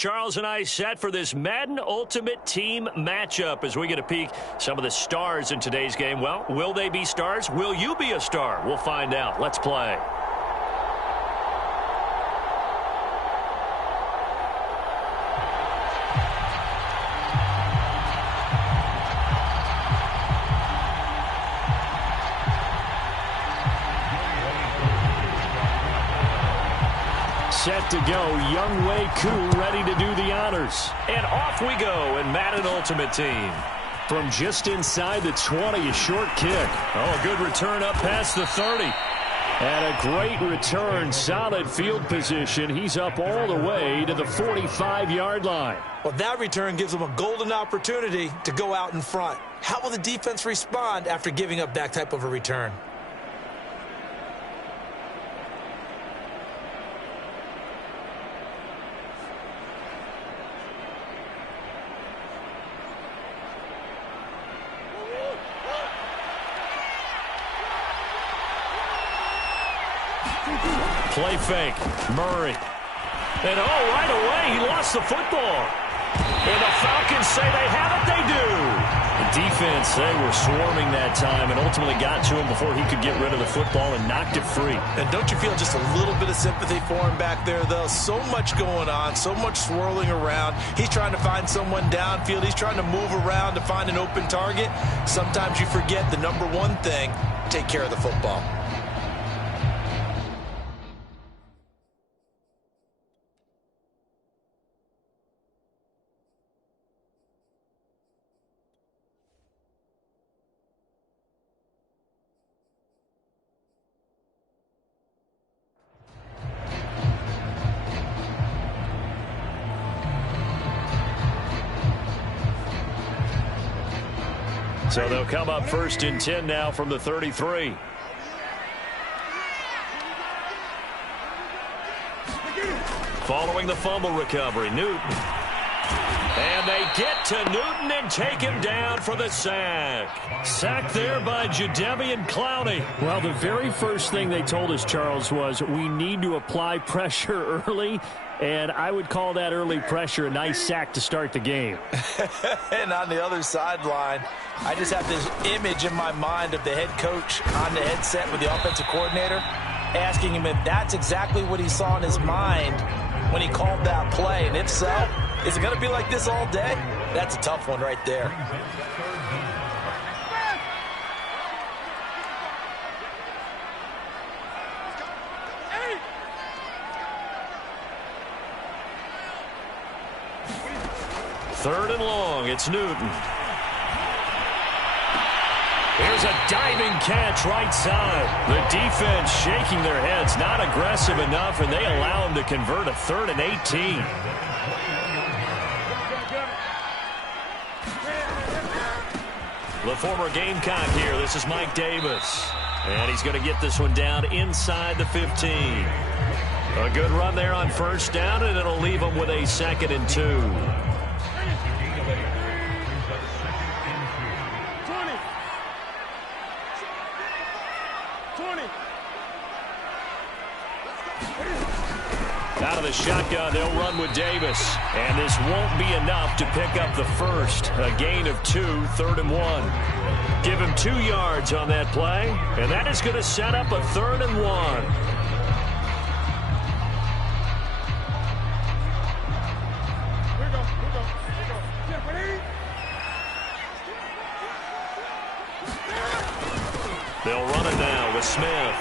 Charles and I set for this Madden Ultimate Team matchup as we get a peek some of the stars in today's game. Well, will they be stars? Will you be a star? We'll find out. Let's play. Set to go, Young Wei Koo ready to do the honors. And off we go in Madden Ultimate Team. From just inside the 20, a short kick. Oh, a good return up past the 30. And a great return, solid field position. He's up all the way to the 45-yard line. Well, that return gives them a golden opportunity to go out in front. How will the defense respond after giving up that type of a return? Play fake, Murray. And right away, he lost the football. And the Falcons say they have it, they do. The defense, they were swarming that time and ultimately got to him before he could get rid of the football and knocked it free. And don't you feel just a little bit of sympathy for him back there, though? So much going on, so much swirling around. He's trying to find someone downfield. He's trying to move around to find an open target. Sometimes you forget the number one thing, take care of the football. So they'll come up 1st and 10 now from the 33. Following the fumble recovery, Newton. And they get to Newton and take him down for the sack. Sacked there by Jadeveon Clowney. Well, the very first thing they told us, Charles, was we need to apply pressure early. And I would call that early pressure a nice sack to start the game. And on the other sideline, I just have this image in my mind of the head coach on the headset with the offensive coordinator asking him if that's exactly what he saw in his mind when he called that play. And if so, is it going to be like this all day? That's a tough one right there. Third and long, it's Newton. Here's a diving catch right side. The defense shaking their heads, not aggressive enough, and they allow him to convert a 3rd and 18. The former Gamecock here. This is Mike Davis. And he's going to get this one down inside the 15. A good run there on 1st down, and it'll leave him with a 2nd and 2. Out of the shotgun, they'll run with Davis. And this won't be enough to pick up the first. A gain of 2, 3rd and 1. Give him 2 yards on that play. And that is going to set up a 3rd and 1. They'll run it now with Smith.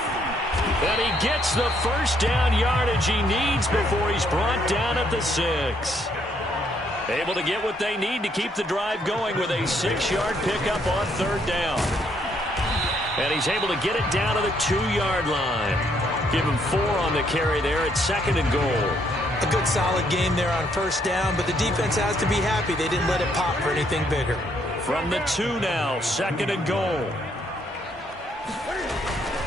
And he gets the 1st down yardage he needs before he's brought down at the 6. Able to get what they need to keep the drive going with a 6-yard pickup on 3rd down. And he's able to get it down to the 2-yard line. Give him 4 on the carry there at 2nd and goal. A good solid game there on 1st down, but the defense has to be happy they didn't let it pop for anything bigger. From the 2 now, 2nd and goal.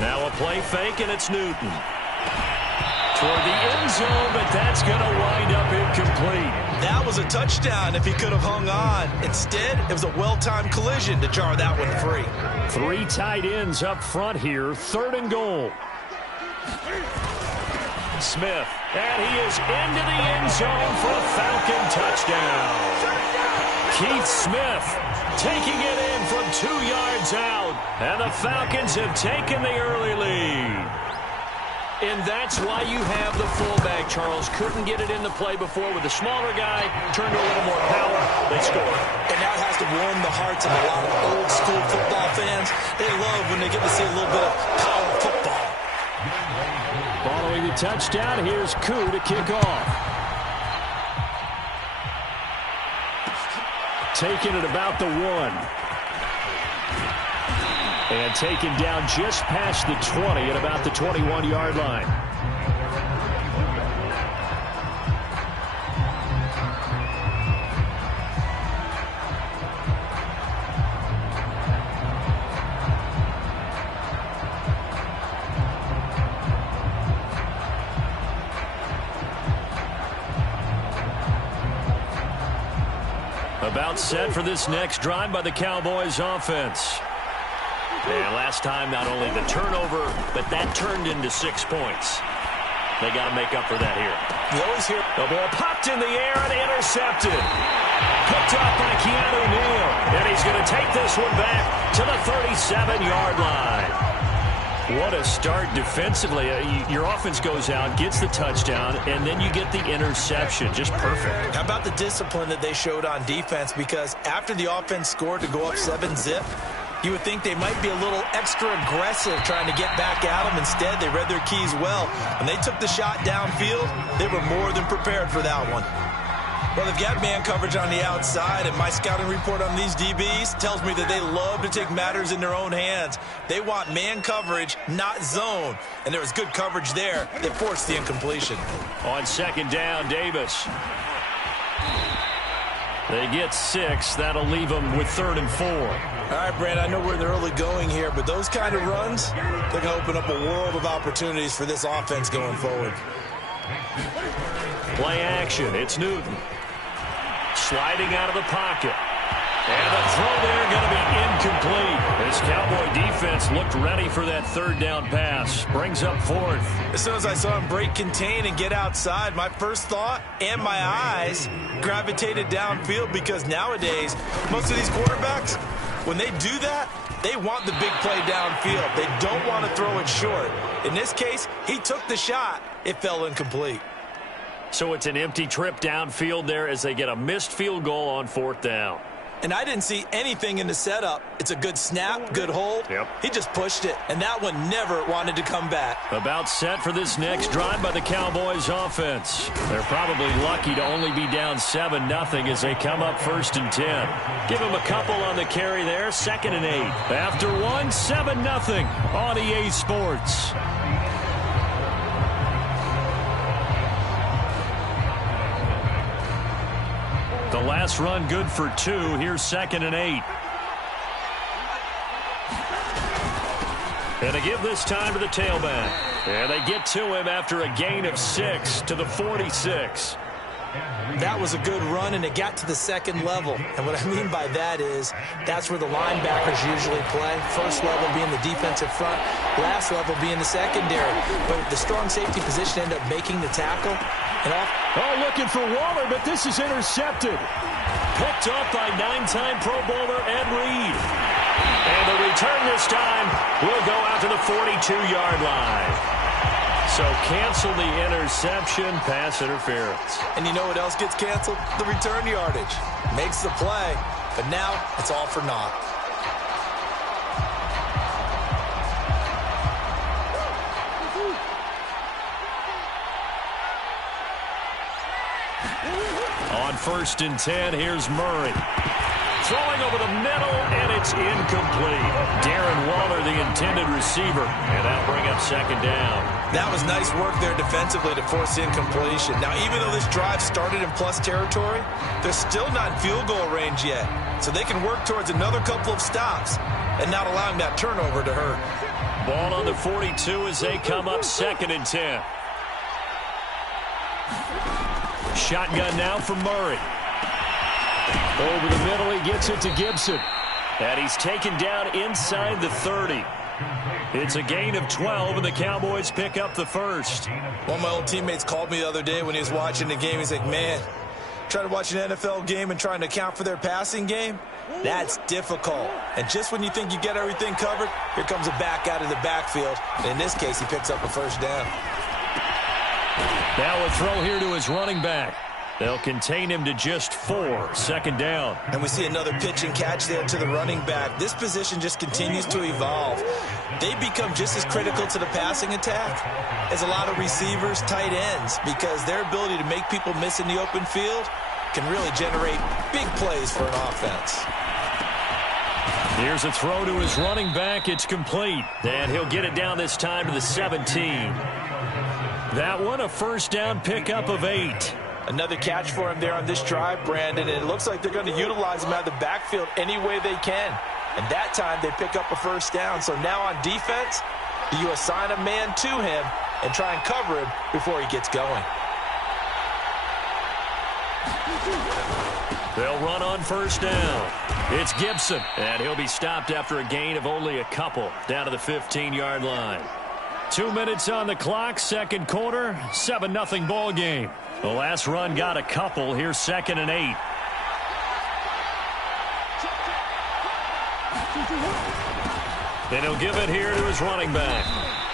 Now a play fake, and it's Newton. Toward the end zone, but that's going to wind up incomplete. That was a touchdown if he could have hung on. Instead, it was a well-timed collision to jar that one free. 3 tight ends up front here, 3rd and goal. Smith And he is into the end zone for a Falcon touchdown. Keith Smith taking it in from 2 yards out. And the Falcons have taken the early lead. And that's why you have the fullback, Charles. Couldn't get it in the play before with the smaller guy. Turned to a little more power. They scored. And that has to warm the hearts of a lot of old-school football fans. They love when they get to see a little bit of power football. Following the touchdown, here's Koo to kick off. Taking it about the 1. And taken down just past the 20 at about the 21-yard line. About set for this next drive by the Cowboys offense. And last time, not only the turnover, but that turned into 6 points. They got to make up for that here. You always hear the ball popped in the air and intercepted. Picked up by Keanu Neal. And he's going to take this one back to the 37-yard line. What a start defensively. Your offense goes out, gets the touchdown, and then you get the interception. Just perfect. How about the discipline that they showed on defense? Because after the offense scored to go up 7-zip, you would think they might be a little extra aggressive trying to get back at them. Instead, they read their keys well. When they took the shot downfield, they were more than prepared for that one. Well, they've got man coverage on the outside, and my scouting report on these DBs tells me that they love to take matters in their own hands. They want man coverage, not zone. And there was good coverage there that forced the incompletion. On second down, Davis. They get 6. That'll leave them with 3rd and 4. All right, Brand, I know we're in the early going here, but those kind of runs, they're going to open up a world of opportunities for this offense going forward. Play action. It's Newton. Sliding out of the pocket. And the throw there going to be incomplete. This Cowboy defense looked ready for that 3rd down pass. Brings up 4th. As soon as I saw him break contain and get outside, my first thought and my eyes gravitated downfield, because nowadays, most of these quarterbacks, when they do that, they want the big play downfield. They don't want to throw it short. In this case, he took the shot. It fell incomplete. So it's an empty trip downfield there as they get a missed field goal on 4th down. And I didn't see anything in the setup. It's a good snap, good hold. Yep. He just pushed it, and that one never wanted to come back. About set for this next drive by the Cowboys offense. They're probably lucky to only be down 7-0 as they come up 1st and 10. Give them a couple on the carry there, 2nd and 8. After 1, 7-0 on EA Sports. The last run good for 2. Here's 2nd and 8. And they give this time to the tailback. And they get to him after a gain of 6 to the 46. That was a good run, and it got to the 2nd level. And what I mean by that is that's where the linebackers usually play. First level being the defensive front, last level being the secondary. But the strong safety position ended up making the tackle. Looking for Waller, but this is intercepted. Picked up by 9-time Pro Bowler Ed Reed. And the return this time will go out to the 42-yard line. So cancel the interception, pass interference. And you know what else gets canceled? The return yardage. Makes the play, but now it's all for naught. On 1st and 10, here's Murray. Throwing over the middle, and it's incomplete. Darren Waller, the intended receiver, and that'll bring up 2nd down. That was nice work there defensively to force incompletion. Now, even though this drive started in plus territory, they're still not in field goal range yet. So they can work towards another couple of stops and not allowing that turnover to hurt. Ball on the 42 as they come up 2nd and 10. Shotgun now from Murray. Over the middle, he gets it to Gibson. And he's taken down inside the 30. It's a gain of 12, and the Cowboys pick up the first. One of my old teammates called me the other day when he was watching the game. He's like, man, trying to watch an NFL game and trying to account for their passing game, that's difficult. And just when you think you get everything covered, here comes a back out of the backfield. And in this case, he picks up a first down. Now a throw here to his running back. They'll contain him to just 4, second down. And we see another pitch and catch there to the running back. This position just continues to evolve. They become just as critical to the passing attack as a lot of receivers, tight ends, because their ability to make people miss in the open field can really generate big plays for an offense. Here's a throw to his running back. It's complete. And he'll get it down this time to the 17. That one, a first down pickup of 8. Another catch for him there on this drive, Brandon, and it looks like they're going to utilize him out of the backfield any way they can. And that time they pick up a first down. So now on defense, do you assign a man to him and try and cover him before he gets going? They'll run on first down. It's Gibson, and he'll be stopped after a gain of only a couple down to the 15-yard line. 2 minutes on the clock, second quarter, 7-0 ball game. The last run got a couple. Here's 2nd and 8. Then he'll give it here to his running back.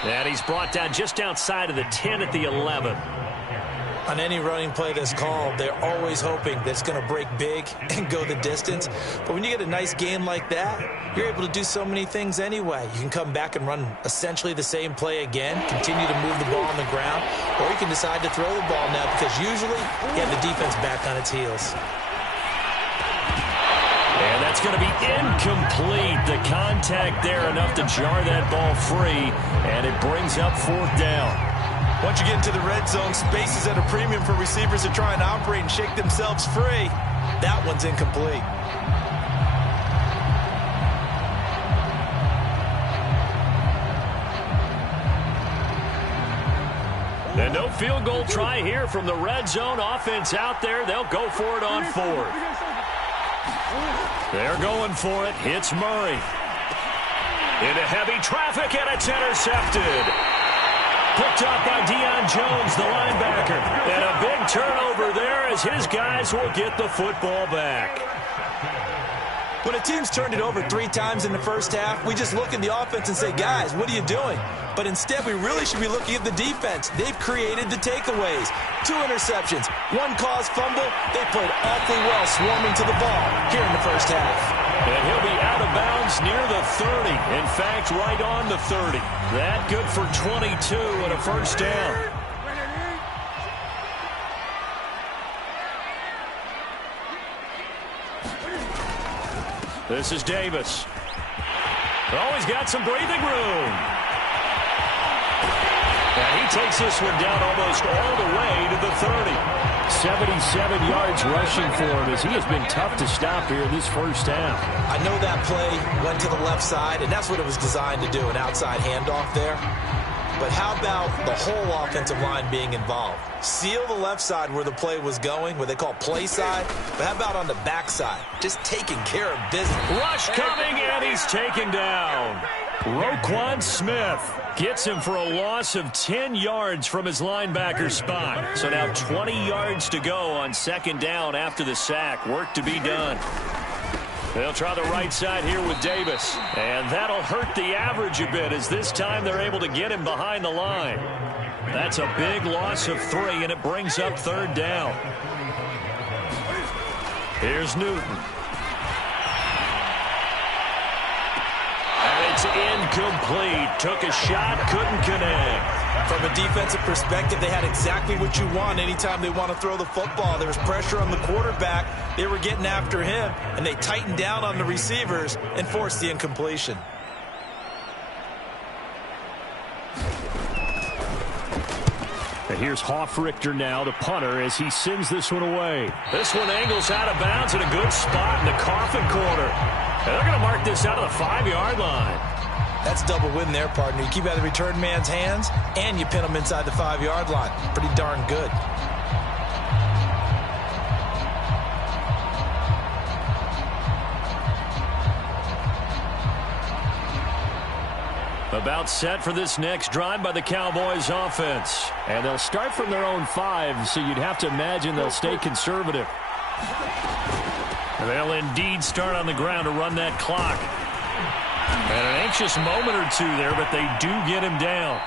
And he's brought down just outside of the 10 at the 11. On any running play that's called, they're always hoping that it's going to break big and go the distance. But when you get a nice game like that, you're able to do so many things anyway. You can come back and run essentially the same play again, continue to move the ball on the ground, or you can decide to throw the ball now because usually you have the defense back on its heels. And that's going to be incomplete. The contact there enough to jar that ball free, and it brings up 4th down. Once you get into the red zone, space is at a premium for receivers to try and operate and shake themselves free. That one's incomplete. And no field goal try here from the red zone. Offense out there. They'll go for it on 4th. They're going for it. Hits Murray. Into heavy traffic, and it's intercepted. Picked up by Deion Jones, the linebacker. And a big turnover there as his guys will get the football back. When a team's turned it over 3 times in the first half, we just look at the offense and say, guys, what are you doing? But instead, we really should be looking at the defense. They've created the takeaways. 2 interceptions, 1 caused fumble. They played awfully well swarming to the ball here in the first half. And he'll be out of bounds near the 30. In fact, right on the 30. That good for 22 and a first down. This is Davis. Oh, he's got some breathing room. And he takes this one down almost all the way to the 30. 77 yards rushing for him as he has been tough to stop here in this first half. I know that play went to the left side, and that's what it was designed to do, an outside handoff there. But how about the whole offensive line being involved? Seal the left side where the play was going, what they call play side. But how about on the back side? Just taking care of business. Rush coming, and he's taken down. Roquan Smith gets him for a loss of 10 yards from his linebacker spot. So now 20 yards to go on 2nd down after the sack. Work to be done. They'll try the right side here with Davis. And that'll hurt the average a bit as this time they're able to get him behind the line. That's a big loss of 3, and it brings up 3rd down. Here's Newton. And it's incomplete. Took a shot, couldn't connect. From a defensive perspective, they had exactly what you want anytime they want to throw the football. There was pressure on the quarterback. They were getting after him, and they tightened down on the receivers and forced the incompletion. And here's Hoffrichter now, the punter, as he sends this one away. This one angles out of bounds in a good spot in the coffin corner. And they're going to mark this out of the 5-yard line. That's double win there, partner. You keep out of the return man's hands, and you pin him inside the 5-yard line. Pretty darn good. About set for this next drive by the Cowboys offense. And they'll start from their own 5, so you'd have to imagine they'll stay conservative. They'll indeed start on the ground to run that clock. And an anxious moment or two there, but they do get him down.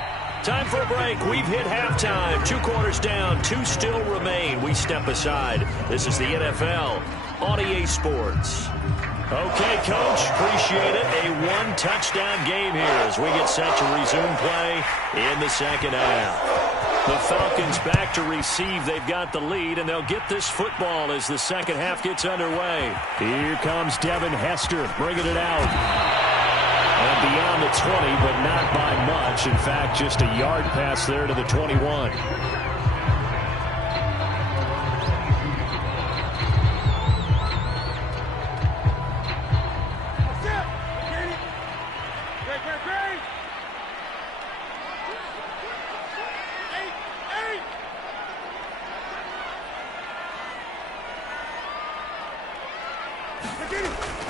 Time for a break. We've hit halftime. 2 quarters down, 2 still remain. We step aside. This is the NFL on EA Sports. Okay, Coach, appreciate it. A 1-touchdown game here as we get set to resume play in the second half. The Falcons back to receive. They've got the lead, and they'll get this football as the second half gets underway. Here comes Devin Hester bringing it out. And beyond the 20, but not by much. In fact, just a yard pass there to the 21.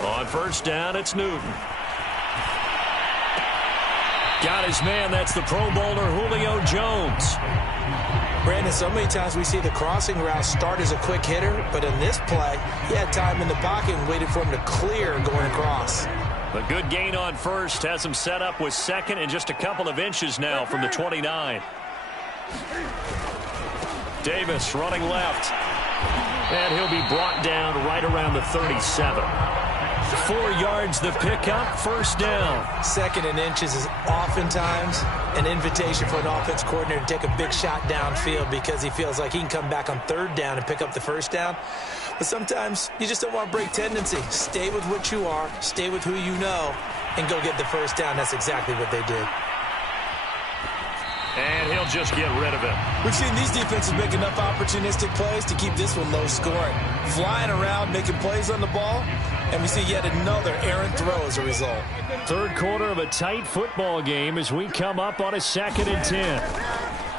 On first down, it's Newton. Got his man. That's the Pro Bowler Julio Jones. Brandon, so many times we see the crossing route start as a quick hitter, but in this play, he had time in the pocket and waited for him to clear going across. A good gain on first has him set up with second and just a couple of inches now from the 29. Davis running left. And he'll be brought down right around the 37. 4 yards the pickup, first down. Second and inches is oftentimes an invitation for an offense coordinator to take a big shot downfield because he feels like he can come back on third down and pick up the first down. But sometimes you just don't want to break tendency. Stay with what you are, stay with who you know, and go get the first down. That's exactly what they did. And he'll just get rid of it. We've seen these defenses make enough opportunistic plays to keep this one low scoring. Flying around, making plays on the ball, and we see yet another errant throw as a result. Third quarter of a tight football game as we come up on a 2nd and 10.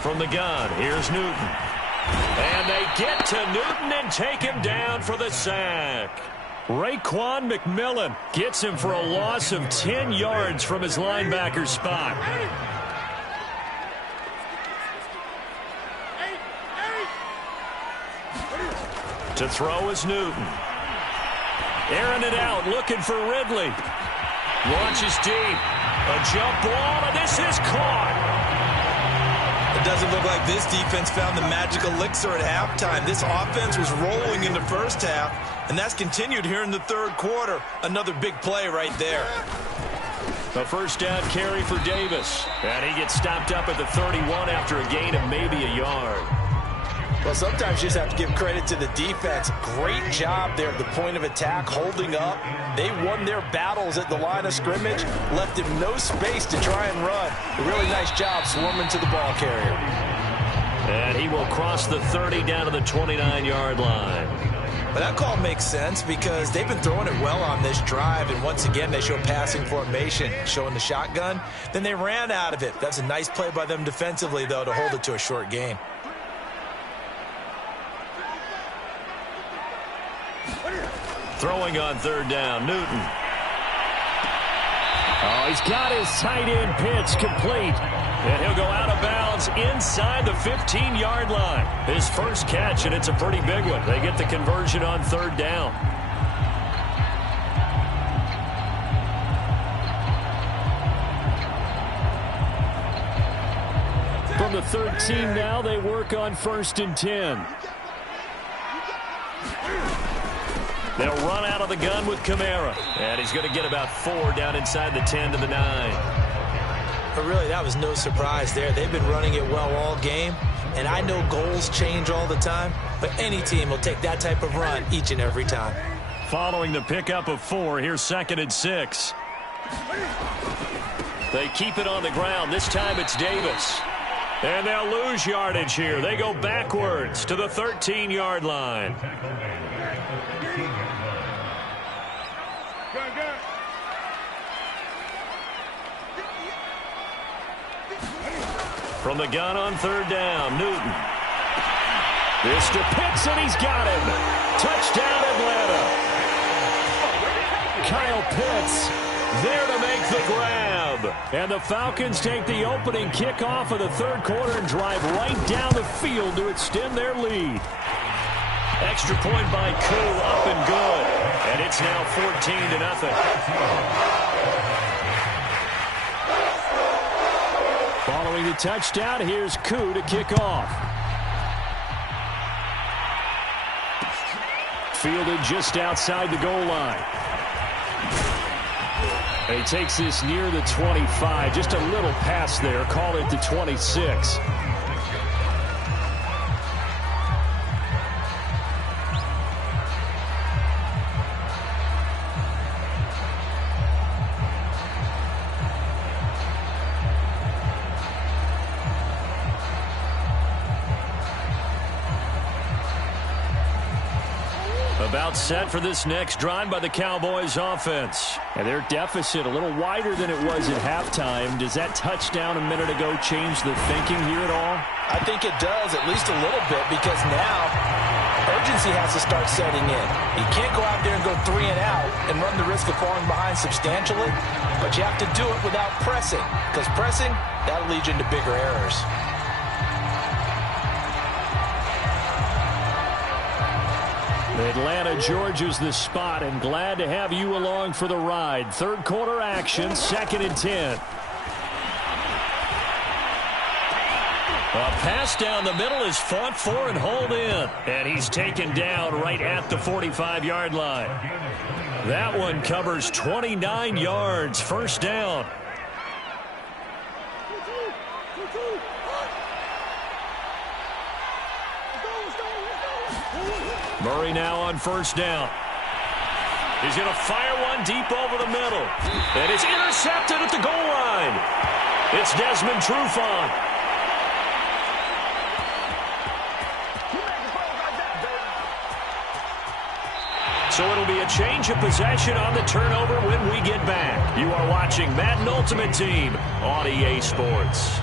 From the gun, here's Newton. And they get to Newton and take him down for the sack. Raekwon McMillan gets him for a loss of 10 yards from his linebacker spot. To throw is Newton. Airing it out, looking for Ridley. Launches deep. A jump ball, and this is caught. It doesn't look like this defense found the magic elixir at halftime. This offense was rolling in the first half, and that's continued here in the third quarter. Another big play right there. A first down carry for Davis. And he gets stopped up at the 31 after a gain of maybe a yard. Well, sometimes you just have to give credit to the defense. Great job there at the point of attack, holding up. They won their battles at the line of scrimmage, left him no space to try and run. A really nice job swarming to the ball carrier. And he will cross the 30 down to the 29-yard line. But that call makes sense because they've been throwing it well on this drive, and once again they show passing formation, showing the shotgun. Then they ran out of it. That's a nice play by them defensively, though, to hold it to a short gain. Throwing on third down, Newton. Oh, he's got his tight end pitch complete. And he'll go out of bounds inside the 15-yard line. His first catch, and it's a pretty big one. They get the conversion on third down. From the 13 now, they work on 1st and 10. They'll run out of the gun with Kamara. And he's going to get about 4 down inside the 10 to the 9. But really, that was no surprise there. They've been running it well all game. And I know goals change all the time, but any team will take that type of run each and every time. Following the pickup of 4, here's 2nd and 6. They keep it on the ground. This time it's Davis. And they'll lose yardage here. They go backwards to the 13-yard line. From the gun on third down, Newton. This to Pitts, and he's got him. Touchdown, Atlanta. Kyle Pitts There to make the grab. And the Falcons take the opening kickoff of the third quarter and drive right down the field to extend their lead. Extra point by Koo, up and good. And it's now 14-0. Following the touchdown, here's Koo to kick off. Fielded just outside the goal line. And he takes this near the 25. Just a little pass there. Call it the 26. About set for this next drive by the Cowboys offense. And their deficit a little wider than it was at halftime. Does that touchdown a minute ago change the thinking here at all? I think it does, at least a little bit, because now urgency has to start setting in. You can't go out there and go 3 and out and run the risk of falling behind substantially, but you have to do it without pressing, because pressing, that'll lead you into bigger errors. Atlanta, Georgia's the spot, and glad to have you along for the ride. Third quarter action, 2nd and 10. A pass down the middle is fought for and hauled in. And he's taken down right at the 45-yard line. That one covers 29 yards. First down. Murray now on first down. He's going to fire one deep over the middle. And it's intercepted at the goal line. It's Desmond Trufant. So it'll be a change of possession on the turnover when we get back. You are watching Madden Ultimate Team on EA Sports.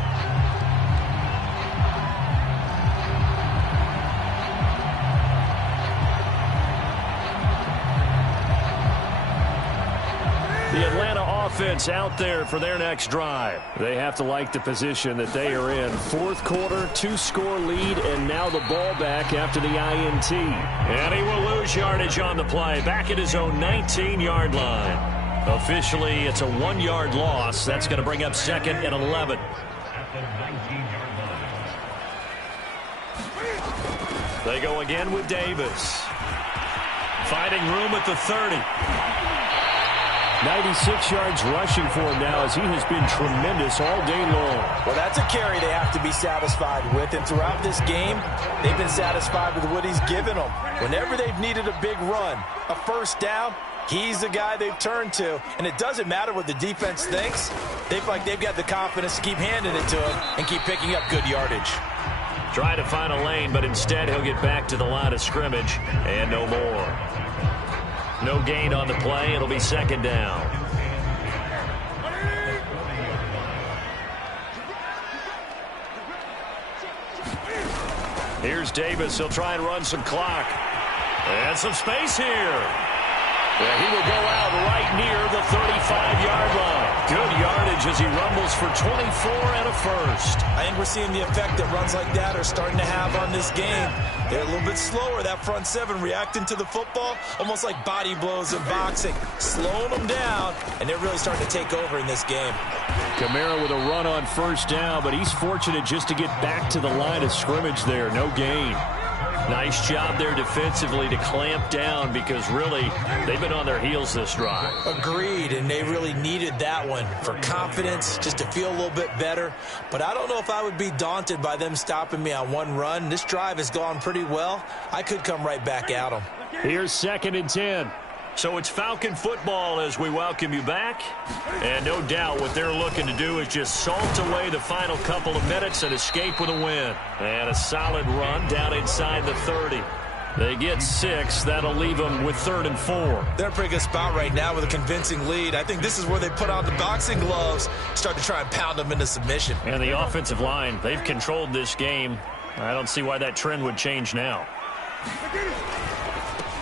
The Atlanta offense out there for their next drive. They have to like the position that they are in. Fourth quarter, 2-score lead, and now the ball back after the INT. And he will lose yardage on the play, back at his own 19-yard line. Officially, it's a 1-yard loss. That's going to bring up 2nd and 11. They go again with Davis. Finding room at the 30. 96 yards rushing for him now as he has been tremendous all day long. Well, that's a carry they have to be satisfied with. And throughout this game, they've been satisfied with what he's given them. Whenever they've needed a big run, a first down, he's the guy they've turned to. And it doesn't matter what the defense thinks. They feel like they've got the confidence to keep handing it to him and keep picking up good yardage. Try to find a lane, but instead he'll get back to the line of scrimmage and no more. No gain on the play. It'll be 2nd down. Here's Davis. He'll try and run some clock. And some space here. And he will go out right near the 35-yard line. Good yardage as he rumbles for 24 and a first. I think we're seeing the effect that runs like that are starting to have on this game. They're a little bit slower, that front seven, reacting to the football, almost like body blows in boxing, slowing them down, and they're really starting to take over in this game. Kamara with a run on first down, but he's fortunate just to get back to the line of scrimmage there. No gain. Nice job there defensively to clamp down because really they've been on their heels this drive. Agreed, and they really needed that one for confidence, just to feel a little bit better. But I don't know if I would be daunted by them stopping me on one run. This drive has gone pretty well. I could come right back at them. Here's 2nd and 10. So it's Falcon football as we welcome you back. And no doubt what they're looking to do is just salt away the final couple of minutes and escape with a win. And a solid run down inside the 30. They get 6. That'll leave them with 3rd and 4. They're in a pretty good spot right now with a convincing lead. I think this is where they put on the boxing gloves, start to try and pound them into submission. And the offensive line, they've controlled this game. I don't see why that trend would change now.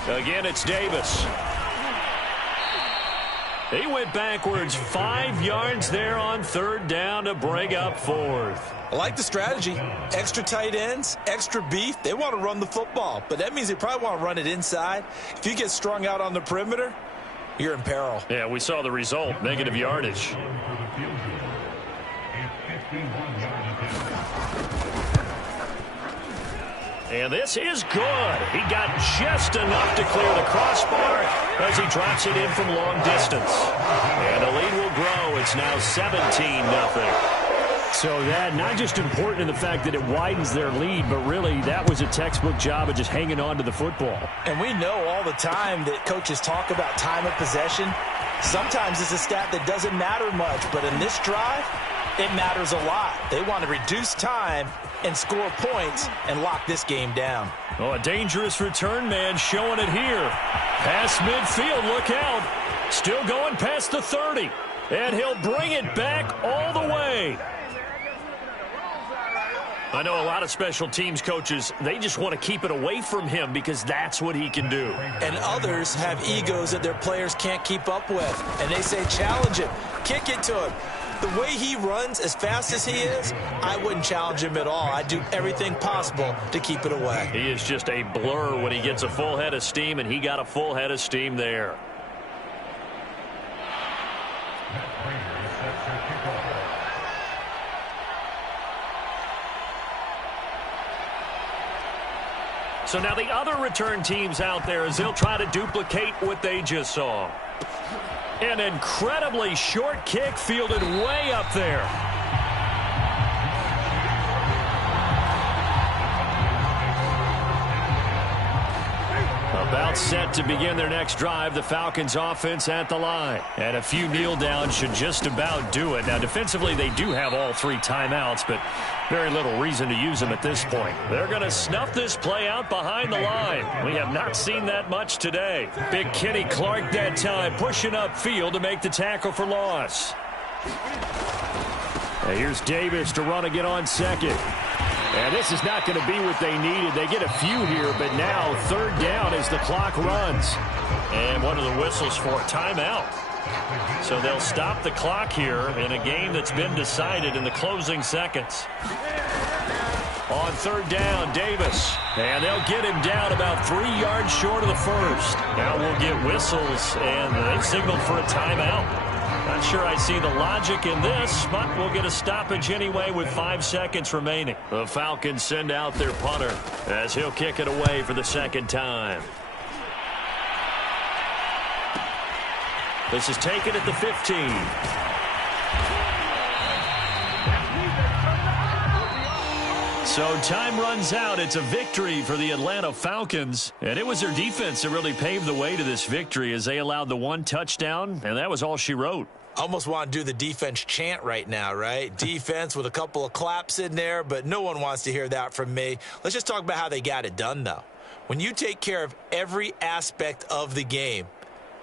Again, it's Davis. He went backwards 5 yards there on third down to bring up fourth. I like the strategy. Extra tight ends, extra beef. They want to run the football, but that means they probably want to run it inside. If you get strung out on the perimeter, you're in peril. Yeah, we saw the result, negative yardage. And this is good. He got just enough to clear the crossbar as he drops it in from long distance. And the lead will grow. It's now 17-0. So that not just important in the fact that it widens their lead, but really that was a textbook job of just hanging on to the football. And we know all the time that coaches talk about time of possession. Sometimes it's a stat that doesn't matter much, but in this drive, it matters a lot. They want to reduce time and score points and lock this game down. Oh, a dangerous return man showing it here. Past midfield, look out. Still going past the 30. And he'll bring it back all the way. I know a lot of special teams coaches, they just want to keep it away from him because that's what he can do. And others have egos that their players can't keep up with. And they say, challenge him, kick it to him. The way he runs as fast as he is, I wouldn't challenge him at all. I'd do everything possible to keep it away. He is just a blur when he gets a full head of steam, and he got a full head of steam there. So now the other return teams out there as they'll try to duplicate what they just saw. An incredibly short kick fielded way up there. About set to begin their next drive, the Falcons offense at the line. And a few kneel downs should just about do it. Now defensively they do have all 3 timeouts, but very little reason to use them at this point. They're going to snuff this play out behind the line. We have not seen that much today. Big Kenny Clark that time pushing upfield to make the tackle for loss. And here's Davis to run again on second. And this is not going to be what they needed. They get a few here, but now third down as the clock runs. And one of the whistles for a timeout. So they'll stop the clock here in a game that's been decided in the closing seconds. On third down, Davis. And they'll get him down about 3 yards short of the first. Now we'll get whistles, and they've signaled for a timeout. Not sure I see the logic in this, but we'll get a stoppage anyway with 5 seconds remaining. The Falcons send out their punter as he'll kick it away for the second time. This is taken at the 15. So time runs out. It's a victory for the Atlanta Falcons. And it was their defense that really paved the way to this victory as they allowed the 1 touchdown, and that was all she wrote. I almost want to do the defense chant right now, right? Defense with a couple of claps in there, but no one wants to hear that from me. Let's just talk about how they got it done, though. When you take care of every aspect of the game,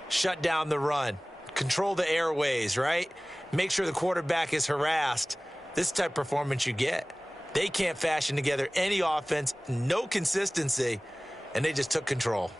shut down the run, control the airways, right? Make sure the quarterback is harassed. This type of performance you get. They can't fashion together any offense, no consistency, and they just took control.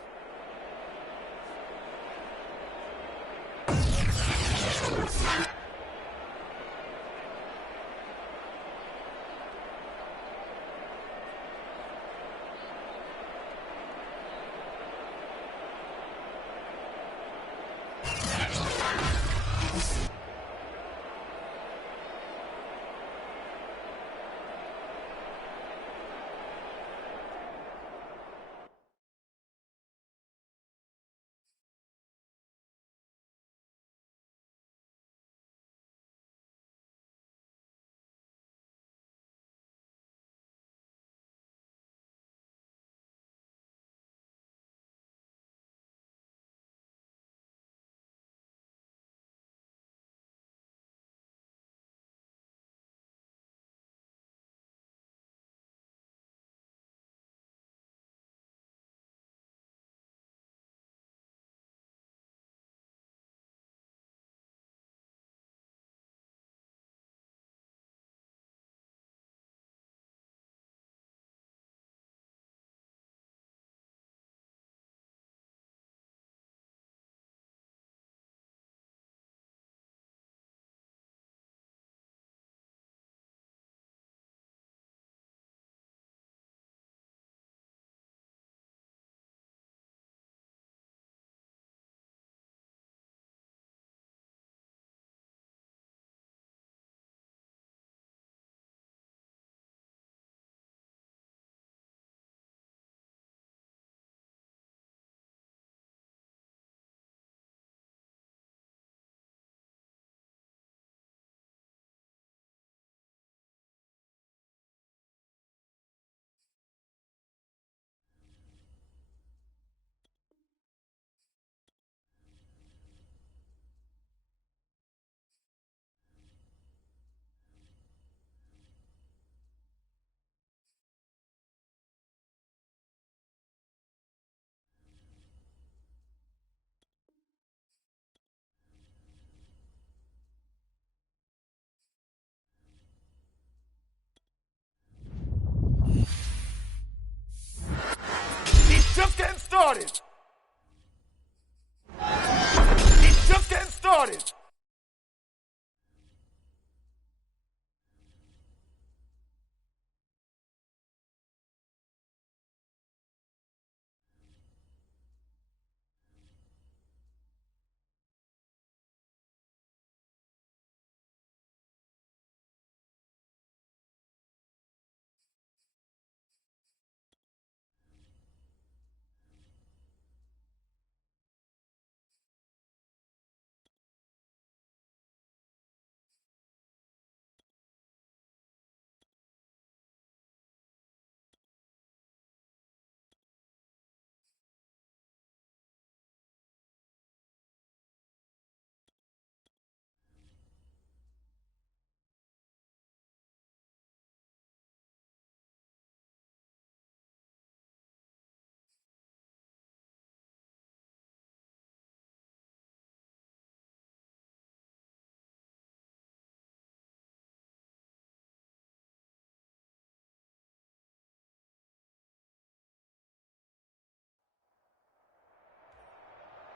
started. It's just getting started.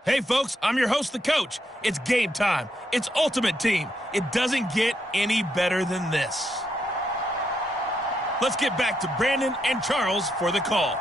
Hey, folks, I'm your host, the coach. It's game time. It's Ultimate Team. It doesn't get any better than this. Let's get back to Brandon and Charles for the call.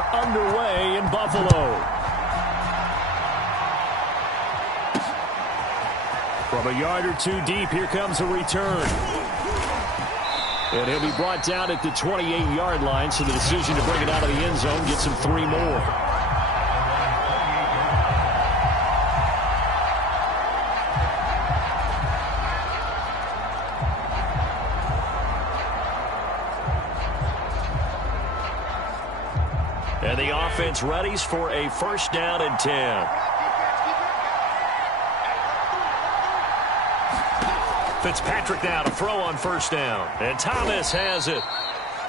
are underway in Buffalo. From a yard or two deep, here comes a return. And he'll be brought down at the 28-yard line, so the decision to bring it out of the end zone gets him 3 more. And the offense readies for a first down and 10. Fitzpatrick now to throw on first down. And Thomas has it.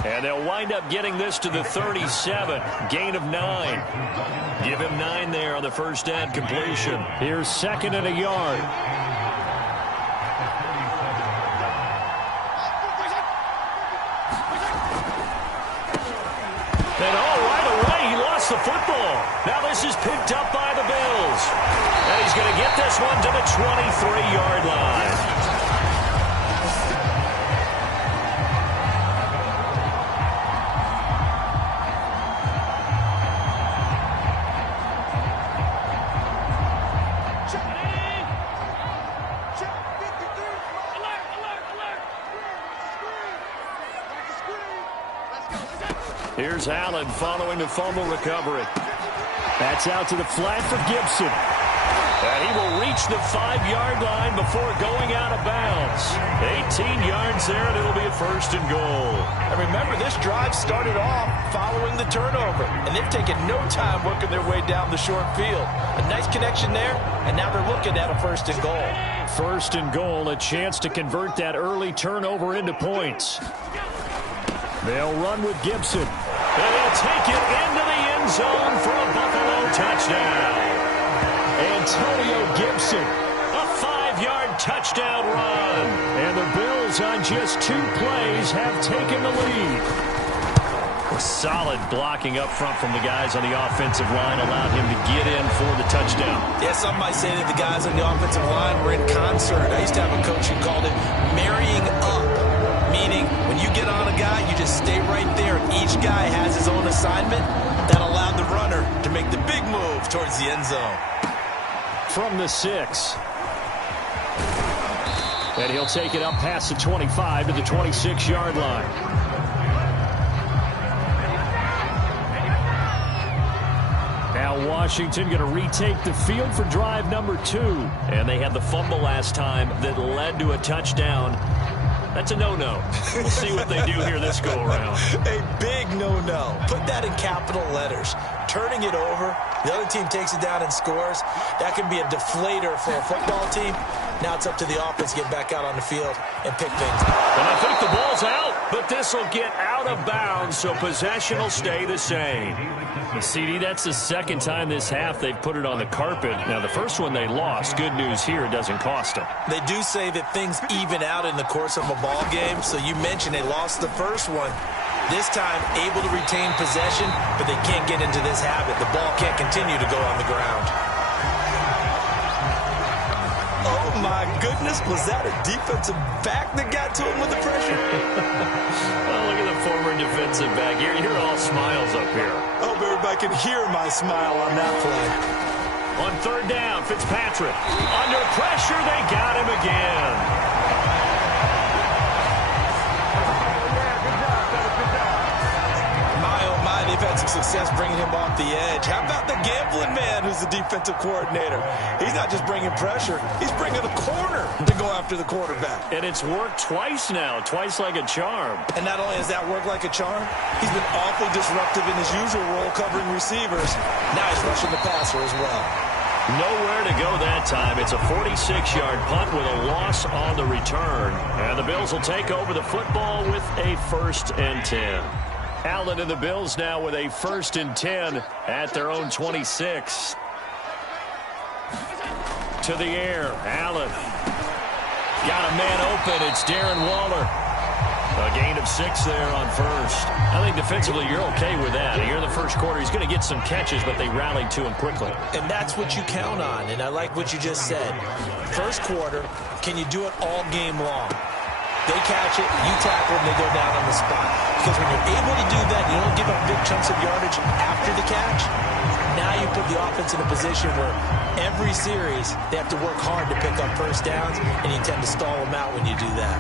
And they'll wind up getting this to the 37. Gain of 9. Give him 9 there on the first down completion. Here's 2nd and a yard. And right away, he lost the football. Now this is picked up by the Bills. And he's going to get this one to the 23-yard line. Here's Allen following the fumble recovery. That's out to the flat for Gibson. And he will reach the 5-yard line before going out of bounds. 18 yards there, and it'll be a first and goal. And remember, this drive started off following the turnover, and they've taken no time working their way down the short field. A nice connection there, and now they're looking at a first and goal. First and goal, a chance to convert that early turnover into points. They'll run with Gibson. And he'll take it into the end zone for a Buffalo touchdown. Antonio Gibson, a 5-yard touchdown run. And the Bills on just 2 plays have taken the lead. Solid blocking up front from the guys on the offensive line allowed him to get in for the touchdown. Yeah, some might say that the guys on the offensive line were in concert. I used to have a coach who called it marrying up. Meaning, when you get on a guy, you just stay right there. Each guy has his own assignment. That allowed the runner to make the big move towards the end zone. From the 6. And he'll take it up past the 25 to the 26-yard line. Now Washington going to retake the field for drive number 2. And they had the fumble last time that led to a touchdown. That's a no-no. We'll see what they do here this go-around. A big no-no. Put that in capital letters. Turning it over, the other team takes it down and scores. That can be a deflator for a football team. Now it's up to the offense to get back out on the field and pick things up. And I think the ball's out, but this will get out of bounds, so possession will stay the same. CD, that's the 2nd time this half they've put it on the carpet. Now, the first one they lost. Good news here, it doesn't cost them. They do say that things even out in the course of a ball game. So you mentioned they lost the first one. This time, able to retain possession, but they can't get into this habit. The ball can't continue to go on the ground. Oh, my goodness. Was that a defensive back that got to him with the pressure? Well, look at the former defensive back. You're all smiles up here. I hope everybody can hear my smile on that play. On 3rd down, Fitzpatrick. Under pressure, they got him again. They've had some success bringing him off the edge. How about the gambling man who's the defensive coordinator? He's not just bringing pressure. He's bringing the corner to go after the quarterback. And it's worked twice now, twice like a charm. And not only has that worked like a charm, he's been awfully disruptive in his usual role covering receivers. Now he's rushing the passer as well. Nowhere to go that time. It's a 46-yard punt with a loss on the return. And the Bills will take over the football with a 1st and 10. Allen and the Bills now with a 1st and 10 at their own 26. To the air, Allen. Got a man open. It's Darren Waller. A gain of 6 there on 1st. I think defensively you're okay with that. Here in the first quarter, he's going to get some catches, but they rallied to him quickly. And that's what you count on, and I like what you just said. First quarter, can you do it all game long? They catch it, you tackle, and they go down on the spot. Because when you're able to do that, you don't give up big chunks of yardage after the catch. Now you put the offense in a position where every series they have to work hard to pick up first downs, and you tend to stall them out when you do that.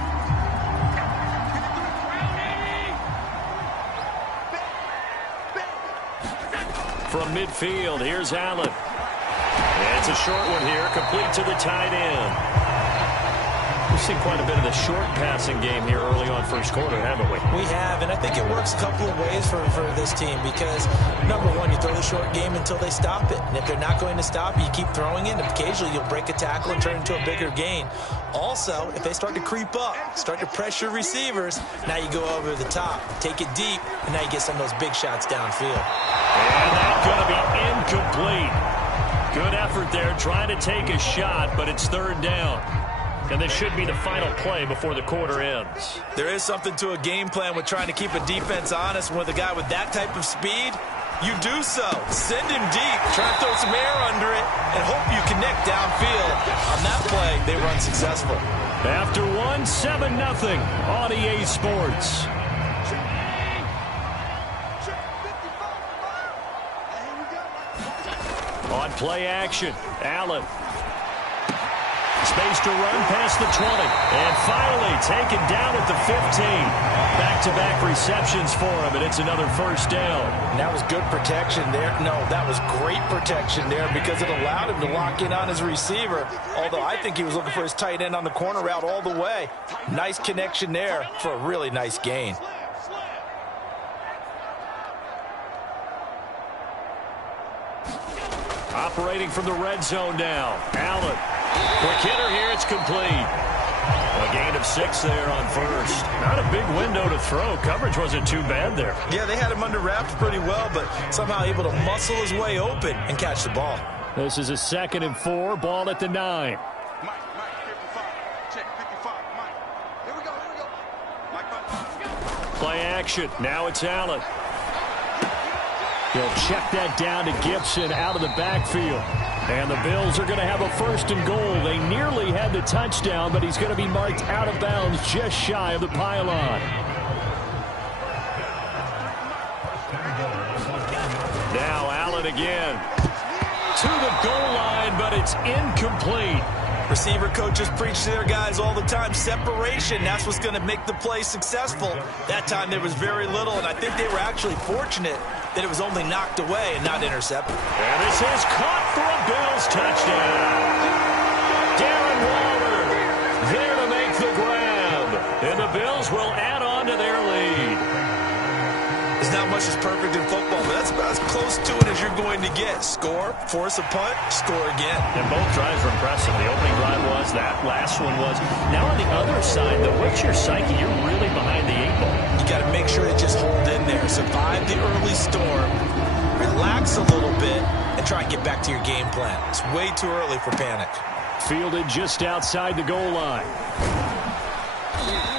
From midfield, here's Allen. And it's a short one here, complete to the tight end. We've seen quite a bit of the short passing game here early on first quarter, haven't we? We have, and I think it works a couple of ways for this team because, number one, you throw the short game until they stop it. And if they're not going to stop it, you keep throwing it, and occasionally you'll break a tackle and turn into a bigger gain. Also, if they start to creep up, start to pressure receivers, now you go over the top, take it deep, and now you get some of those big shots downfield. And that's going to be incomplete. Good effort there, trying to take a shot, but it's third down. And this should be the final play before the quarter ends. There is something to a game plan with trying to keep a defense honest. With a guy with that type of speed, you do so. Send him deep, try to throw some air under it, and hope you connect downfield. On that play, they run successful. After one, 7-0 on EA Sports. On play action, Allen. Space to run past the 20. And finally taken down at the 15. Back-to-back receptions for him, and it's another first down. And that was good protection there. No, that was great protection there because it allowed him to lock in on his receiver. Although I think he was looking for his tight end on the corner route all the way. Nice connection there for a really nice gain. Operating from the red zone now. Allen. Quick hitter here. It's complete. A gain of 6 there on first. Not a big window to throw. Coverage wasn't too bad there. Yeah, they had him under wraps pretty well, but somehow able to muscle his way open and catch the ball. This is a 2nd and 4. Ball at the 9. Mike, 55. Check 55. Mike. Here we go. Mike. Play action. Now it's Allen. He'll check that down to Gibson out of the backfield. And the Bills are going to have a 1st and goal. They nearly had the touchdown, but he's going to be marked out of bounds just shy of the pylon. Now Allen again. To the goal line, but it's incomplete. Receiver coaches preach to their guys all the time. Separation, that's what's going to make the play successful. That time there was very little, and I think they were actually fortunate that it was only knocked away and not intercepted. And this is caught for a Bills touchdown. Darren Waller there to make the grab. And the Bills will add on to their lead. There's not much that's perfect in football, but that's about as close to it as you're going to get. Score, force a punt, score again. And both drives were impressive. The opening drive was, that last one was. Now on the other side, though, what's your psyche? You're really behind the 8 ball. You got to make sure to just hold in there. Survive the early storm, relax a little bit, and try and get back to your game plan. It's way too early for panic. Fielded just outside the goal line.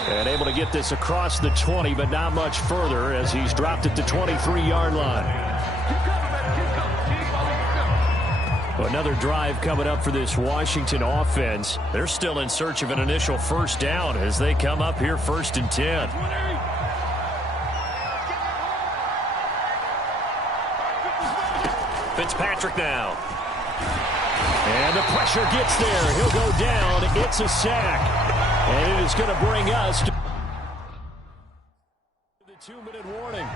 And able to get this across the 20, but not much further as he's dropped at the 23-yard line. Another drive coming up for this Washington offense. They're still in search of an initial first down as they come up here 1st and 10. Fitzpatrick now. And the pressure gets there. He'll go down. It's a sack. And it is going to bring us to the 2-minute warning.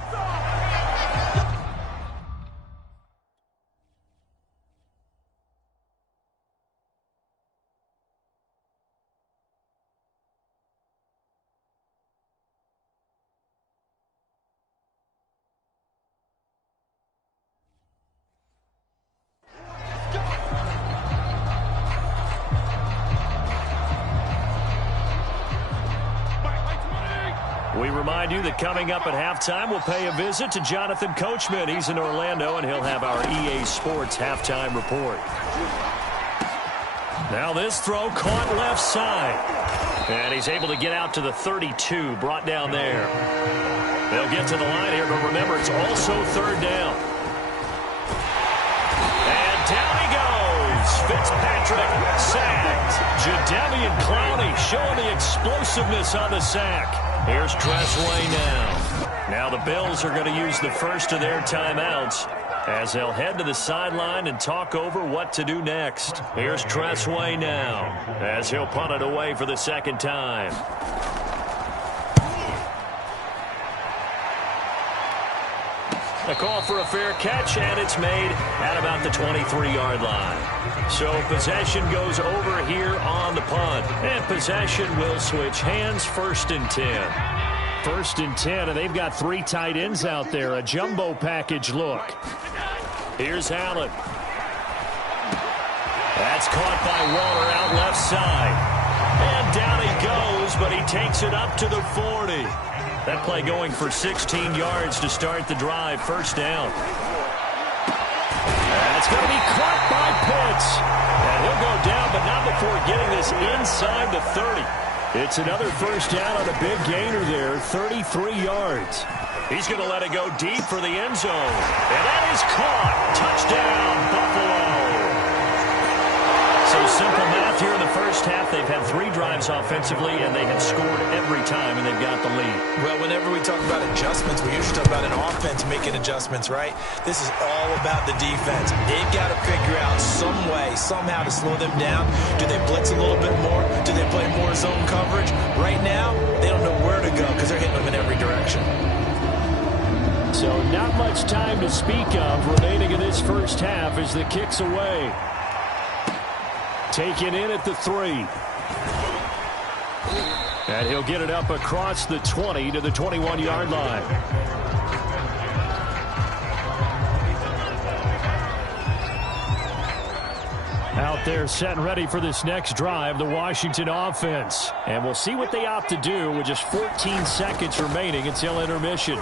We remind you that coming up at halftime, we'll pay a visit to Jonathan Coachman. He's in Orlando, and he'll have our EA Sports halftime report. Now this throw caught left side. And he's able to get out to the 32, brought down there. They'll get to the line here, but remember, it's also 3rd down. And down he goes. Fitzpatrick sacked Jadeveon Clowney showing the explosiveness on the sack. Here's Tressway now. Now the Bills are going to use the first of their timeouts as they'll head to the sideline and talk over what to do next. Here's Tressway now as he'll punt it away for the second time. A call for a fair catch, and it's made at about the 23-yard line. So possession goes over here on the punt. And possession will switch hands, 1st and 10. 1st and 10, and they've got 3 tight ends out there. A jumbo package look. Here's Allen. That's caught by Waller out left side. And down he goes, but he takes it up to the 40. That play going for 16 yards to start the drive. 1st down. That's going to be caught by Pitts. And he'll go down, but not before getting this inside the 30. It's another 1st down on a big gainer there, 33 yards. He's going to let it go deep for the end zone. And that is caught. Touchdown, Buffalo. So simple math here in the first half. They've had 3 drives offensively, and they have scored every time, and they've got the lead. Well, whenever we talk about adjustments, we usually talk about an offense making adjustments, right? This is all about the defense. They've got to figure out some way, somehow to slow them down. Do they blitz a little bit more? Do they play more zone coverage? Right now, they don't know where to go because they're hitting them in every direction. So not much time to speak of remaining in this first half as the kick's away. Taken in at the 3. And he'll get it up across the 20 to the 21-yard line. Out there set and ready for this next drive, the Washington offense. And we'll see what they opt to do with just 14 seconds remaining until intermission.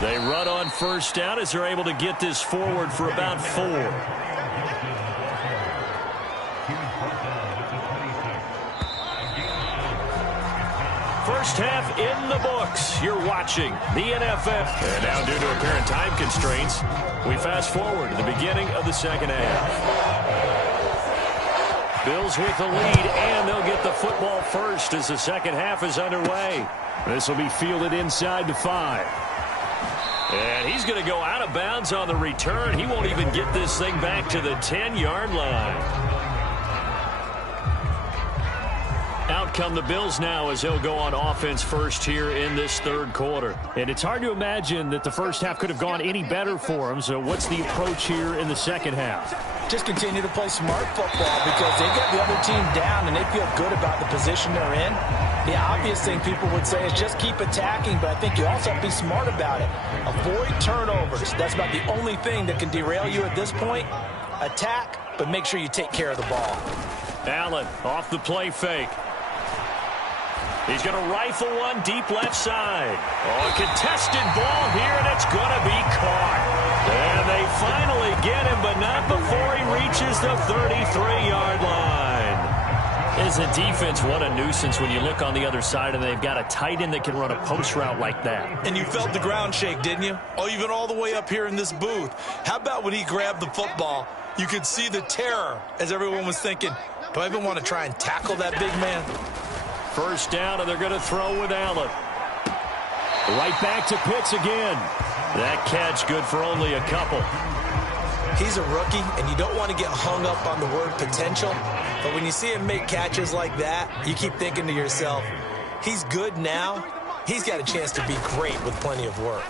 They run on 1st down as they're able to get this forward for about 4. First half in the books. You're watching the NFL. And now, due to apparent time constraints, we fast forward to the beginning of the second half. Bills with the lead, and they'll get the football first as the second half is underway. This will be fielded inside the 5. And he's going to go out of bounds on the return. He won't even get this thing back to the 10-yard line. Out come the Bills now as they'll go on offense first here in this 3rd quarter. And it's hard to imagine that the first half could have gone any better for them. So what's the approach here in the second half? Just continue to play smart football because they got the other team down and they feel good about the position they're in. The obvious thing people would say is just keep attacking, but I think you also have to be smart about it. Avoid turnovers. That's about the only thing that can derail you at this point. Attack, but make sure you take care of the ball. Allen off the play fake. He's going to rifle one deep left side. Oh, a contested ball here, and it's going to be caught. And they finally get him, but not before he reaches the 33-yard line. As a defense, what a nuisance when you look on the other side and they've got a tight end that can run a post route like that. And you felt the ground shake, didn't you? Oh, even all the way up here in this booth. How about when he grabbed the football? You could see the terror as everyone was thinking, do I even want to try and tackle that big man? First down, and they're going to throw with Allen. Right back to Pitts again. That catch good for only a couple. He's a rookie, and you don't want to get hung up on the word potential. But when you see him make catches like that, you keep thinking to yourself, he's good now. He's got a chance to be great with plenty of work.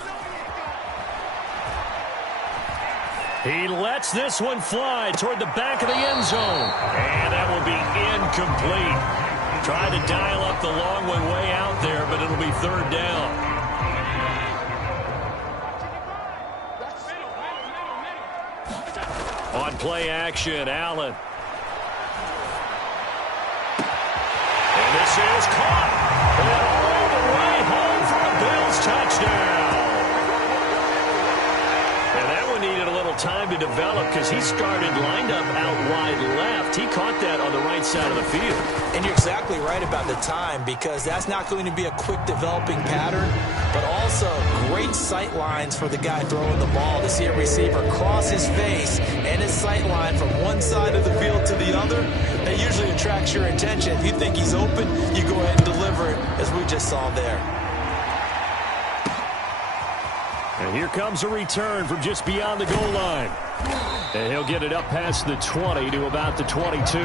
He lets this one fly toward the back of the end zone. And that will be incomplete. Tried to dial up the long one way out there, but it'll be 3rd down. On play action, Allen. And this is caught. And all the way home for a Bills touchdown. And that one needed a little time to develop because he started lined up out wide left. He caught that on the right side of the field. And you're exactly right about the time because that's not going to be a quick developing pattern, but also great sight lines for the guy throwing the ball to see a receiver cross his face and his sight line from one side of the field to the other. That usually attracts your attention. If you think he's open, you go ahead and deliver it, as we just saw there. And here comes a return from just beyond the goal line. And he'll get it up past the 20 to about the 22.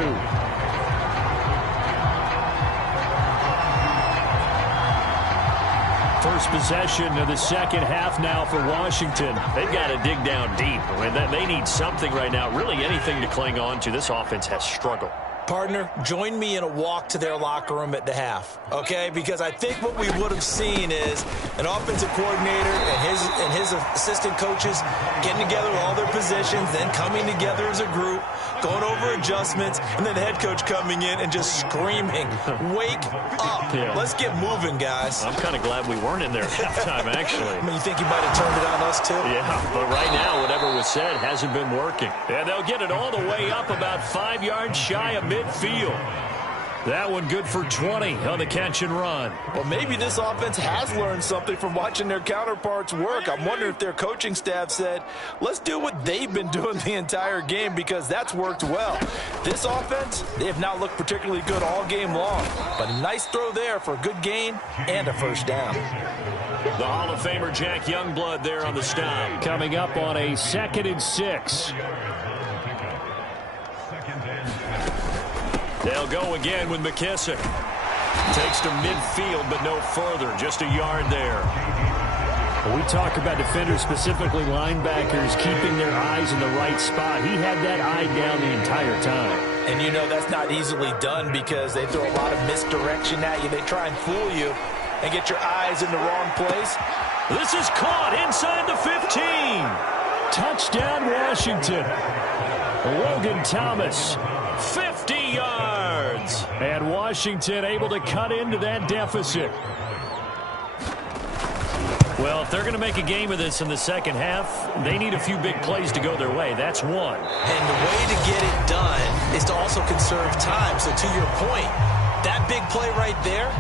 First possession of the second half now for Washington. They've got to dig down deep. I mean, they need something right now, really anything to cling on to. This offense has struggled. Partner, join me in a walk to their locker room at the half, okay? Because I think what we would have seen is an offensive coordinator and his assistant coaches getting together with all their positions, then coming together as a group, going over adjustments, and then the head coach coming in and just screaming, wake up. Yeah. Let's get moving, guys. I'm kind of glad we weren't in there at halftime, actually. I mean, you think he might have turned it on us, too? Yeah, but right now, whatever was said hasn't been working. And they'll get it all the way up about 5 yards shy of midfield. That one good for 20 on the catch and run. Well, maybe this offense has learned something from watching their counterparts work. I'm wondering if their coaching staff said, let's do what they've been doing the entire game because that's worked well. This offense, they have not looked particularly good all game long, but a nice throw there for a good gain and a first down. The Hall of Famer Jack Youngblood there on the stop. Coming up on a 2nd and 6. They'll go again with McKissick. Takes to midfield, but no further. Just a yard there. We talk about defenders, specifically linebackers, keeping their eyes in the right spot. He had that eye down the entire time. And you know that's not easily done because they throw a lot of misdirection at you. They try and fool you and get your eyes in the wrong place. This is caught inside the 15. Touchdown, Washington. Logan Thomas, 50 yards. And Washington able to cut into that deficit. Well, if they're going to make a game of this in the second half, they need a few big plays to go their way. That's one. And the way to get it done is to also conserve time. So to your point, that big play right there,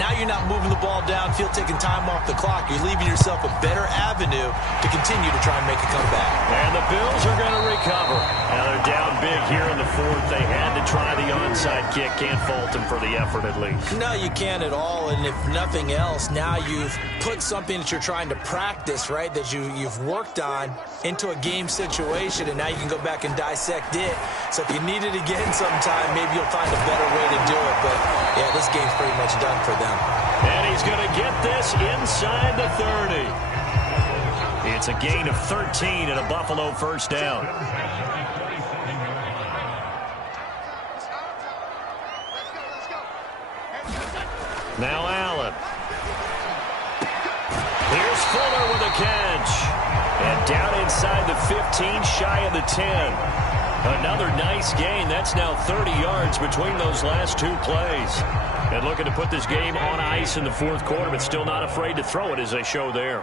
now you're not moving the ball downfield, taking time off the clock. You're leaving yourself a better avenue to continue to try and make a comeback. And the Bills are going to recover. Now they're down big here in the fourth. They had to try the onside kick. Can't fault them for the effort at least. No, you can't at all. And if nothing else, now you've put something that you're trying to practice, right, that you've worked on into a game situation, and now you can go back and dissect it. So if you need it again sometime, maybe you'll find a better way to do it. But, yeah, this game's pretty much done for them. And he's going to get this inside the 30. It's a gain of 13 and a Buffalo first down. Now Allen. Here's Fuller with a catch. And down inside the 15, shy of the 10. Another nice gain. That's now 30 yards between those last two plays. And looking to put this game on ice in the fourth quarter, but still not afraid to throw it as they show there.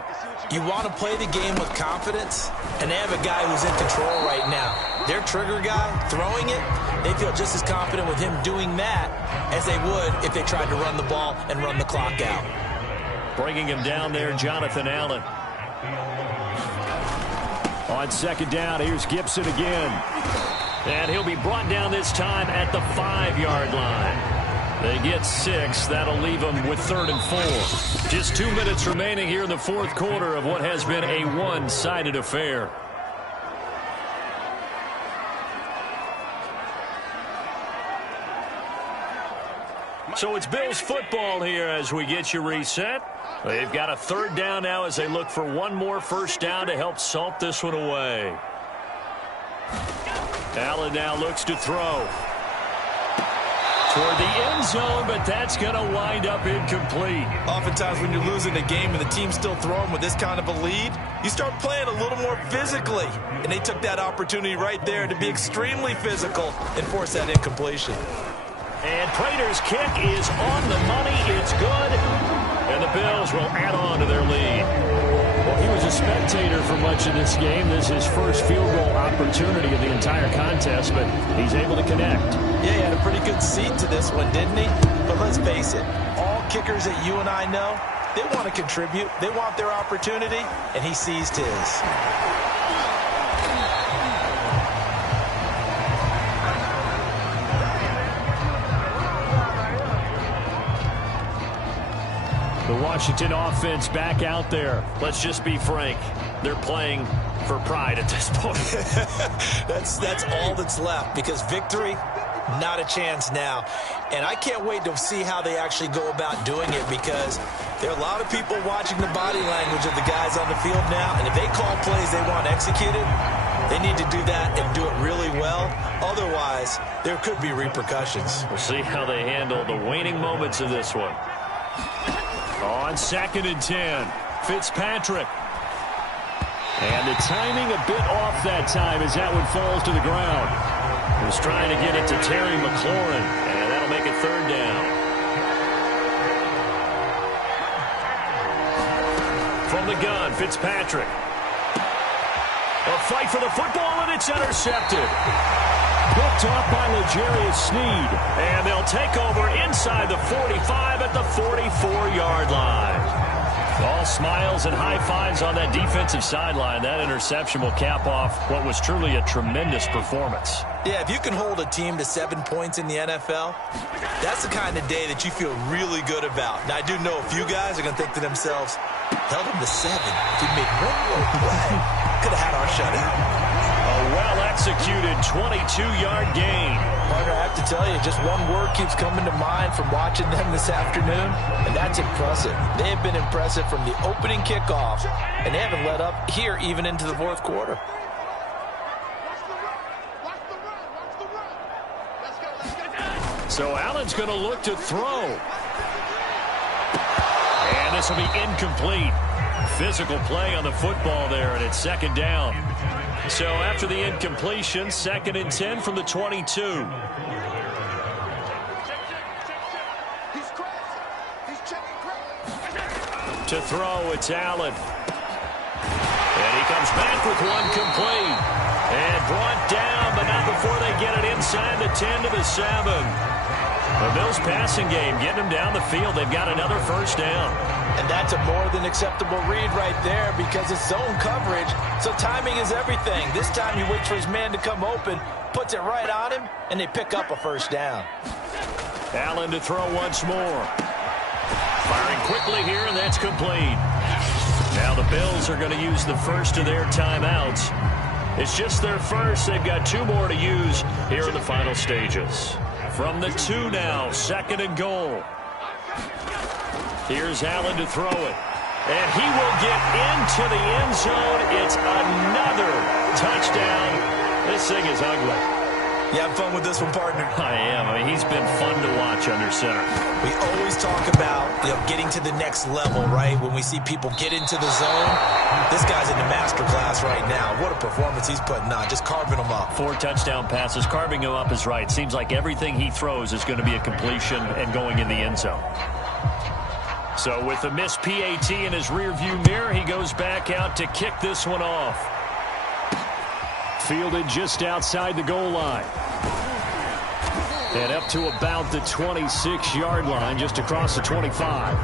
You want to play the game with confidence, and they have a guy who's in control right now. Their trigger guy throwing it, they feel just as confident with him doing that as they would if they tried to run the ball and run the clock out. Bringing him down there, Jonathan Allen. On second down, here's Gibson again. And he'll be brought down this time at the 5-yard line. They get 6. That'll leave them with 3rd and 4. Just 2 minutes remaining here in the fourth quarter of what has been a one-sided affair. So it's Bills football here as we get you reset. They've got a 3rd down now as they look for one more first down to help salt this one away. Allen now looks to throw toward the end zone, but that's going to wind up incomplete. Oftentimes when you're losing a game and the team's still throwing with this kind of a lead, you start playing a little more physically. And they took that opportunity right there to be extremely physical and force that incompletion. And Prater's kick is on the money. It's good. And the Bills will add on to their lead. Well, he was a spectator for much of this game. This is his first field goal opportunity of the entire contest, but he's able to connect. Yeah, he had a pretty good seat to this one, didn't he? But let's face it, all kickers that you and I know, they want to contribute. They want their opportunity, and he seized his. The Washington offense back out there. Let's just be frank. They're playing for pride at this point. That's all that's left, because victory, not a chance now. And I can't wait to see how they actually go about doing it, because there are a lot of people watching the body language of the guys on the field now, and if they call plays they want executed, they need to do that and do it really well. Otherwise, there could be repercussions. We'll see how they handle the waning moments of this one. On 2nd and 10, Fitzpatrick. And the timing a bit off that time as that one falls to the ground. He was trying to get it to Terry McLaurin, and that'll make it 3rd down. From the gun, Fitzpatrick. A fight for the football, and it's intercepted. Picked off by L'Jarius Sneed. And they'll take over inside the 45 at the 44-yard line. All smiles and high fives on that defensive sideline. That interception will cap off what was truly a tremendous performance. Yeah, if you can hold a team to 7 points in the NFL, that's the kind of day that you feel really good about. Now, I do know a few guys are going to think to themselves, held him to 7. If he made one more play, could have had our shutout. A well-executed 22-yard gain. Partner, I have to tell you, just one word keeps coming to mind from watching them this afternoon, and that's impressive. They have been impressive from the opening kickoff, and they haven't let up here even into the 4th quarter. So Allen's going to look to throw. And this will be incomplete. Physical play on the football there, and it's 2nd down. So after the incompletion, 2nd and 10 from the 22. To throw, it's Allen. And he comes back with one complete. And brought down, but not before they get it inside the 10 to the 7. The Bills passing game getting them down the field. They've got another 1st down. And that's a more than acceptable read right there, because it's zone coverage, so timing is everything. This time he waits for his man to come open, puts it right on him, and they pick up a 1st down. Allen to throw once more. Firing quickly here, and that's complete. Now the Bills are going to use the first of their timeouts. It's just their first. They've got 2 more to use here in the final stages. From the 2 now, 2nd and goal. Here's Allen to throw it. And he will get into the end zone. It's another touchdown. This thing is ugly. You have fun with this one, partner? I am. I mean, he's been fun to watch under center. We always talk about, getting to the next level, right? When we see people get into the zone, this guy's in the master class right now. What a performance he's putting on, just carving them up. 4 touchdown passes. Carving him up is right. Seems like everything he throws is going to be a completion and going in the end zone. So with the missed PAT in his rearview mirror, he goes back out to kick this one off. Fielded just outside the goal line. And up to about the 26-yard line, just across the 25.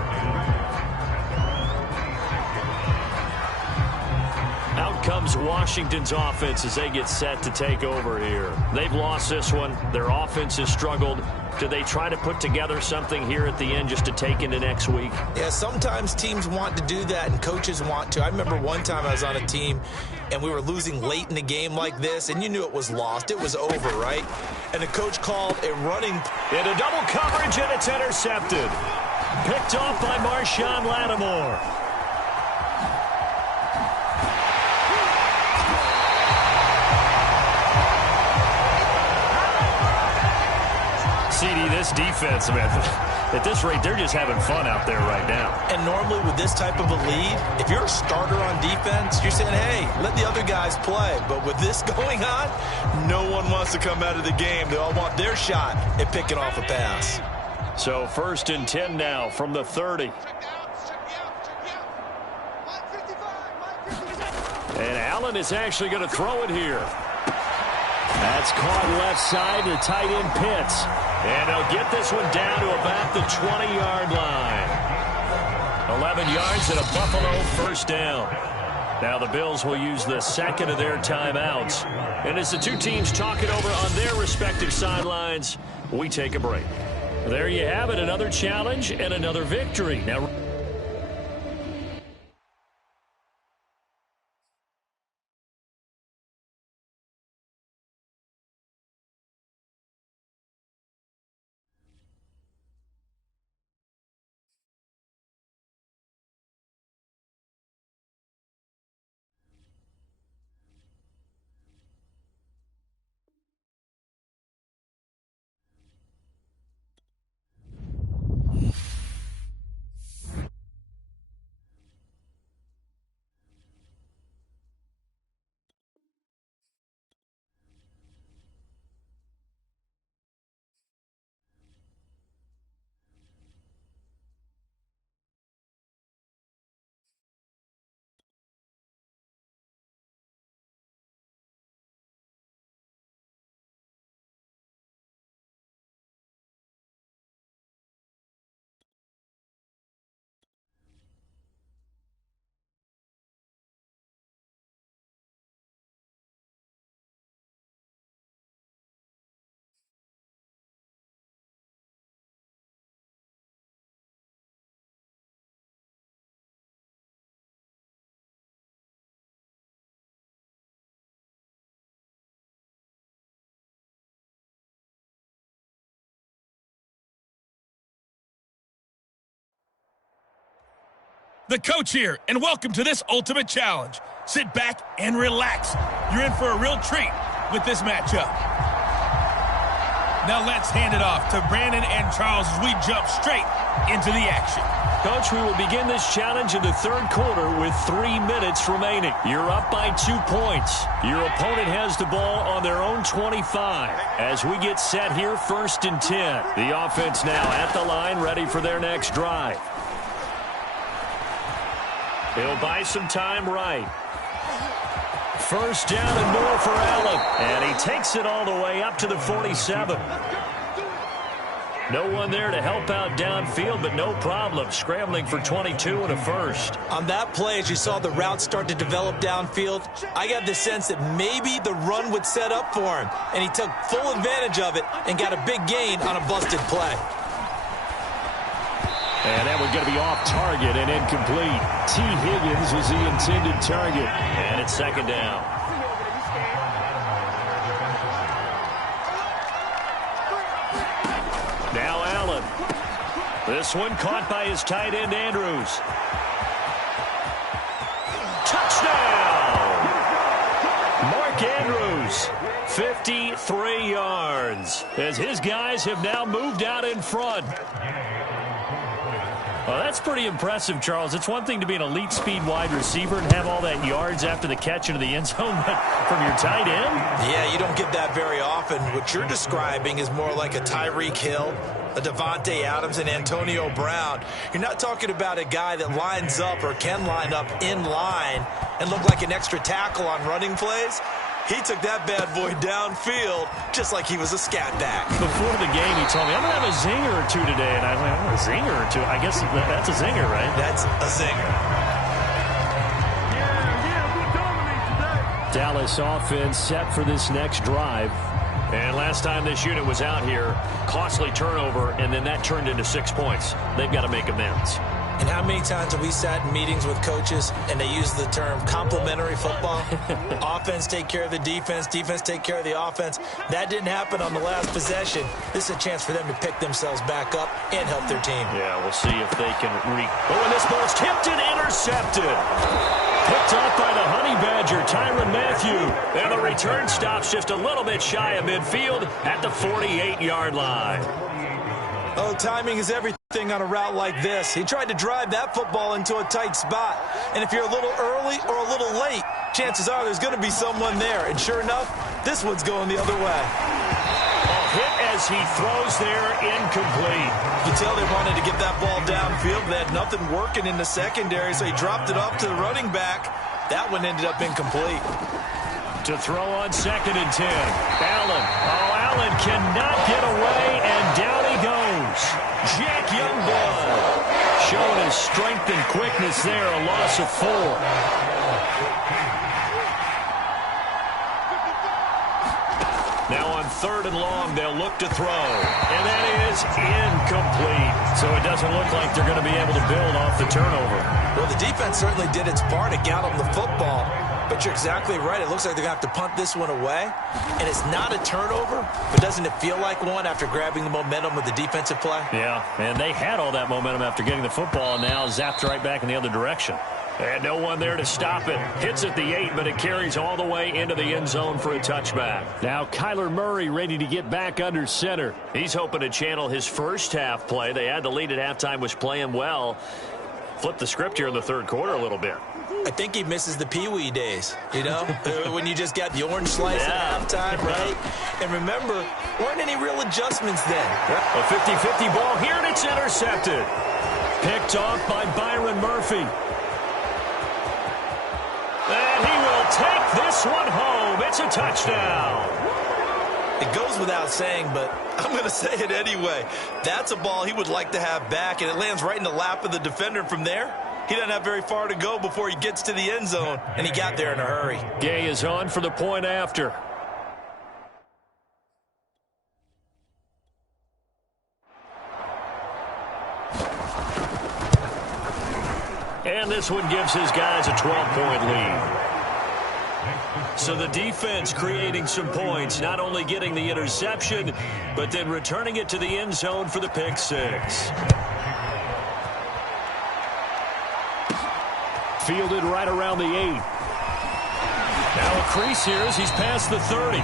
Out comes Washington's offense as they get set to take over here. They've lost this one. Their offense has struggled. Do they try to put together something here at the end just to take into next week? Yeah, sometimes teams want to do that and coaches want to. I remember one time I was on a team and we were losing late in the game like this, and you knew it was lost. It was over, right? And the coach called a running. Into double coverage, and it's intercepted. Picked off by Marshawn Lattimore. CD, this defense, man, at this rate, they're just having fun out there right now. And normally with this type of a lead, if you're a starter on defense, you're saying, hey, let the other guys play. But with this going on, no one wants to come out of the game. They all want their shot at picking off a pass. So 1st and 10 now from the 30. Check me out. Line 55. And Allen is actually going to throw it here. That's caught left side to tight end Pitts. And they'll get this one down to about the 20-yard line. 11 yards and a Buffalo first down. Now the Bills will use the second of their timeouts. And as the two teams talk it over on their respective sidelines, we take a break. There you have it, another challenge and another victory. Now, The coach here, and welcome to this ultimate challenge. Sit back and relax. You're in for a real treat with this matchup. Now let's hand it off to Brandon and Charles as we jump straight into the action. Coach, we will begin this challenge in the third quarter with 3 minutes remaining. You're up by 2 points. Your opponent has the ball on their own 25. As we get set here, 1st and 10. The offense now at the line, ready for their next drive. He'll buy some time right. 1st down and more for Allen. And he takes it all the way up to the 47. No one there to help out downfield, but no problem. Scrambling for 22 and a first. On that play, as you saw the route start to develop downfield, I got the sense that maybe the run would set up for him. And he took full advantage of it and got a big gain on a busted play. And that one's going to be off target and incomplete. T. Higgins was the intended target. And it's 2nd down. Now Allen. This one caught by his tight end Andrews. Touchdown! Mark Andrews. 53 yards. As his guys have now moved out in front. Well, that's pretty impressive, Charles. It's one thing to be an elite speed wide receiver and have all that yards after the catch into the end zone, but from your tight end? Yeah, you don't get that very often. What you're describing is more like a Tyreek Hill, a Devontae Adams, and Antonio Brown. You're not talking about a guy that lines up or can line up in line and look like an extra tackle on running plays. He took that bad boy downfield just like he was a scat back. Before the game, he told me, I'm going to have a zinger or two today. And I was like, oh, a zinger or two? I guess that's a zinger, right? That's a zinger. Dallas offense set for this next drive. And last time this unit was out here, costly turnover, and then that turned into 6 points. They've got to make amends. And how many times have we sat in meetings with coaches and they use the term complementary football? Offense take care of the defense, defense take care of the offense. That didn't happen on the last possession. This is a chance for them to pick themselves back up and help their team. Yeah, we'll see if they can Oh, and this ball's tipped and intercepted. Picked up by the Honey Badger, Tyrann Mathieu. And the return stops just a little bit shy of midfield at the 48-yard line. Oh, timing is everything on a route like this. He tried to drive that football into a tight spot. And if you're a little early or a little late, chances are there's going to be someone there. And sure enough, this one's going the other way. Hit as he throws there, incomplete. You can tell they wanted to get that ball downfield. They had nothing working in the secondary, so he dropped it off to the running back. That one ended up incomplete. To throw on 2nd and 10. Allen. Oh, Allen cannot get away, and down he goes. Jack Youngblood showing his strength and quickness there, a loss of 4. Now on 3rd and long, they'll look to throw. And that is incomplete. So it doesn't look like they're going to be able to build off the turnover. Well, the defense certainly did its part to get them the football. But you're exactly right. It looks like they're going to have to punt this one away. And it's not a turnover, but doesn't it feel like one after grabbing the momentum with the defensive play? Yeah, and they had all that momentum after getting the football, and now zapped right back in the other direction. And no one there to stop it. Hits at the 8, but it carries all the way into the end zone for a touchback. Now Kyler Murray ready to get back under center. He's hoping to channel his first half play. They had the lead at halftime, was playing well. Flip the script here in the 3rd quarter a little bit. I think he misses the Pee-wee days, you know, when you just got the orange slice at halftime, right? And remember, weren't any real adjustments then. A 50-50 ball here, and it's intercepted. Picked off by Byron Murphy. And he will take this one home. It's a touchdown. It goes without saying, but I'm going to say it anyway. That's a ball he would like to have back, and it lands right in the lap of the defender. From there, he doesn't have very far to go before he gets to the end zone, and he got there in a hurry. Gay is on for the point after. And this one gives his guys a 12-point lead. So the defense creating some points, not only getting the interception, but then returning it to the end zone for the pick 6. Fielded right around the 8. Now a crease here as he's past the 30.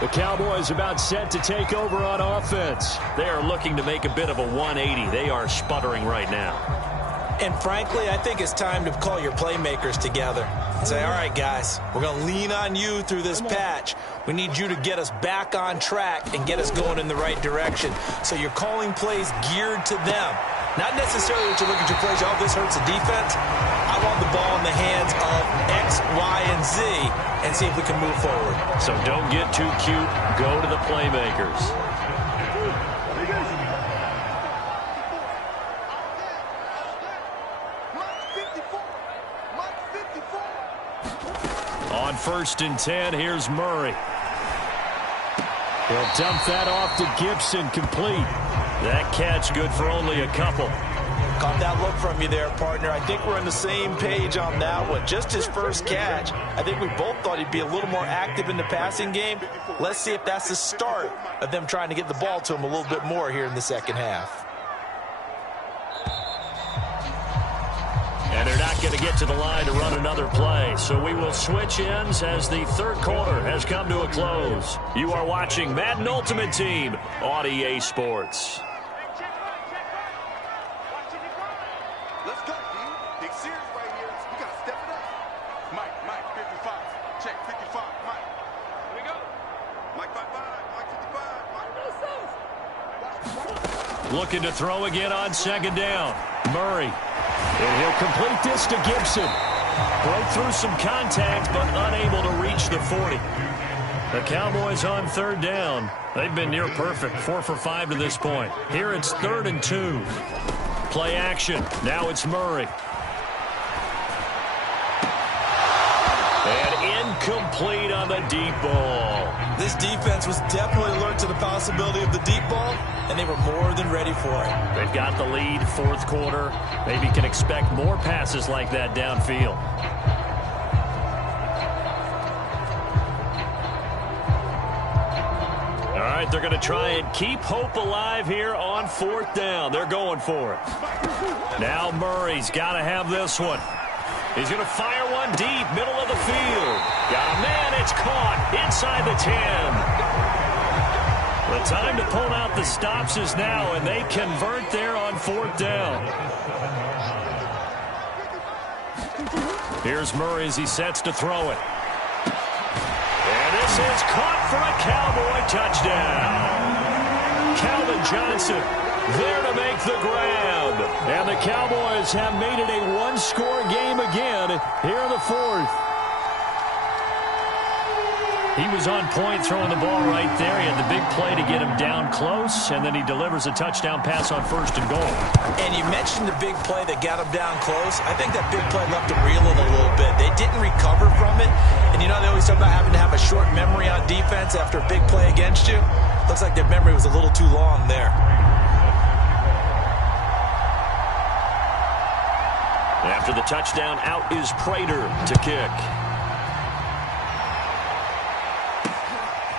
The Cowboys about set to take over on offense. They are looking to make a bit of a 180. They are sputtering right now. And frankly, I think it's time to call your playmakers together and say, all right, guys, we're going to lean on you through this patch. We need you to get us back on track and get us going in the right direction. So you're calling plays geared to them. Not necessarily that you look at your plays, oh, this hurts the defense. I want the ball in the hands of X, Y, and Z and see if we can move forward. So don't get too cute. Go to the playmakers. On 1st and 10, here's Murray. He'll dump that off to Gibson, complete. That catch good for only a couple. Caught that look from you there, partner. I think we're on the same page on that one. Just his first catch. I think we both thought he'd be a little more active in the passing game. Let's see if that's the start of them trying to get the ball to him a little bit more here in the second half. And they're not going to get to the line to run another play. So we will switch ends as the 3rd quarter has come to a close. You are watching Madden Ultimate Team on EA Sports. Let's go, D. Big series right here. We got to step it up. Mike, 55. Check 55. Mike. Here we go. Mike 55. Mike 55. Mike. Looking to throw again on 2nd down. Murray. And he'll complete this to Gibson. Broke through some contact, but unable to reach the 40. The Cowboys on 3rd down. They've been near perfect, 4 for 5 to this point. Here it's 3rd and 2. Play action. Now it's Murray. And incomplete on the deep ball. This defense was definitely alert to the possibility of the deep ball, and they were more than ready for it. They've got the lead, 4th quarter. Maybe can expect more passes like that downfield. All right, they're going to try and keep hope alive here on 4th down. They're going for it. Now Murray's got to have this one. He's going to fire one deep, middle of the field. Got a man, it's caught inside the 10. The time to pull out the stops is now, and they convert there on 4th down. Here's Murray as he sets to throw it. And this is caught for a Cowboy touchdown. Calvin Johnson there to make the grab. And the Cowboys have made it a one-score game again here in the fourth. He was on point throwing the ball right there. He had the big play to get him down close, and then he delivers a touchdown pass on 1st and goal. And you mentioned the big play that got him down close. I think that big play left him reeling a little bit. They didn't recover from it. And you know, they always talk about having to have a short memory on defense after a big play against you. Looks like their memory was a little too long there. After the touchdown, out is Prater to kick.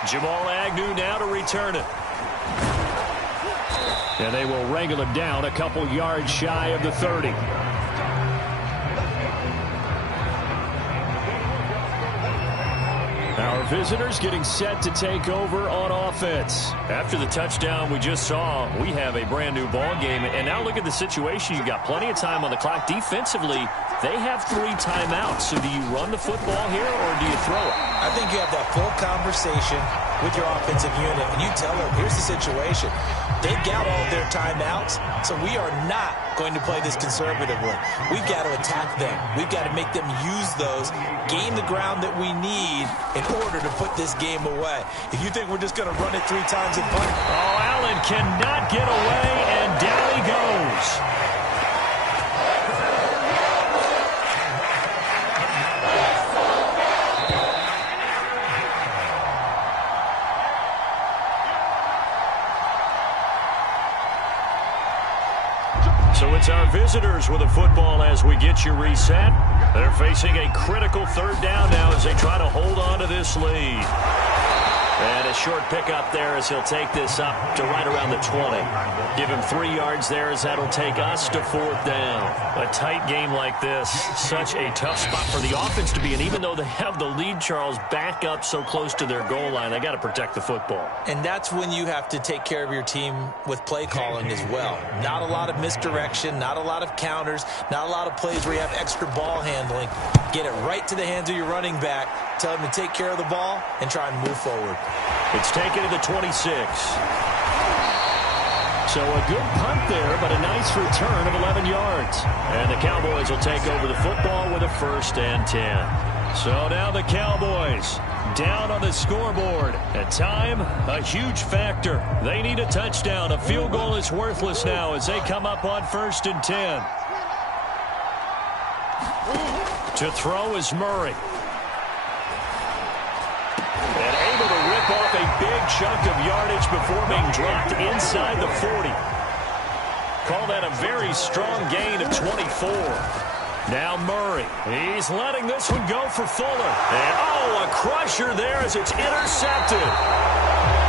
Jamal Agnew now to return it. And they will wrangle it down a couple yards shy of the 30. Our visitors getting set to take over on offense. After the touchdown we just saw, we have a brand new ball game. And now look at the situation. You've got plenty of time on the clock. Defensively, they have 3 timeouts. So do you run the football here or do you throw it? I think you have that full conversation with your offensive unit, and you tell them, here's the situation. They've got all of their timeouts, so we are not going to play this conservatively. We've got to attack them. We've got to make them use those, gain the ground that we need in order to put this game away. If you think we're just going to run it 3 times and punt. Oh, Allen cannot get away, and down he goes. So it's our visitors with a football as we get you reset. They're facing a critical 3rd down now as they try to hold on to this lead. And a short pickup there as he'll take this up to right around the 20. Give him 3 yards there as that'll take us to 4th down. A tight game like this, such a tough spot for the offense to be in. Even though they have the lead, Charles, back up so close to their goal line, they got to protect the football. And that's when you have to take care of your team with play calling as well. Not a lot of misdirection, not a lot of counters, not a lot of plays where you have extra ball handling. Get it right to the hands of your running back, tell him to take care of the ball, and try and move forward. It's taken to the 26. So a good punt there, but a nice return of 11 yards. And the Cowboys will take over the football with a 1st and 10. So now the Cowboys down on the scoreboard. At time, a huge factor. They need a touchdown. A field goal is worthless now as they come up on 1st and 10. To throw is Murray. And able to rip off a big chunk of yardage before being dropped inside the 40. Call that a very strong gain of 24. Now Murray. He's letting this one go for Fuller. And, oh, a crusher there as it's intercepted.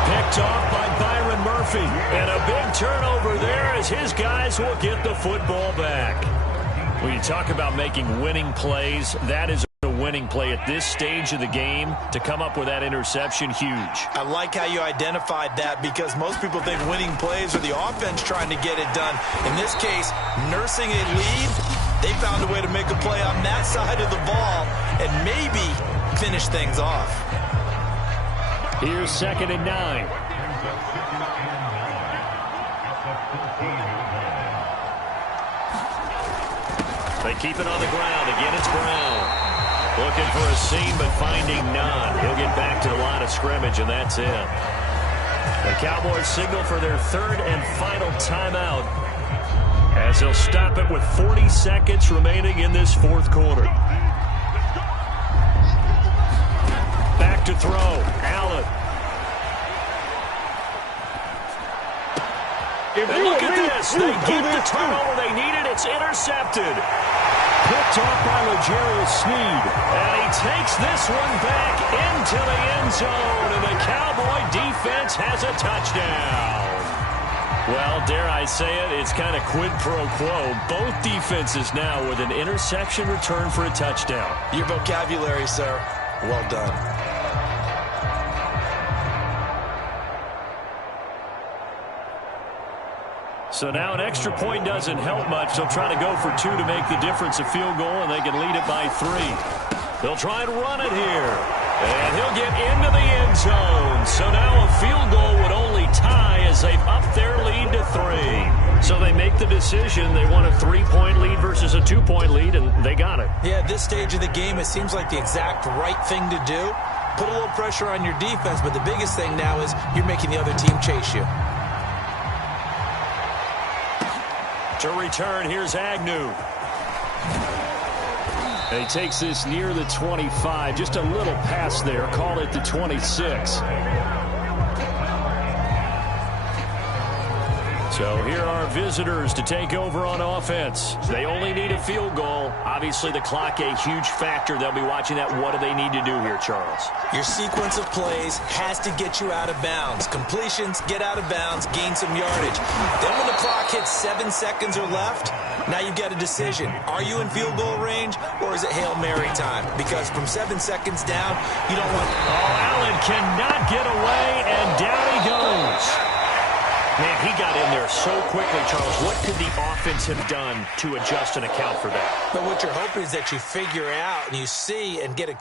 Picked off by Byron Murphy. And a big turnover there as his guys will get the football back. When you talk about making winning plays, that is a winning play at this stage of the game. To come up with that interception, huge. I like how you identified that because most people think winning plays are the offense trying to get it done. In this case, nursing a lead, they found a way to make a play on that side of the ball and maybe finish things off. Here's 2nd and 9. They keep it on the ground. Again, it's Brown. Looking for a seam, but finding none. He'll get back to the line of scrimmage, and that's it. The Cowboys signal for their 3rd and final timeout as they'll stop it with 40 seconds remaining in this 4th quarter. Back to throw. Allen. And look at this. They get the turnover they needed. It's intercepted. Picked off by L'Jarius Sneed. And he takes this one back into the end zone. And the Cowboy defense has a touchdown. Well, dare I say it, it's kind of quid pro quo. Both defenses now with an interception return for a touchdown. Your vocabulary, sir. Well done. So now an extra point doesn't help much. They'll try to go for 2 to make the difference a field goal, and they can lead it by 3. They'll try and run it here. And he'll get into the end zone. So now a field goal would only tie as they've upped their lead to 3. So they make the decision. They want a 3-point lead versus a 2-point lead, and they got it. Yeah, at this stage of the game, it seems like the exact right thing to do. Put a little pressure on your defense, but the biggest thing now is you're making the other team chase you. To return, here's Agnew. And he takes this near the 25. Just a little pass there. Call it the 26. So here are visitors to take over on offense. They only need a field goal. Obviously, the clock a huge factor. They'll be watching that. What do they need to do here, Charles? Your sequence of plays has to get you out of bounds. Completions, get out of bounds, gain some yardage. Then when the clock hits 7 seconds or left, now you've got a decision. Are you in field goal range, or is it Hail Mary time? Because from 7 seconds down, you don't want... Oh, Allen cannot get away, and down he goes. Man, he got in there so quickly, Charles. What could the offense have done to adjust and account for that? But what you're hoping is that you figure out and you see and get a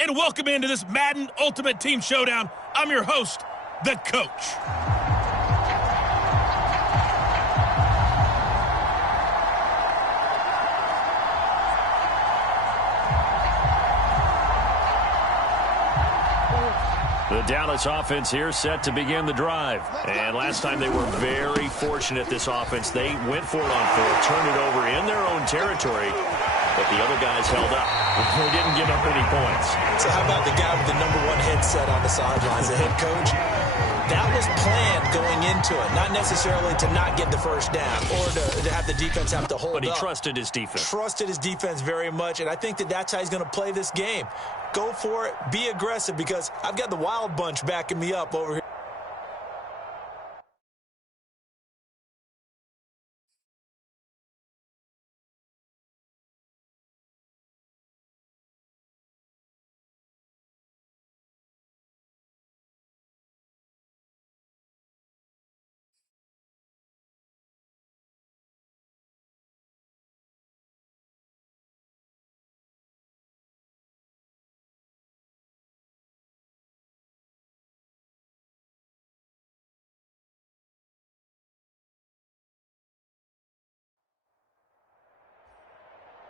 and welcome into this Madden Ultimate Team Showdown. I'm your host, the Coach. The Dallas offense here set to begin the drive. And last time they were very fortunate, this offense. They went for it on fourth, turned it over in their own territory, but the other guys held up. They didn't give up any points. So how about the guy with the #1 headset on the sidelines, the head coach? That was planned going into it, not necessarily to not get the first down or to have the defense have to hold up. But he trusted his defense. Trusted his defense very much, and I think that's how he's going to play this game. Go for it. Be aggressive, because I've got the wild bunch backing me up over here.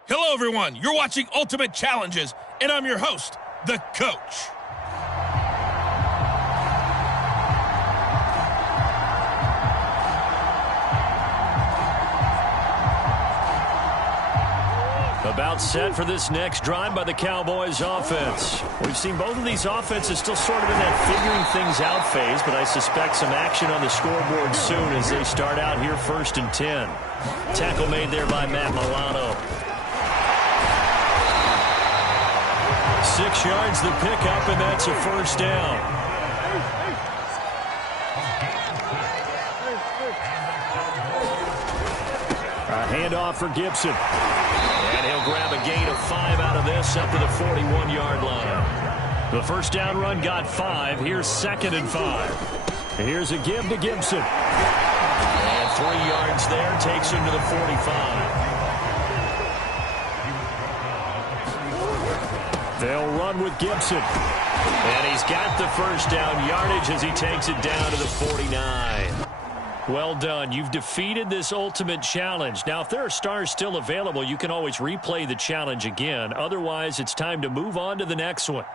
Hello, everyone. You're watching Ultimate Challenges, and I'm your host, the Coach. About set for this next drive by the Cowboys offense. We've seen both of these offenses still sort of in that figuring things out phase, but I suspect some action on the scoreboard soon as they start out here 1st and 10. Tackle made there by Matt Milano. 6 yards the pickup, and that's a first down. A handoff for Gibson. And he'll grab a gain of 5 out of this up to the 41-yard line. The first down run got 5. Here's 2nd and 5. Here's a give to Gibson. And 3 yards there takes him to the 45. They'll run with Gibson. And he's got the first down yardage as he takes it down to the 49. Well done. You've defeated this ultimate challenge. Now, if there are stars still available, you can always replay the challenge again. Otherwise, it's time to move on to the next one.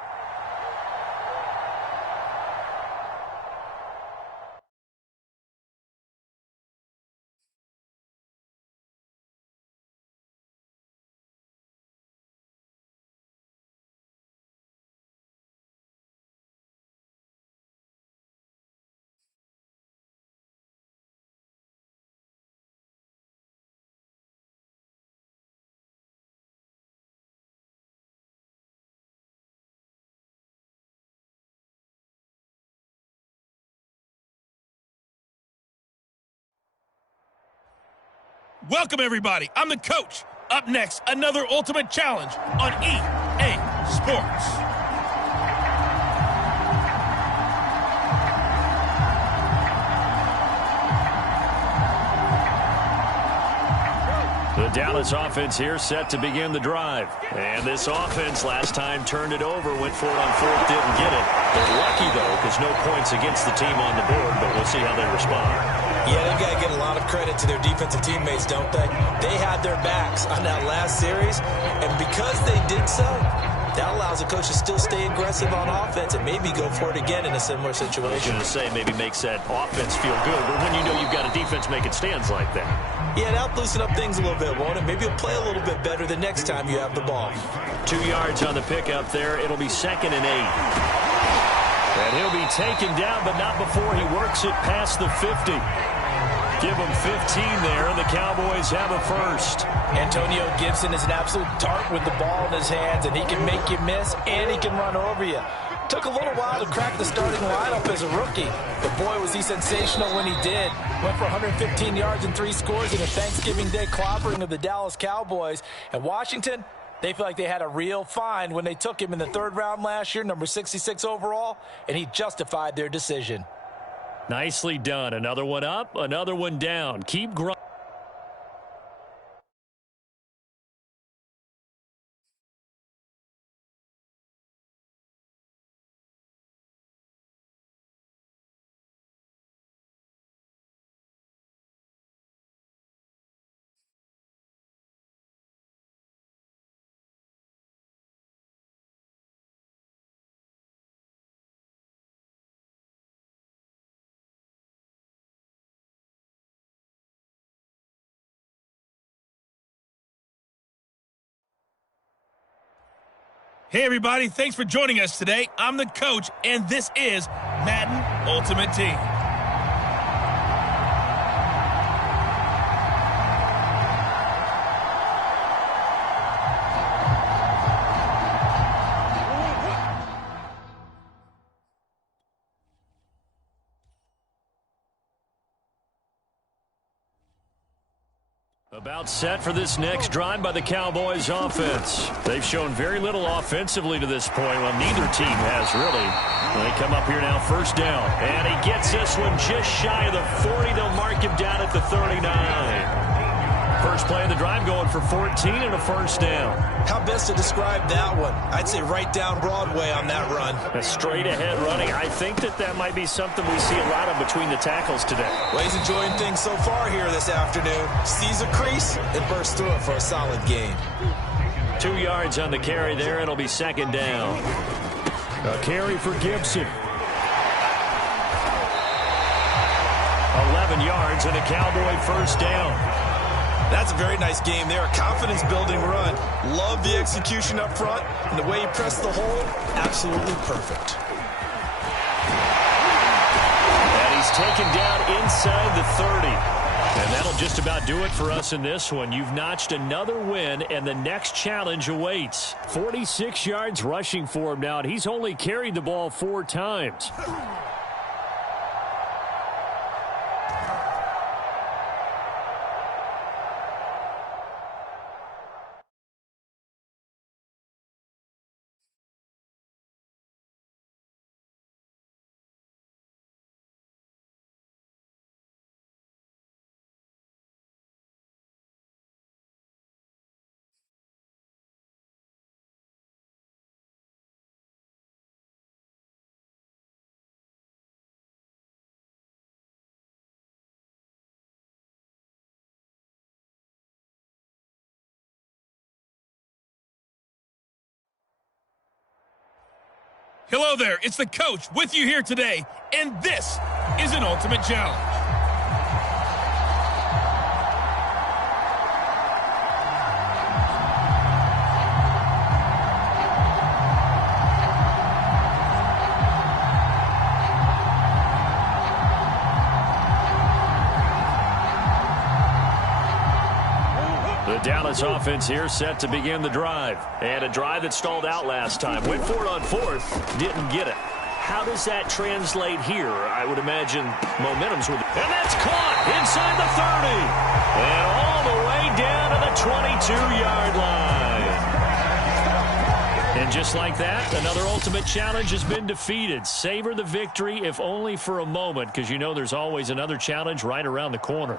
Welcome, everybody. I'm the Coach. Up next, another Ultimate Challenge on EA Sports. The Dallas offense here set to begin the drive. And this offense last time turned it over, went for it on fourth, didn't get it. They're lucky, though, because no points against the team on the board, but we'll see how they respond. Yeah, they've got to get a lot of credit to their defensive teammates, don't they? They had their backs on that last series, and because they did so, that allows the coach to still stay aggressive on offense and maybe go for it again in a similar situation. I was going to say maybe makes that offense feel good, but when you know you've got a defense making stands like that. Yeah, that'll loosen up things a little bit, won't it? Maybe you'll play a little bit better the next time you have the ball. 2 yards on the pickup there. It'll be 2nd and 8. And he'll be taken down, but not before he works it past the 50. Give him 15 there, and the Cowboys have a first. Antonio Gibson is an absolute dart with the ball in his hands, and he can make you miss, and he can run over you. Took a little while to crack the starting lineup as a rookie, but boy, was he sensational when he did. Went for 115 yards and 3 scores in a Thanksgiving Day clobbering of the Dallas Cowboys. And Washington, they feel like they had a real find when they took him in the 3rd round last year, number 66 overall, and he justified their decision. Nicely done. Another one up, another one down. Keep grinding. Hey, everybody. Thanks for joining us today. I'm the coach, and this is Madden Ultimate Team. About set for this next drive by the Cowboys offense. They've shown very little offensively to this point. Well, neither team has really. They come up here now, first down. And he gets this one just shy of the 40. They'll mark him down at the 39. First play of the drive going for 14 and a first down. How best to describe that one? I'd say right down Broadway on that run. A straight ahead running. I think that might be something we see a lot of between the tackles today. Well, he's enjoying things so far here this afternoon. Sees a crease and bursts through it for a solid gain. 2 yards on the carry there. It'll be second down. A carry for Gibson. 11 yards and a Cowboy first down. That's a very nice game there. A confidence-building run. Love the execution up front. And the way he pressed the hole, absolutely perfect. And he's taken down inside the 30. And that'll just about do it for us in this one. You've notched another win, and the next challenge awaits. 46 yards rushing for him now, and he's only carried the ball 4 times. Hello there, it's the coach with you here today, and this is an Ultimate Challenge. The Dallas offense here set to begin the drive. And a drive that stalled out last time. Went for it on fourth, didn't get it. How does that translate here? I would imagine momentum's with it. And that's caught inside the 30. And all the way down to the 22-yard line. And just like that, another Ultimate Challenge has been defeated. Savor the victory, if only for a moment, because you know there's always another challenge right around the corner.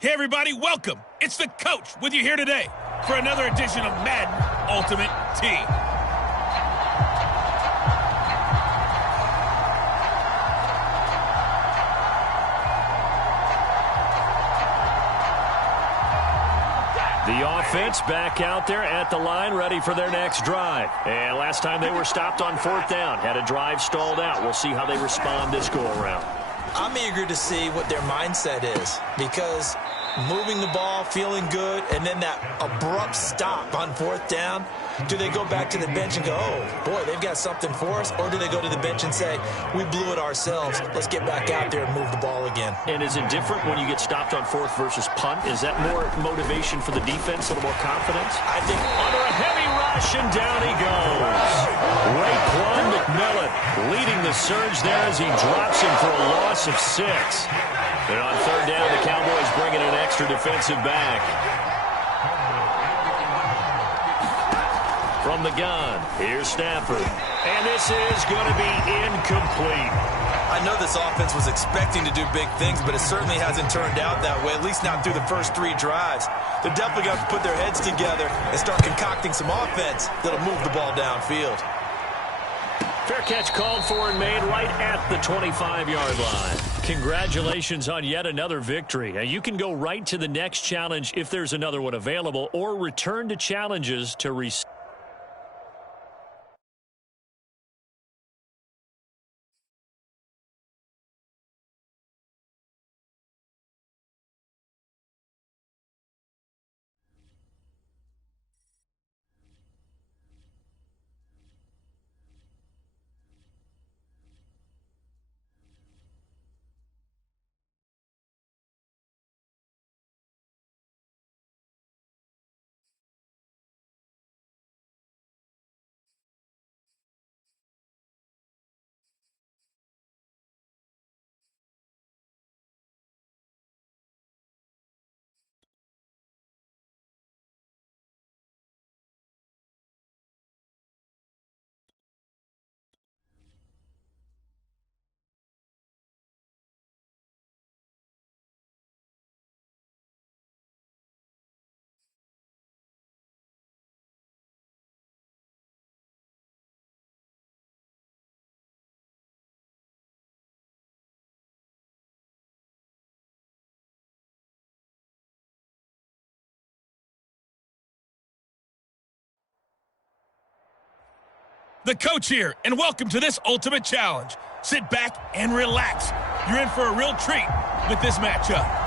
Hey, everybody, welcome. It's the coach with you here today for another edition of Madden Ultimate Team. The offense back out there at the line, ready for their next drive. And last time they were stopped on fourth down, had a drive stalled out. We'll see how they respond this go-around. I'm eager to see what their mindset is, because moving the ball, feeling good, and then that abrupt stop on fourth down, do they go back to the bench and go, oh, boy, they've got something for us? Or do they go to the bench and say, we blew it ourselves, let's get back out there and move the ball again? And is it different when you get stopped on fourth versus punt? Is that more motivation for the defense, a little more confidence? I think under a heavy rush, and down he goes. Raekwon McMillan leading the surge there as he drops him for a loss of 6. And on third down, the Cowboys bring in an extra defensive back. From the gun, here's Stafford. And this is going to be incomplete. I know this offense was expecting to do big things, but it certainly hasn't turned out that way, at least not through the first 3 drives. They're definitely going to put their heads together and start concocting some offense that'll move the ball downfield. Fair catch called for and made right at the 25-yard line. Congratulations on yet another victory. Now, you can go right to the next challenge if there's another one available, or return to challenges to receive. The coach here, and welcome to this ultimate challenge. Sit back and relax. You're in for a real treat with this matchup.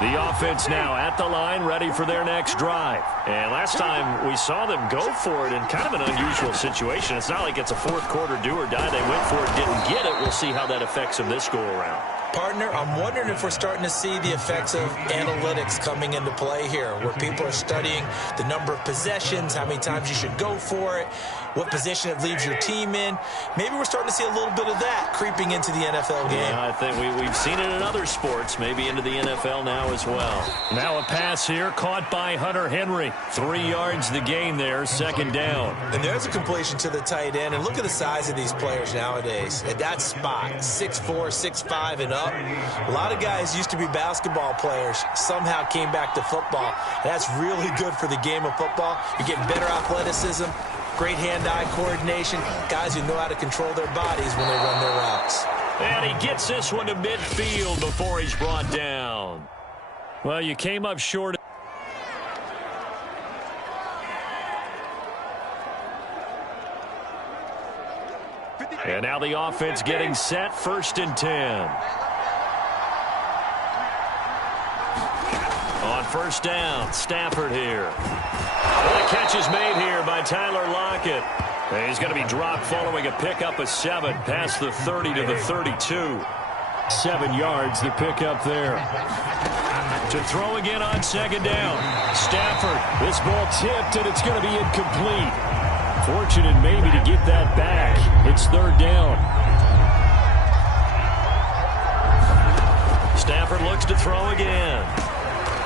The offense now at the line, ready for their next drive. And last time we saw them go for it in kind of an unusual situation. It's not like it's a fourth quarter do or die. They went for it, didn't get it. We'll see how that affects them this go-around. Partner, I'm wondering if we're starting to see the effects of analytics coming into play here, where people are studying the number of possessions, how many times you should go for it, what position it leaves your team in. Maybe we're starting to see a little bit of that creeping into the NFL game. Yeah, I think we've seen it in other sports, maybe into the NFL now as well. Now a pass here, caught by Hunter Henry. 3 yards the gain there, second down. And there's a completion to the tight end. And look at the size of these players nowadays. At that spot, 6'4", 6'5", and up. A lot of guys used to be basketball players, somehow came back to football. That's really good for the game of football. You're getting better athleticism, great hand-eye coordination, guys who know how to control their bodies when they run their routes. And he gets this one to midfield before he's brought down. Well, you came up short. And now the offense getting set, 1st and 10. On 1st down, Stafford here. Well, the catch is made here by Tyler Lockett. And he's going to be dropped following a pickup of 7 past the 30 to the 32. 7 yards, the pickup there. To throw again on 2nd down. Stafford, this ball tipped, and it's going to be incomplete. Fortunate maybe to get that back. It's 3rd down. Stafford looks to throw again.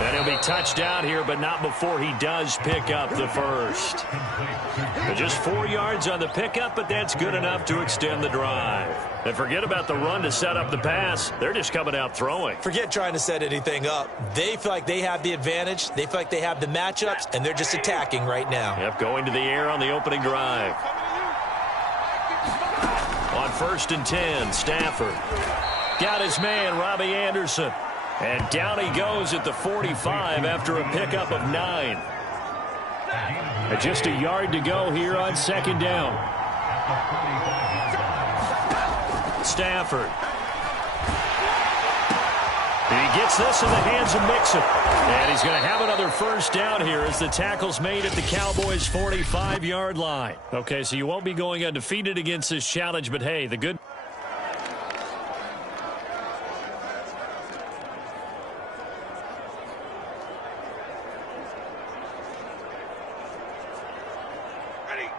And he'll be touched out here, but not before he does pick up the first. Just 4 yards on the pickup, but that's good enough to extend the drive. And forget about the run to set up the pass. They're just coming out throwing. Forget trying to set anything up. They feel like they have the advantage. They feel like they have the matchups, and they're just attacking right now. Yep, going to the air on the opening drive. On 1st and 10, Stafford. Got his man, Robbie Anderson. And down he goes at the 45 after a pickup of 9. And just a yard to go here on 2nd down. Stafford. And he gets this in the hands of Mixon. And he's going to have another 1st down here as the tackle's made at the Cowboys' 45-yard line. Okay, so you won't be going undefeated against this challenge, but hey, the good...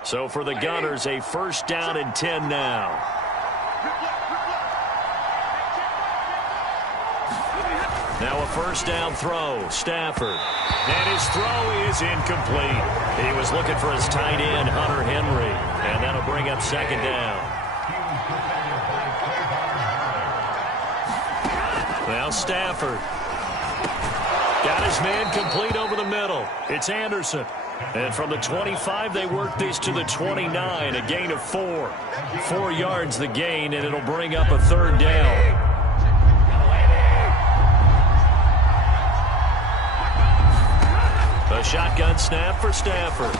So for the Gunners, a 1st down and 10 now. Now a first down throw. Stafford. And his throw is incomplete. He was looking for his tight end, Hunter Henry. And that'll bring up second down. Now Stafford. Got his man complete over the middle. It's Anderson. And from the 25, they work this to the 29, a gain of 4. 4 yards the gain, and it'll bring up a third down. A shotgun snap for Stafford.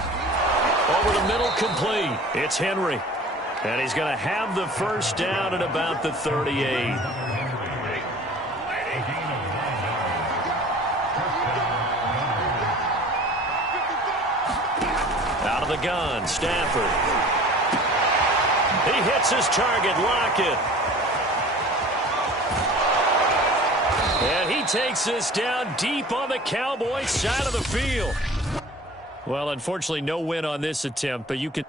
Over the middle, complete. It's Henry. And he's going to have the first down at about the 38. Out of the gun, Stafford. He hits his target, Lockett. And he takes this down deep on the Cowboys' side of the field. Well, unfortunately, no win on this attempt, but you can...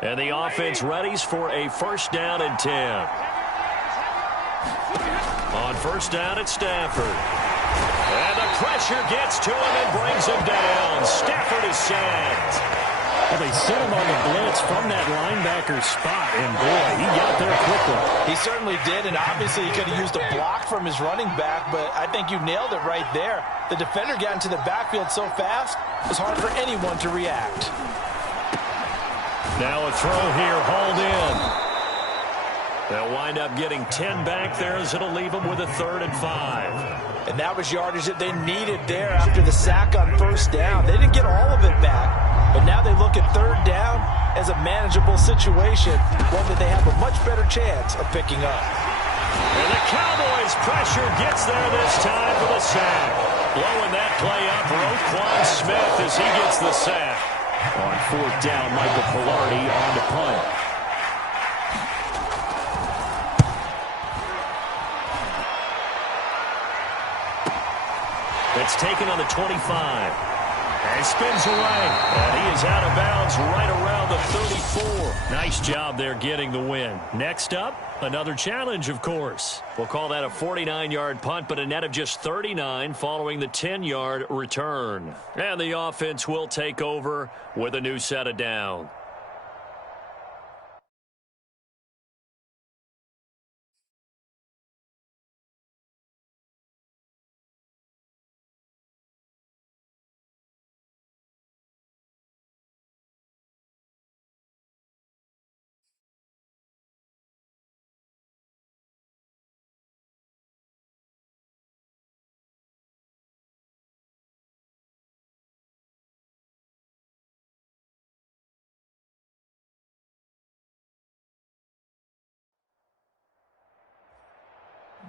And the offense readies for a first down and 10. On first down, it's Stafford. And the pressure gets to him and brings him down. Stafford is sacked. Well, they set him on the blitz from that linebacker spot, and boy, he got there quickly. He certainly did, and obviously he could have used a block from his running back, but I think you nailed it right there. The defender got into the backfield so fast, it was hard for anyone to react. Now a throw here, hauled in. They'll wind up getting 10 back there as it'll leave them with a 3rd and 5. And that was yardage that they needed there after the sack on first down. They didn't get all of it back, but now they look at 3rd down as a manageable situation, one that they have a much better chance of picking up. And the Cowboys' pressure gets there this time for the sack. Blowing that play up, Roquan Smith as he gets the sack. On 4th down, Michael Pilardi on the punt. It's taken on the 25. And spins away. And he is out of bounds right around the 34. Nice job there getting the win. Next up, another challenge, of course. We'll call that a 49-yard punt, but a net of just 39 following the 10-yard return. And the offense will take over with a new set of down.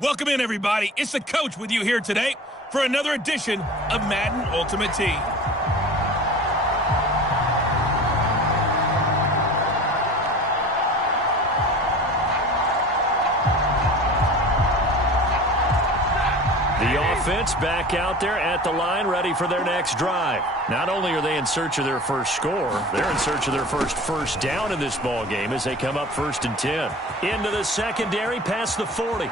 Welcome in, everybody. It's the coach with you here today for another edition of Madden Ultimate Team. The offense back out there at the line, ready for their next drive. Not only are they in search of their first score, they're in search of their first down in this ball game as they come up 1st and 10. Into the secondary, past the 40.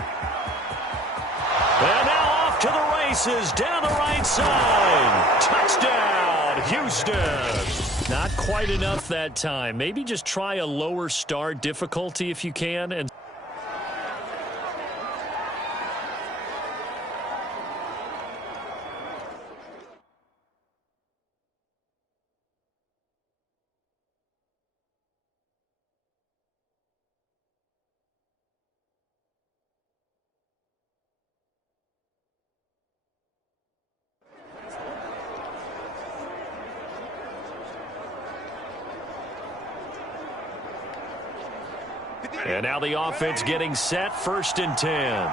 And now off to the races, down the right side. Touchdown, Houston. Not quite enough that time. Maybe just try a lower start difficulty if you can. And And now the offense getting set, 1st and 10.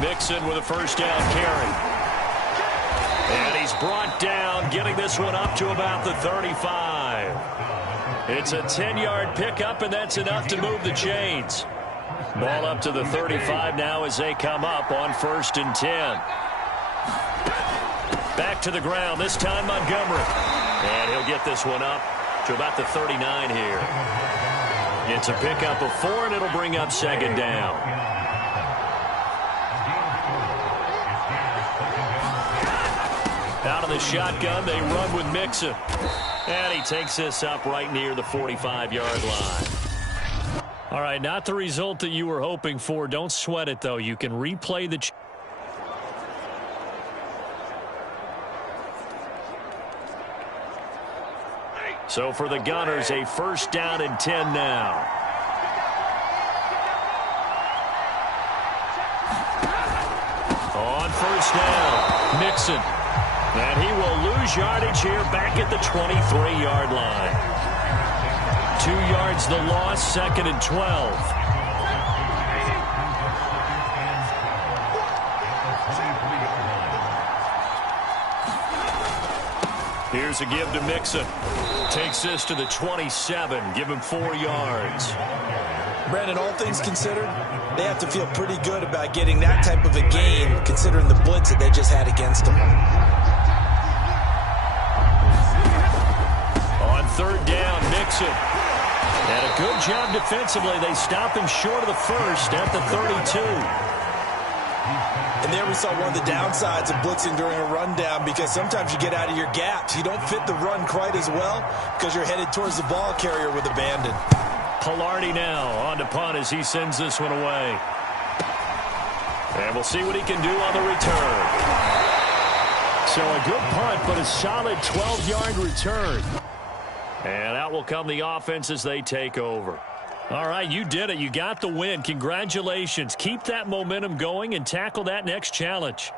Mixon with a first down carry. And he's brought down, getting this one up to about the 35. It's a 10-yard pickup, and that's enough to move the chains. Ball up to the 35 now as they come up on 1st and 10. Back to the ground, this time Montgomery. And he'll get this one up to about the 39 here. It's a pickup of 4, and it'll bring up second down. Out of the shotgun, they run with Mixon. And he takes this up right near the 45-yard line. All right, not the result that you were hoping for. Don't sweat it, though. You can replay the... So for the Gunners, a first down and 10 now. On first down, Mixon. And he will lose yardage here back at the 23-yard line. 2 yards the loss, second and 12. Here's a give to Mixon. Takes this to the 27. Give him 4 yards. Brandon, all things considered, they have to feel pretty good about getting that type of a gain, considering the blitz that they just had against them. On third down, Mixon. And a good job defensively. They stop him short of the first at the 32. And there we saw one of the downsides of blitzing during a rundown, because sometimes you get out of your gaps. You don't fit the run quite as well because you're headed towards the ball carrier with abandon. Pilardi now on to punt as he sends this one away. And we'll see what he can do on the return. So a good punt, but a solid 12-yard return. And out will come the offense as they take over. All right, you did it. You got the win. Congratulations. Keep that momentum going and tackle that next challenge.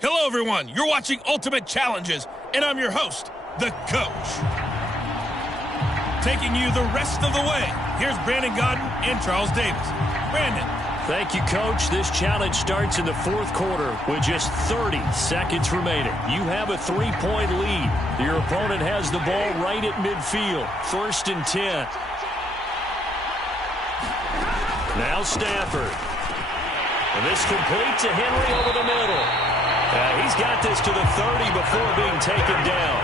Hello, everyone. You're watching Ultimate Challenges, and I'm your host, the Coach. Taking you the rest of the way, here's Brandon Godden and Charles Davis. Brandon. Thank you, Coach. This challenge starts in the fourth quarter with just 30 seconds remaining. You have a 3-point lead. Your opponent has the ball right at midfield. First and 10. Now Stafford. And this complete to Henry over the middle. He's got this to the 30 before being taken down.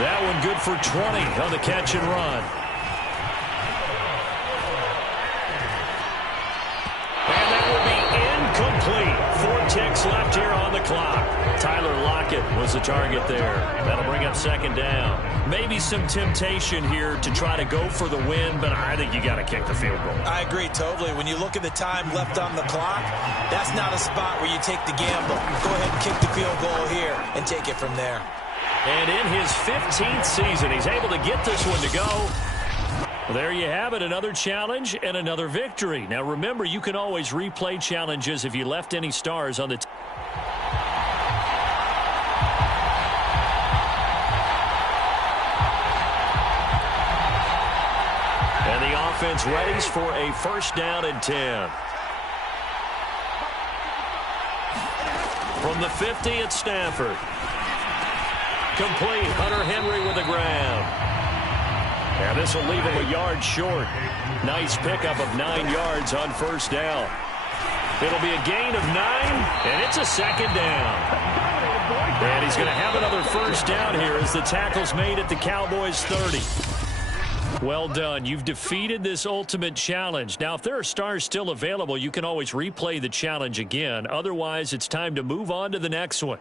That one good for 20 on the catch and run. And that will be incomplete. 4 ticks left here on the clock. Tyler Lockett was the target there. That'll bring up second down. Maybe some temptation here to try to go for the win, but I think you got to kick the field goal. I agree totally. When you look at the time left on the clock, that's not a spot where you take the gamble. Go ahead and kick the field goal here and take it from there. And in his 15th season, he's able to get this one to go. Well, there you have it, another challenge and another victory. Now, remember, you can always replay challenges if you left any stars on the team. And the offense readies for a first down and 10. From the 50 at Stafford. Complete. Hunter Henry with the ground. And this will leave him a yard short. Nice pickup of 9 yards on first down. It'll be a gain of 9, and it's a second down. And he's going to have another first down here as the tackle's made at the Cowboys' 30. Well done. You've defeated this ultimate challenge. Now, if there are stars still available, you can always replay the challenge again. Otherwise, it's time to move on to the next one.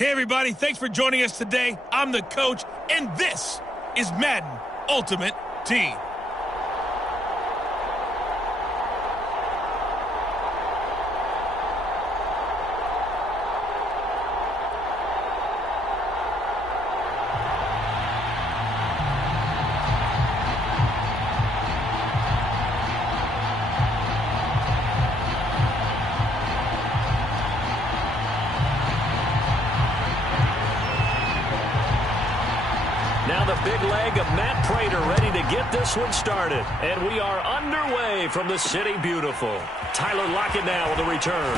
Hey, everybody. Thanks for joining us today. I'm the coach, and this is Madden Ultimate Team. Now the big leg of Matt Prater ready to get this one started. And we are underway from the City Beautiful. Tyler Lockett now with a return.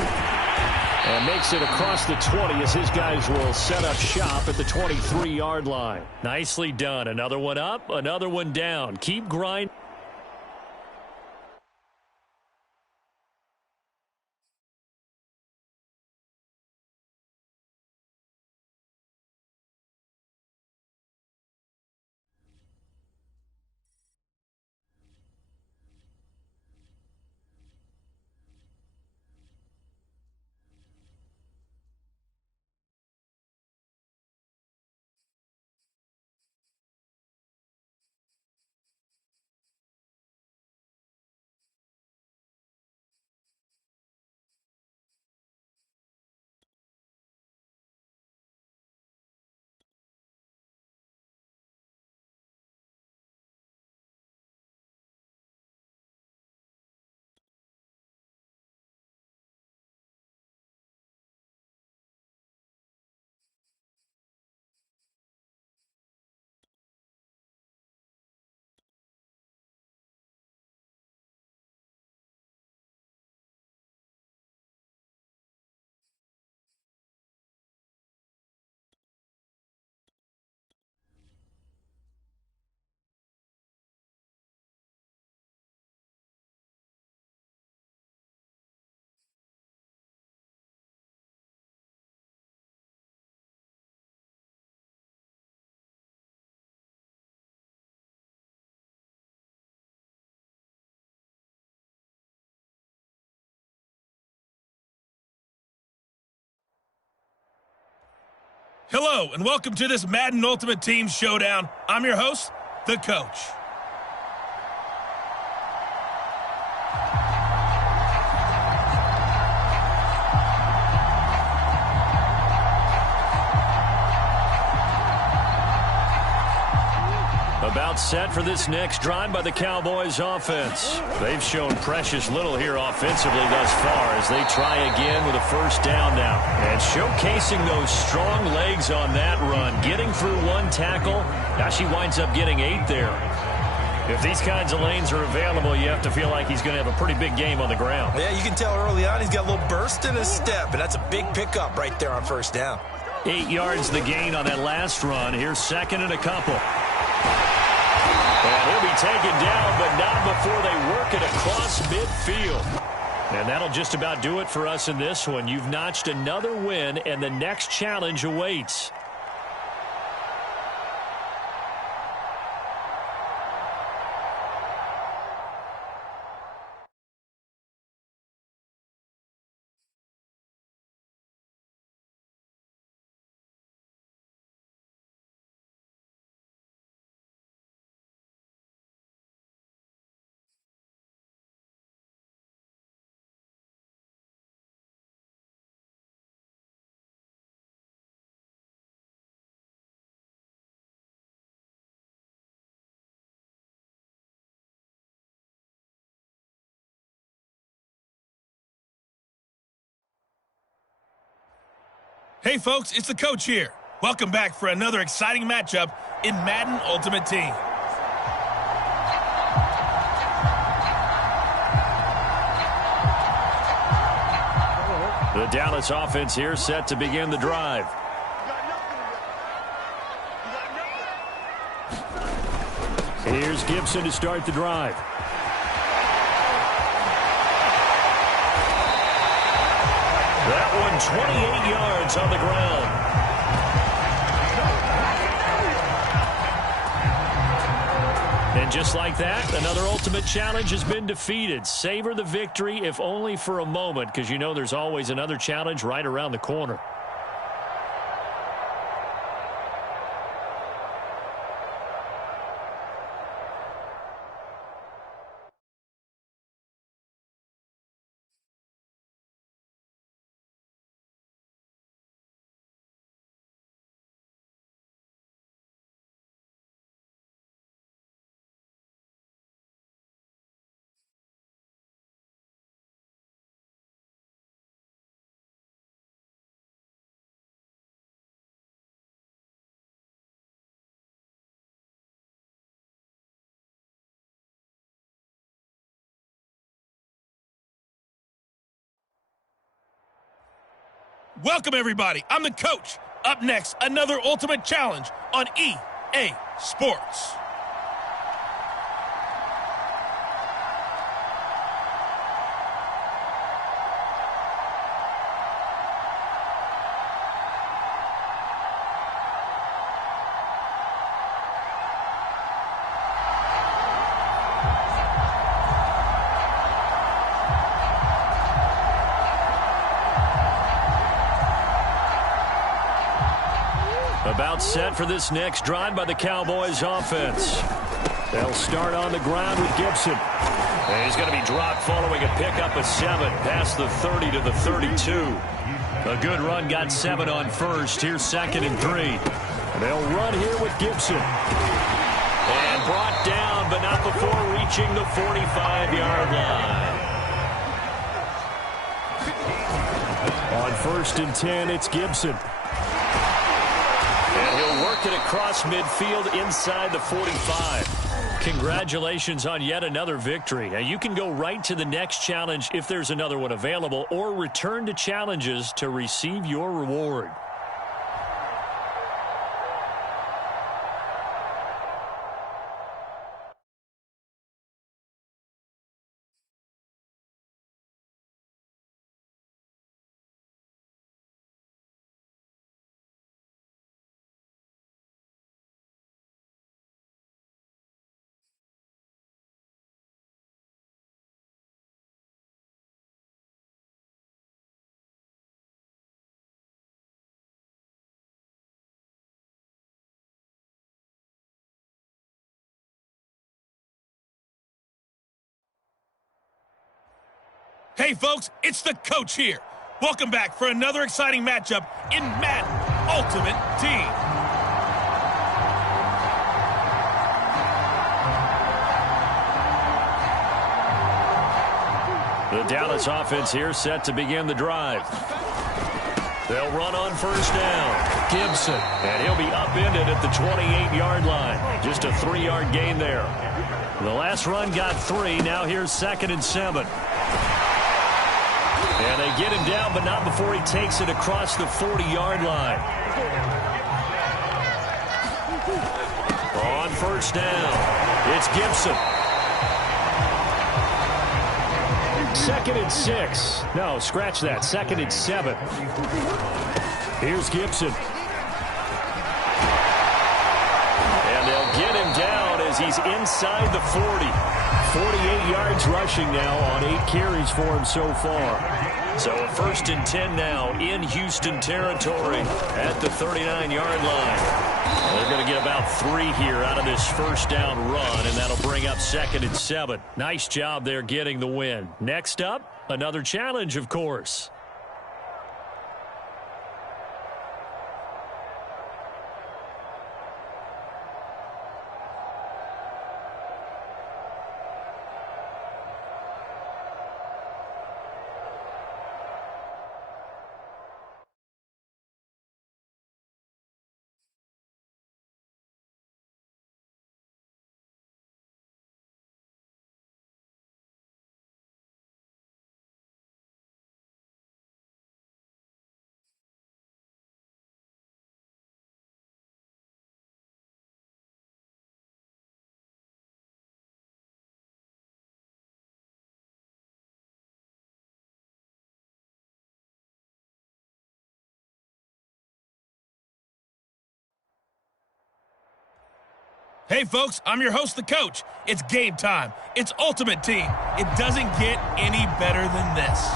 And makes it across the 20 as his guys will set up shop at the 23-yard line. Nicely done. Another one up, another one down. Keep grinding. Hello, and welcome to this Madden Ultimate Team Showdown. I'm your host, the Coach. About set for this next drive by the Cowboys offense. They've shown precious little here offensively thus far as they try again with a first down now. And showcasing those strong legs on that run. Getting through one tackle. Gosh, he winds up getting 8 there. If these kinds of lanes are available, you have to feel like he's going to have a pretty big game on the ground. Yeah, you can tell early on he's got a little burst in his step, and that's a big pickup right there on first down. 8 yards the gain on that last run. Here's second and a couple. And he'll be taken down, but not before they work it across midfield. And that'll just about do it for us in this one. You've notched another win, and the next challenge awaits. Hey, folks, it's the Coach here. Welcome back for another exciting matchup in Madden Ultimate Team. The Dallas offense here set to begin the drive. Here's Gibson to start the drive. That one 28 yards on the ground. And just like that, another ultimate challenge has been defeated. Savor the victory, if only for a moment, because you know there's always another challenge right around the corner. Welcome, everybody. I'm the coach. Up next, another Ultimate Challenge on EA Sports. About set for this next drive by the Cowboys offense. They'll start on the ground with Gibson. And he's going to be dropped following a pickup of 7 past the 30 to the 32. A good run got 7 on first. Here's 2nd and 3. They'll run here with Gibson. And brought down, but not before reaching the 45-yard line. On 1st and 10, it's Gibson. And he'll work it across midfield inside the 45. Congratulations on yet another victory. Now, you can go right to the next challenge if there's another one available, or return to challenges to receive your reward. Hey, folks, it's the coach here. Welcome back for another exciting matchup in Madden Ultimate Team. The Dallas offense here set to begin the drive. They'll run on 1st down. Gibson. And he'll be upended at the 28-yard line. Just a 3-yard gain there. The last run got 3. Now here's 2nd and 7. And they get him down, but not before he takes it across the 40-yard line. On 1st down, it's Gibson. 2nd and 6. No, scratch that. 2nd and 7. Here's Gibson. And they'll get him down as he's inside the 40. 48 yards rushing now on 8 carries for him so far. So a 1st and 10 now in Houston territory at the 39-yard line. They're going to get about 3 here out of this 1st down run, and that'll bring up 2nd and 7. Nice job there getting the win. Next up, another challenge, of course. Hey, folks, I'm your host, the coach. It's game time. It's Ultimate Team. It doesn't get any better than this.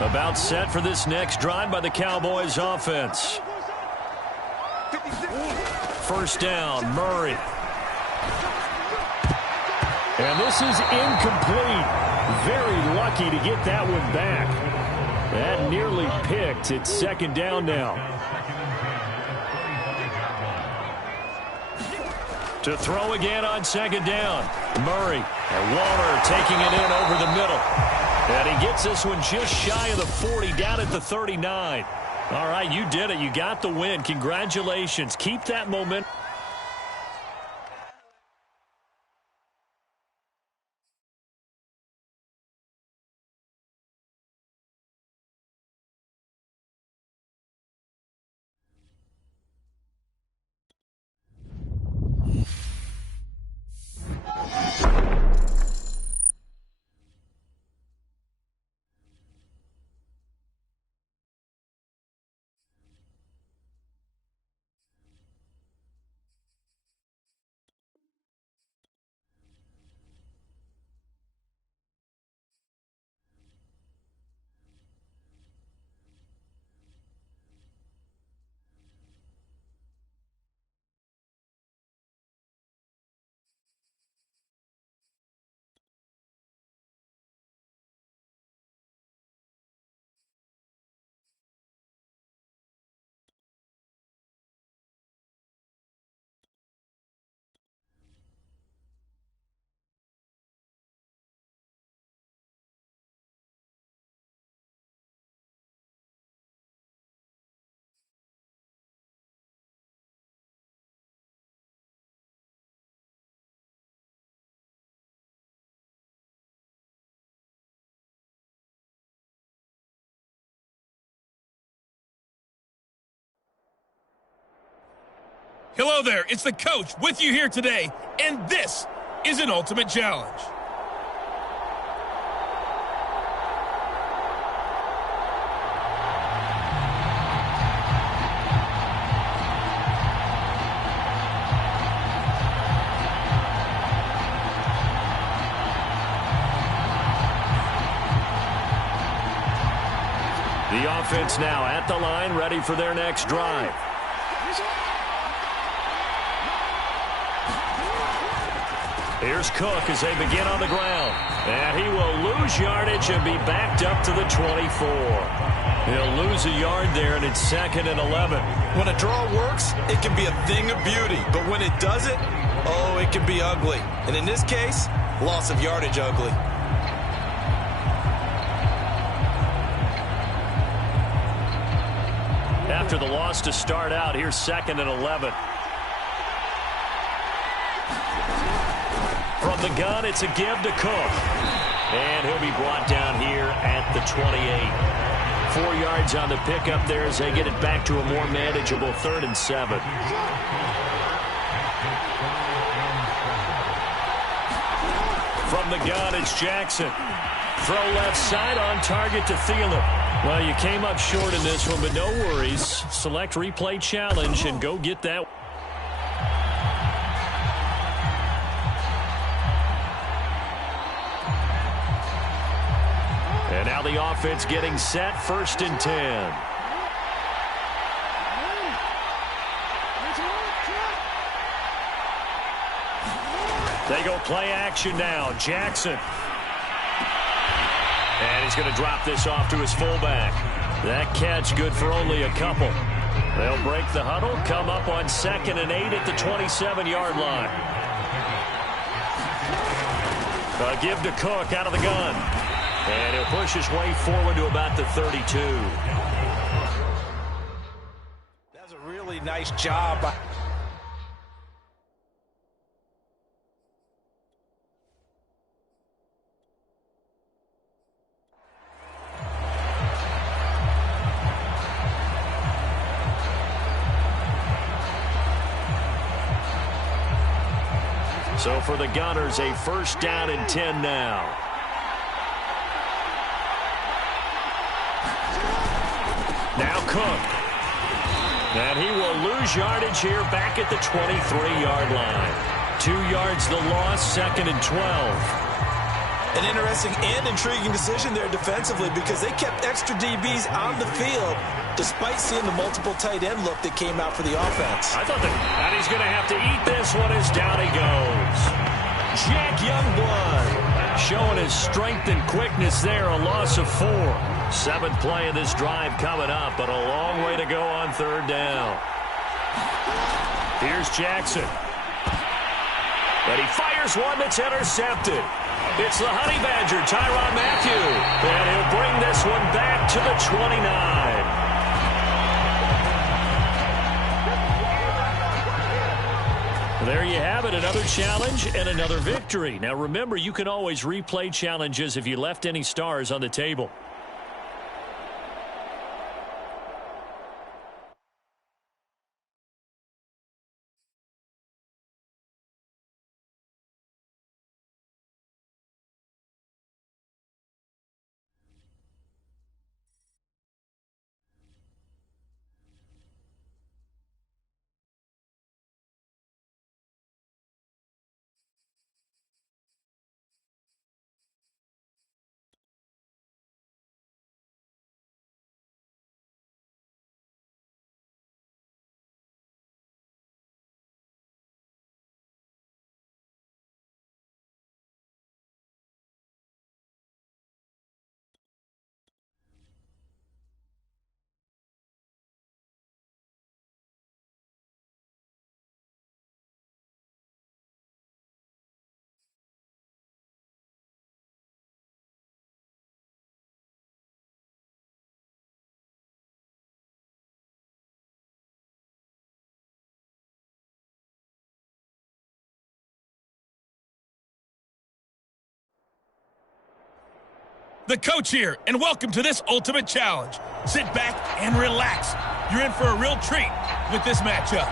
About set for this next drive by the Cowboys offense. 1st down, Murray. And this is incomplete. Very lucky to get that one back. That nearly picked. It's 2nd down now. To throw again on second down. Murray and Waller taking it in over the middle. And he gets this one just shy of the 40, down at the 39. All right, you did it. You got the win. Congratulations. Keep that momentum. Hello there, it's the coach with you here today, and this is an ultimate challenge. The offense now at the line, ready for their next drive. Here's Cook as they begin on the ground. And he will lose yardage and be backed up to the 24. He'll lose a yard there, and it's 2nd and 11. When a draw works, it can be a thing of beauty. But when it doesn't, oh, it can be ugly. And in this case, loss of yardage ugly. After the loss to start out, here's 2nd and 11. From the gun, it's a give to Cook. And he'll be brought down here at the 28. 4 yards on the pickup there as they get it back to a more manageable 3rd and 7. From the gun, it's Jackson. Throw left side on target to Thielen. Well, you came up short in this one, but no worries. Select replay challenge and go get that. And now the offense getting set, 1st and 10. They go play action now. Jackson. And he's going to drop this off to his fullback. That catch good for only a couple. They'll break the huddle, come up on 2nd and 8 at the 27-yard line. A give to Cook out of the gun. And he'll push his way forward to about the 32. That's a really nice job. So for the Gunners, a 1st down and 10 now. Now Cook. And he will lose yardage here back at the 23-yard line. 2 yards the loss, 2nd and 12. An interesting and intriguing decision there defensively because they kept extra DBs on the field despite seeing the multiple tight end look that came out for the offense. I thought that he's going to have to eat this one as down he goes. Jack Youngblood showing his strength and quickness there, a loss of 4. 7th play of this drive coming up, but a long way to go on 3rd down. Here's Jackson. And he fires one that's intercepted. It's the Honey Badger, Tyrann Mathieu. And he'll bring this one back to the 29. There you have it, another challenge and another victory. Now remember, you can always replay challenges if you left any stars on the table. The coach here, and welcome to this ultimate challenge. Sit back and relax. You're in for a real treat with this matchup.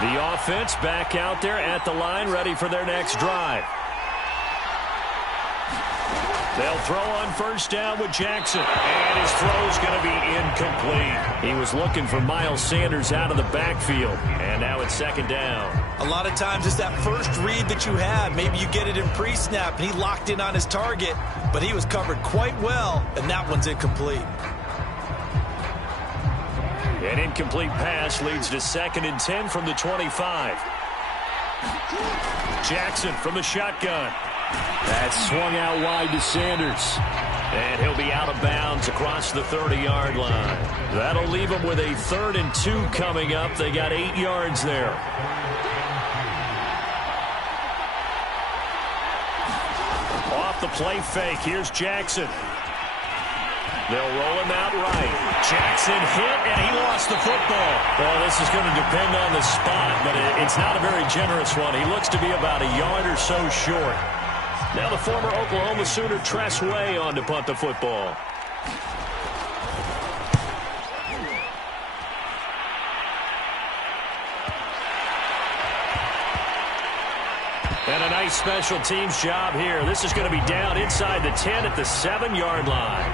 The offense back out there at the line, ready for their next drive. They'll throw on first down with Jackson, and his throw's going to be incomplete. He was looking for Miles Sanders out of the backfield, and now it's second down. A lot of times it's that first read that you have. Maybe you get it in pre-snap, and he locked in on his target, but he was covered quite well, and that one's incomplete. An incomplete pass leads to 2nd and 10 from the 25. Jackson from the shotgun. That's swung out wide to Sanders. And he'll be out of bounds across the 30-yard line. That'll leave him with a 3rd and 2 coming up. They got 8 yards there. Off the play fake. Here's Jackson. They'll roll him out right. Jackson hit, and he lost the football. Well, this is going to depend on the spot, but it's not a very generous one. He looks to be about a yard or so short. Now the former Oklahoma Sooner Tress Way on to punt the football. And a nice special teams job here. This is going to be down inside the 10 at the 7-yard line.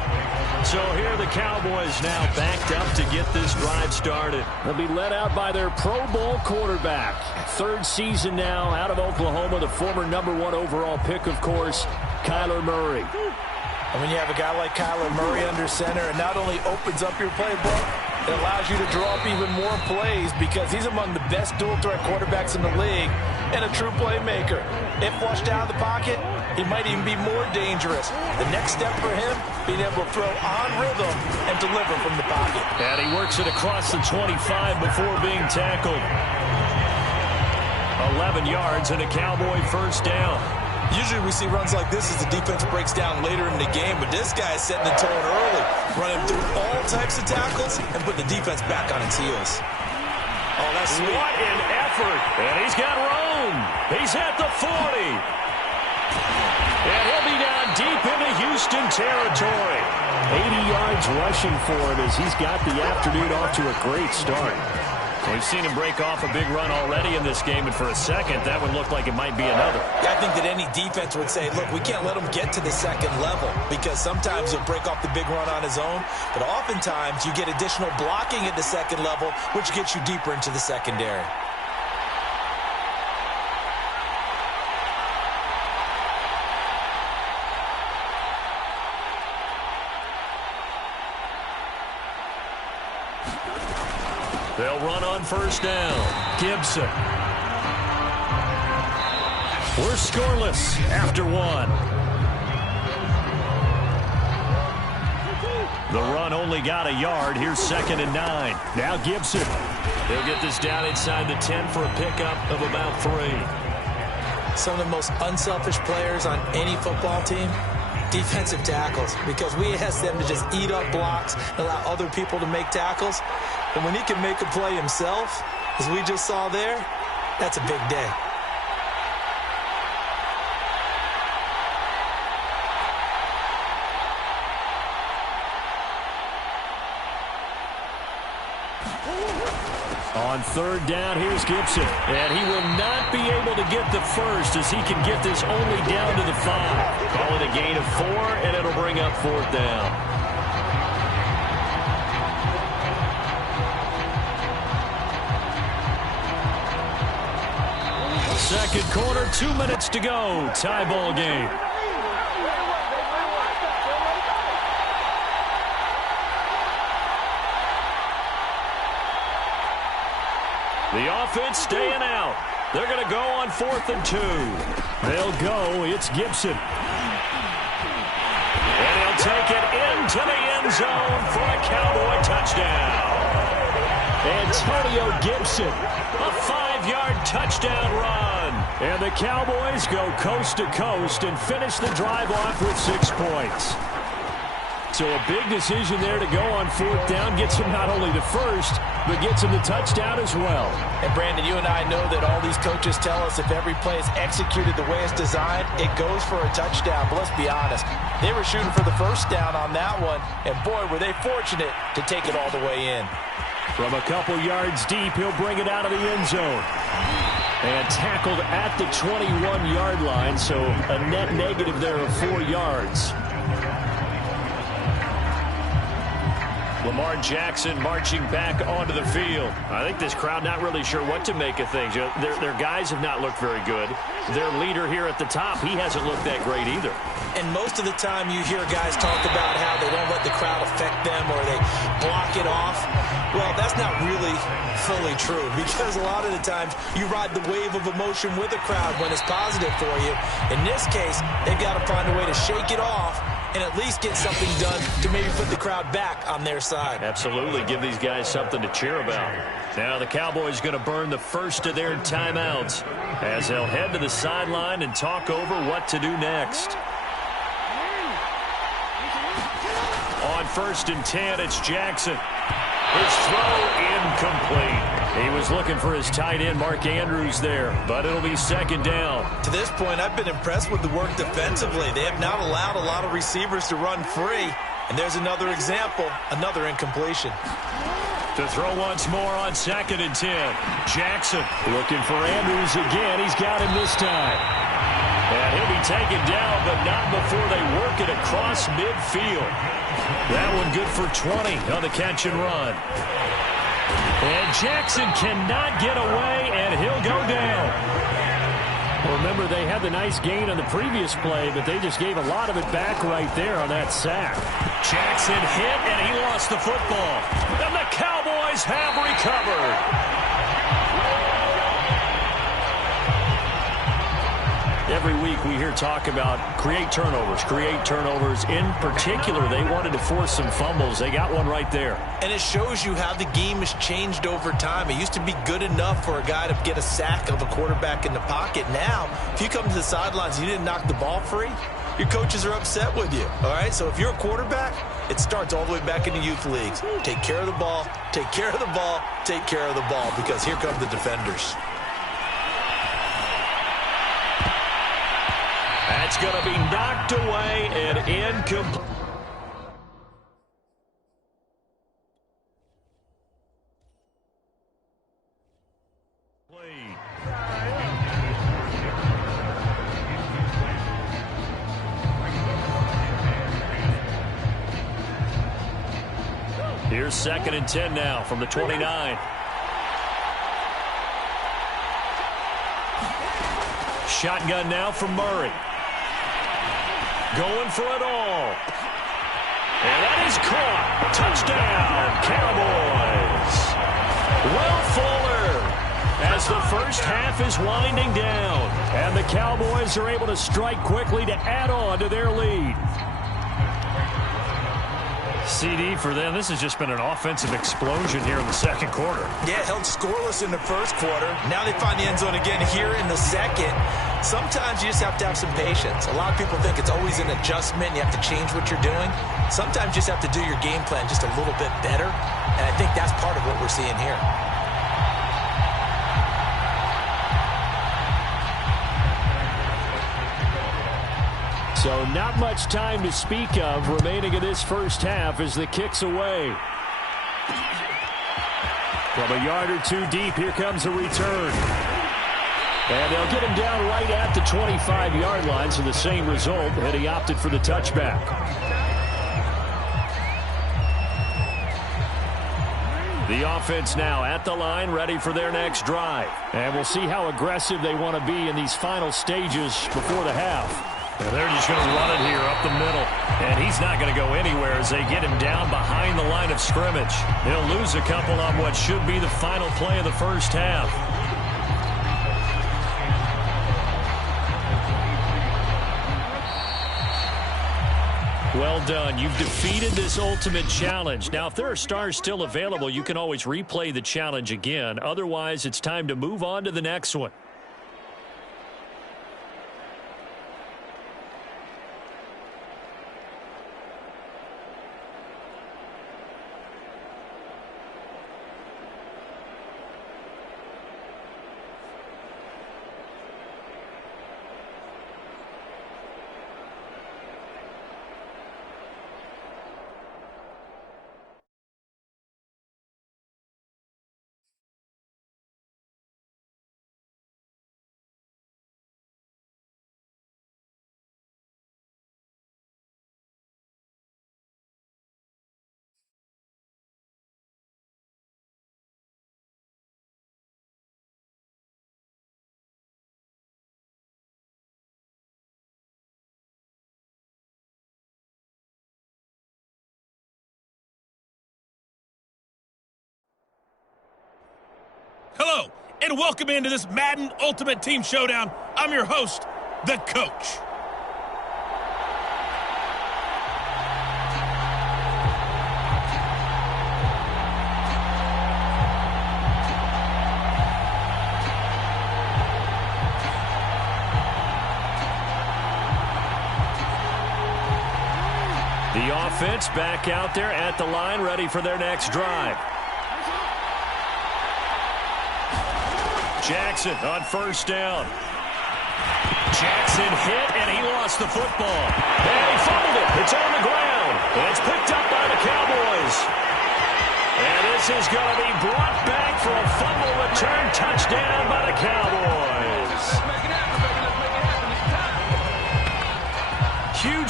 So here are the Cowboys now backed up to get this drive started. They'll be led out by their Pro Bowl quarterback. 3rd season now out of Oklahoma, the former #1 overall pick, of course, Kyler Murray. And when you have a guy like Kyler Murray under center, it not only opens up your playbook, it allows you to draw up even more plays because he's among the best dual-threat quarterbacks in the league and a true playmaker. If flushed out of the pocket, he might even be more dangerous. The next step for him, being able to throw on rhythm and deliver from the pocket. And he works it across the 25 before being tackled. 11 yards and a Cowboy first down. Usually we see runs like this as the defense breaks down later in the game, but this guy is setting the tone early, running through all types of tackles and putting the defense back on its heels. Oh, that's sweet. What an effort. And he's got Rome. He's at the 40. And he'll be down deep into Houston territory. 80 yards rushing for him as he's got the afternoon off to a great start. We've seen him break off a big run already in this game, and for a second, that one looked like it might be another. I think that any defense would say, look, we can't let him get to the second level because sometimes he'll break off the big run on his own, but oftentimes you get additional blocking at the second level, which gets you deeper into the secondary. They'll run on first down. Gibson. We're scoreless after 1. The run only got a yard. Here's 2nd and 9. Now Gibson. He'll get this down inside the 10 for a pickup of about 3. Some of the most unselfish players on any football team, defensive tackles, because we ask them to just eat up blocks and allow other people to make tackles. And when he can make a play himself, as we just saw there, that's a big day. On 3rd down, here's Gibson. And he will not be able to get the first as he can get this only down to the 5. Call it a gain of 4, and it'll bring up 4th down. Second quarter, 2 minutes to go. Tie ball game. The offense staying out. They're going to go on 4th and 2. They'll go. It's Gibson. And he'll take it into the end zone for a Cowboy touchdown. Antonio Gibson. A 5-yard touchdown run. And the Cowboys go coast to coast and finish the drive off with 6 points. So a big decision there to go on 4th down. Gets him not only the first, but gets him the touchdown as well. And Brandon, you and I know that all these coaches tell us if every play is executed the way it's designed, it goes for a touchdown. But let's be honest, they were shooting for the first down on that one, and boy, were they fortunate to take it all the way in. From a couple yards deep, he'll bring it out of the end zone. And tackled at the 21-yard line, so a net negative there of 4 yards. Lamar Jackson marching back onto the field. I think this crowd not really sure what to make of things. Their guys have not looked very good. Their leader here at the top, he hasn't looked that great either. And most of the time you hear guys talk about how they don't let the crowd affect them or they block it off. Well, that's not really fully true because a lot of the times you ride the wave of emotion with a crowd when it's positive for you. In this case, they've got to find a way to shake it off and at least get something done to maybe put the crowd back on their side. Absolutely. Give these guys something to cheer about. Now the Cowboys going to burn the first of their timeouts as they'll head to the sideline and talk over what to do next. On 1st and 10, it's Jackson. His throw incomplete. He was looking for his tight end, Mark Andrews, there, but it'll be 2nd down. To this point, I've been impressed with the work defensively. They have not allowed a lot of receivers to run free. And there's another example, another incompletion. To throw once more on 2nd and 10. Jackson looking for Andrews again. He's got him this time. And he'll be taken down, but not before they work it across midfield. That one good for 20 on the catch and run. And Jackson cannot get away, and he'll go down. Remember, they had the nice gain on the previous play, but they just gave a lot of it back right there on that sack. Jackson hit, and he lost the football. And the Cowboys have recovered. Every week we hear talk about create turnovers. In particular, they wanted to force some fumbles. They got one right there. And it shows you how the game has changed over time. It used to be good enough for a guy to get a sack of a quarterback in the pocket. Now, if you come to the sidelines and you didn't knock the ball free, your coaches are upset with you. All right? So if you're a quarterback, it starts all the way back in the youth leagues. Take care of the ball, take care of the ball, take care of the ball, because here come the defenders. That's going to be knocked away and incomplete. Here's 2nd and 10 now from the 29. Shotgun now from Murray. Going for it all. And that is caught. Touchdown, Cowboys. Will Fuller as the first half is winding down. And the Cowboys are able to strike quickly to add on to their lead. CD for them. This has just been an offensive explosion here in the second quarter. Yeah, held scoreless in the first quarter. Now they find the end zone again here in the second. Sometimes you just have to have some patience. A lot of people think it's always an adjustment. You have to change what you're doing. Sometimes you just have to do your game plan just a little bit better. And I think that's part of what we're seeing here. So not much time to speak of remaining in this first half as the kick's away. From a yard or two deep, here comes a return. And they'll get him down right at the 25-yard line, so the same result, and he opted for the touchback. The offense now at the line, ready for their next drive. And we'll see how aggressive they want to be in these final stages before the half. And they're just going to run it here up the middle. And he's not going to go anywhere as they get him down behind the line of scrimmage. He'll lose a couple on what should be the final play of the first half. Well done. You've defeated this ultimate challenge. Now, if there are stars still available, you can always replay the challenge again. Otherwise, it's time to move on to the next one. Hello, and welcome into this Madden Ultimate Team Showdown. I'm your host, the Coach. The offense back out there at the line, ready for their next drive. Jackson on first down. Jackson hit, and he lost the football. And he fumbled it. It's on the ground. And it's picked up by the Cowboys. And this is going to be brought back for a fumble return touchdown by the Cowboys.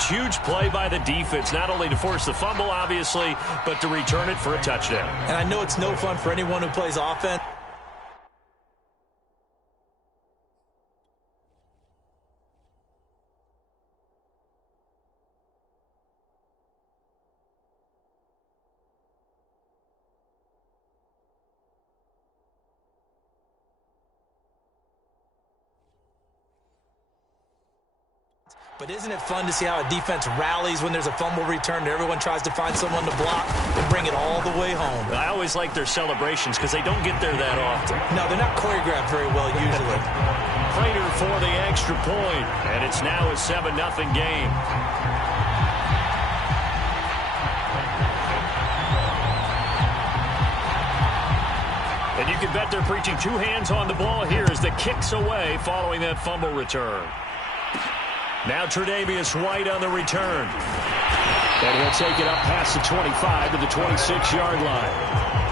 Huge play by the defense, not only to force the fumble, obviously, but to return it for a touchdown. And I know it's no fun for anyone who plays offense. But isn't it fun to see how a defense rallies when there's a fumble return and everyone tries to find someone to block and bring it all the way home? I always like their celebrations because they don't get there that often. No, they're not choreographed very well usually. Prater for the extra point, and it's now a 7-0 game. And you can bet they're preaching two hands on the ball here as the kick's away following that fumble return. Now Tre'Davious White on the return. And he'll take it up past the 25 to the 26-yard line.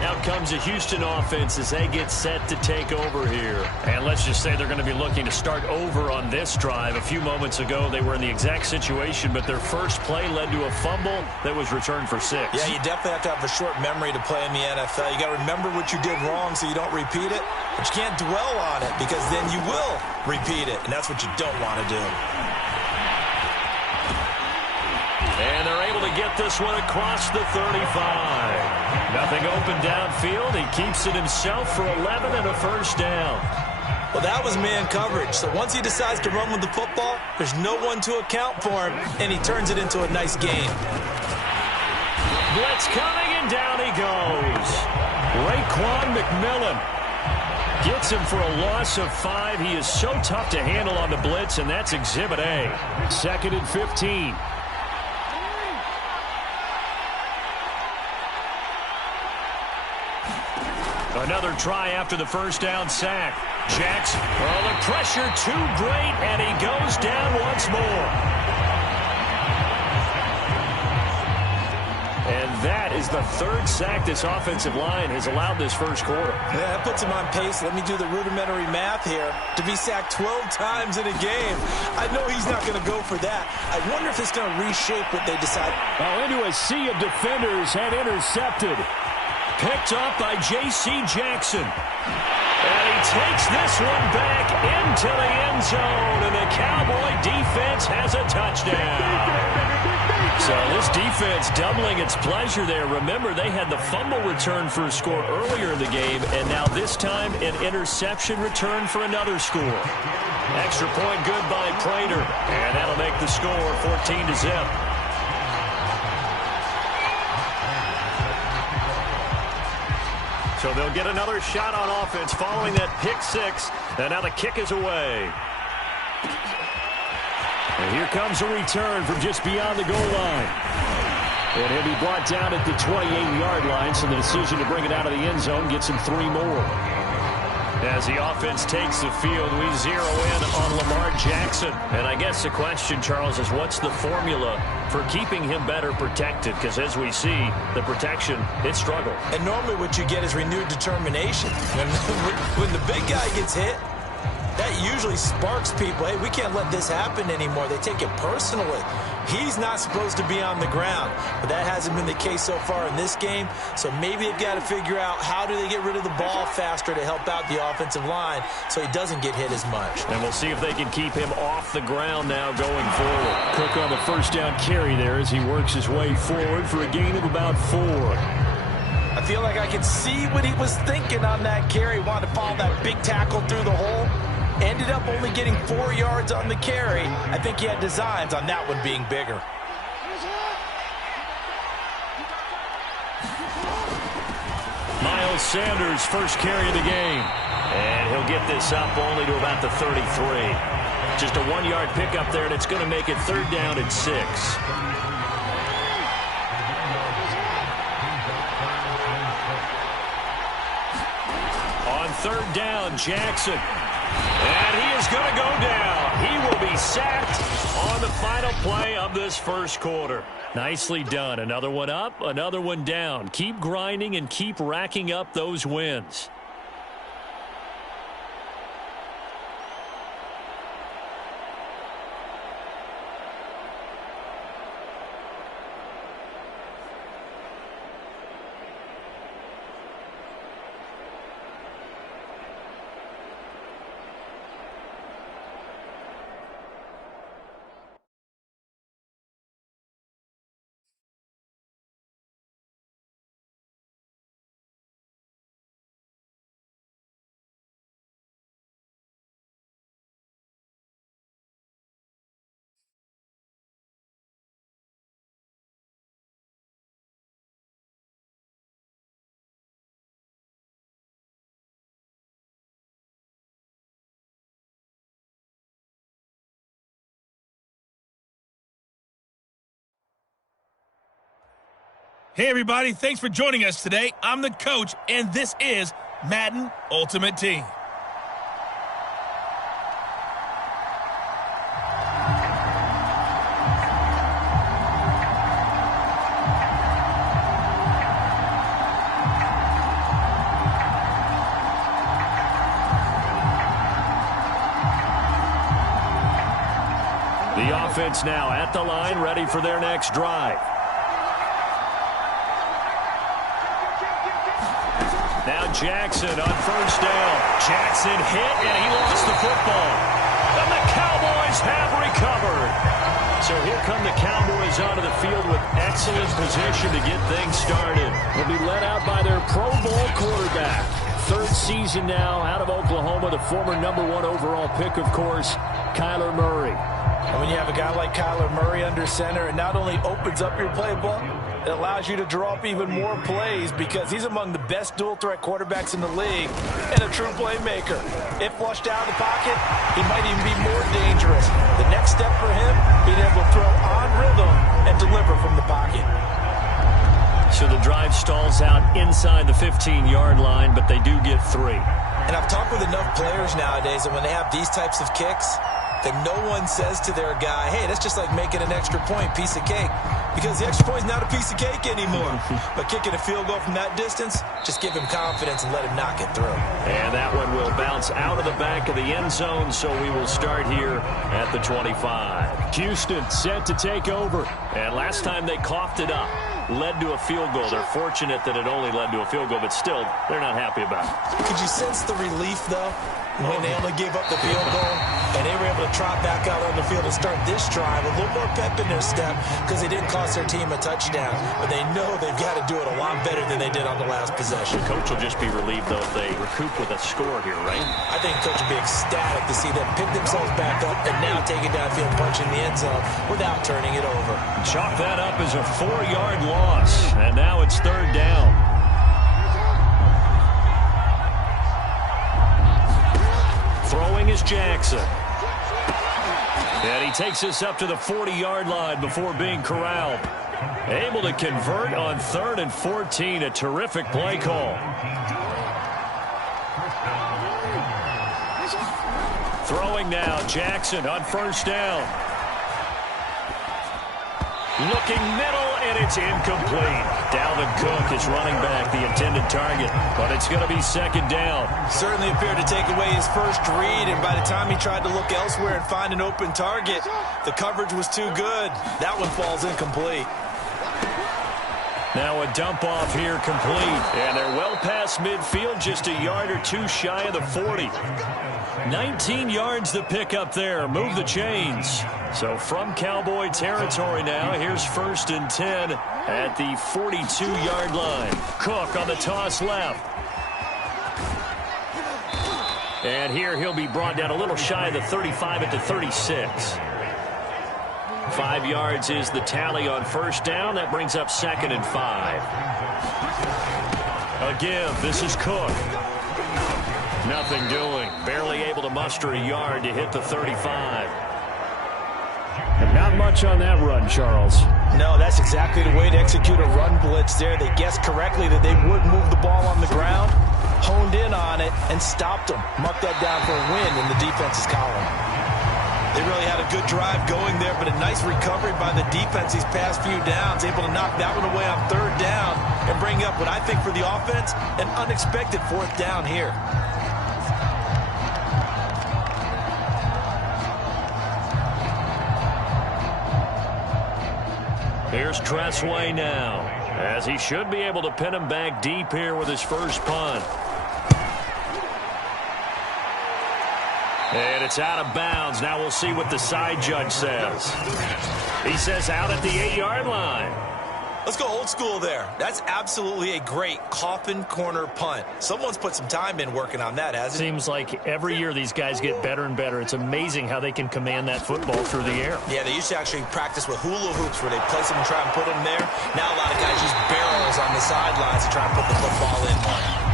Out comes a Houston offense as they get set to take over here. And let's just say they're going to be looking to start over on this drive. A few moments ago, they were in the exact situation, but their first play led to a fumble that was returned for 6. Yeah, you definitely have to have a short memory to play in the NFL. You got to remember what you did wrong so you don't repeat it, but you can't dwell on it because then you will repeat it, and that's what you don't want to do. And they're able to get this one across the 35. Nothing open downfield. He keeps it himself for 11 and a first down. Well, that was man coverage. So once he decides to run with the football, there's no one to account for him, and he turns it into a nice gain. Blitz coming, and down he goes. Raekwon McMillan gets him for a loss of 5. He is so tough to handle on the blitz, and that's Exhibit A. 2nd and 15. Another try after the first down sack. Jackson, the pressure too great, and he goes down once more. And that is the 3rd sack this offensive line has allowed this first quarter. Yeah, that puts him on pace. Let me do the rudimentary math here. To be sacked 12 times in a game, I know he's not going to go for that. I wonder if it's going to reshape what they decide. Into a sea of defenders and intercepted. Picked up by J.C. Jackson. And he takes this one back into the end zone, and the Cowboy defense has a touchdown. So this defense doubling its pleasure there. Remember, they had the fumble return for a score earlier in the game, and now this time an interception return for another score. Extra point good by Prater, and that'll make the score 14-0. So they'll get another shot on offense following that pick 6. And now the kick is away. And here comes a return from just beyond the goal line. And he'll be brought down at the 28-yard line, so the decision to bring it out of the end zone gets him 3 more. As the offense takes the field, we zero in on Lamar Jackson. And I guess the question, Charles, is what's the formula for keeping him better protected? Because as we see, the protection, it struggled. And normally what you get is renewed determination. When the big guy gets hit, that usually sparks people. Hey, we can't let this happen anymore. They take it personally. He's not supposed to be on the ground, but that hasn't been the case so far in this game. So maybe they've got to figure out how do they get rid of the ball faster to help out the offensive line so he doesn't get hit as much. And we'll see if they can keep him off the ground now going forward. Cook on the first down carry there as he works his way forward for a gain of about 4. I feel like I can see what he was thinking on that carry. Wanted to follow that big tackle through the hole. Ended up only getting 4 yards on the carry. I think he had designs on that one being bigger. Miles Sanders, first carry of the game. And he'll get this up only to about the 33. Just a 1-yard pickup there, and it's going to make it 3rd down and 6. On 3rd down, Jackson. And he is going to go down. He will be sacked on the final play of this first quarter. Nicely done. Another one up, another one down. Keep grinding and keep racking up those wins. Hey, everybody. Thanks for joining us today. I'm the coach, and this is Madden Ultimate Team. The offense now at the line, ready for their next drive. Now Jackson on first down. Jackson hit, and he lost the football. And the Cowboys have recovered. So here come the Cowboys onto the field with excellent position to get things started. They'll be led out by their Pro Bowl quarterback. third season now out of Oklahoma, the former #1 overall pick, of course, Kyler Murray. And when you have a guy like Kyler Murray under center, it not only opens up your playbook, it allows you to draw up even more plays because he's among the best dual-threat quarterbacks in the league and a true playmaker. If flushed out of the pocket, he might even be more dangerous. The next step for him, being able to throw on rhythm and deliver from the pocket. So the drive stalls out inside the 15-yard line, but they do get 3. And I've talked with enough players nowadays that when they have these types of kicks, that no one says to their guy, hey, that's just like making an extra point, piece of cake. Because the extra point is not a piece of cake anymore. But kicking a field goal from that distance, just give him confidence and let him knock it through. And that one will bounce out of the back of the end zone, so we will start here at the 25. Houston set to take over. And last time they coughed it up, led to a field goal. They're fortunate that it only led to a field goal, but still, they're not happy about it. Could you sense the relief, though, when they only gave up the field goal and they were able to trot back out on the field and start this drive, a little more pep in their step because they didn't cost their team a touchdown, but they know they've got to do it a lot better than they did on the last possession. The coach will just be relieved, though, if they recoup with a score here, right? I think the coach will be ecstatic to see them pick themselves back up and now take it downfield, punch in the end zone without turning it over. Chalk that up as a 4-yard loss, and now it's 3rd down. Throwing is Jackson. And he takes us up to the 40-yard line before being corralled. Able to convert on 3rd and 14. A terrific play call. Throwing now, Jackson on 1st down. Looking middle, and it's incomplete. Dalvin Cook is running back, the intended target, but it's going to be 2nd down. Certainly appeared to take away his first read, and by the time he tried to look elsewhere and find an open target, the coverage was too good. That one falls incomplete. Now a dump off here complete, and they're well past midfield, just a yard or two shy of the 40. 19 yards to pick up there. Move the chains. So from Cowboy territory now, here's 1st and 10 at the 42-yard line. Cook on the toss left. And here he'll be brought down a little shy of the 35 at the 36. 5 yards is the tally on 1st down. That brings up 2nd and 5. Again, this is Cook. Nothing doing. Barely able to muster a yard to hit the 35. Not much on that run, Charles. No, that's exactly the way to execute a run blitz there. They guessed correctly that they would move the ball on the ground, honed in on it, and stopped them. Marked that down for a win in the defense's column. They really had a good drive going there, but a nice recovery by the defense these past few downs, able to knock that one away on 3rd down and bring up what I think for the offense, an unexpected 4th down here. Here's Tressway now, as he should be able to pin him back deep here with his first punt. And it's out of bounds. Now we'll see what the side judge says. He says out at the 8-yard line. Let's go old school there. That's absolutely a great coffin corner punt. Someone's put some time in working on that, hasn't it? Seems like every year these guys get better and better. It's amazing how they can command that football through the air. Yeah, they used to actually practice with hula hoops where they place them and try and put them there. Now a lot of guys use barrels on the sidelines to try and put the football in one.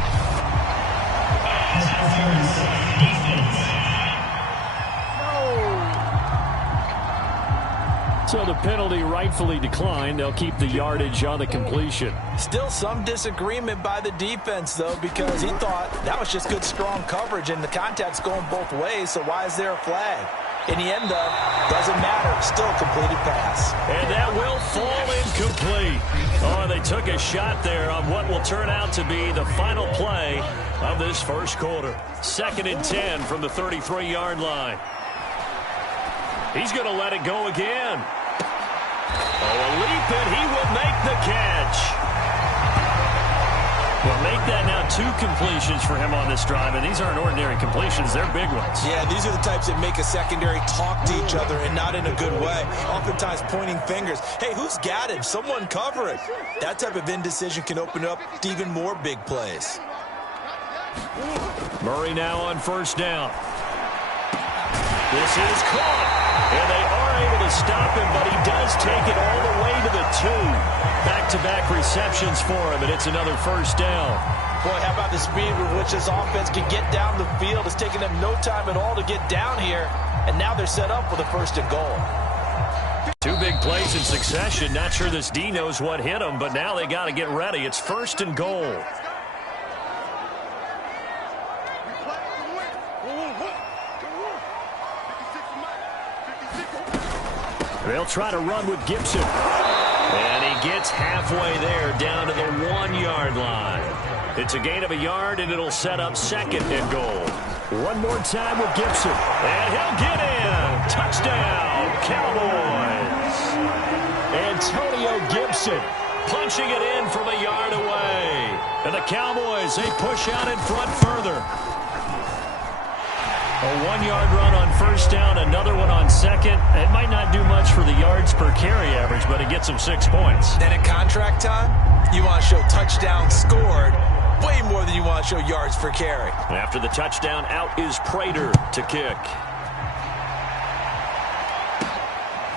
So the penalty rightfully declined. They'll keep the yardage on the completion. Still some disagreement by the defense, though, because he thought that was just good, strong coverage, and the contact's going both ways, so why is there a flag? In the end, though, doesn't matter. Still a completed pass. And that will fall incomplete. Oh, they took a shot there on what will turn out to be the final play of this first quarter. 2nd and 10 from the 33-yard line. He's going to let it go again. Oh, a leap, and he will make the catch. Well, make that now 2 completions for him on this drive, and these aren't ordinary completions. They're big ones. Yeah, these are the types that make a secondary talk to each other, and not in a good way. Oftentimes pointing fingers. Hey, who's got him? Someone cover it. That type of indecision can open up to even more big plays. Murray now on first down. This is caught. And they are able to stop him, but he does take it all the way to the 2. Back-to-back receptions for him, and it's another first down. Boy, how about the speed with which this offense can get down the field? It's taken them no time at all to get down here, and now they're set up with a first and goal. 2 big plays in succession. Not sure this D knows what hit him, but now they got to get ready. It's first and goal. They'll try to run with Gibson. And he gets halfway there, down to the 1-yard line. It's a gain of a yard, and it'll set up second and goal. One more time with Gibson. And he'll get in. Touchdown, Cowboys. Antonio Gibson punching it in from a yard away. And the Cowboys, they push out in front further. A 1-yard run on first down, another one on second. It might not do much for the yards per carry average, but it gets them 6 points. And at contract time, you want to show touchdowns scored way more than you want to show yards per carry. After the touchdown, out is Prater to kick.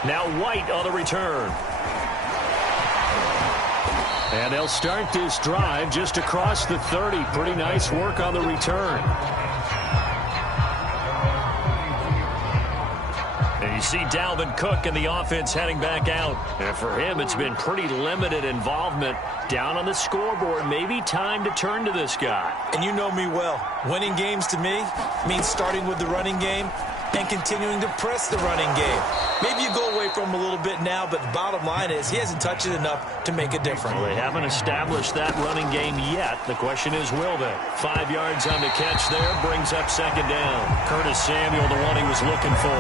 Now White on the return. And they'll start this drive just across the 30. Pretty nice work on the return. And you see Dalvin Cook and the offense heading back out. And for him, it's been pretty limited involvement. Down on the scoreboard, maybe time to turn to this guy. And you know me well. Winning games to me means starting with the running game and continuing to press the running game. Maybe you go away from him a little bit now, but the bottom line is he hasn't touched it enough to make a difference. Well, they haven't established that running game yet. The question is, will they? 5 yards on the catch there, brings up second down. Curtis Samuel, the one he was looking for.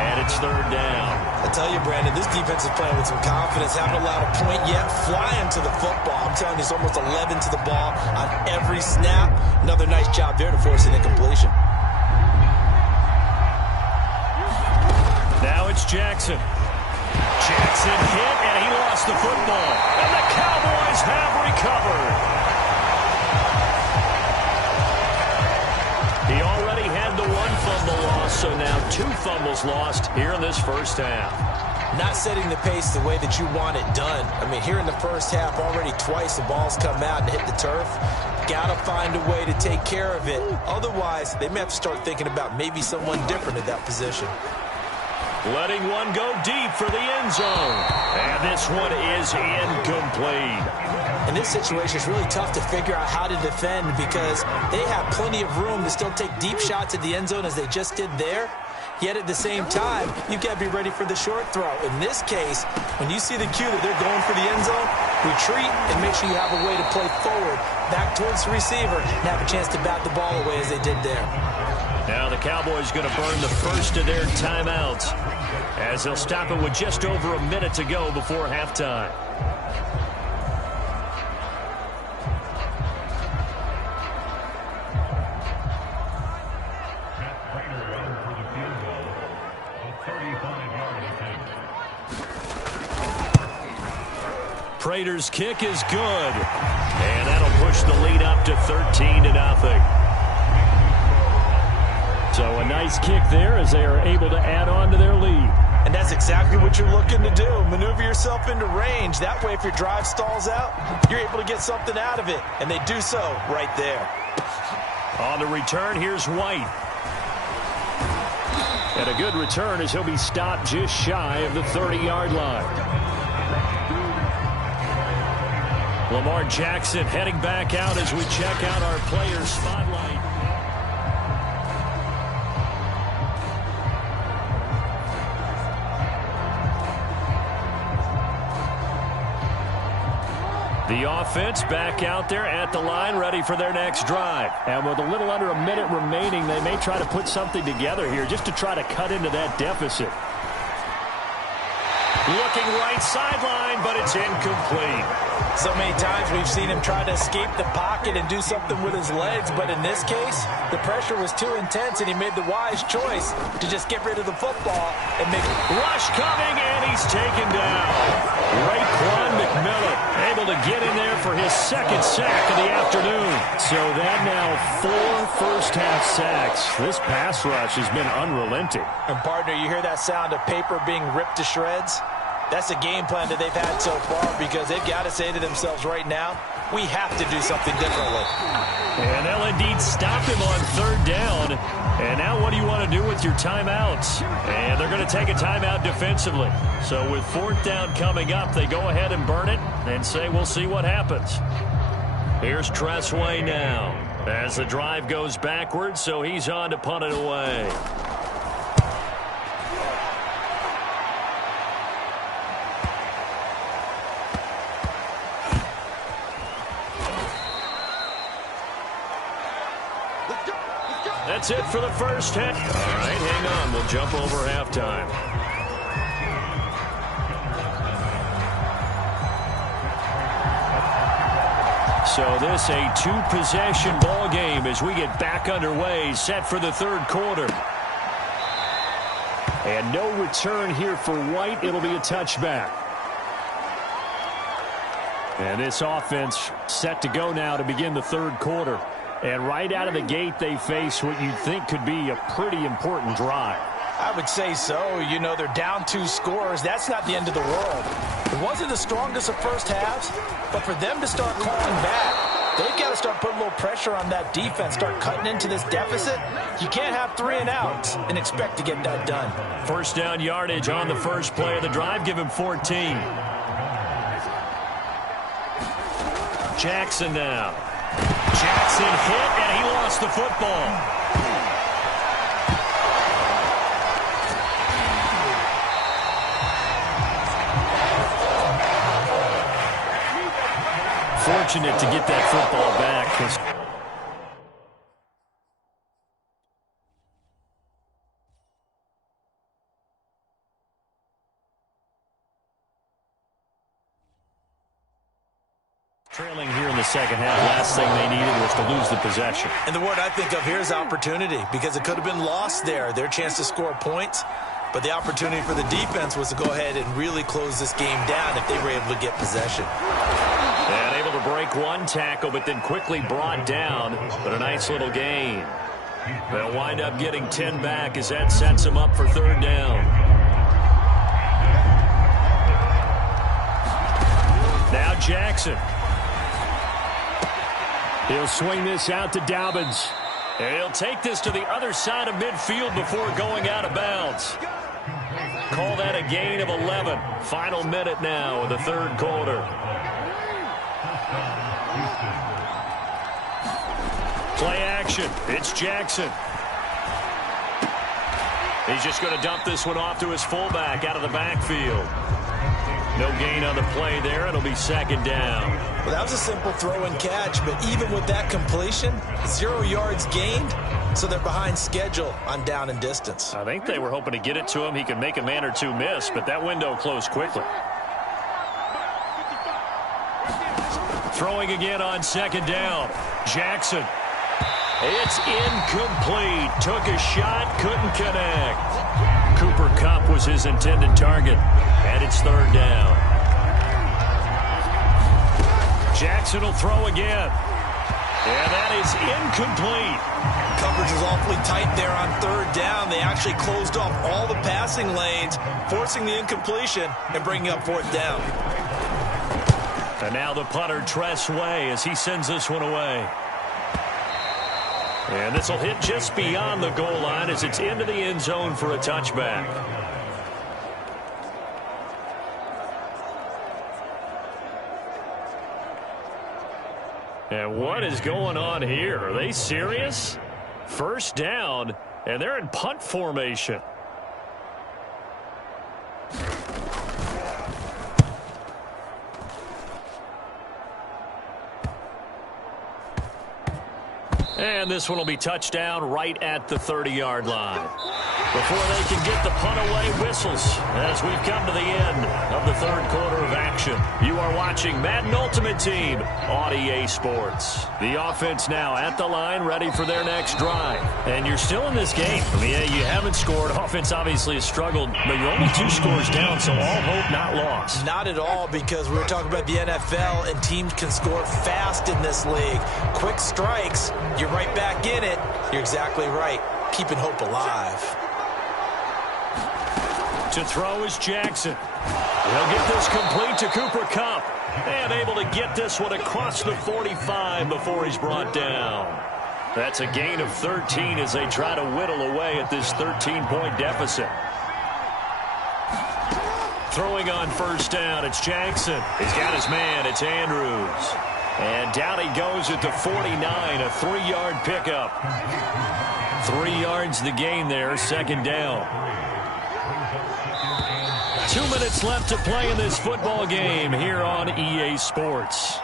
And it's third down. I tell you, Brandon, this defense is playing with some confidence. Haven't allowed a point yet. Flying to the football. I'm telling you, it's almost 11 to the ball on every snap. Another nice job there to force an incompletion. Now it's Jackson. Jackson hit, and he lost the football. And the Cowboys have recovered. He already had the 1 fumble loss, so now 2 fumbles lost here in this first half. Not setting the pace the way that you want it done. I mean, here in the first half, already twice the ball's come out and hit the turf. Got to find a way to take care of it. Otherwise, they may have to start thinking about maybe someone different at that position. Letting one go deep for the end zone. And this one is incomplete. In this situation, it's really tough to figure out how to defend because they have plenty of room to still take deep shots at the end zone as they just did there. Yet at the same time, you've got to be ready for the short throw. In this case, when you see the cue that they're going for the end zone, retreat and make sure you have a way to play forward, back towards the receiver, and have a chance to bat the ball away as they did there. Now the Cowboys going to burn the first of their timeouts as they'll stop it with just over a minute to go before halftime. Prater's kick is good, and that'll push the lead up to 13-0. So a nice kick there as they are able to add on to their lead. And that's exactly what you're looking to do. Maneuver yourself into range. That way, if your drive stalls out, you're able to get something out of it. And they do so right there. On the return, here's White. And a good return as he'll be stopped just shy of the 30-yard line. Lamar Jackson heading back out as we check out our players' spotlight. The offense back out there at the line, ready for their next drive. And with a little under a minute remaining, they may try to put something together here just to try to cut into that deficit. Looking right sideline, but it's incomplete. So many times we've seen him try to escape the pocket and do something with his legs, but in this case, the pressure was too intense, and he made the wise choice to just get rid of the football and make rush coming, and he's taken down. Raekwon McMillan able to get in there for his second sack of the afternoon. So that now 4 first-half sacks. This pass rush has been unrelenting. And, partner, you hear that sound of paper being ripped to shreds? That's the game plan that they've had so far because they've got to say to themselves right now, we have to do something differently. And they'll indeed stop him on third down. And now what do you want to do with your timeouts? And they're going to take a timeout defensively. So with fourth down coming up, they go ahead and burn it and say we'll see what happens. Here's Tressway now as the drive goes backwards, so he's on to punt it away. That's it for the first half. All right, hang on. We'll jump over halftime. So this a two-possession ball game as we get back underway, set for the third quarter. And no return here for White. It'll be a touchback. And this offense set to go now to begin the third quarter. And right out of the gate, they face what you'd think could be a pretty important drive. I would say so. You know, they're down 2 scores. That's not the end of the world. It wasn't the strongest of first halves, but for them to start calling back, they've got to start putting a little pressure on that defense, start cutting into this deficit. You can't have 3 and outs and expect to get that done. First down yardage on the first play of the drive. Give him 14. Jackson now. Jackson hit, and he lost the football. Fortunate to get that football back. Trailing here in the second half. Last thing they needed was to lose the possession. And the word I think of here is opportunity, because it could have been lost there, their chance to score points. But the opportunity for the defense was to go ahead and really close this game down if they were able to get possession. And able to break one tackle, but then quickly brought down. But a nice little gain. They'll wind up getting 10 back as that sets them up for third down. Now Jackson. He'll swing this out to Dobbins. And he'll take this to the other side of midfield before going out of bounds. Call that a gain of 11. Final minute now of the third quarter. Play action. It's Jackson. He's just going to dump this one off to his fullback out of the backfield. No gain on the play there. It'll be second down. Well, that was a simple throw and catch, but even with that completion, 0 yards gained, so they're behind schedule on down and distance. I think they were hoping to get it to him. He could make a man or two miss, but that window closed quickly. Throwing again on second down. Jackson. It's incomplete. Took a shot, couldn't connect. Cooper Kupp was his intended target, and it's third down. Jackson will throw again. And that is incomplete. Coverage was awfully tight there on third down. They actually closed off all the passing lanes, forcing the incompletion and bringing up fourth down. And now the punter, Tressway, as he sends this one away. And this will hit just beyond the goal line as it's into the end zone for a touchback. And what is going on here? Are they serious? First down, and they're in punt formation. And this one will be touchdown right at the 30-yard line. before they can get the punt away whistles as we've come to the end of the third quarter of action. You are watching Madden Ultimate Team on EA Sports. The offense now at the line, ready for their next drive. And you're still in this game. I mean, yeah, you haven't scored. Offense obviously has struggled, but you're only 2 scores down, so all hope not lost. Not at all, because we were talking about the NFL, and teams can score fast in this league. Quick strikes, you're right back in it. You're exactly right. Keeping hope alive. To throw is Jackson. He'll get this complete to Cooper Kupp. And able to get this one across the 45 before he's brought down. That's a gain of 13 as they try to whittle away at this 13-point deficit. Throwing on first down, it's Jackson. He's got his man, it's Andrews. And down he goes at the 49, a 3-yard pickup. 3 yards the gain there, second down. 2 minutes left to play in this football game here on EA Sports.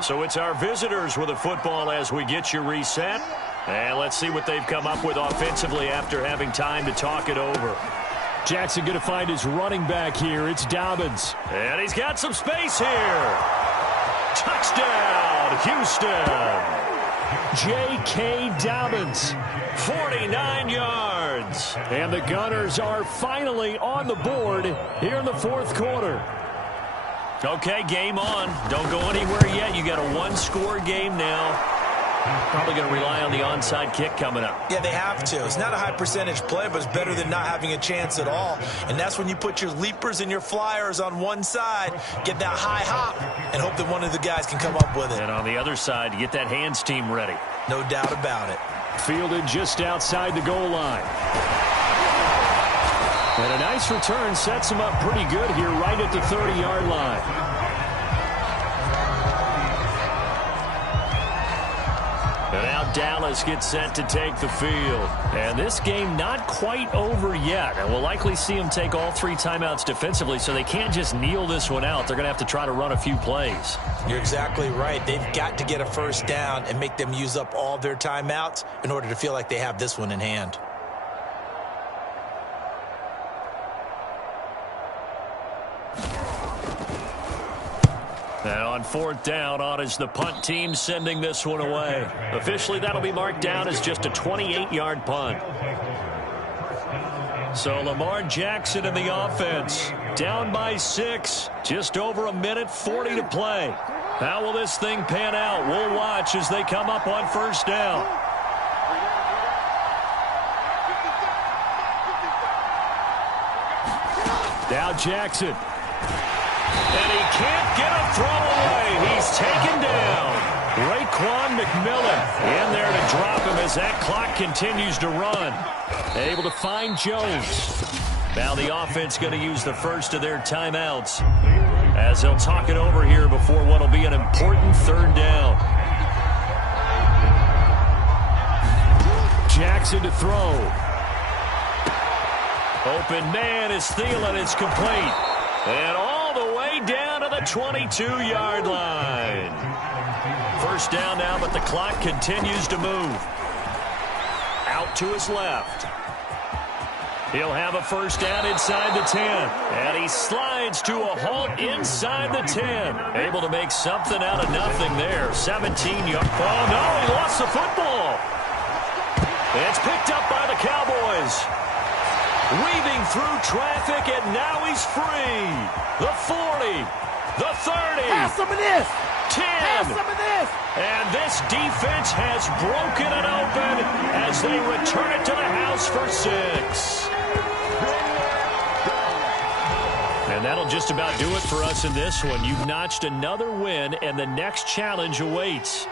So it's our visitors with a football as we get you reset. And let's see what they've come up with offensively after having time to talk it over. Jackson going to find his running back here. It's Dobbins. And he's got some space here. Touchdown, Houston. J.K. Dobbins, 49 yards. And the Gunners are finally on the board here in the fourth quarter. Okay, game on. Don't go anywhere yet. You got a 1-score game now. Probably going to rely on the onside kick coming up. Yeah, they have to. It's not a high percentage play, but it's better than not having a chance at all. And that's when you put your leapers and your flyers on one side, get that high hop, and hope that one of the guys can come up with it. And on the other side, get that hands team ready. No doubt about it. Fielded just outside the goal line. And a nice return sets him up pretty good here right at the 30-yard line. And now Dallas gets set to take the field. And this game not quite over yet. And we'll likely see them take all 3 timeouts defensively, so they can't just kneel this one out. They're going to have to try to run a few plays. You're exactly right. They've got to get a first down and make them use up all their timeouts in order to feel like they have this one in hand. And on fourth down, on is the punt team sending this one away. Officially, that'll be marked down as just a 28-yard punt. So Lamar Jackson in the offense, down by 6, just over a minute 40 to play. How will this thing pan out? We'll watch as they come up on first down. Now Jackson. And he can't get a throw away. He's taken down. Raekwon McMillan in there to drop him as that clock continues to run. Able to find Jones. Now the offense going to use the first of their timeouts as they'll talk it over here before what will be an important third down. Jackson to throw. Open man is Thielen. It's complete. And all the way down to the 22-yard line. First down now, but the clock continues to move. Out to his left. He'll have a first down inside the 10. And he slides to a halt inside the 10. Able to make something out of nothing there. 17-yard. Oh, no, he lost the football. It's picked up by the Cowboys. Weaving through traffic, and now he's free. The 40, the 30. Have some of this. 10. Have some of this. And this defense has broken it open as they return it to the house for 6. And that'll just about do it for us in this one. You've notched another win, and the next challenge awaits.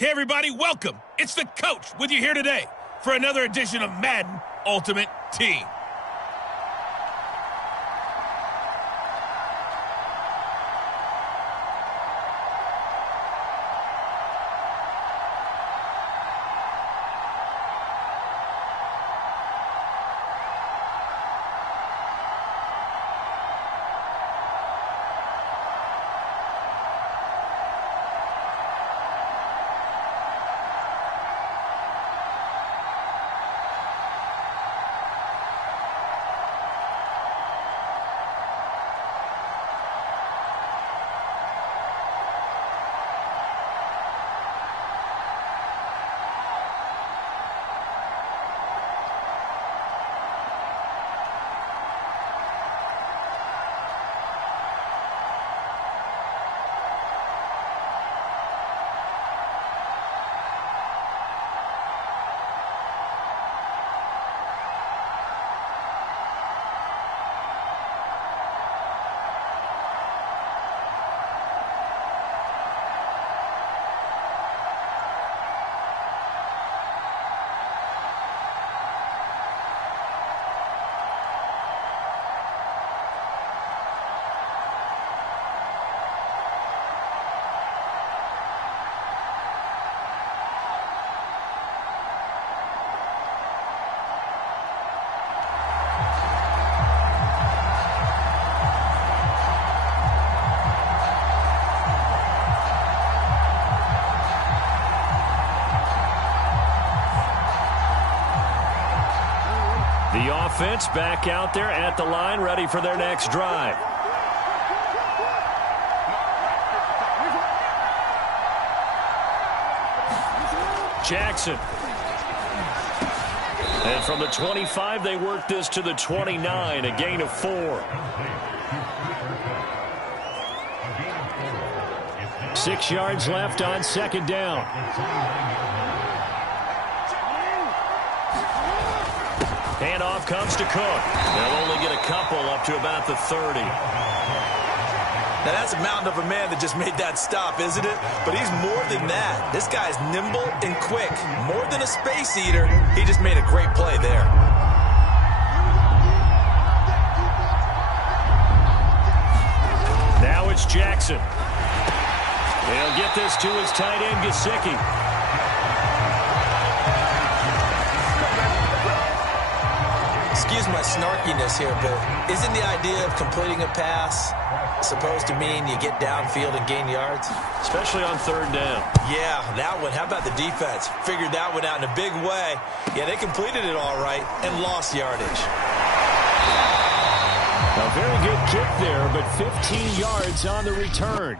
Hey, everybody, welcome. It's the coach with you here today for another edition of Madden Ultimate Team. The offense back out there at the line, ready for their next drive. Jackson. And from the 25, they work this to the 29, a gain of 4. 6 yards left on second down. Handoff comes to Cook. They'll only get a couple up to about the 30. Now, that's a mountain of a man that just made that stop, isn't it? But he's more than that. This guy's nimble and quick. More than a space eater, he just made a great play there. Now it's Jackson. They'll get this to his tight end, Gesicki. Excuse my snarkiness here, but isn't the idea of completing a pass supposed to mean you get downfield and gain yards? Especially on third down. Yeah, that one. How about the defense? Figured that one out in a big way. Yeah, they completed it all right and lost yardage. A very good kick there, but 15 yards on the return.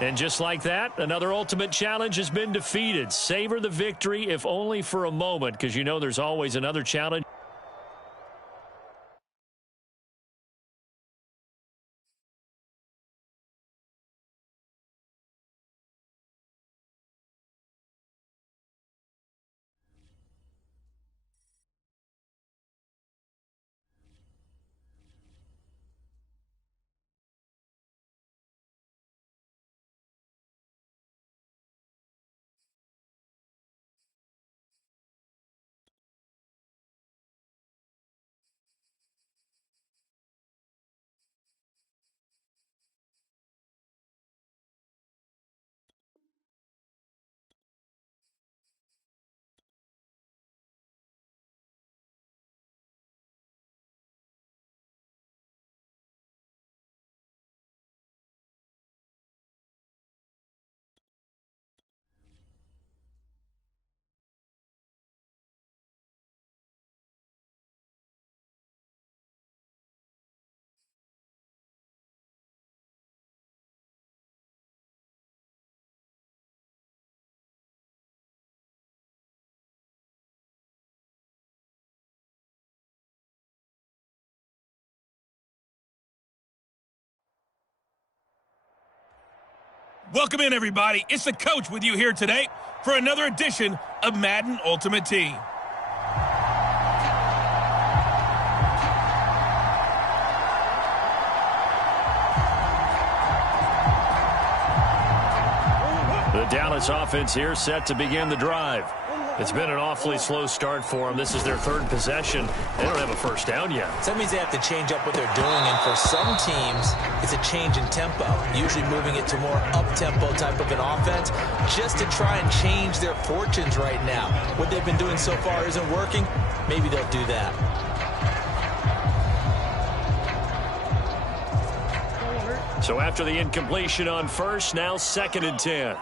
And just like that, another ultimate challenge has been defeated. Savor the victory, if only for a moment, because you know there's always another challenge. Welcome in, everybody. It's the coach with you here today for another edition of Madden Ultimate Team. The Dallas offense here set to begin the drive. It's been an awfully slow start for them. This is their third possession. They don't have a first down yet. So that means they have to change up what they're doing, and for some teams, it's a change in tempo, usually moving it to more up-tempo type of an offense, just to try and change their fortunes right now. What they've been doing so far isn't working. Maybe they'll do that. So after the incompletion on first, now 2nd and 10.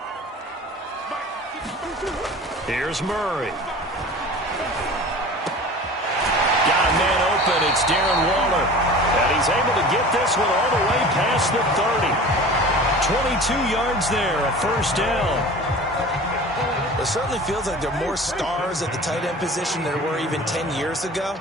Here's Murray. Got a man open. It's Darren Waller. And he's able to get this one all the way past the 30. 22 yards there, a first down. It certainly feels like there are more stars at the tight end position than there were even 10 years ago.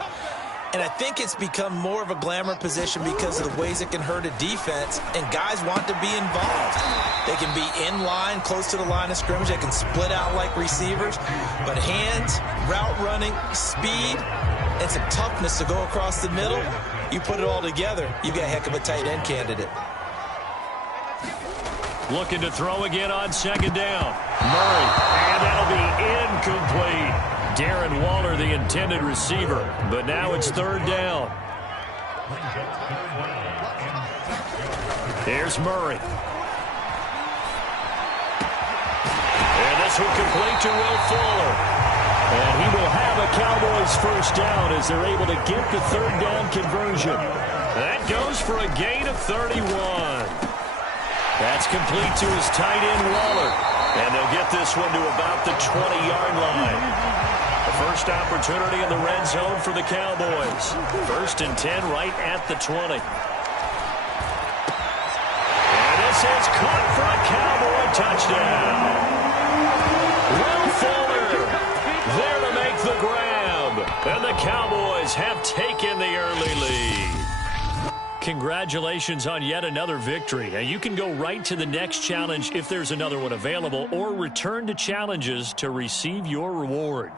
And I think it's become more of a glamour position because of the ways it can hurt a defense, and guys want to be involved. They can be in line, close to the line of scrimmage. They can split out like receivers. But hands, route running, speed, and some toughness to go across the middle, you put it all together, you got a heck of a tight end candidate. Looking to throw again on 2nd down. Murray, and that'll be incomplete. Darren Waller, the intended receiver, but now it's 3rd down. Here's Murray. And this will complete to Will Fuller. And he will have a Cowboys first down as they're able to get the 3rd down conversion. That goes for a gain of 31. That's complete to his tight end, Waller. And they'll get this one to about the 20-yard line. The first opportunity in the red zone for the Cowboys. 1st and 10 right at the 20. And this is caught for a Cowboy touchdown. Will Fuller there to make the grab. And the Cowboys have taken the early lead. Congratulations on yet another victory. Now you can go right to the next challenge if there's another one available, or return to challenges to receive your reward.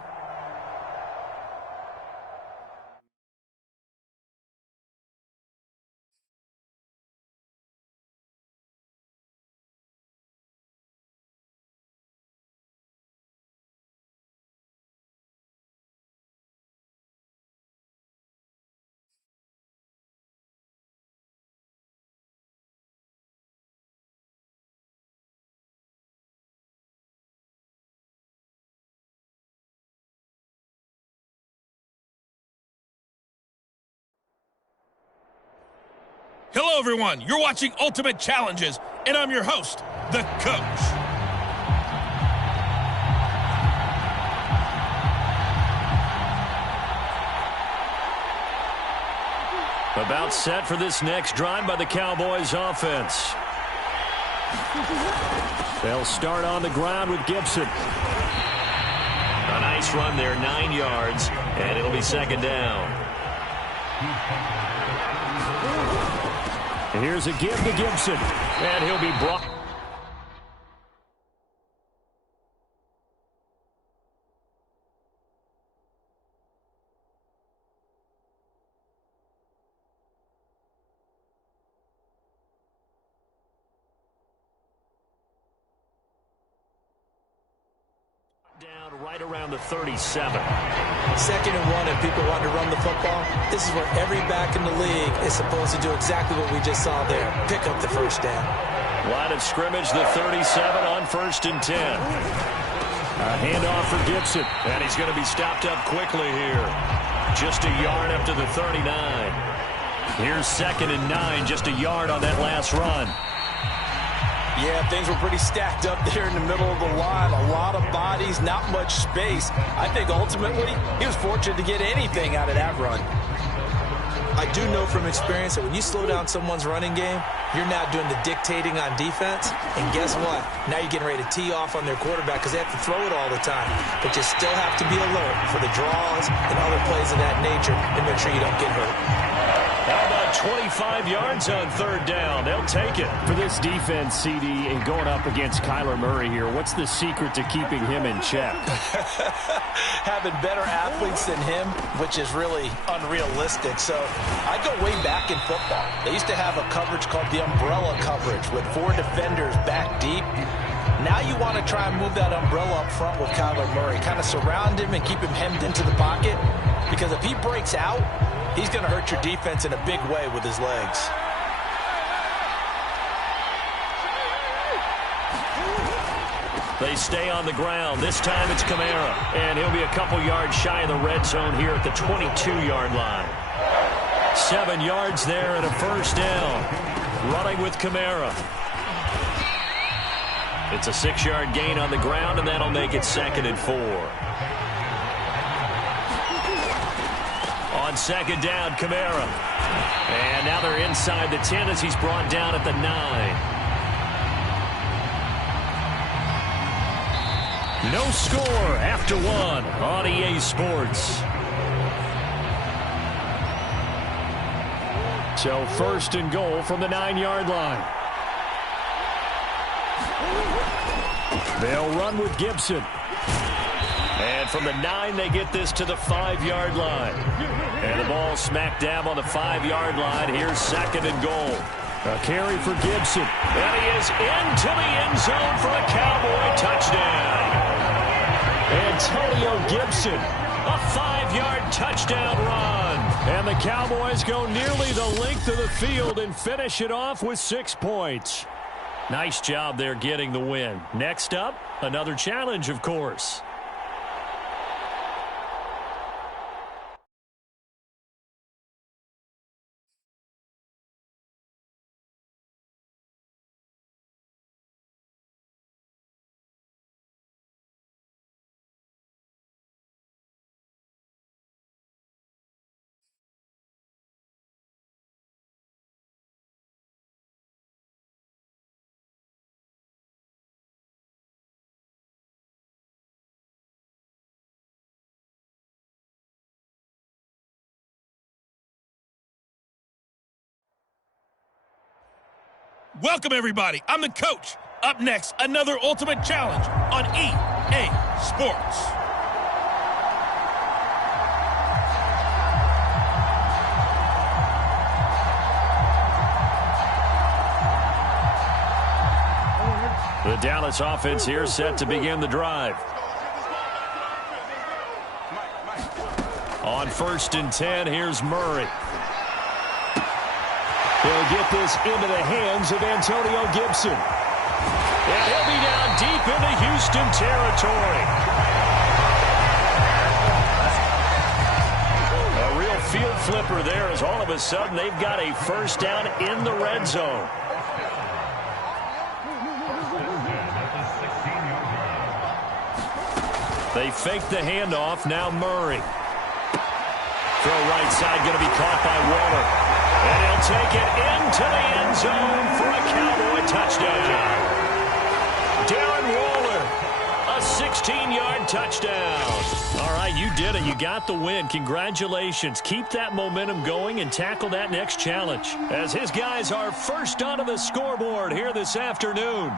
Hello, everyone. You're watching Ultimate Challenges, and I'm your host, the Coach. About set for this next drive by the Cowboys offense. They'll start on the ground with Gibson. A nice run there, 9 yards, and it'll be 2nd down. And here's a give to Gibson, and he'll be brought. Down right around the 37. 2nd and 1, if people want to run the football, this is where every back in the league is supposed to do exactly what we just saw there. Pick up the first down. Line of scrimmage, the 37 on 1st and 10. A handoff for Gibson, and he's going to be stopped up quickly here. Just a yard up to the 39. Here's 2nd and 9, just a yard on that last run. Yeah, things were pretty stacked up there in the middle of the line. A lot of bodies, not much space. I think ultimately he was fortunate to get anything out of that run. I do know from experience that when you slow down someone's running game, you're now doing the dictating on defense. And guess what? Now you're getting ready to tee off on their quarterback because they have to throw it all the time. But you still have to be alert for the draws and other plays of that nature and make sure you don't get hurt. How about 25 yards on 3rd down? They'll take it. For this defense, CD, and going up against Kyler Murray here, what's the secret to keeping him in check? Having better athletes than him, which is really unrealistic. So I go way back in football. They used to have a coverage called the umbrella coverage with 4 defenders back deep. Now you want to try and move that umbrella up front with Kyler Murray. Kind of surround him and keep him hemmed into the pocket, because if he breaks out, he's going to hurt your defense in a big way with his legs. They stay on the ground. This time it's Kamara. And he'll be a couple yards shy of the red zone here at the 22-yard line. 7 yards there and a first down. Running with Kamara. It's a 6-yard gain on the ground, and that'll make it 2nd and 4. On second down, Kamara. And now they're inside the 10 as he's brought down at the 9. No score after 1 on EA Sports. So 1st and goal from the 9-yard line. They'll run with Gibson. And from the 9, they get this to the 5-yard line. And the ball smack dab on the 5-yard line. Here's 2nd and goal. A carry for Gibson. And he is into the end zone for a Cowboy touchdown. Antonio Gibson, a 5-yard touchdown run. And the Cowboys go nearly the length of the field and finish it off with 6 points. Nice job there getting the win. Next up, another challenge, of course. Welcome, everybody. I'm the coach. Up next, another ultimate challenge on EA Sports. The Dallas offense here set to begin the drive. On 1st and 10, here's Murray. He'll get this into the hands of Antonio Gibson. And he'll be down deep into Houston territory. A real field flipper there, as all of a sudden they've got a first down in the red zone. They fake the handoff. Now Murray. Throw right side, going to be caught by Waller. And he'll take it into the end zone for a Cowboy touchdown. Darren Waller, a 16-yard touchdown. All right, you did it. You got the win. Congratulations. Keep that momentum going and tackle that next challenge, as his guys are first onto the scoreboard here this afternoon.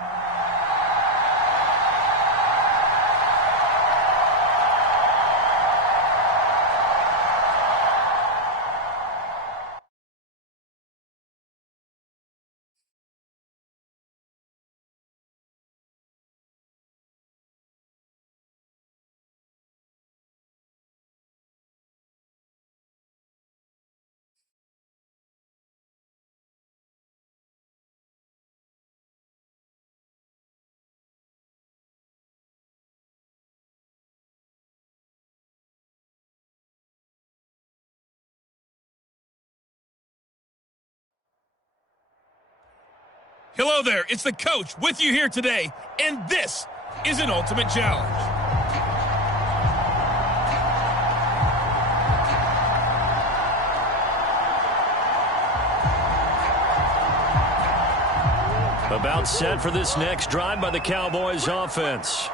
Hello there, it's the coach with you here today, and this is an ultimate challenge. About set for this next drive by the Cowboys offense.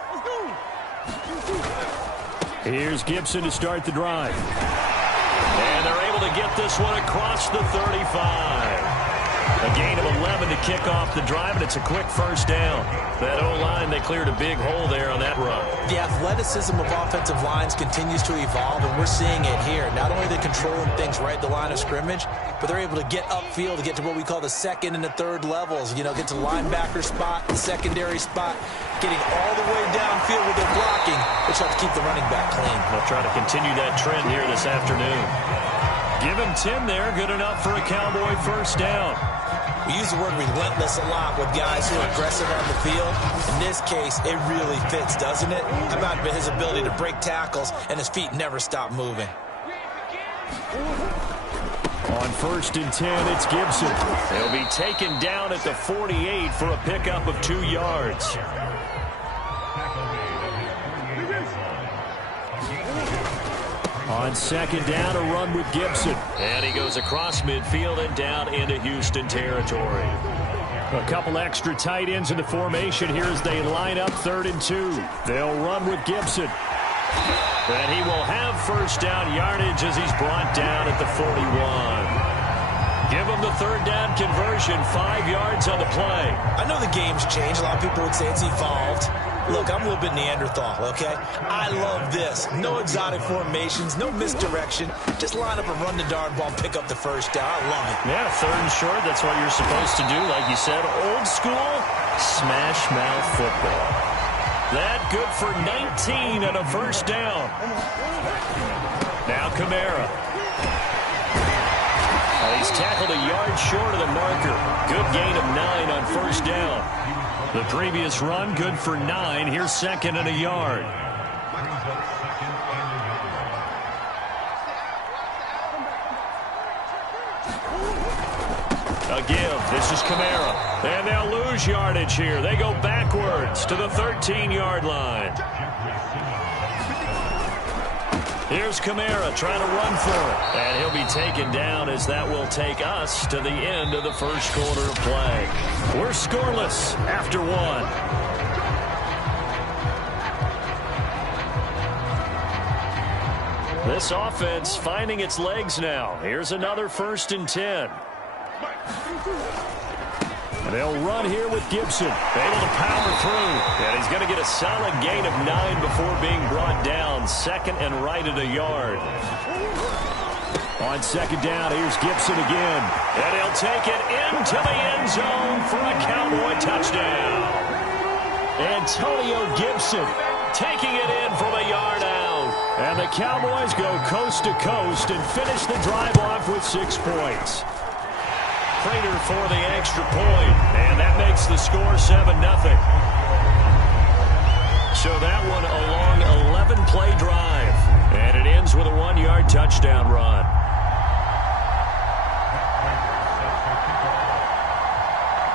Here's Gibson to start the drive. And they're able to get this one across the 35. A gain of 11 to kick off the drive, and it's a quick first down. That O-line, they cleared a big hole there on that run. The athleticism of offensive lines continues to evolve, and we're seeing it here. Not only are they controlling things right at the line of scrimmage, but they're able to get upfield to get to what we call the second and the third levels. You know, get to the linebacker spot, the secondary spot, getting all the way downfield with their blocking, which helps keep the running back clean. They'll try to continue that trend here this afternoon. Give him 10 there, good enough for a Cowboy first down. We use the word relentless a lot with guys who are aggressive on the field. In this case, it really fits, doesn't it? How about his ability to break tackles and his feet never stop moving? On 1st and 10, it's Gibson. He'll be taken down at the 48 for a pickup of 2 yards. On 2nd down, a run with Gibson. And he goes across midfield and down into Houston territory. A couple extra tight ends in the formation here as they line up 3rd and 2. They'll run with Gibson. And he will have first down yardage as he's brought down at the 41. Give him the 3rd down conversion, 5 yards on the play. I know the game's changed. A lot of people would say it's evolved. Look, I'm a little bit Neanderthal, okay? I love this. No exotic formations, no misdirection. Just line up and run the darn ball and pick up the first down. I love it. Yeah, 3rd and short, that's what you're supposed to do. Like you said, old school, smash mouth football. That good for 19 and a first down. Now Kamara. He's tackled a yard short of the marker. Good gain of 9 on first down. The previous run, good for 9. Here's 2nd and a yard. A give. This is Kamara. And they'll lose yardage here. They go backwards to the 13-yard line. Here's Kamara trying to run for it. And he'll be taken down as that will take us to the end of the first quarter of play. We're scoreless after 1. This offense finding its legs now. Here's another 1st and 10. They'll run here with Gibson. Able to power through. And he's going to get a solid gain of 9 before being brought down. 2nd and right at a yard. On 2nd down, here's Gibson again. And he'll take it into the end zone for a Cowboy touchdown. Antonio Gibson taking it in from a yard out. And the Cowboys go coast to coast and finish the drive off with 6 points. Prater for the extra point, and that makes the score 7-0. So that one a long 11-play drive, and it ends with a 1-yard touchdown run.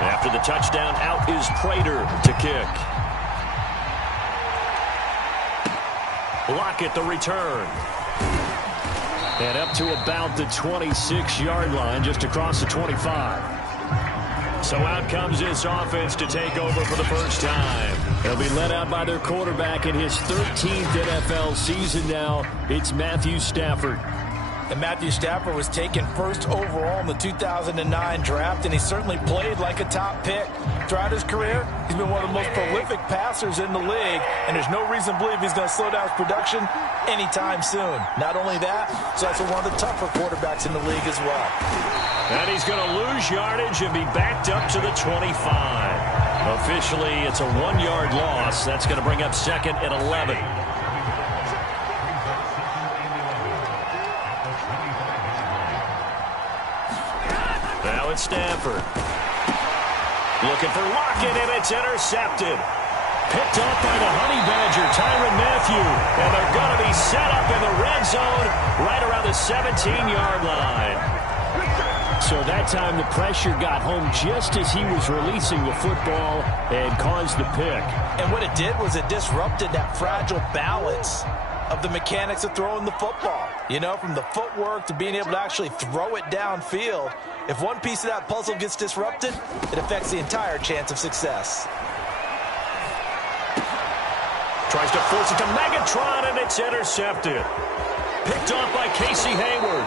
After the touchdown, out is Prater to kick. Lockett the return. And up to about the 26-yard line, just across the 25. So out comes this offense to take over for the first time. They'll be led out by their quarterback in his 13th NFL season now. It's Matthew Stafford. And Matthew Stafford was taken 1st overall in the 2009 draft, and he certainly played like a top pick. Throughout his career, he's been one of the most prolific passers in the league, and there's no reason to believe he's going to slow down his production anytime soon. Not only that, he's also one of the tougher quarterbacks in the league as well. And he's going to lose yardage and be backed up to the 25. Officially, it's a 1-yard loss. That's going to bring up 2nd and 11. Now it's Stafford. Looking for Lockett, and it's intercepted. Picked up by the Honey Badger, Tyrann Mathieu. And they're going to be set up in the red zone right around the 17-yard line. So that time the pressure got home just as he was releasing the football and caused the pick. And what it did was it disrupted that fragile balance of the mechanics of throwing the football. You know, from the footwork to being able to actually throw it downfield. If one piece of that puzzle gets disrupted, it affects the entire chance of success. Tries to force it to Megatron, and it's intercepted. Picked off by Casey Hayward.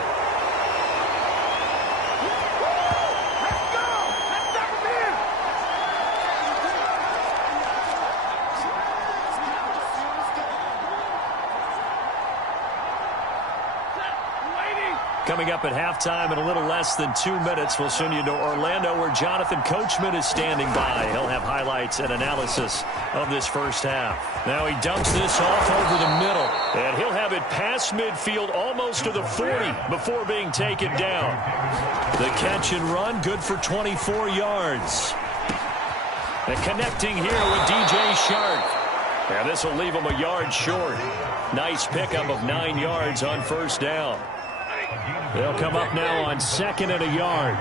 Coming up at halftime in a little less than 2 minutes, we'll send you to Orlando where Jonathan Coachman is standing by. He'll have highlights and analysis of this first half. Now he dumps this off over the middle, and he'll have it past midfield almost to the 40 before being taken down. The catch and run, good for 24 yards. And connecting here with DJ Shark. And this will leave him a yard short. Nice pickup of 9 yards on first down. They'll come up now on 2nd and a yard.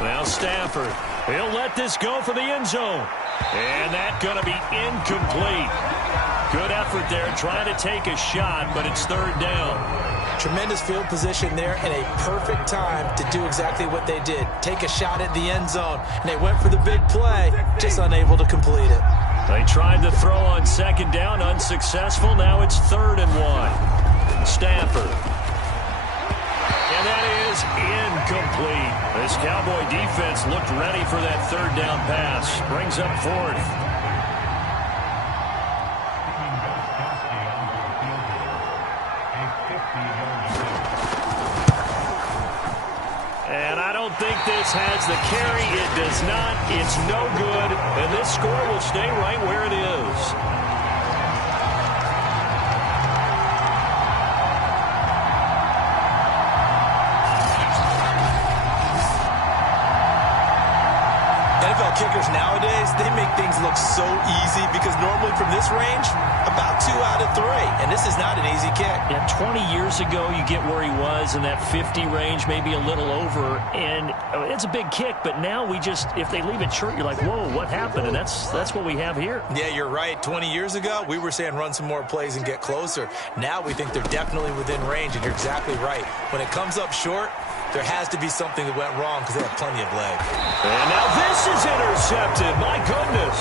Now Stafford. He'll let this go for the end zone. And that's going to be incomplete. Good effort there trying to take a shot, but it's 3rd down. Tremendous field position there and a perfect time to do exactly what they did. Take a shot at the end zone. And they went for the big play, just unable to complete it. They tried to throw on 2nd down, unsuccessful. Now it's 3rd and 1. Stafford. And that is incomplete. This Cowboy defense looked ready for that 3rd down pass. Brings up 4th. And I don't think this has the carry. It does not. It's no good. And this score will stay right where it is. NFL kickers nowadays, they make things look so easy because normally from this range, about 2 out of 3. And this is not an easy kick. Yeah, 20 years ago, you get where he was in that 50 range, maybe a little over. And it's a big kick, but now we just, if they leave it short, you're like, whoa, what happened? And that's what we have here. Yeah, you're right. 20 years ago, we were saying run some more plays and get closer. Now we think they're definitely within range, and you're exactly right. When it comes up short, there has to be something that went wrong because they have plenty of leg. And now this is intercepted. My goodness.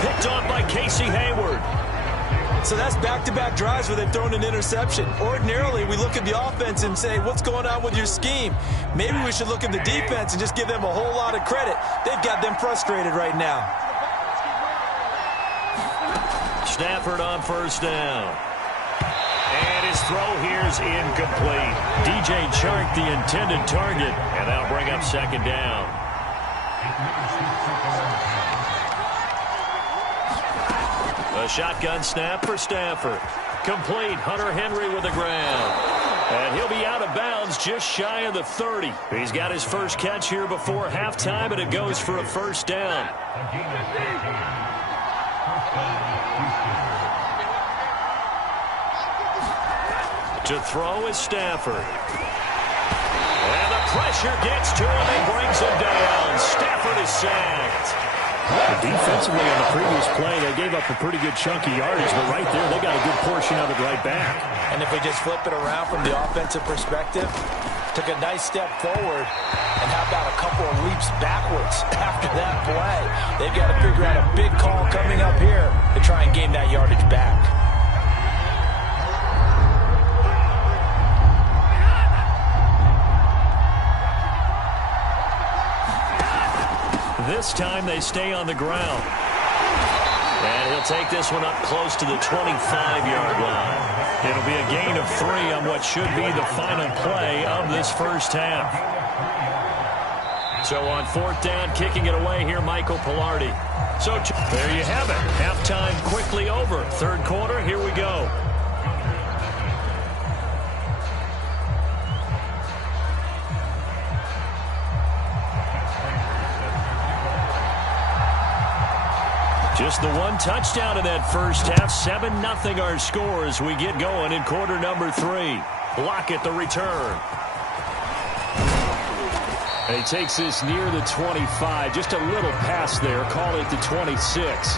Picked off by Casey Hayward. So that's back-to-back drives where they've thrown an interception. Ordinarily, we look at the offense and say, what's going on with your scheme? Maybe we should look at the defense and just give them a whole lot of credit. They've got them frustrated right now. Stafford on 1st down. And his throw here is incomplete. DJ Chark, the intended target, and that'll bring up 2nd down. A shotgun snap for Stafford. Complete. Hunter Henry with the ground. And he'll be out of bounds just shy of the 30. He's got his first catch here before halftime, and it goes for a 1st down. To throw is Stafford. And the pressure gets to him and brings him down. Stafford is sacked. Defensively on the previous play, they gave up a pretty good chunk of yardage, but right there, they got a good portion of it right back. And if we just flip it around from the offensive perspective, took a nice step forward, and how about a couple of leaps backwards after that play? They've got to figure out a big call coming up here to try and gain that yardage back. This time they stay on the ground. And he'll take this one up close to the 25-yard line. It'll be a gain of 3 on what should be the final play of this first half. So on 4th down, kicking it away here, Michael Pilardi. So there you have it. Halftime quickly over. 3rd quarter, here we go. Just the one touchdown in that first half. 7-0 our score as we get going in quarter number 3. Lockett the return. And he takes this near the 25. Just a little pass there. Call it the 26.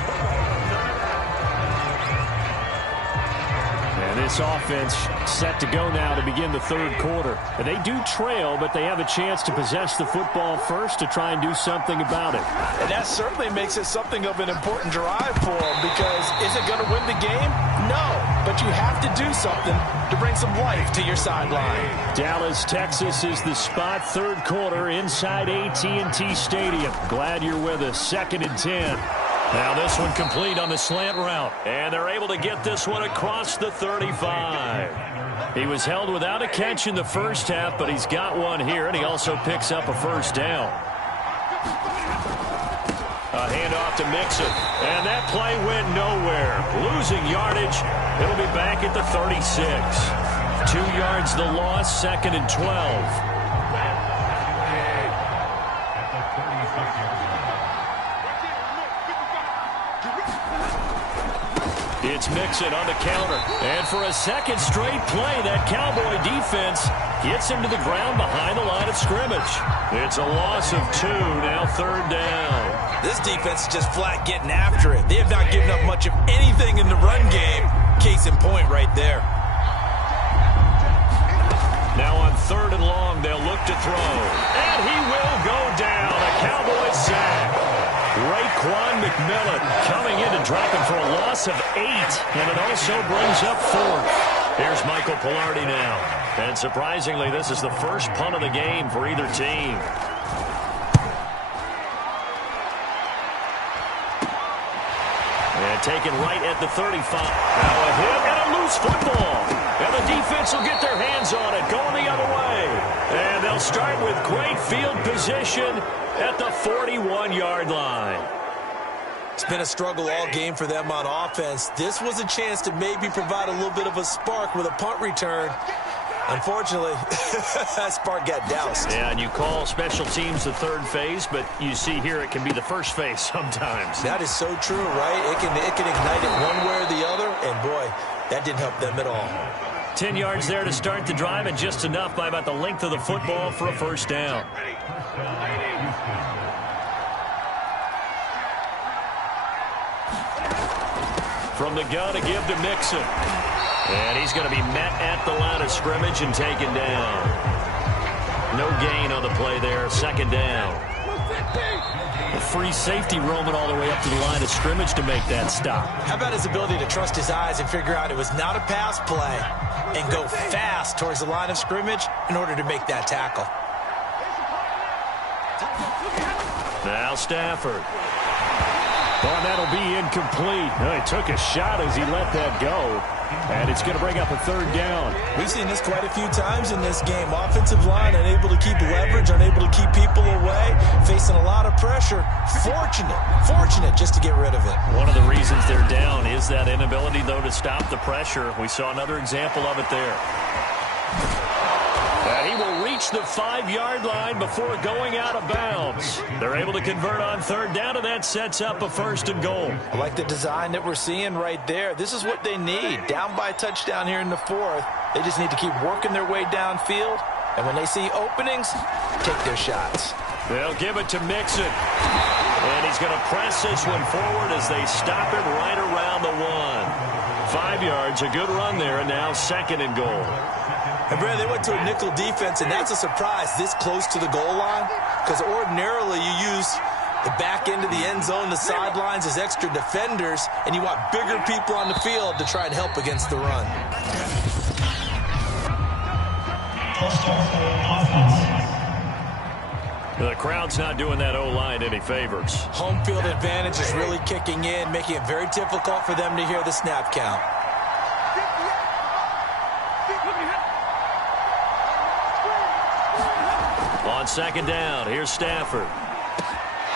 And this offense set to go now to begin the 3rd quarter. And they do trail, but they have a chance to possess the football first to try and do something about it. And that certainly makes it something of an important drive for them, because is it going to win the game? No, but you have to do something to bring some life to your sideline. Dallas, Texas is the spot. 3rd quarter inside AT&T Stadium. Glad you're with us. 2nd and 10. Now this one complete on the slant route. And they're able to get this one across the 35. He was held without a catch in the first half, but he's got one here, and he also picks up a first down. A handoff to Mixon. And that play went nowhere. Losing yardage. It'll be back at the 36. 2 yards the loss, 2nd and 12. It's Mixon on the counter. And for a second straight play, that Cowboy defense gets him to the ground behind the line of scrimmage. It's a loss of 2, now 3rd down. This defense is just flat getting after it. They have not given up much of anything in the run game. Case in point right there. Now on 3rd and long, they'll look to throw. And he will go down. A Cowboy sack. Raekwon McMillan coming in and dropping for a loss of 8. And it also brings up 4th. Here's Michael Pilardi now. And surprisingly, this is the first punt of the game for either team. And taken right at the 35. Now a hit and a loose football. And the defense will get their hands on it, going the other way. And they'll start with great field position at the 41-yard line. It's been a struggle all game for them on offense. This was a chance to maybe provide a little bit of a spark with a punt return. Unfortunately, that spark got doused. Yeah, and you call special teams the third phase, but you see here it can be the first phase sometimes. That is so true, right? It can ignite it one way or the other, and boy, that didn't help them at all. 10 yards there to start the drive, and just enough by about the length of the football for a first down. From the gun to give to Mixon. And he's going to be met at the line of scrimmage and taken down. No gain on the play there. 2nd down. A free safety roaming all the way up to the line of scrimmage to make that stop. How about his ability to trust his eyes and figure out it was not a pass play and go fast towards the line of scrimmage in order to make that tackle. Now Stafford. Oh, that'll be incomplete. He took a shot as he let that go. And it's going to bring up a 3rd down. We've seen this quite a few times in this game. Offensive line unable to keep leverage, unable to keep people away, facing a lot of pressure. Fortunate just to get rid of it. One of the reasons they're down is that inability, though, to stop the pressure. We saw another example of it there. And he will reach the 5-yard line before going out of bounds. They're able to convert on 3rd down, and that sets up a 1st and goal. I like the design that we're seeing right there. This is what they need. Down by a touchdown here in the 4th. They just need to keep working their way downfield. And when they see openings, take their shots. They'll give it to Mixon. And he's going to press this one forward as they stop him right around the 1. 5 yards, a good run there, and now 2nd and goal. And, Brad, they went to a nickel defense, and that's a surprise this close to the goal line, because ordinarily you use the back end of the end zone, the sidelines as extra defenders, and you want bigger people on the field to try and help against the run. The crowd's not doing that O-line any favors. Home field advantage is really kicking in, making it very difficult for them to hear the snap count. On 2nd down, here's Stafford.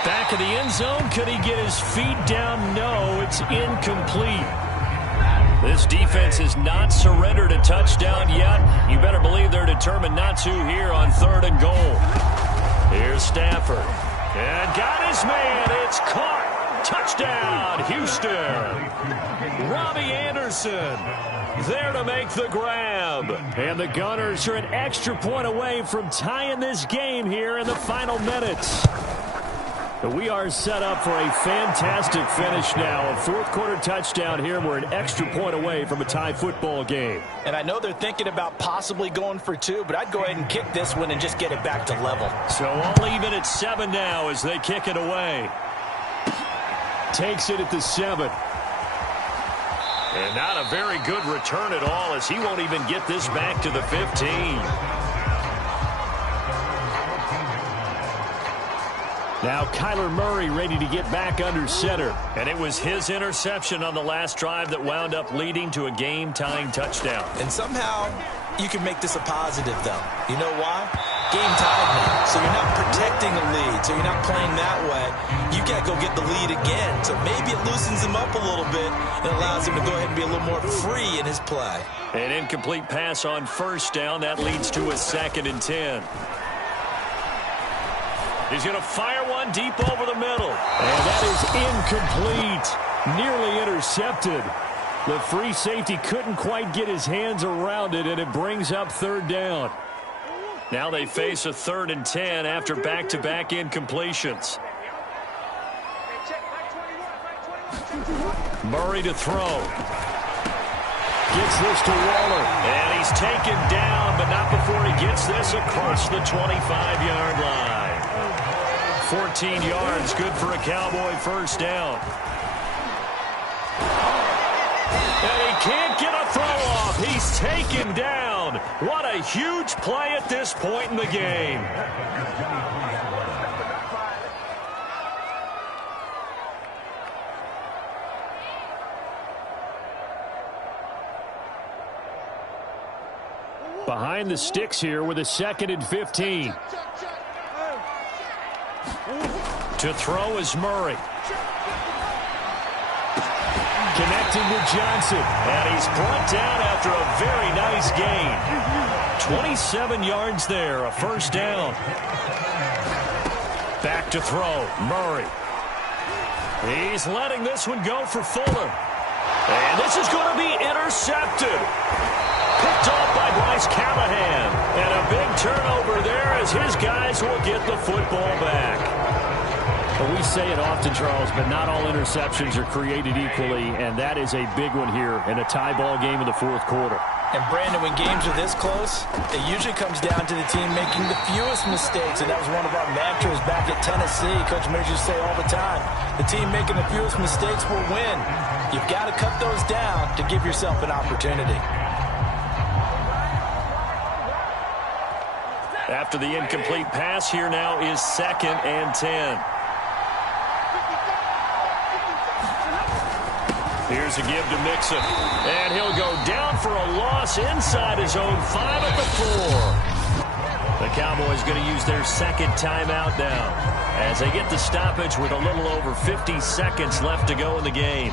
Back of the end zone. Could he get his feet down? No, it's incomplete. This defense has not surrendered a touchdown yet. You better believe they're determined not to here on 3rd and goal. Here's Stafford. And got his man. It's caught. Touchdown, Houston. Robbie Anderson there to make the grab. And the Gunners are an extra point away from tying this game here in the final minutes. We are set up for a fantastic finish now. A 4th quarter touchdown here. We're an extra point away from a tie football game. And I know they're thinking about possibly going for 2, but I'd go ahead and kick this one and just get it back to level. So all even at 7 now as they kick it away. Takes it at the 7. And not a very good return at all as he won't even get this back to the 15. Now Kyler Murray ready to get back under center. And it was his interception on the last drive that wound up leading to a game-tying touchdown. And somehow you can make this a positive, though. You know why? Game tied now, so you're not protecting the lead, so you're not playing that way. You got to go get the lead again, so maybe it loosens him up a little bit and allows him to go ahead and be a little more free in his play. An incomplete pass on first down. That leads to a 2nd and 10. He's going to fire one deep over the middle. And that is incomplete. Nearly intercepted. The free safety couldn't quite get his hands around it, and it brings up 3rd down. Now they face a 3rd and 10 after back-to-back incompletions. Murray to throw. Gets this to Waller. And he's taken down, but not before he gets this across the 25-yard line. 14 yards, good for a Cowboy first down. And he can't get a throw off. He's taken down. What a huge play at this point in the game. Behind the sticks here with a 2nd and 15. To throw is Murray. Connecting with Johnson. And he's brought down after a very nice gain. 27 yards there, a first down. Back to throw, Murray. He's letting this one go for Fuller. And this is going to be intercepted. Picked off by Bryce Callahan. And a big turnover there as his guys will get the football back. Well, we say it often, Charles, but not all interceptions are created equally, and that is a big one here in a tie ball game in the 4th quarter. And, Brandon, when games are this close, it usually comes down to the team making the fewest mistakes, and that was one of our mantras back at Tennessee. Coach Major used to say all the time, the team making the fewest mistakes will win. You've got to cut those down to give yourself an opportunity. After the incomplete pass, here now is 2nd and 10. Here's a give to Mixon. And he'll go down for a loss inside his own 5 at the 4. The Cowboys going to use their 2nd timeout now as they get the stoppage with a little over 50 seconds left to go in the game.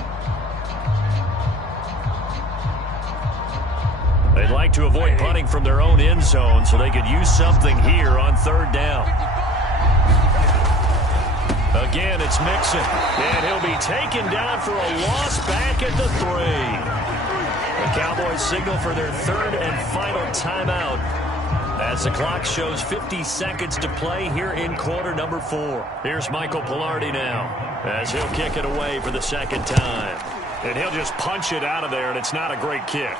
They'd like to avoid punting from their own end zone so they could use something here on 3rd down. Again, it's Mixon. And he'll be taken down for a loss back at the 3. The Cowboys signal for their 3rd and final timeout as the clock shows 50 seconds to play here in quarter number 4. Here's Michael Pilardi now as he'll kick it away for the 2nd time. And he'll just punch it out of there, and it's not a great kick.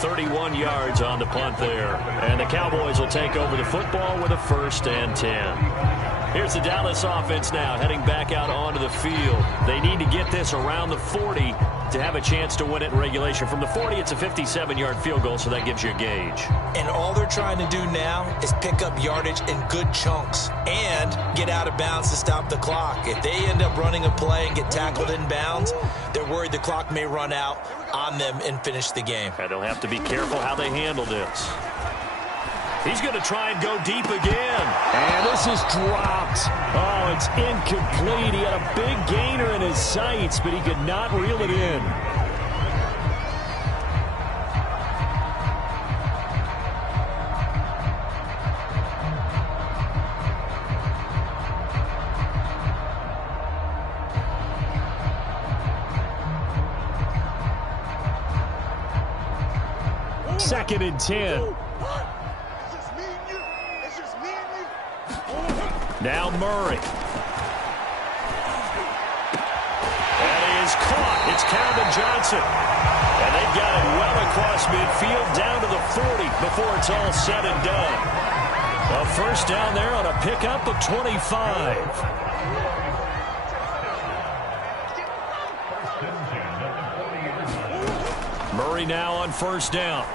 31 yards on the punt there. And the Cowboys will take over the football with a 1st and 10. Here's the Dallas offense now heading back out onto the field. They need to get this around the 40 to have a chance to win it in regulation. From the 40, it's a 57-yard field goal, so that gives you a gauge. And all they're trying to do now is pick up yardage in good chunks and get out of bounds to stop the clock. If they end up running a play and get tackled in bounds, they're worried the clock may run out on them and finish the game. And they'll have to be careful how they handle this. He's going to try and go deep again. And this is dropped. Oh, it's incomplete. He had a big gainer in his sights, but he could not reel it in. Second and 10. Now Murray. That is caught. It's Calvin Johnson. And they've got it well across midfield down to the 40 before it's all said and done. A first down there on a pickup of 25. Murray now on first down.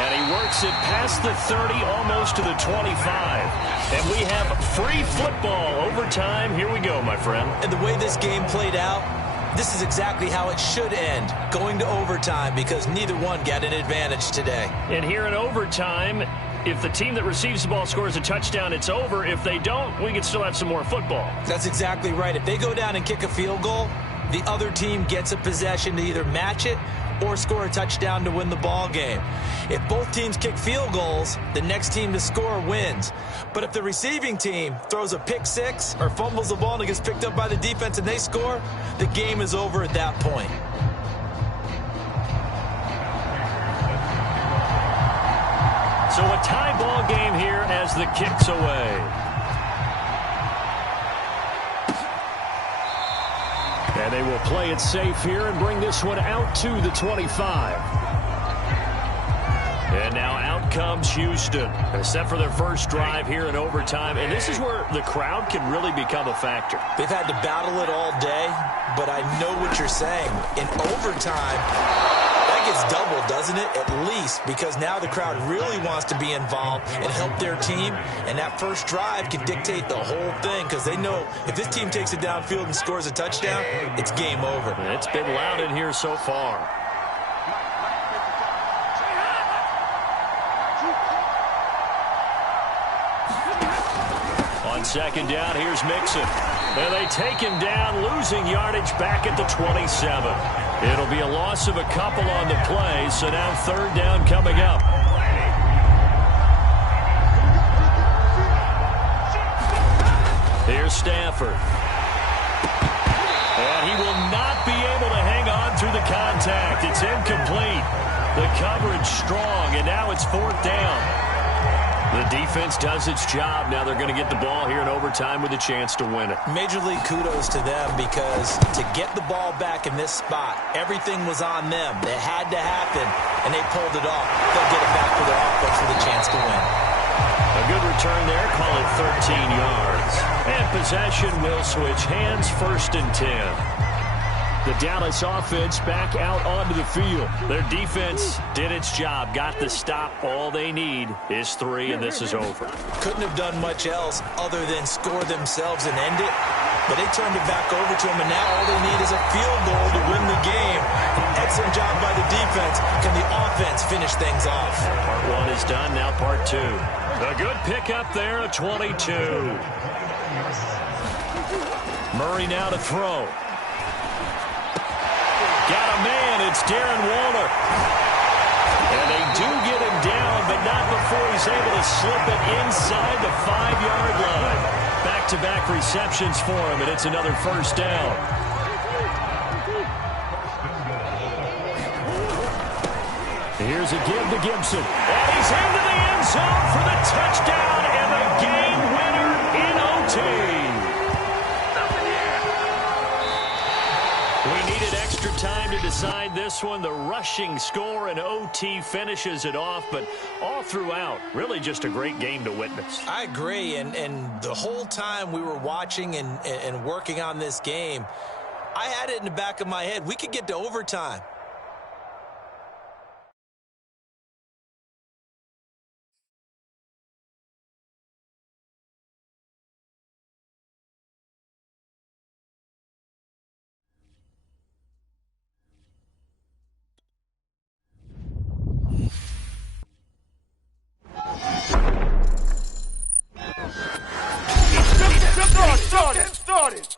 And he works it past the 30, almost to the 25. And we have free football overtime. Here we go, my friend. And the way this game played out, this is exactly how it should end, going to overtime, because neither one got an advantage today. And here in overtime, if the team that receives the ball scores a touchdown, it's over. If they don't, we can still have some more football. That's exactly right. If they go down and kick a field goal, the other team gets a possession to either match it or score a touchdown to win the ball game. If both teams kick field goals, the next team to score wins. But if the receiving team throws a pick six or fumbles the ball and it gets picked up by the defense and they score, the game is over at that point. So a tie ball game here as the kick's away. And they will play it safe here and bring this one out to the 25. And now out comes Houston, set for their first drive here in overtime. And this is where the crowd can really become a factor. They've had to battle it all day, but I know what you're saying. In overtime, that gets doubled, doesn't it? At least, because now the crowd really wants to be involved and help their team. And that first drive can dictate the whole thing, because they know if this team takes it downfield and scores a touchdown, it's game over. It's been loud in here so far. On second down, here's Mixon. And they take him down, losing yardage back at the 27. It'll be a loss of a couple on the play, so now third down coming up. Here's Stafford. And he will not be able to hang on through the contact. It's incomplete. The coverage strong, and now it's fourth down. The defense does its job. Now they're going to get the ball here in overtime with a chance to win it. Major league kudos to them, because to get the ball back in this spot, everything was on them. It had to happen, and they pulled it off. They'll get it back for their offense with a chance to win. A good return there. Call it 13 yards. And possession will switch hands, 1st and 10. The Dallas offense back out onto the field. Their defense did its job, got the stop. All they need is 3, and this is over. Couldn't have done much else other than score themselves and end it, but they turned it back over to them, and now all they need is a field goal to win the game. An excellent job by the defense. Can the offense finish things off? Part 1 is done, now part 2. A good pickup there, a 22. Murray now to throw. Got a man, it's Darren Waller. And they do get him down, but not before he's able to slip it inside the 5-yard line. Back-to-back receptions for him, and it's another first down. Here's a give to Gibson. And he's into the end zone for the touchdown and the game winner in OT. We needed extra time to decide this one. The rushing score and OT finishes it off, but all throughout, really just a great game to witness. I agree, and the whole time we were watching and working on this game, I had it in the back of my head. We could get to overtime. Started.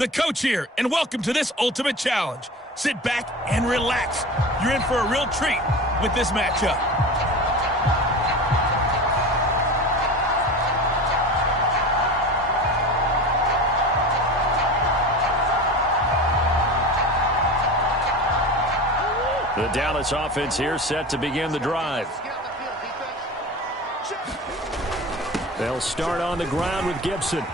The coach here, and welcome to this ultimate challenge. Sit back and relax. You're in for a real treat with this matchup. The Dallas offense here set to begin the drive. They'll start on the ground with Gibson.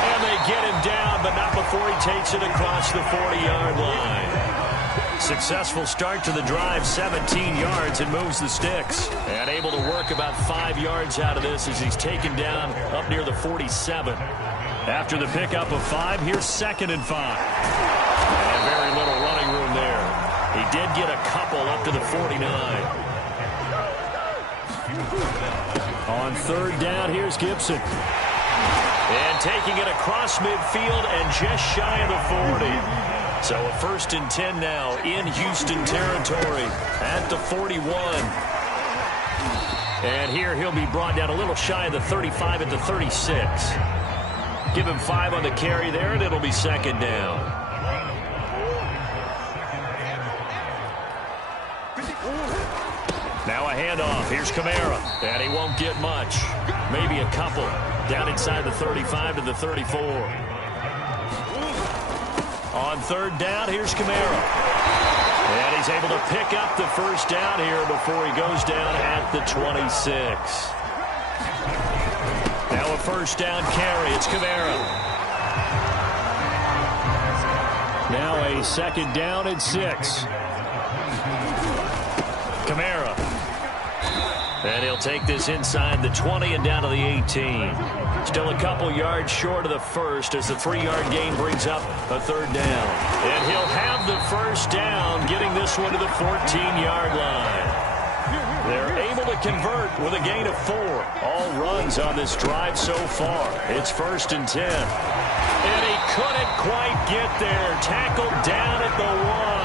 And they get him down, but not before he takes it across the 40-yard line. Successful start to the drive, 17 yards, and moves the sticks. And able to work about 5 yards out of this as he's taken down up near the 47. After the pickup of 5, here's 2nd and 5. And very little running room there. He did get a couple up to the 49. On 3rd down, here's Gibson. And taking it across midfield and just shy of the 40. So a 1st and 10 now in Houston territory at the 41. And here he'll be brought down a little shy of the 35 at the 36. Give him 5 on the carry there, and it'll be 2nd down. Now a handoff. Here's Kamara. And he won't get much. Maybe a couple. Down inside the 35 to the 34. On 3rd down, here's Kamara. And he's able to pick up the 1st down here before he goes down at the 26. Now a 1st down carry. It's Kamara. Now a 2nd down and 6. Kamara. And he'll take this inside the 20 and down to the 18. Still a couple yards short of the 1st as the 3-yard gain brings up a 3rd down. And he'll have the 1st down, getting this one to the 14-yard line. They're able to convert with a gain of 4. All runs on this drive so far. It's 1st and 10. And he couldn't quite get there. Tackled down at the 1.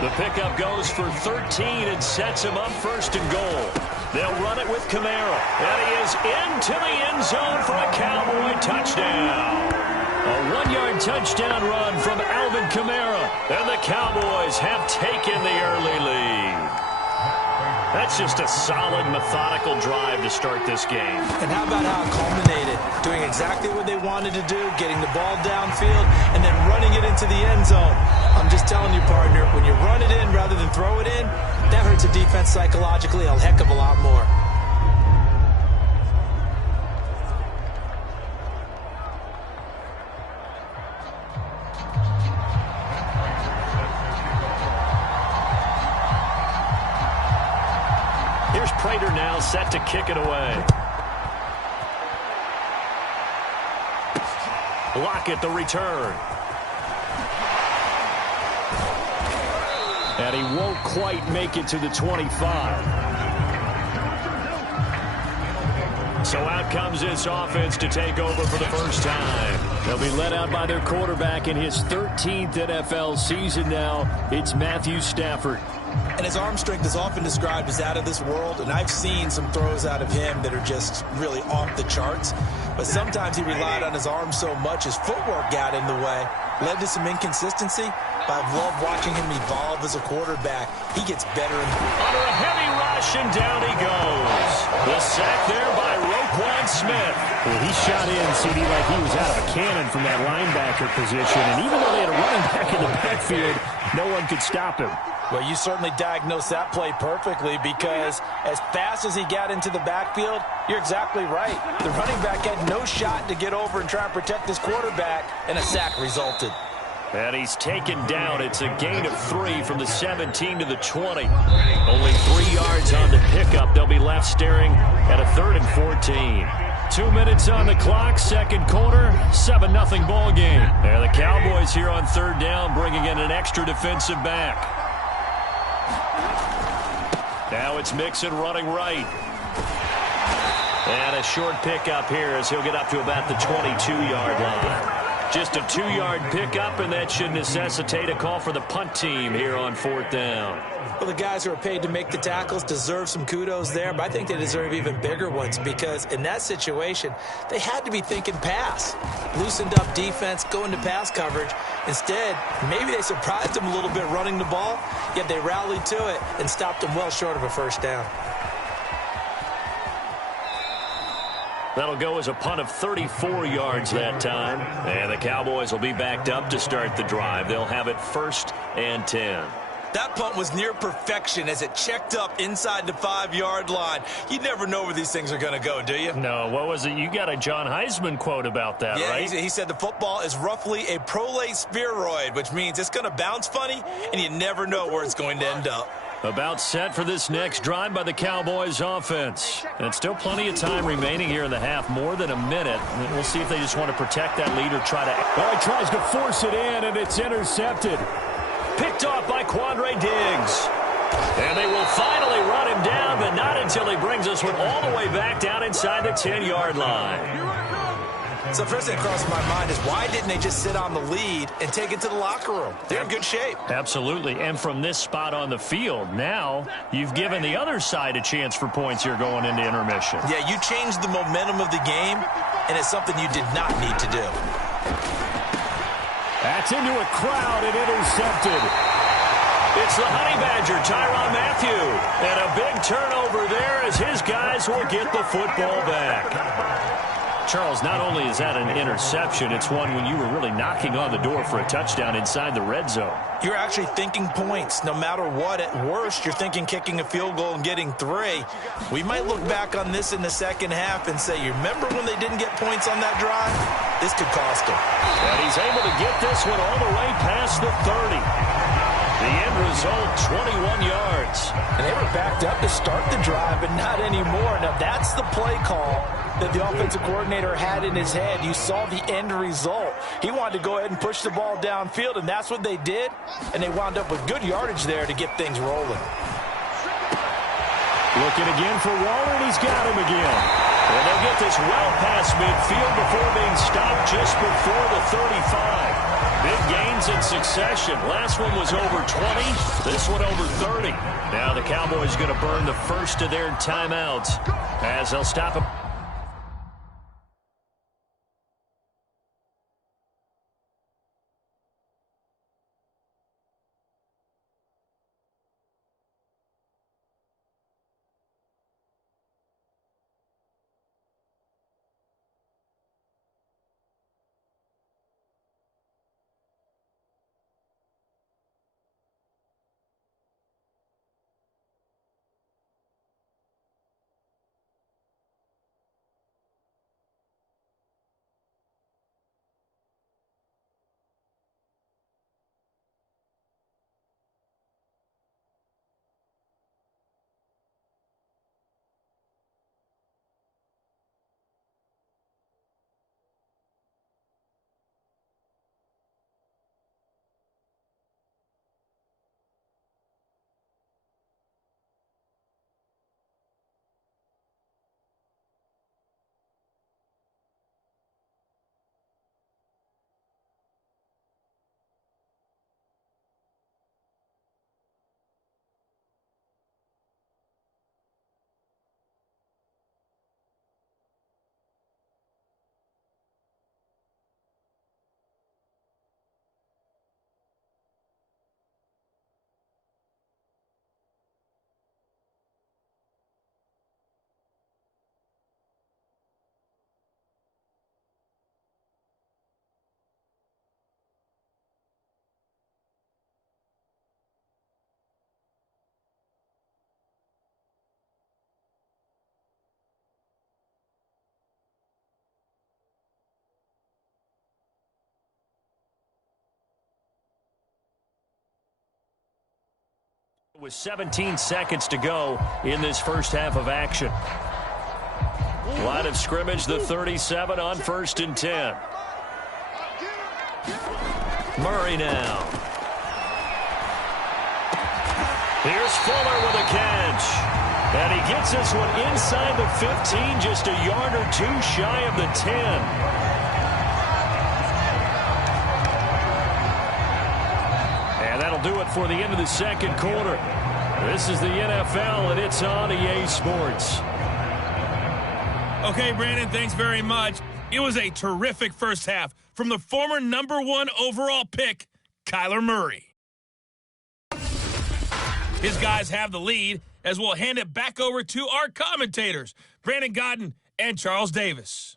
The pickup goes for 13 and sets him up 1st and goal. They'll run it with Kamara. And he is into the end zone for a Cowboy touchdown. A 1-yard touchdown run from Alvin Kamara. And the Cowboys have taken the early lead. That's just a solid, methodical drive to start this game. And how about how it culminated? Doing exactly what they wanted to do, getting the ball downfield, and then running it into the end zone. I'm just telling you, partner, when you run it in rather than throw it in, that hurts a defense psychologically a heck of a lot more. Here's Prater now set to kick it away. Lockett the return. And he won't quite make it to the 25. So out comes this offense to take over for the first time. They'll be led out by their quarterback in his 13th NFL season now. It's Matthew Stafford. And his arm strength is often described as out of this world, and I've seen some throws out of him that are just really off the charts. But sometimes he relied on his arm so much his footwork got in the way, led to some inconsistency. But I've loved watching him evolve as a quarterback. He gets better and under a heavy rush, and down he goes. The sack there by Roquan Smith. Well, he shot in, CD, like he was out of a cannon from that linebacker position. And even though they had a running back in the backfield, no one could stop him. Well, you certainly diagnosed that play perfectly, because as fast as he got into the backfield, you're exactly right. The running back had no shot to get over and try and protect his quarterback, and a sack resulted. And he's taken down. It's a gain of 3 from the 17 to the 20. Only 3 yards on the pickup. They'll be left staring at a 3rd and 14. 2 minutes on the clock, second quarter, 7-0 ball game. And the Cowboys here on 3rd down, bringing in an extra defensive back. Now it's Mixon running right. And a short pickup here as he'll get up to about the 22-yard line. Just a 2-yard pickup, and that should necessitate a call for the punt team here on 4th down. Well, the guys who are paid to make the tackles deserve some kudos there, but I think they deserve even bigger ones because in that situation, they had to be thinking pass. Loosened up defense, going to pass coverage. Instead, maybe they surprised them a little bit running the ball, yet they rallied to it and stopped them well short of a first down. That'll go as a punt of 34 yards that time. And the Cowboys will be backed up to start the drive. They'll have it 1st and 10. That punt was near perfection as it checked up inside the 5-yard line. You never know where these things are going to go, do you? No, what was it? You got a John Heisman quote about that, right? Yeah, he said the football is roughly a prolate spheroid, which means it's going to bounce funny, and you never know where it's going to end up. About set for this next drive by the Cowboys offense. And still plenty of time remaining here in the half, more than a minute. We'll see if they just want to protect that lead or try to... Oh, he tries to force it in, and it's intercepted. Picked off by Quandre Diggs. And they will finally run him down, but not until he brings us one all the way back down inside the 10-yard line. So first thing that crosses my mind is why didn't they just sit on the lead and take it to the locker room? They're in good shape. Absolutely. And from this spot on the field, now you've given the other side a chance for points here going into intermission. Yeah, you changed the momentum of the game, and it's something you did not need to do. That's into a crowd and intercepted. It's the Honey Badger, Tyrann Mathieu. And a big turnover there as his guys will get the football back. Charles, not only is that an interception, it's one when you were really knocking on the door for a touchdown inside the red zone. You're actually thinking points. No matter what, at worst, you're thinking kicking a field goal and getting 3. We might look back on this in the second half and say, you remember when they didn't get points on that drive? This could cost them. And he's able to get this one all the way past the 30. The end result, 21 yards. And they were backed up to start the drive, but not anymore. Now, that's the play call that the offensive coordinator had in his head. You saw the end result. He wanted to go ahead and push the ball downfield, and that's what they did. And they wound up with good yardage there to get things rolling. Looking again for Waller, and he's got him again. And they'll get this well past midfield before being stopped just before the 35. Big gains in succession. Last one was over 20. This one over 30. Now the Cowboys going to burn the first of their timeouts as they'll stop him. With 17 seconds to go in this first half of action. Line of scrimmage, the 37 on 1st and 10. Murray now. Here's Fuller with a catch. And he gets this one inside the 15, just a yard or two shy of the 10. that'll do it for the end of the second quarter. This is the NFL, and it's on EA Sports. Okay, Brandon, thanks very much. It was a terrific first half from the former #1 overall pick, Kyler Murray. His guys have the lead as we'll hand it back over to our commentators, Brandon Godden and Charles Davis.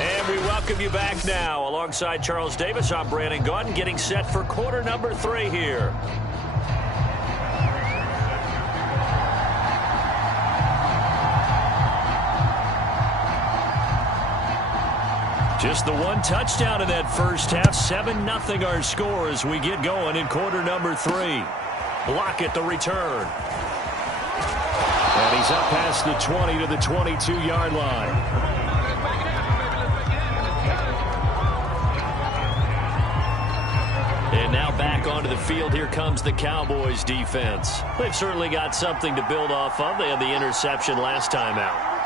And we welcome you back now. Alongside Charles Davis, I'm Brandon Godden, getting set for quarter number 3 here. Just the one touchdown in that first half. 7-0 our score as we get going in quarter number 3. Block at the return. And he's up past the 20 to the 22-yard line. And now back onto the field. Here comes the Cowboys defense. They've certainly got something to build off of. They had the interception last time out.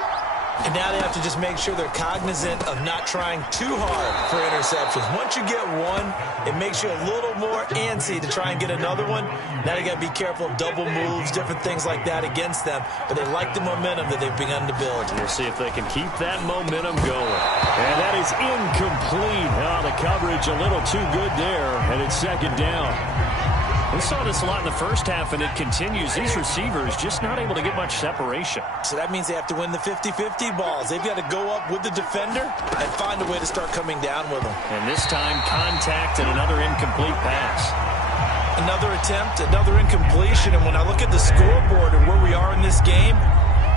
And now they have to just make sure they're cognizant of not trying too hard for interceptions. Once you get one, it makes you a little more antsy to try and get another one. Now they got to be careful of double moves, different things like that against them. But they like the momentum that they've begun to build. We'll see if they can keep that momentum going. And that is incomplete. Oh, the coverage a little too good there, and it's second down. We saw this a lot in the first half, and it continues. These receivers just not able to get much separation. So that means they have to win the 50-50 balls. They've got to go up with the defender and find a way to start coming down with them. And this time, contact and another incomplete pass. Another attempt, another incompletion. And when I look at the scoreboard and where we are in this game,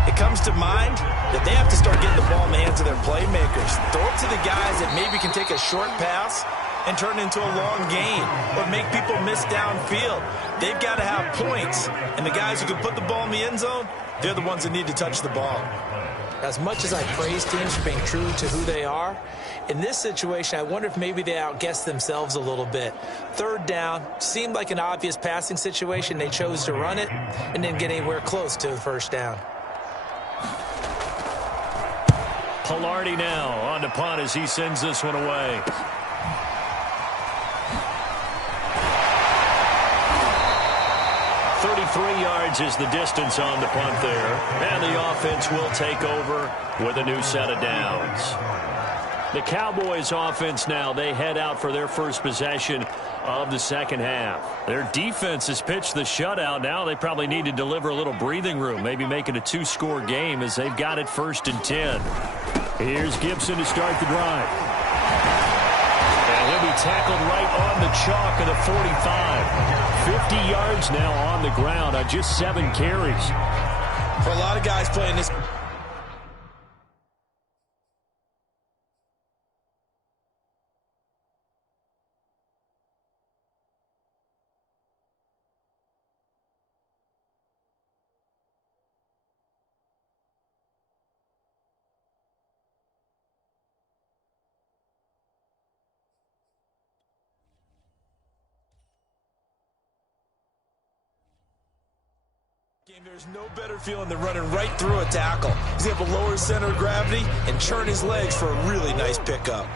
it comes to mind that they have to start getting the ball in the hands of their playmakers. Throw it to the guys that maybe can take a short pass and turn it into a long gain or make people miss downfield. They've got to have points. And the guys who can put the ball in the end zone, they're the ones that need to touch the ball. As much as I praise teams for being true to who they are, in this situation, I wonder if maybe they outguessed themselves a little bit. Third down seemed like an obvious passing situation. They chose to run it and didn't get anywhere close to the first down. Pilardi now on to punt as he sends this one away. 33 yards is the distance on the punt there. And the offense will take over with a new set of downs. The Cowboys offense now, they head out for their first possession of the second half. Their defense has pitched the shutout. Now they probably need to deliver a little breathing room, maybe make it a 2-score game as they've got it 1st and 10. Here's Gibson to start the drive. And he'll be tackled right on the chalk of the 45. 50 yards now on the ground on just 7 carries. For a lot of guys playing this. There's no better feeling than running right through a tackle. He's able to lower his center of gravity and churn his legs for a really nice pickup.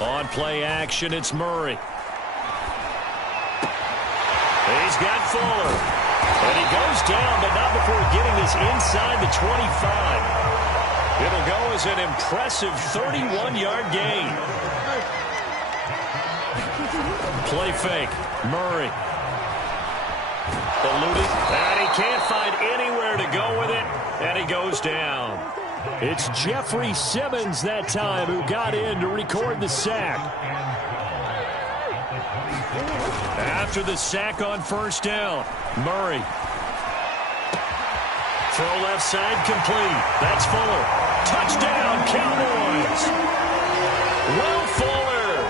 On play action, it's Murray. He's got Fuller. And he goes down, but not before getting this inside the 25. It'll go as an impressive 31-yard gain. Play fake. Murray. Eluding. And he can't find anywhere to go with it. And he goes down. It's Jeffrey Simmons that time who got in to record the sack. After the sack on first down, Murray. Throw left side complete. That's Fuller. Touchdown, Cowboys. Will Fuller,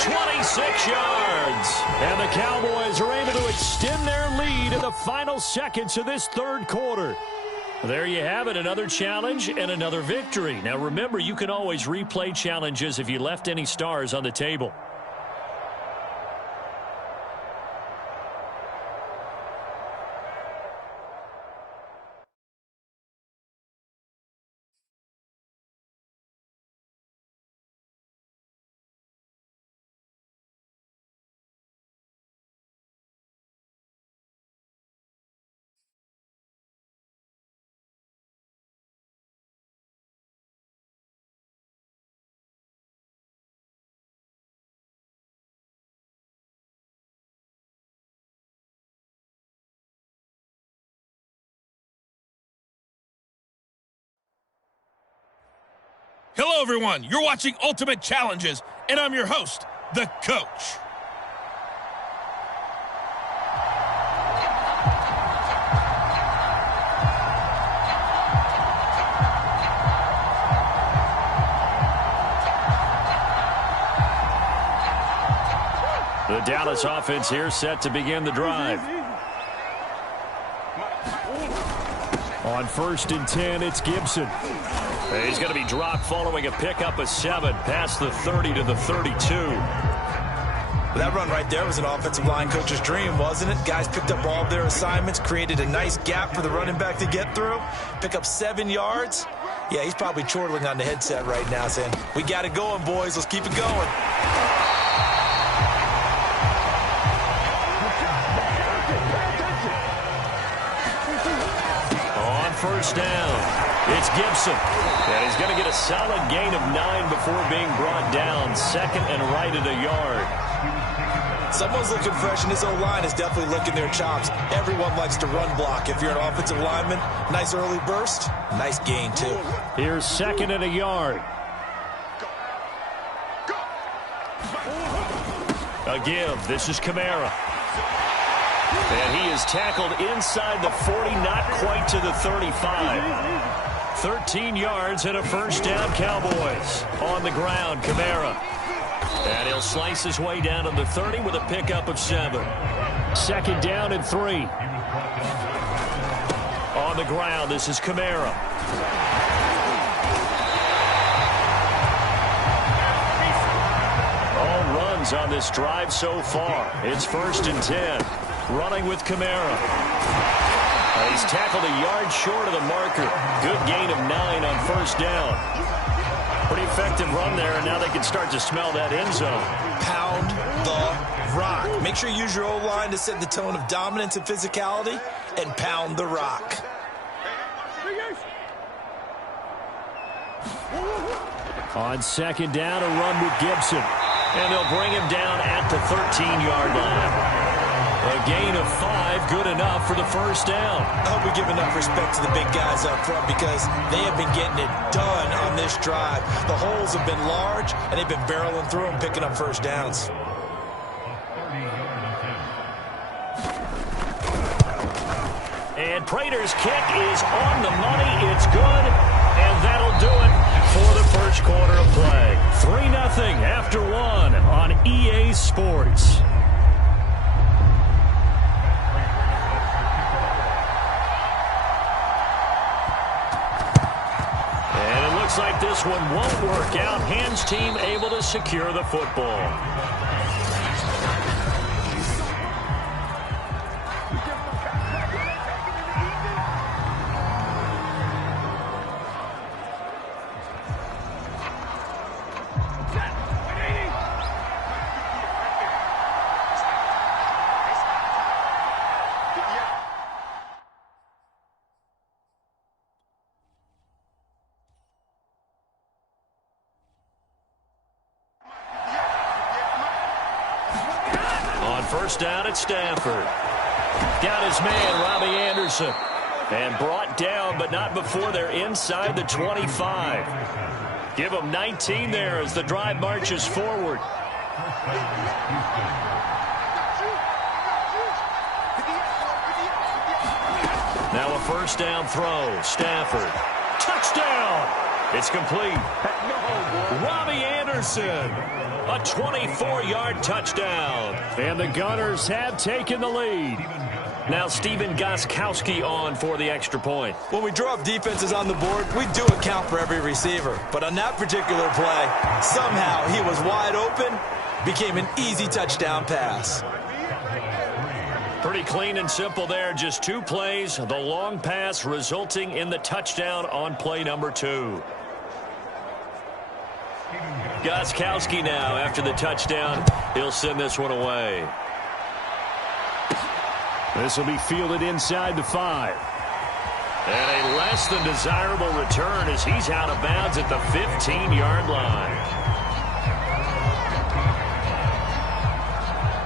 26 yards. And the Cowboys are able to extend their lead in the final seconds of this third quarter. There you have it, another challenge and another victory. Now remember, you can always replay challenges if you left any stars on the table. Hello, everyone. You're watching Ultimate Challenges, and I'm your host, the Coach. The Dallas offense here set to begin the drive. On 1st and 10, it's Gibson. He's going to be dropped following a pickup of 7 past the 30 to the 32. That run right there was an offensive line coach's dream, wasn't it? Guys picked up all of their assignments, created a nice gap for the running back to get through, pick up 7 yards. Yeah, he's probably chortling on the headset right now saying, we got it going, boys. Let's keep it going. On 1st down, it's Gibson. And he's going to get a solid gain of 9 before being brought down. 2nd and right at a yard. Someone's looking fresh, and this O-line is definitely licking their chops. Everyone likes to run block. If you're an offensive lineman, nice early burst, nice gain, too. Here's 2nd and a yard. A give. This is Kamara. And he is tackled inside the 40, not quite to the 35. 13 yards and a 1st down, Cowboys. On the ground, Kamara. And he'll slice his way down to the 30 with a pickup of 7. 2nd down and 3. On the ground, this is Kamara. All runs on this drive so far. It's 1st and 10. Running with Kamara. He's tackled a yard short of the marker. Good gain of 9 on 1st down. Pretty effective run there, and now they can start to smell that end zone. Pound the rock. Make sure you use your O-line to set the tone of dominance and physicality, and pound the rock. On 2nd down, a run with Gibson. And they'll bring him down at the 13-yard line. A gain of 5, good enough for the 1st down. I hope we give enough respect to the big guys up front because they have been getting it done on this drive. The holes have been large, and they've been barreling through them, picking up 1st downs. And Prater's kick is on the money. It's good, and that'll do it for the 1st quarter of play. 3-0 after 1 on EA Sports. Looks like this one won't work out. Hands team able to secure the football. On 1st down at Stafford. Got his man, Robbie Anderson. And brought down, but not before they're inside the 25. Give them 19 there as the drive marches forward. Now a 1st down throw. Stafford. Touchdown! It's complete. Robbie Anderson. A 24-yard touchdown. And the Gunners have taken the lead. Now Steven Gostkowski on for the extra point. When we draw up defenses on the board, we do account for every receiver. But on that particular play, somehow he was wide open, became an easy touchdown pass. Pretty clean and simple there. Just 2 plays. The long pass resulting in the touchdown on play number 2. Gostkowski now after the touchdown. He'll send this one away. This will be fielded inside the 5. And a less than desirable return as he's out of bounds at the 15-yard line.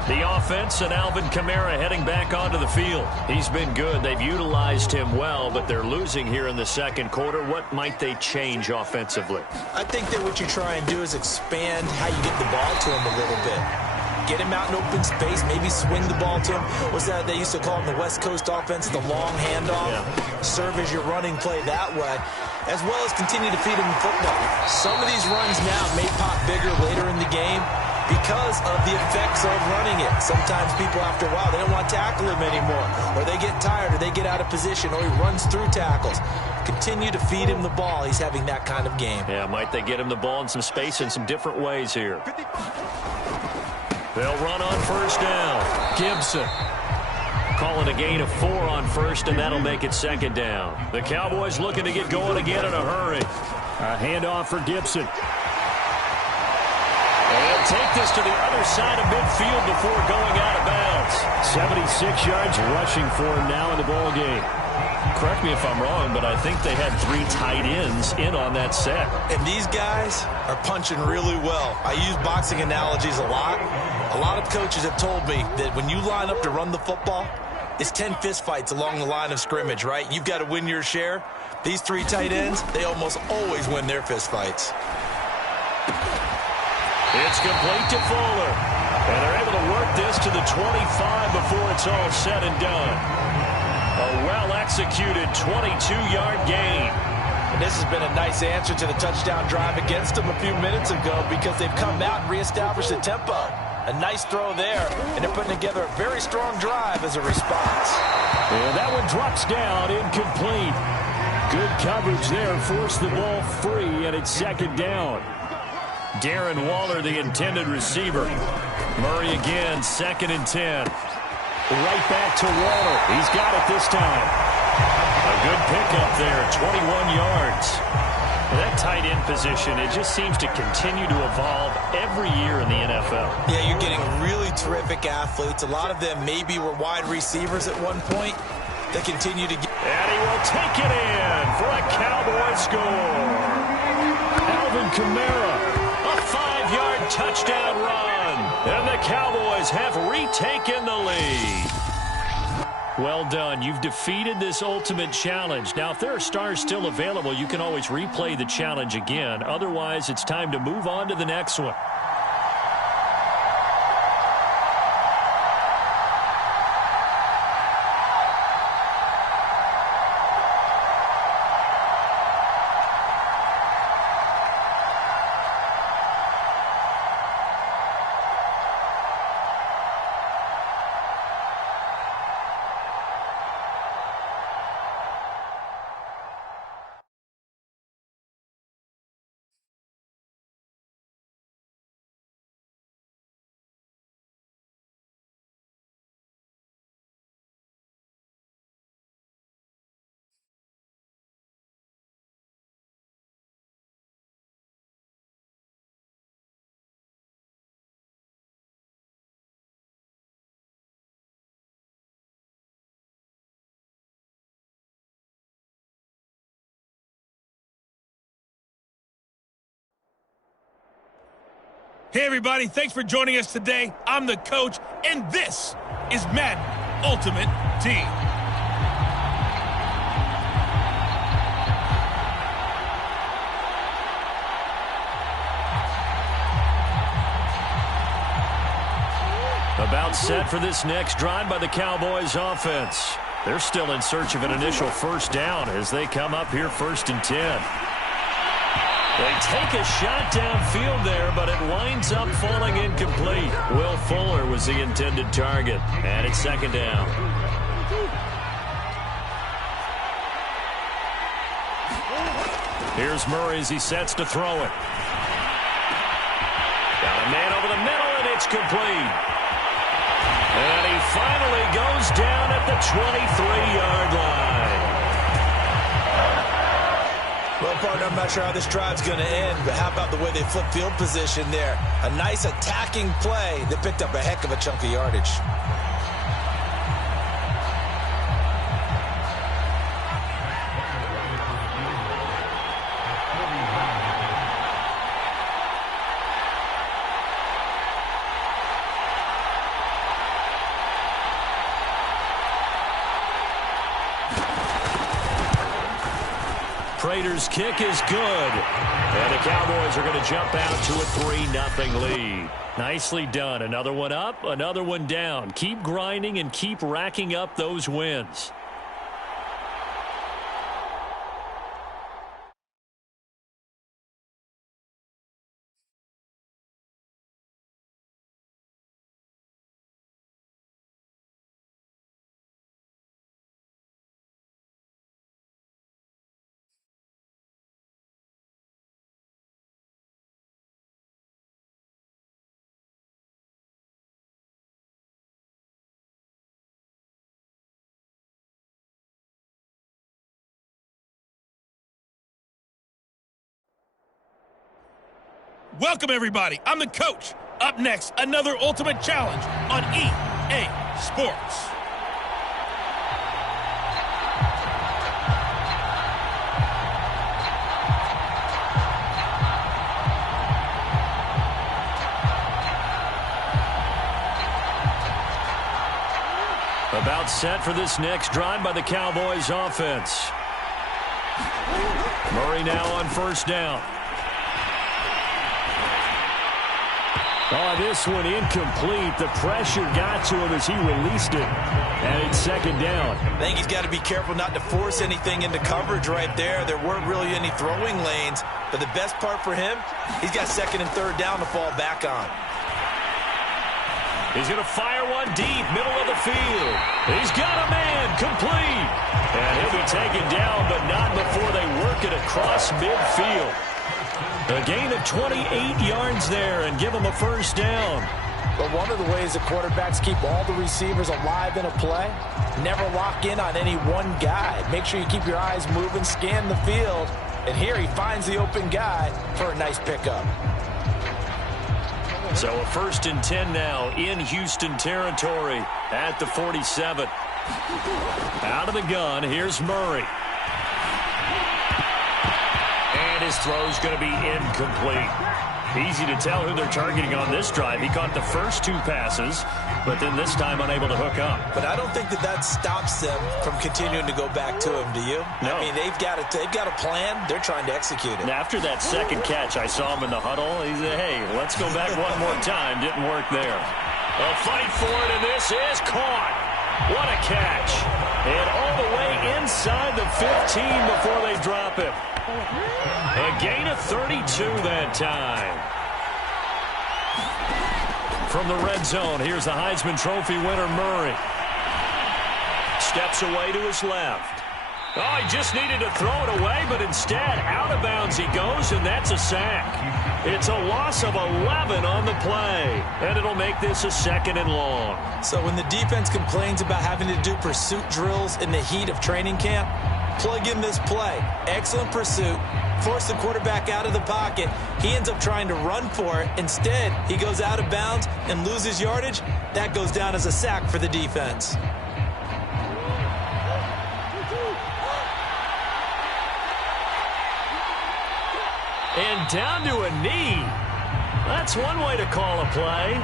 The offense and Alvin Kamara heading back onto the field. He's been good. They've utilized him well, but they're losing here in the second quarter. What might they change offensively? I think that what you try and do is expand how you get the ball to him a little bit. Get him out in open space, maybe swing the ball to him. What's that they used to call in the West Coast offense, the long handoff? Yeah. Serve as your running play that way, as well as continue to feed him the football. Some of these runs now may pop bigger later in the game because of the effects of running it. Sometimes people, after a while, they don't want to tackle him anymore, or they get tired, or they get out of position, or he runs through tackles. Continue to feed him the ball. He's having that kind of game. Yeah, might they get him the ball in some space in some different ways here. They'll run on first down. Gibson calling a gain of 4 on first, and that'll make it second down. The Cowboys looking to get going again in a hurry. A handoff for Gibson. And he'll take this to the other side of midfield before going out of bounds. 76 yards rushing for him now in the ball game. Correct me if I'm wrong, but I think they had 3 tight ends in on that set. And these guys are punching really well. I use boxing analogies a lot. A lot of coaches have told me that when you line up to run the football, it's 10 fistfights along the line of scrimmage, right? You've got to win your share. These 3 tight ends, they almost always win their fistfights. It's complete to Fuller. And they're able to work this to the 25 before it's all said and done. A well-executed 22-yard gain. And this has been a nice answer to the touchdown drive against them a few minutes ago because they've come out and reestablished the tempo. A nice throw there, and they're putting together a very strong drive as a response. And that one drops down, incomplete. Good coverage there, forced the ball free, and it's second down. Darren Waller, the intended receiver. Murray again, 2nd and 10. Right back to Waller. He's got it this time. A good pickup there, 21 yards. That tight end position, it just seems to continue to evolve every year in the NFL. Yeah, you're getting really terrific athletes. A lot of them maybe were wide receivers at one point. They continue to get... And he will take it in for a Cowboy score. Alvin Kamara, a 5-yard touchdown run. And the Cowboys have retaken the lead. Well done. You've defeated this ultimate challenge. Now, if there are stars still available, you can always replay the challenge again. Otherwise, it's time to move on to the next one. Hey, everybody. Thanks for joining us today. I'm the coach, and this is Madden Ultimate Team. About set for this next drive by the Cowboys offense. They're still in search of an initial first down as they come up here 1st and 10. They take a shot downfield there, but it winds up falling incomplete. Will Fuller was the intended target, and it's 2nd down. Here's Murray as he sets to throw it. Got a man over the middle, and it's complete. And he finally goes down at the 23-yard line. Well, partner, I'm not sure how this drive's going to end, but how about the way they flip field position there? A nice attacking play that picked up a heck of a chunk of yardage. Prater's kick is good. And the Cowboys are going to jump out to a 3-0 lead. Nicely done. Another one up, another one down. Keep grinding and keep racking up those wins. Welcome, everybody. I'm the coach. Up next, another ultimate challenge on EA Sports. About set for this next drive by the Cowboys offense. Murray now on first down. Oh, this one incomplete. The pressure got to him as he released it. And it's second down. I think he's got to be careful not to force anything into coverage right there. There weren't really any throwing lanes. But the best part for him, he's got second and third down to fall back on. He's going to fire one deep, middle of the field. He's got a man, complete. And he'll be taken down, but not before they work it across midfield. A gain of 28 yards there and give him a first down. But one of the ways that quarterbacks keep all the receivers alive in a play, never lock in on any one guy. Make sure you keep your eyes moving, scan the field. And here he finds the open guy for a nice pickup. So a 1st and 10 now in Houston territory at the 47. Out of the gun, here's Murray. And his throw's going to be incomplete. Easy to tell who they're targeting on this drive. He caught the first 2 passes, but then this time unable to hook up. But I don't think that stops them from continuing to go back to him, do you? No. I mean, they've got a plan. They're trying to execute it. And after that second catch, I saw him in the huddle. He said, hey, let's go back one more time. Didn't work there. A fight for it, and this is caught. What a catch. And all the way inside the 15 before they drop it. A gain of 32 that time. From the red zone, here's the Heisman Trophy winner, Murray. Steps away to his left. Oh, he just needed to throw it away, but instead, out of bounds he goes, and that's a sack. It's a loss of 11 on the play, and it'll make this a 2nd and long. So when the defense complains about having to do pursuit drills in the heat of training camp, plug in this play. Excellent pursuit. Force the quarterback out of the pocket. He ends up trying to run for it. Instead, he goes out of bounds and loses yardage. That goes down as a sack for the defense. And down to a knee. That's one way to call a play.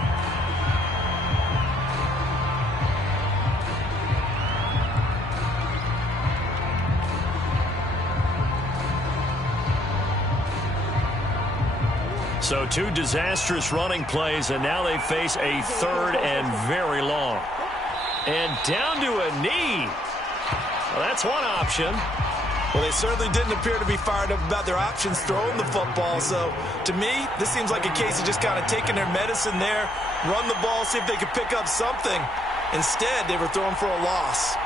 So 2 disastrous running plays, and now they face a 3rd and very long. And down to a knee. Well, that's one option. Well, they certainly didn't appear to be fired up about their options throwing the football. So, to me, this seems like a case of just kind of taking their medicine there, run the ball, see if they could pick up something. Instead, they were throwing for a loss.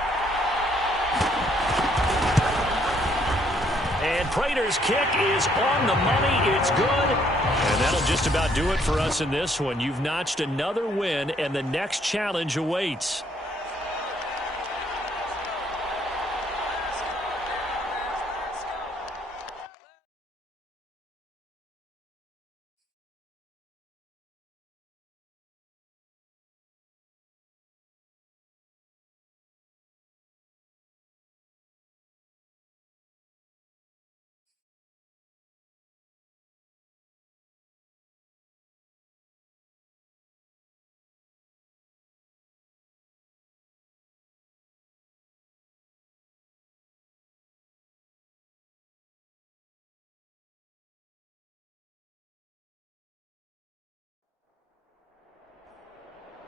And Prater's kick is on the money. It's good. And that'll just about do it for us in this one. You've notched another win, and the next challenge awaits.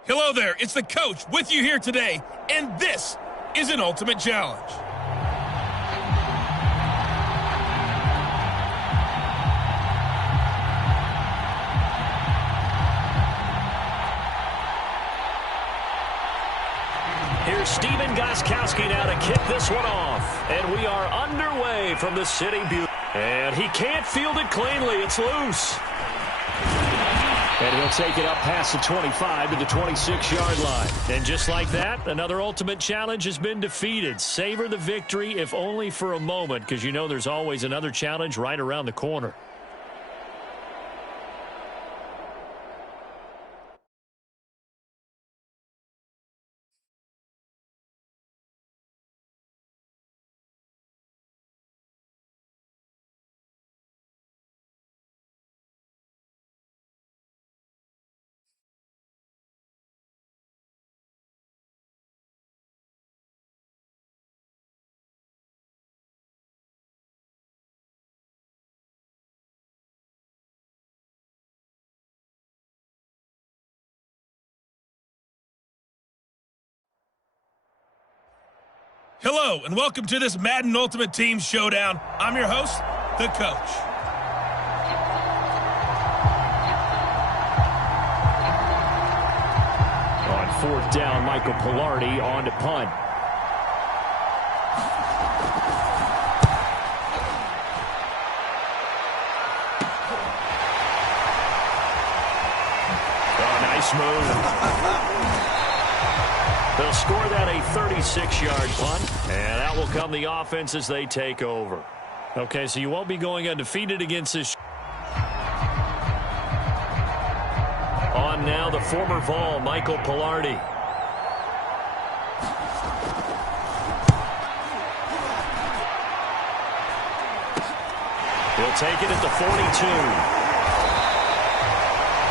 Hello there, it's the coach with you here today, and this is an Ultimate Challenge. Here's Steven Gostkowski now to kick this one off. And we are underway from the City Butte. And he can't field it cleanly. It's loose. And he'll take it up past the 25 to the 26-yard line. And just like that, another Ultimate Challenge has been defeated. Savor the victory, if only for a moment, because you know there's always another challenge right around the corner. Hello, and welcome to this Madden Ultimate Team Showdown. I'm your host, the coach. On fourth down, Michael Pilardi on to punt. Oh, nice move. They'll score that a 36-yard punt, and that will come the offense as they take over. Okay, so you won't be going undefeated against this. On now, the former Vol, Michael Pilardi. He'll take it at the 42.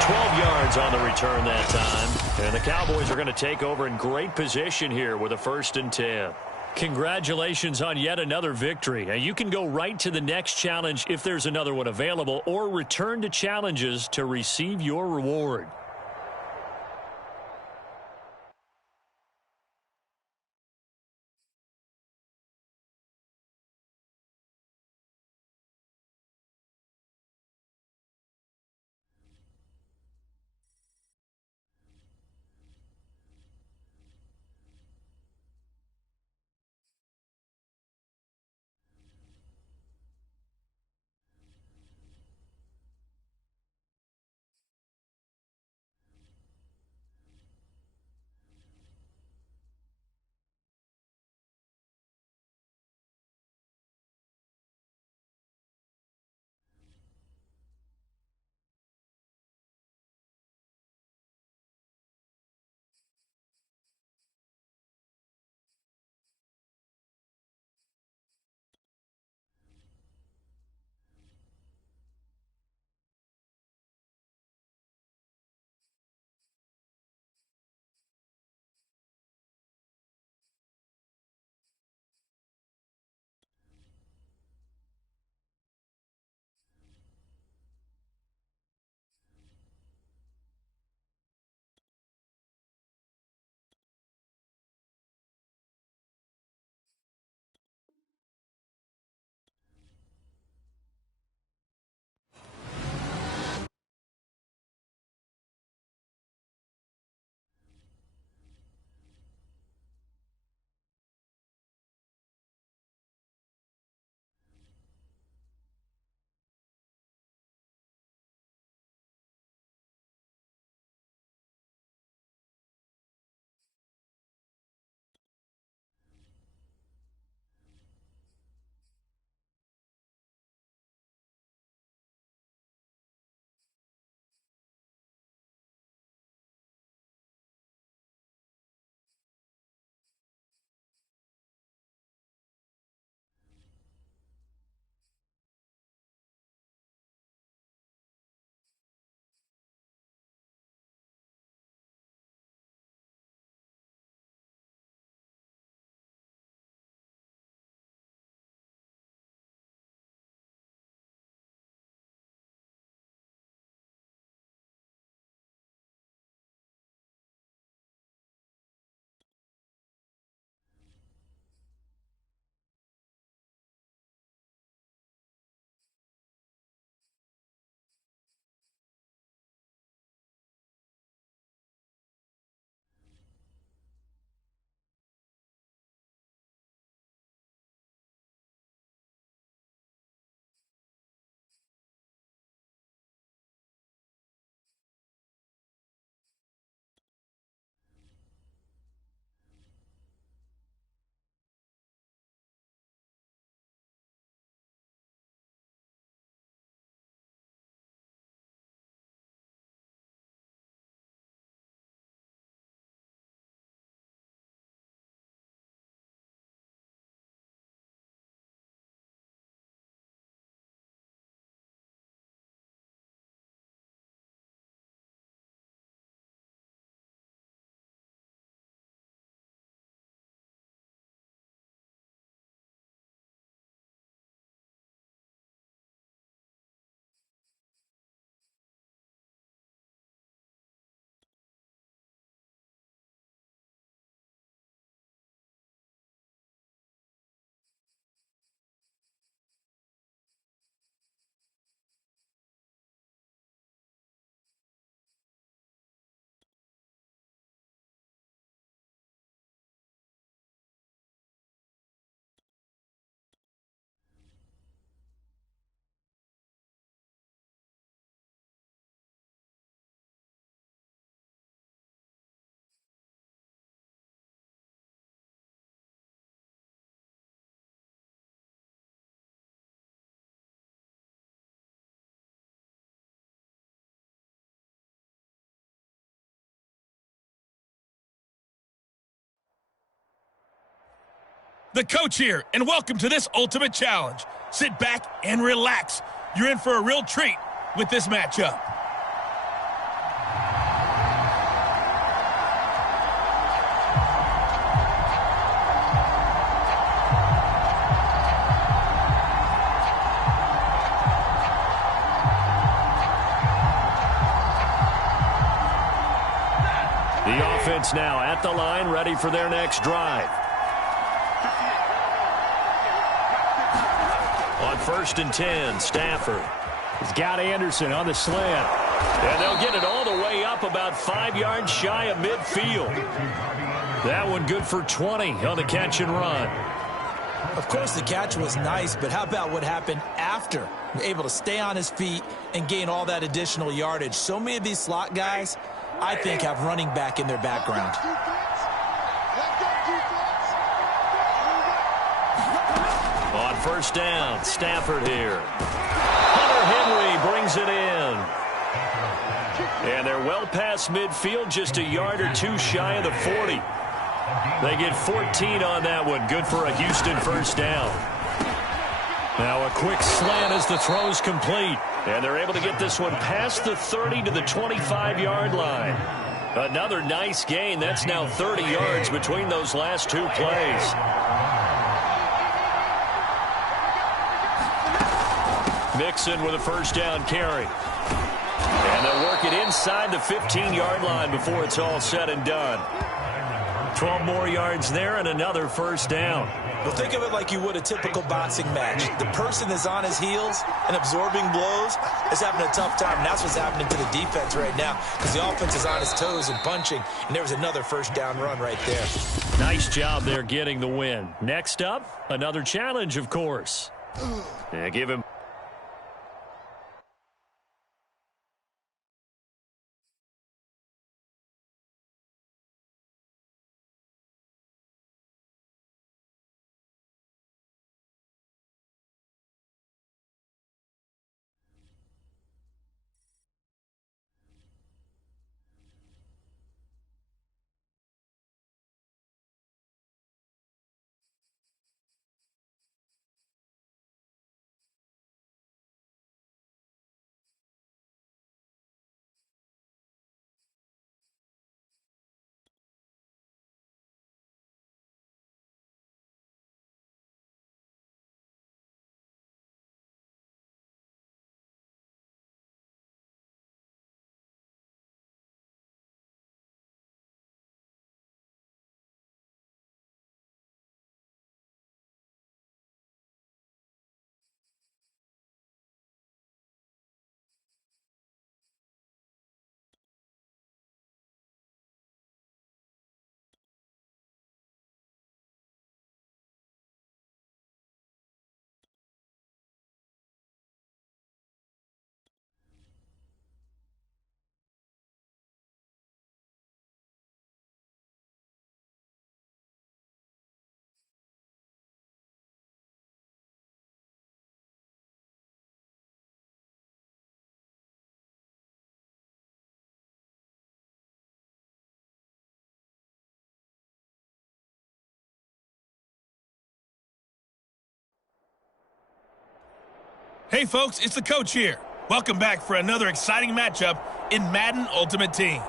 12 yards on the return that time. And the Cowboys are going to take over in great position here with a 1st and 10. Congratulations on yet another victory. Now you can go right to the next challenge if there's another one available, or return to challenges to receive your reward. The coach here, and welcome to this ultimate challenge. Sit back and relax. You're in for a real treat with this matchup. The offense now at the line, ready for their next drive. On 1st and 10, Stafford. He's got Anderson on the slant. And they'll get it all the way up about 5 yards shy of midfield. That one good for 20 on the catch and run. Of course, the catch was nice, but how about what happened after? Able to stay on his feet and gain all that additional yardage. So many of these slot guys, I think, have running back in their background. On 1st down, Stafford here. Hunter Henry brings it in. And they're well past midfield, just a yard or two shy of the 40. They get 14 on that one. Good for a Houston 1st down. Now a quick slant as the throw's complete. And they're able to get this one past the 30 to the 25-yard line. Another nice gain. That's now 30 yards between those last two plays. Mixon with a 1st down carry. And they'll work it inside the 15-yard line before it's all said and done. 12 more yards there and another 1st down. Well, think of it like you would a typical boxing match. The person that's on his heels and absorbing blows is having a tough time. And that's what's happening to the defense right now because the offense is on his toes and punching. And there was another 1st down run right there. Nice job there getting the win. Next up, another challenge, of course. Yeah, give him. Hey folks, it's the coach here. Welcome back for another exciting matchup in Madden Ultimate Team.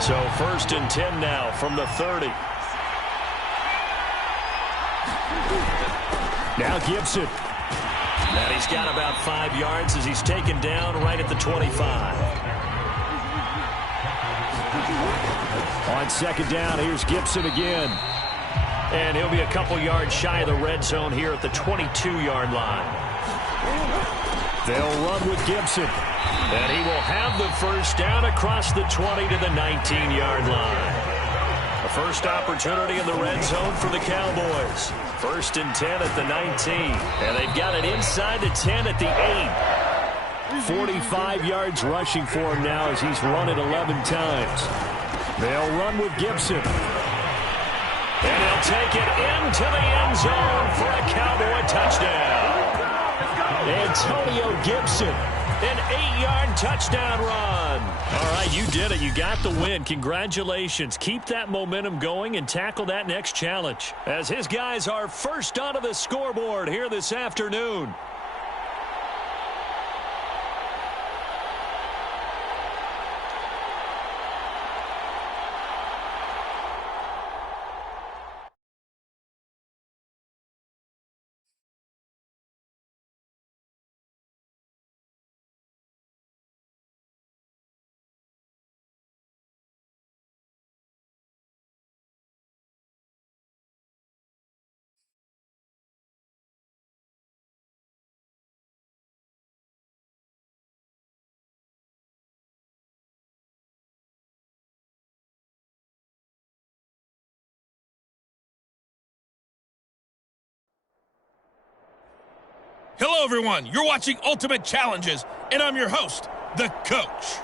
So 1st and 10 now from the 30. Now Gibson. And he's got about 5 yards as he's taken down right at the 25. On 2nd down, here's Gibson again. And he'll be a couple yards shy of the red zone here at the 22-yard line. They'll run with Gibson. And he will have the 1st down across the 20 to the 19-yard line. A first opportunity in the red zone for the Cowboys. 1st and 10 at the 19. And they've got it inside the 10 at the 8. 45 yards rushing for him now as he's run it 11 times. They'll run with Gibson. And he'll take it into the end zone for a Cowboy touchdown. Antonio Gibson, an 8-yard touchdown run. All right, you did it. You got the win. Congratulations. Keep that momentum going and tackle that next challenge, as his guys are first onto the scoreboard here this afternoon. Hello, everyone. You're watching Ultimate Challenges, and I'm your host, the Coach.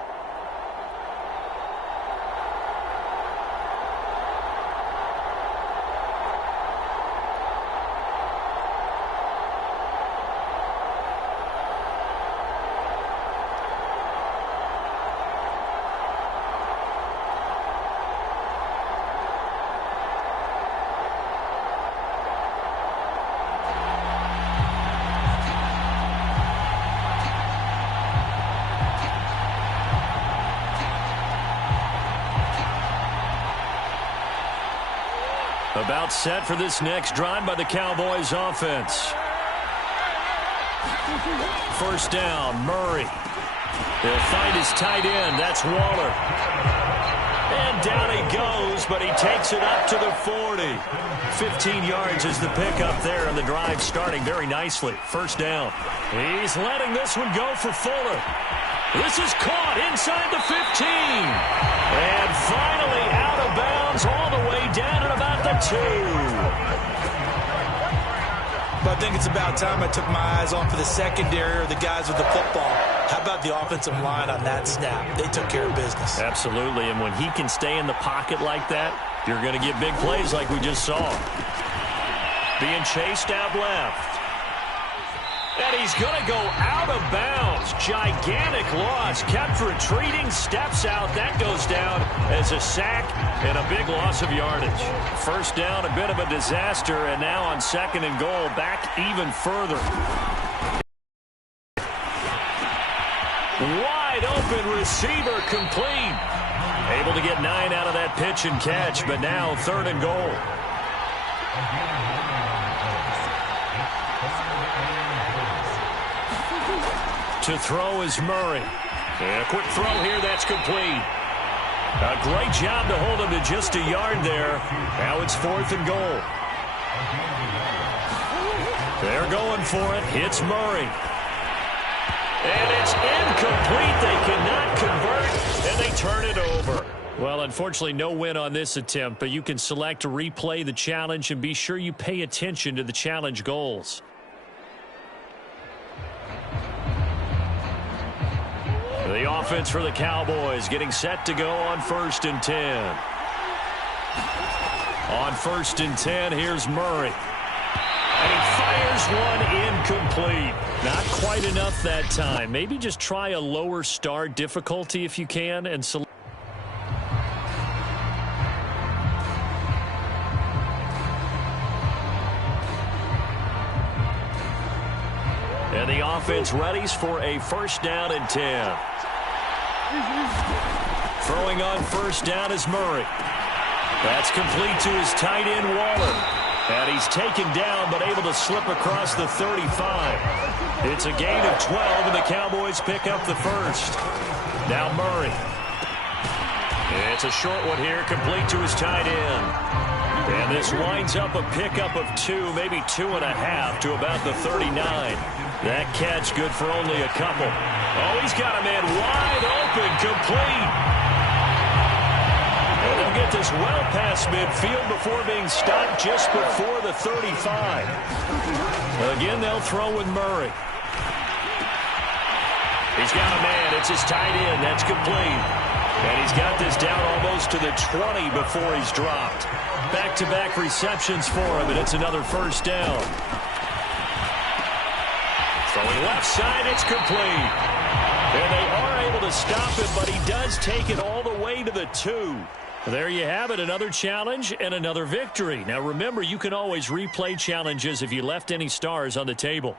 About set for this next drive by the Cowboys offense. First down, Murray. He'll find his tight end. That's Waller. And down he goes, but he takes it up to the 40. 15 yards is the pickup there, and the drive starting very nicely. First down. He's letting this one go for Fuller. This is caught inside the 15. And finally out of bounds all the way down at about the 2. But I think it's about time I took my eyes off of the secondary or the guys with the football. How about the offensive line on that snap? They took care of business. Absolutely, and when he can stay in the pocket like that, you're going to get big plays like we just saw. Being chased out left. And he's going to go out of bounds. Gigantic loss. Kept retreating. Steps out. That goes down as a sack and a big loss of yardage. First down, a bit of a disaster. And now on second and goal, back even further. Wide open receiver complete. Able to get 9 out of that pitch and catch. But now third and goal. To throw is Murray. And a quick throw here, that's complete. A great job to hold him to just a yard there. Now it's fourth and goal. They're going for it. It's Murray. And it's incomplete. They cannot convert, and they turn it over. Well, unfortunately, no win on this attempt, but you can select to replay the challenge and be sure you pay attention to the challenge goals. The offense for the Cowboys getting set to go on 1st and 10. On 1st and 10, here's Murray. And he fires one incomplete. Not quite enough that time. Maybe just try a lower start difficulty if you can and select. And the offense readies for a first down and 10. Throwing on first down is Murray. That's complete to his tight end, Waller. And he's taken down but able to slip across the 35. It's a gain of 12, and the Cowboys pick up the first. Now Murray. It's a short one here, complete to his tight end. And this winds up a pickup of 2, maybe 2.5 to about the 39. That catch good for only a couple. Oh, he's got a man wide open, complete. And they'll get this well past midfield before being stopped just before the 35. Again, they'll throw with Murray. He's got a man. It's his tight end. That's complete. And he's got this down almost to the 20 before he's dropped. Back-to-back receptions for him, and it's another first down. Throwing left side, it's complete. And they are able to stop him, but he does take it all the way to the 2. There you have it, another challenge and another victory. Now remember, you can always replay challenges if you left any stars on the table.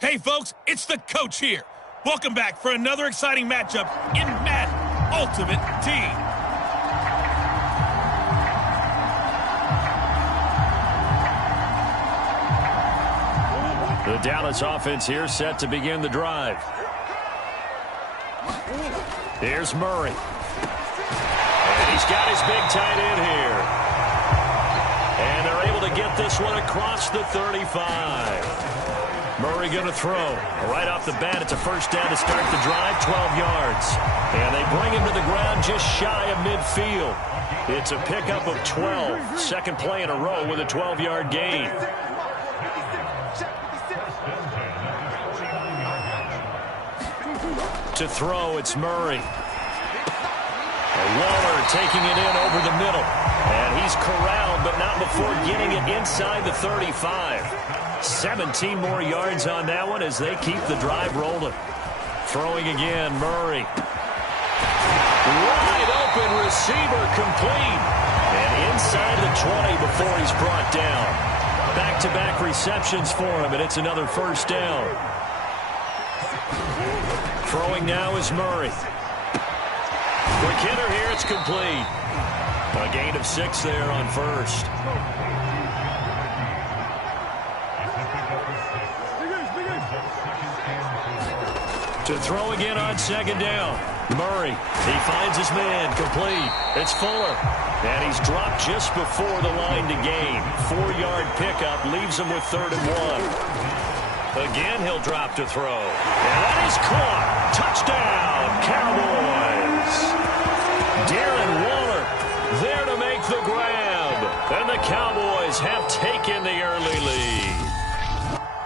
Hey, folks, it's the coach here. Welcome back for another exciting matchup in Madden Ultimate Team. The Dallas offense here set to begin the drive. Here's Murray. And he's got his big tight end here. And they're able to get this one across the 35. Murray going to throw. Right off the bat, it's a first down to start the drive, 12 yards. And they bring him to the ground just shy of midfield. It's a pickup of 12. Second play in a row with a 12-yard gain. To throw, it's Murray. Waller taking it in over the middle. And he's corralled, but not before getting it inside the 35. 17 more yards on that one as they keep the drive rolling. Throwing again, Murray. Wide open receiver complete. And inside the 20 before he's brought down. Back-to-back receptions for him, and it's another first down. Throwing now is Murray. Quick hitter here, it's complete. A gain of 6 there on first. To throw again on second down. Murray, he finds his man, complete. It's Fuller. And he's dropped just before the line to gain. 4-yard pickup leaves him with 3rd and 1. Again, he'll drop to throw. And that is caught. Touchdown, Cowboys. Darren Waller there to make the grab. And the Cowboys have taken the early lead.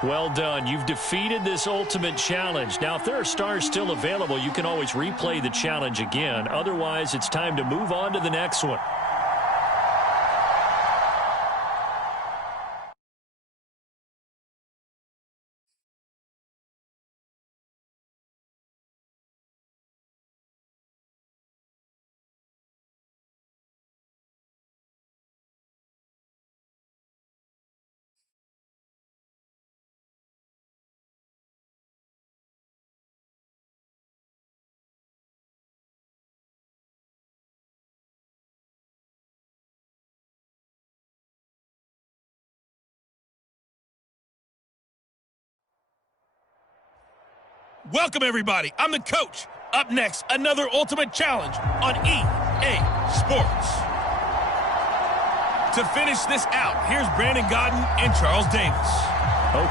Well done. You've defeated this ultimate challenge. Now, if there are stars still available, you can always replay the challenge again. Otherwise, it's time to move on to the next one. Welcome, everybody. I'm the coach. Up next, another ultimate challenge on EA Sports. To finish this out, here's Brandon Godden and Charles Davis.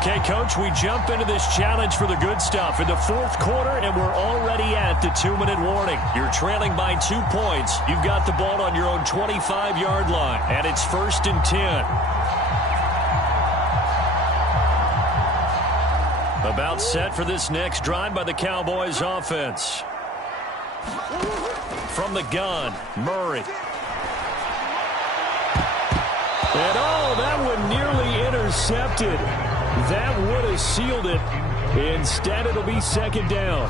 Okay, Coach, we jump into this challenge for the good stuff in the 4th quarter, and we're already at the 2-minute warning. You're trailing by 2 points. You've got the ball on your own 25-yard line, and it's 1st and 10. About set for this next drive by the Cowboys offense. From the gun, Murray. And that one nearly intercepted. That would have sealed it. Instead, it'll be 2nd down.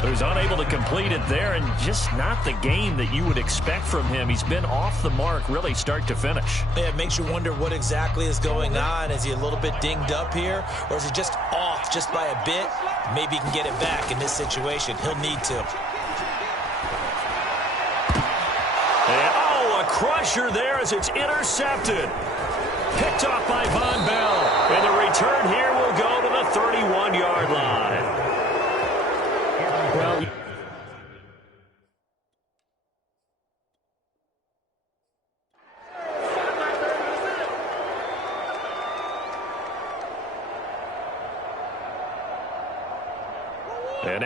So he's unable to complete it there, and just not the game that you would expect from him. He's been off the mark really start to finish. Yeah, it makes you wonder what exactly is going on. Is he a little bit dinged up here, or is he just off just by a bit? Maybe he can get it back in this situation. He'll need to. And, a crusher there as it's intercepted. Picked off by Von Bell. And the return here will go to the 31-yard line. Well,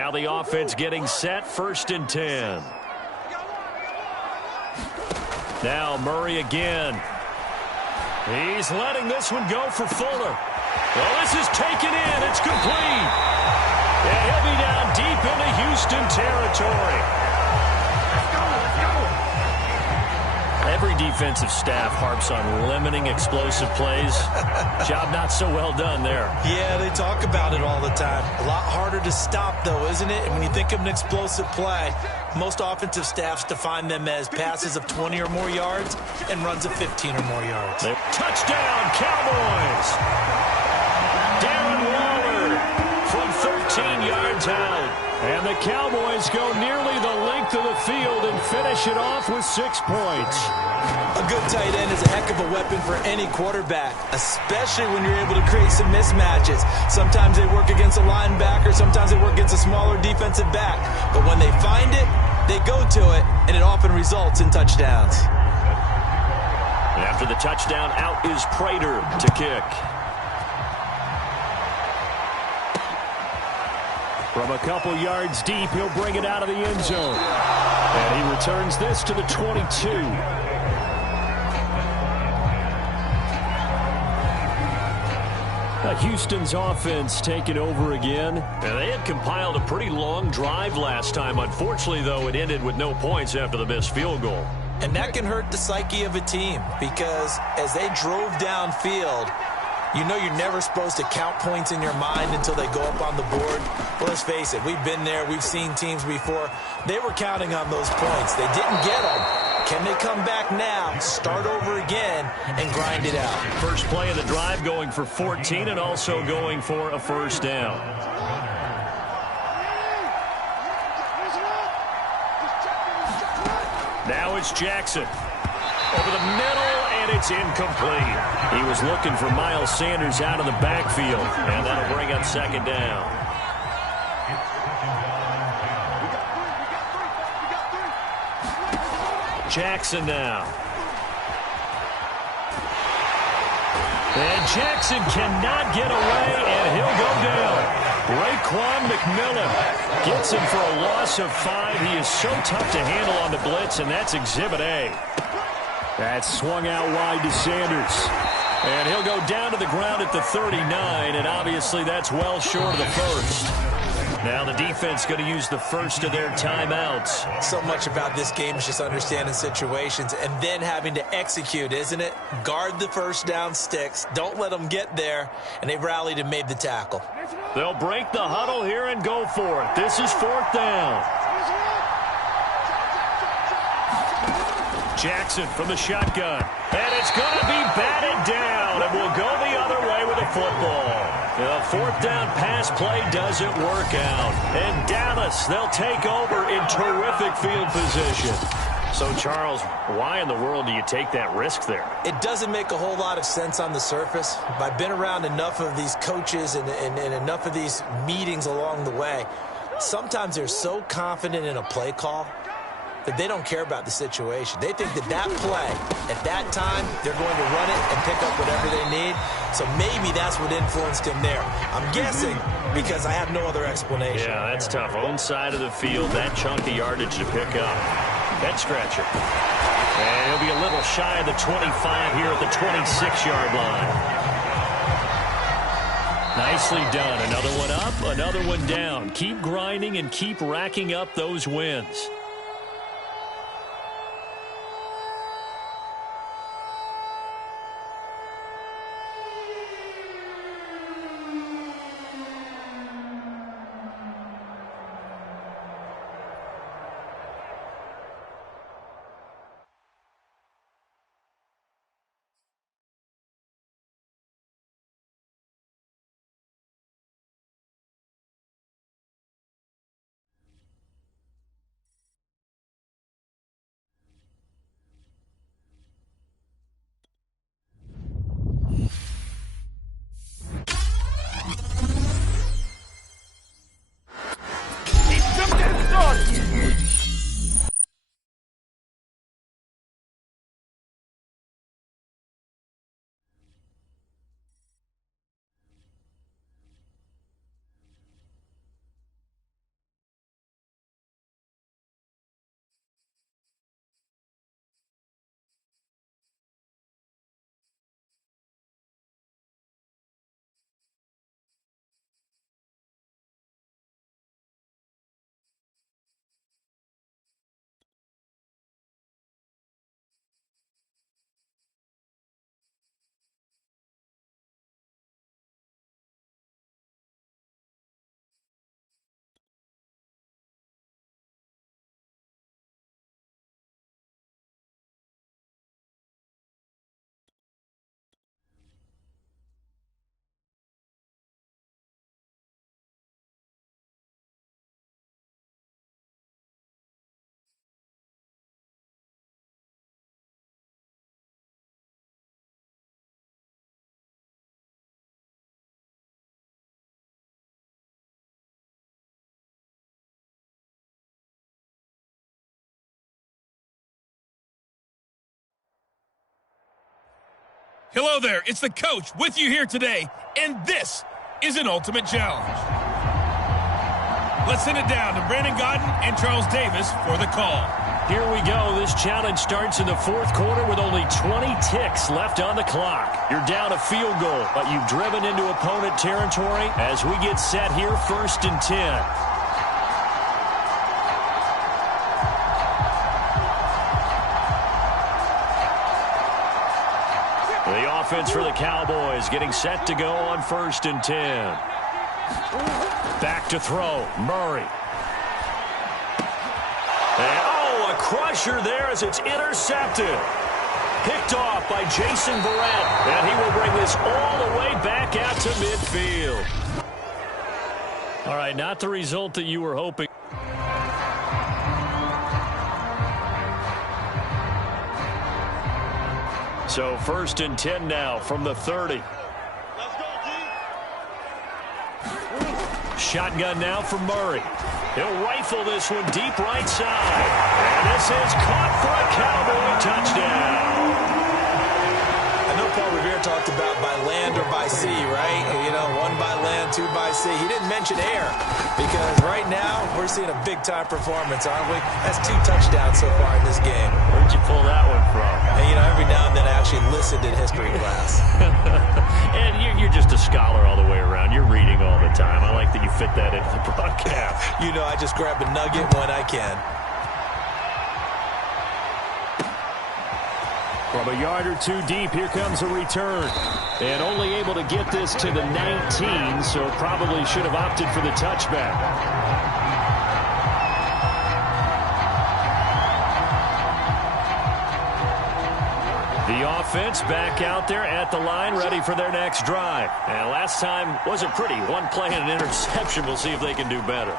Now the offense getting set, 1st and 10. Now Murray again. He's letting this one go for Fuller. Well, this is taken in. It's complete. And he'll be down deep into Houston territory. Let's go. Every defensive staff harps on limiting explosive plays. Job not so well done there. Yeah, they talk about it all the time. A lot harder to stop, though, isn't it? And when you think of an explosive play, most offensive staffs define them as passes of 20 or more yards and runs of 15 or more yards. Touchdown, Cowboys! Darren Waller from 13 yards out. And the Cowboys go nearly the length of the field and finish it off with 6 points. A good tight end is a heck of a weapon for any quarterback, especially when you're able to create some mismatches. Sometimes they work against a linebacker, sometimes they work against a smaller defensive back. But when they find it, they go to it, and it often results in touchdowns. And after the touchdown, out is Prater to kick. From a couple yards deep, he'll bring it out of the end zone. And he returns this to the 22. Houston's offense taking over again. Now, they had compiled a pretty long drive last time. Unfortunately, though, it ended with no points after the missed field goal. And that can hurt the psyche of a team because as they drove downfield, you know you're never supposed to count points in your mind until they go up on the board. Well, let's face it, we've been there. We've seen teams before. They were counting on those points. They didn't get them. Can they come back now, start over again, and grind it out? First play of the drive going for 14 and also going for a 1st down. Now it's Jackson. Over the middle, and it's incomplete. He was looking for Miles Sanders out of the backfield, and that'll bring up 2nd down. Jackson now. And Jackson cannot get away, and he'll go down. Raekwon McMillan gets him for a loss of 5. He is so tough to handle on the blitz, and that's Exhibit A. That's swung out wide to Sanders. And he'll go down to the ground at the 39, and obviously that's well short of the 1st. Now the defense going to use the 1st of their timeouts. So much about this game is just understanding situations and then having to execute, isn't it? Guard the 1st down sticks. Don't let them get there. And they've rallied and made the tackle. They'll break the huddle here and go for it. This is 4th down. Jackson from the shotgun. And it's going to be batted down. And we'll go the other way with the football. The 4th down pass play doesn't work out. And Dallas, they'll take over in terrific field position. So, Charles, why in the world do you take that risk there? It doesn't make a whole lot of sense on the surface. I've been around enough of these coaches and enough of these meetings along the way. Sometimes they're so confident in a play call that they don't care about the situation. They think that play, at that time, they're going to run it and pick up whatever they need. So maybe that's what influenced him there. I'm guessing because I have no other explanation. Yeah, that's tough. Own side of the field, that chunk of yardage to pick up. Head scratcher. And he'll be a little shy of the 25 here at the 26-yard line. Nicely done. Another one up, another one down. Keep grinding and keep racking up those wins. Hello there, it's the coach with you here today, and this is an Ultimate Challenge. Let's send it down to Brandon Godden and Charles Davis for the call. Here we go. This challenge starts in the fourth quarter with only 20 ticks left on the clock. You're down a field goal, but you've driven into opponent territory as we get set here 1st and 10. The offense for the Cowboys getting set to go on 1st and 10. Back to throw. Murray. And, a crusher there as it's intercepted. Picked off by Jason Verrett. And he will bring this all the way back out to midfield. All right, not the result that you were hoping. So 1st and 10 now from the 30. Shotgun now for Murray. He'll rifle this one deep right side. And this is caught for a Cowboy touchdown. I know Paul Revere talked about by land or by sea, right? You know, 1 by land, 2 by sea. He didn't mention air because right now we're seeing a big-time performance, aren't we? That's 2 touchdowns so far in this game. Where'd you pull that one from? And, you know, every now and then I actually listened in history class. And you're just a scholar all the way around. You're reading all the time. I like that you fit that into the broadcast. You know, I just grab a nugget when I can. From a yard or 2 deep, here comes a return. And only able to get this to the 19, so probably should have opted for the touchback. The offense back out there at the line, ready for their next drive. And last time wasn't pretty. 1 play and an interception. We'll see if they can do better.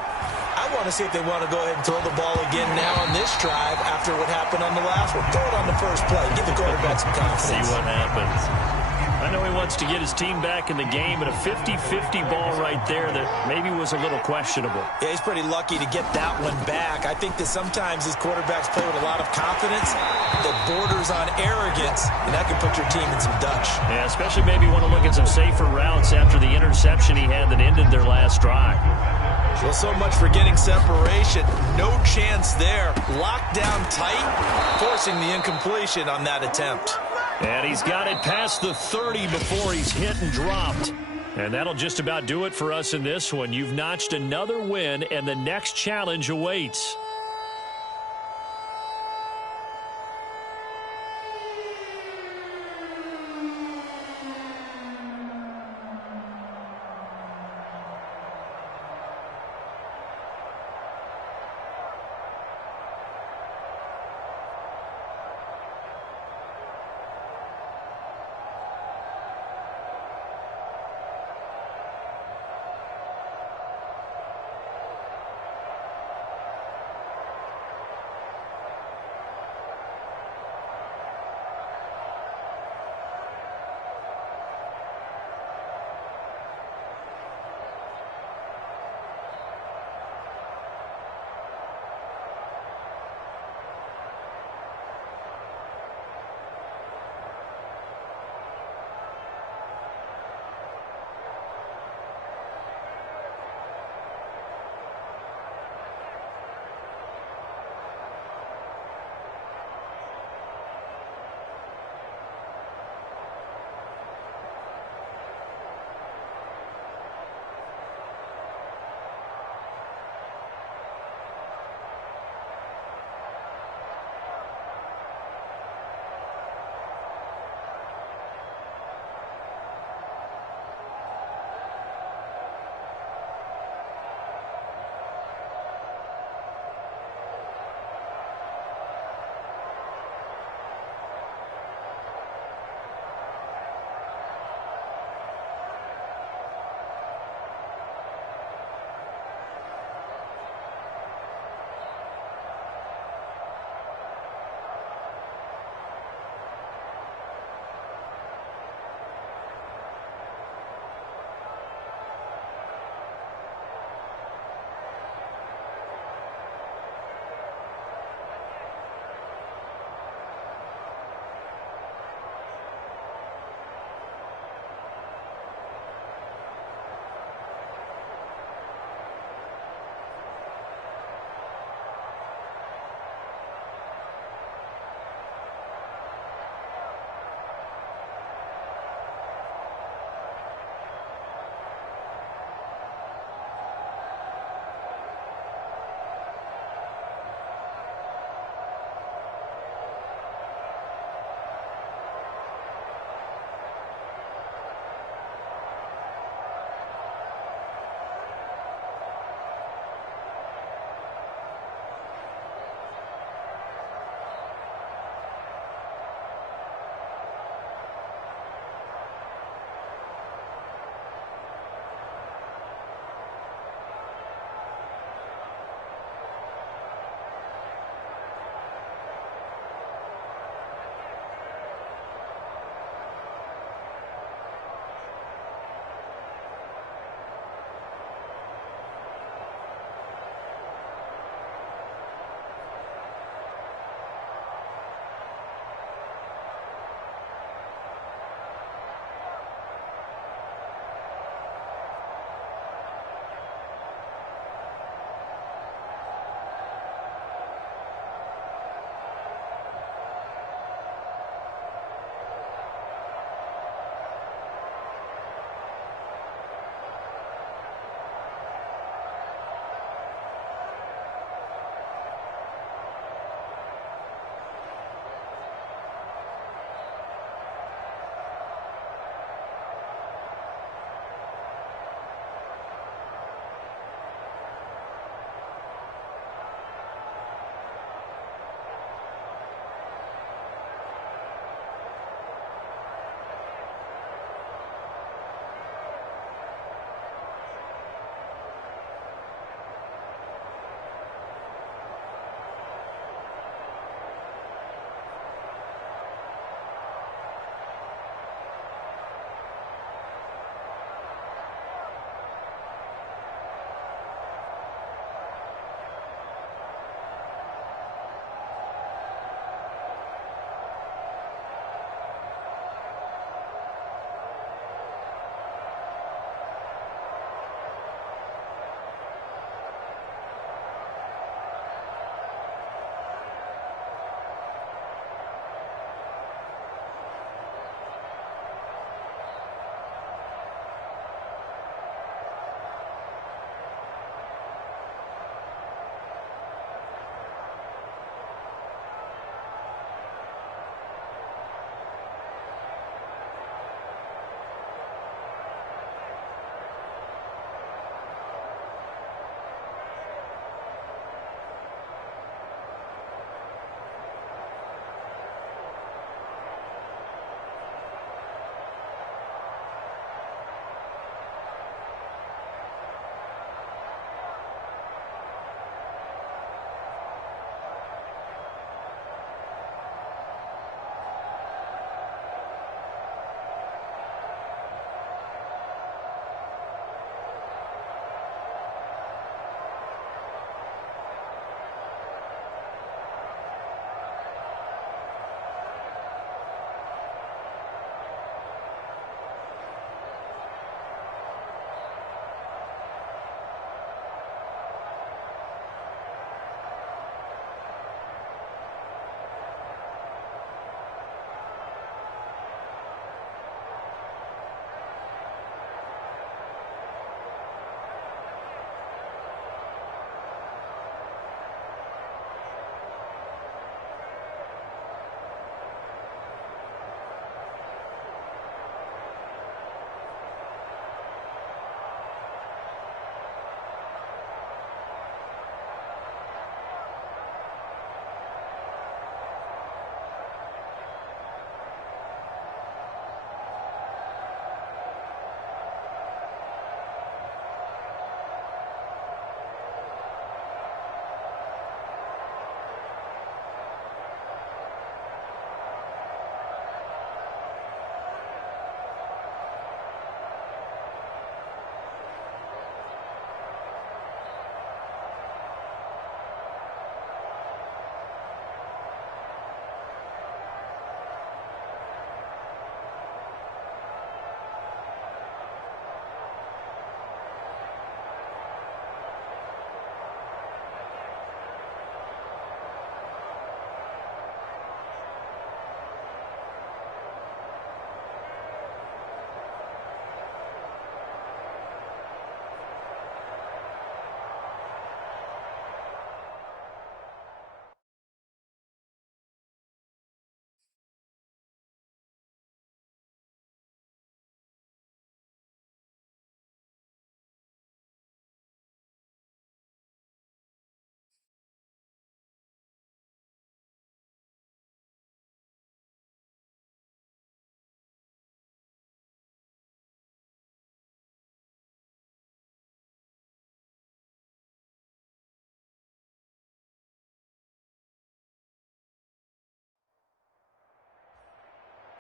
I want to see if they want to go ahead and throw the ball again now on this drive after what happened on the last one. Throw it on the first play. Give the quarterback some confidence. See what happens. I know he wants to get his team back in the game, but a 50-50 ball right there that maybe was a little questionable. Yeah, he's pretty lucky to get that one back. I think that sometimes these quarterbacks play with a lot of confidence that borders on arrogance, and that can put your team in some Dutch. Yeah, especially maybe want to look at some safer routes after the interception he had that ended their last drive. Well, so much for getting separation. No chance there. Locked down tight, forcing the incompletion on that attempt. And he's got it past the 30 before he's hit and dropped. And that'll just about do it for us in this one. You've notched another win, and the next challenge awaits.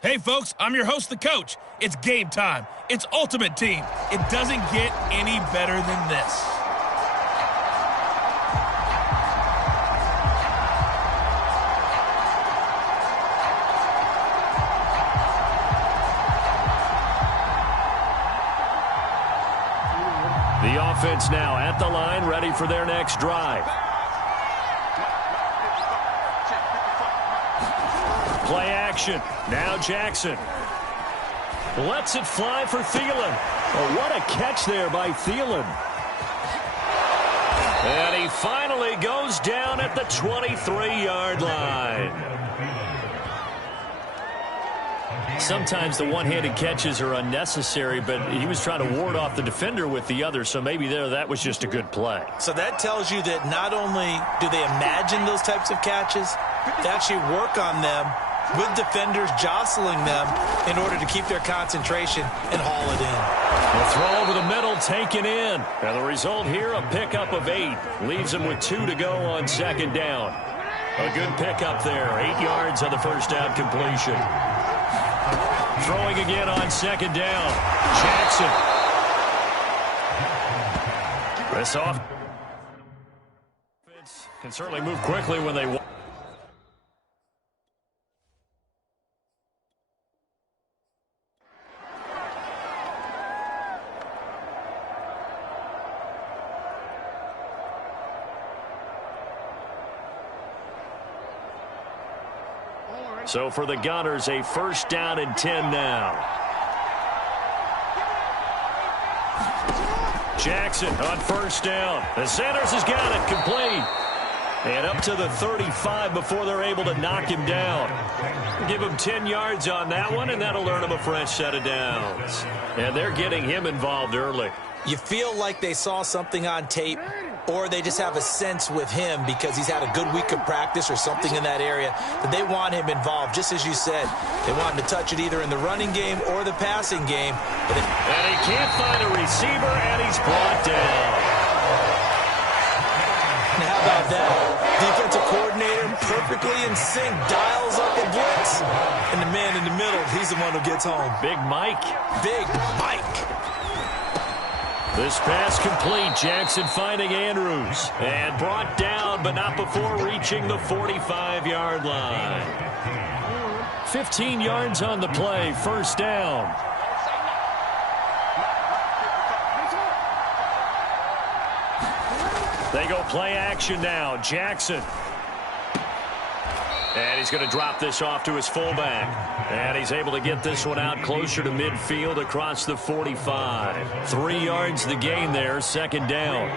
Hey, folks, I'm your host, the coach. It's game time. It's Ultimate Team. It doesn't get any better than this. The offense now at the line, ready for their next drive. Play action. Now Jackson. Lets it fly for Thielen. Oh, what a catch there by Thielen. And he finally goes down at the 23-yard line. Sometimes the one-handed catches are unnecessary, but he was trying to ward off the defender with the other, so maybe that was just a good play. So that tells you that not only do they imagine those types of catches, they actually work on them with defenders jostling them in order to keep their concentration and haul it in. The throw over the middle taken in. And the result here, a pickup of 8. Leaves them with 2 to go on second down. A good pickup there. 8 yards on the first down completion. Throwing again on second down. Jackson. This off. Can certainly move quickly when they want. So for the Gunners, a first down and 10 now. Jackson on first down. And Sanders has got it complete. And up to the 35 before they're able to knock him down. Give him 10 yards on that one, and that'll earn him a fresh set of downs. And they're getting him involved early. You feel like they saw something on tape, or they just have a sense with him because he's had a good week of practice or something in that area that they want him involved, just as you said. They want him to touch it either in the running game or the passing game. And he can't find a receiver, and he's brought down. And how about that? Defensive coordinator perfectly in sync, dials up the blitz, and the man in the middle, he's the one who gets home. Big Mike. Big Mike. This pass complete. Jackson finding Andrews. And brought down, but not before reaching the 45-yard line. 15 yards on the play. First down. They go play action now. Jackson. And he's going to drop this off to his fullback. And he's able to get this one out closer to midfield across the 45. 3 yards the gain there, second down.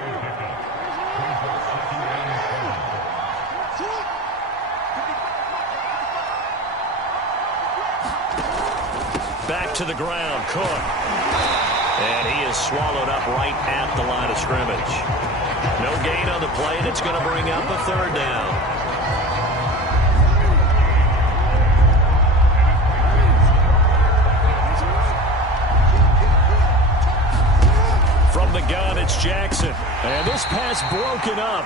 Back to the ground, Cook. And he is swallowed up right at the line of scrimmage. No gain on the play, and it's going to bring up a third down. From the gun, it's Jackson. And this pass broken up.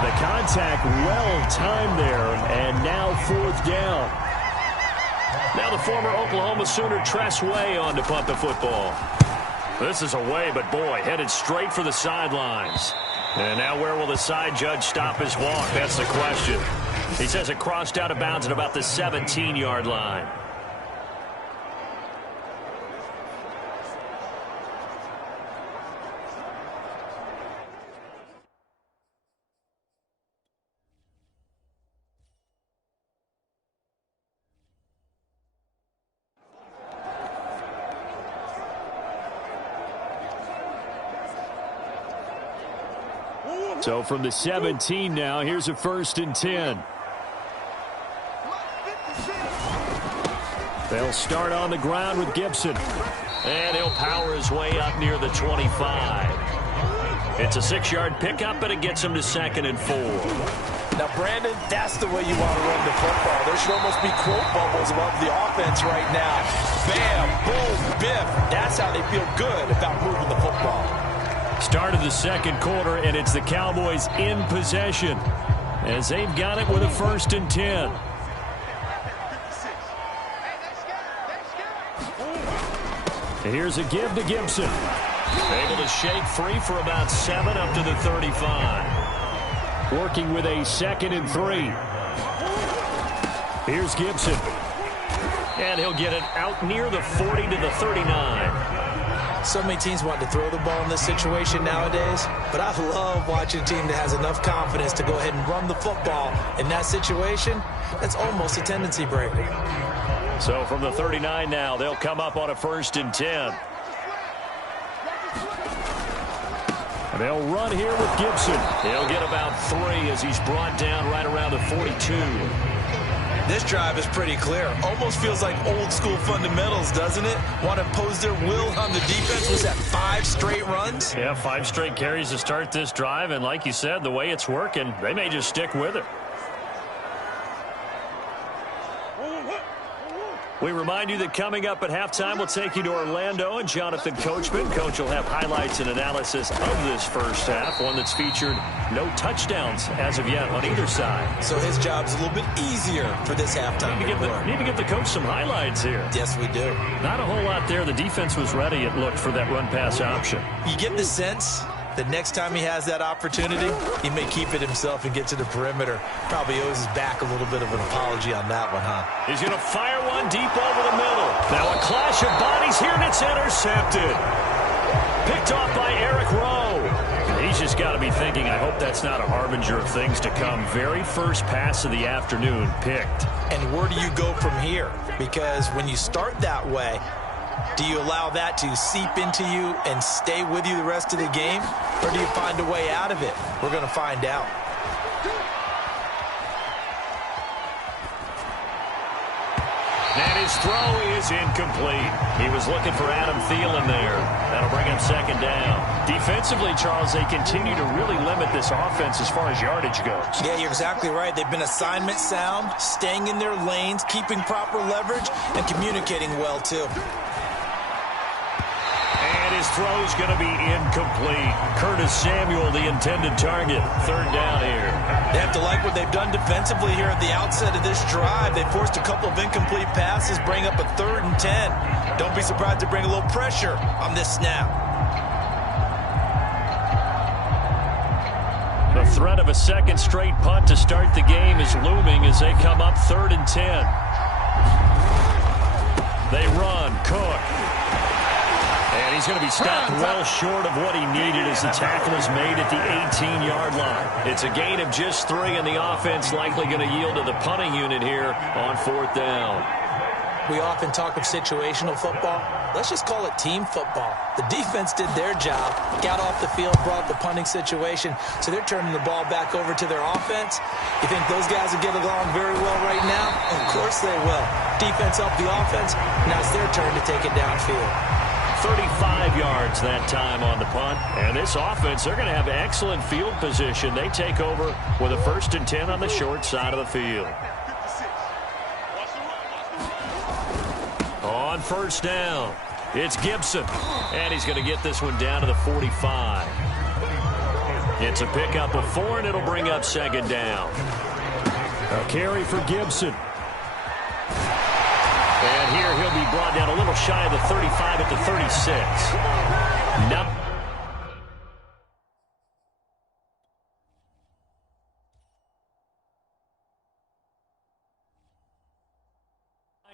The contact well timed there, and now fourth down. Now the former Oklahoma Sooner Tress Way on to punt the football. This is away, but boy, headed straight for the sidelines. And now where will the side judge stop his walk? That's the question. He says it crossed out of bounds at about the 17-yard line. So from the 17 now, here's a first and 10. They'll start on the ground with Gibson. And he'll power his way up near the 25. It's a 6-yard pickup, and it gets him to second and 4. Now, Brandon, that's the way you want to run the football. There should almost be quote bubbles above the offense right now. Bam, boom, biff. That's how they feel good about moving the football. Start of the second quarter, and it's the Cowboys in possession as they've got it with a first and 10. Here's a give to Gibson. Able to shake free for about 7 up to the 35. Working with a 2nd and 3. Here's Gibson. And he'll get it out near the 40 to the 39. So many teams want to throw the ball in this situation nowadays, but I love watching a team that has enough confidence to go ahead and run the football in that situation. That's almost a tendency breaker. So from the 39 now, they'll come up on a 1st and 10. And they'll run here with Gibson. He'll get about 3 as he's brought down right around the 42. This drive is pretty clear. Almost feels like old school fundamentals, doesn't it? Want to impose their will on the defense. Was that 5 straight runs? Yeah, 5 straight carries to start this drive. And like you said, the way it's working, they may just stick with it. We remind you that coming up at halftime, we'll take you to Orlando and Jonathan Coachman. Coach will have highlights and analysis of this first half, one that's featured no touchdowns as of yet on either side. So his job's a little bit easier for this halftime. Need to get the coach some highlights here. Yes, we do. Not a whole lot there. The defense was ready, it looked, for that run-pass option. You get the sense that next time he has that opportunity, he may keep it himself and get to the perimeter. Probably owes his back a little bit of an apology on that one, huh? He's going to fire one deep over the middle. Now a clash of bodies here, and it's intercepted. Picked off by Eric Rowe. He's just got to be thinking, I hope that's not a harbinger of things to come. Very first pass of the afternoon picked. And where do you go from here? Because when you start that way, do you allow that to seep into you and stay with you the rest of the game? Or do you find a way out of it? We're going to find out. And his throw is incomplete. He was looking for Adam Thielen there. That'll bring him 2nd down. Defensively, Charles, they continue to really limit this offense as far as yardage goes. Yeah, you're exactly right. They've been assignment sound, staying in their lanes, keeping proper leverage, and communicating well, too. And his throw's going to be incomplete. Curtis Samuel, the intended target. 3rd down here. They have to like what they've done defensively here at the outset of this drive. They forced a couple of incomplete passes, bring up a 3rd and 10. Don't be surprised to bring a little pressure on this snap. The threat of a 2nd straight punt to start the game is looming as they come up 3rd and 10. They run. Cook. And he's going to be stopped well short of what he needed as the tackle is made at the 18-yard line. It's a gain of just 3, and the offense likely going to yield to the punting unit here on 4th down. We often talk of situational football. Let's just call it team football. The defense did their job, got off the field, brought the punting situation, so they're turning the ball back over to their offense. You think those guys will get along very well right now? Of course they will. Defense helped the offense. Now it's their turn to take it downfield. 35 yards that time on the punt. And this offense, they're going to have excellent field position. They take over with a 1st and 10 on the short side of the field. On 1st down, it's Gibson. And he's going to get this one down to the 45. It's a pickup of 4, and it'll bring up 2nd down. A carry for Gibson. And here he'll be brought down a little shy of the 35 at the 36. Nope.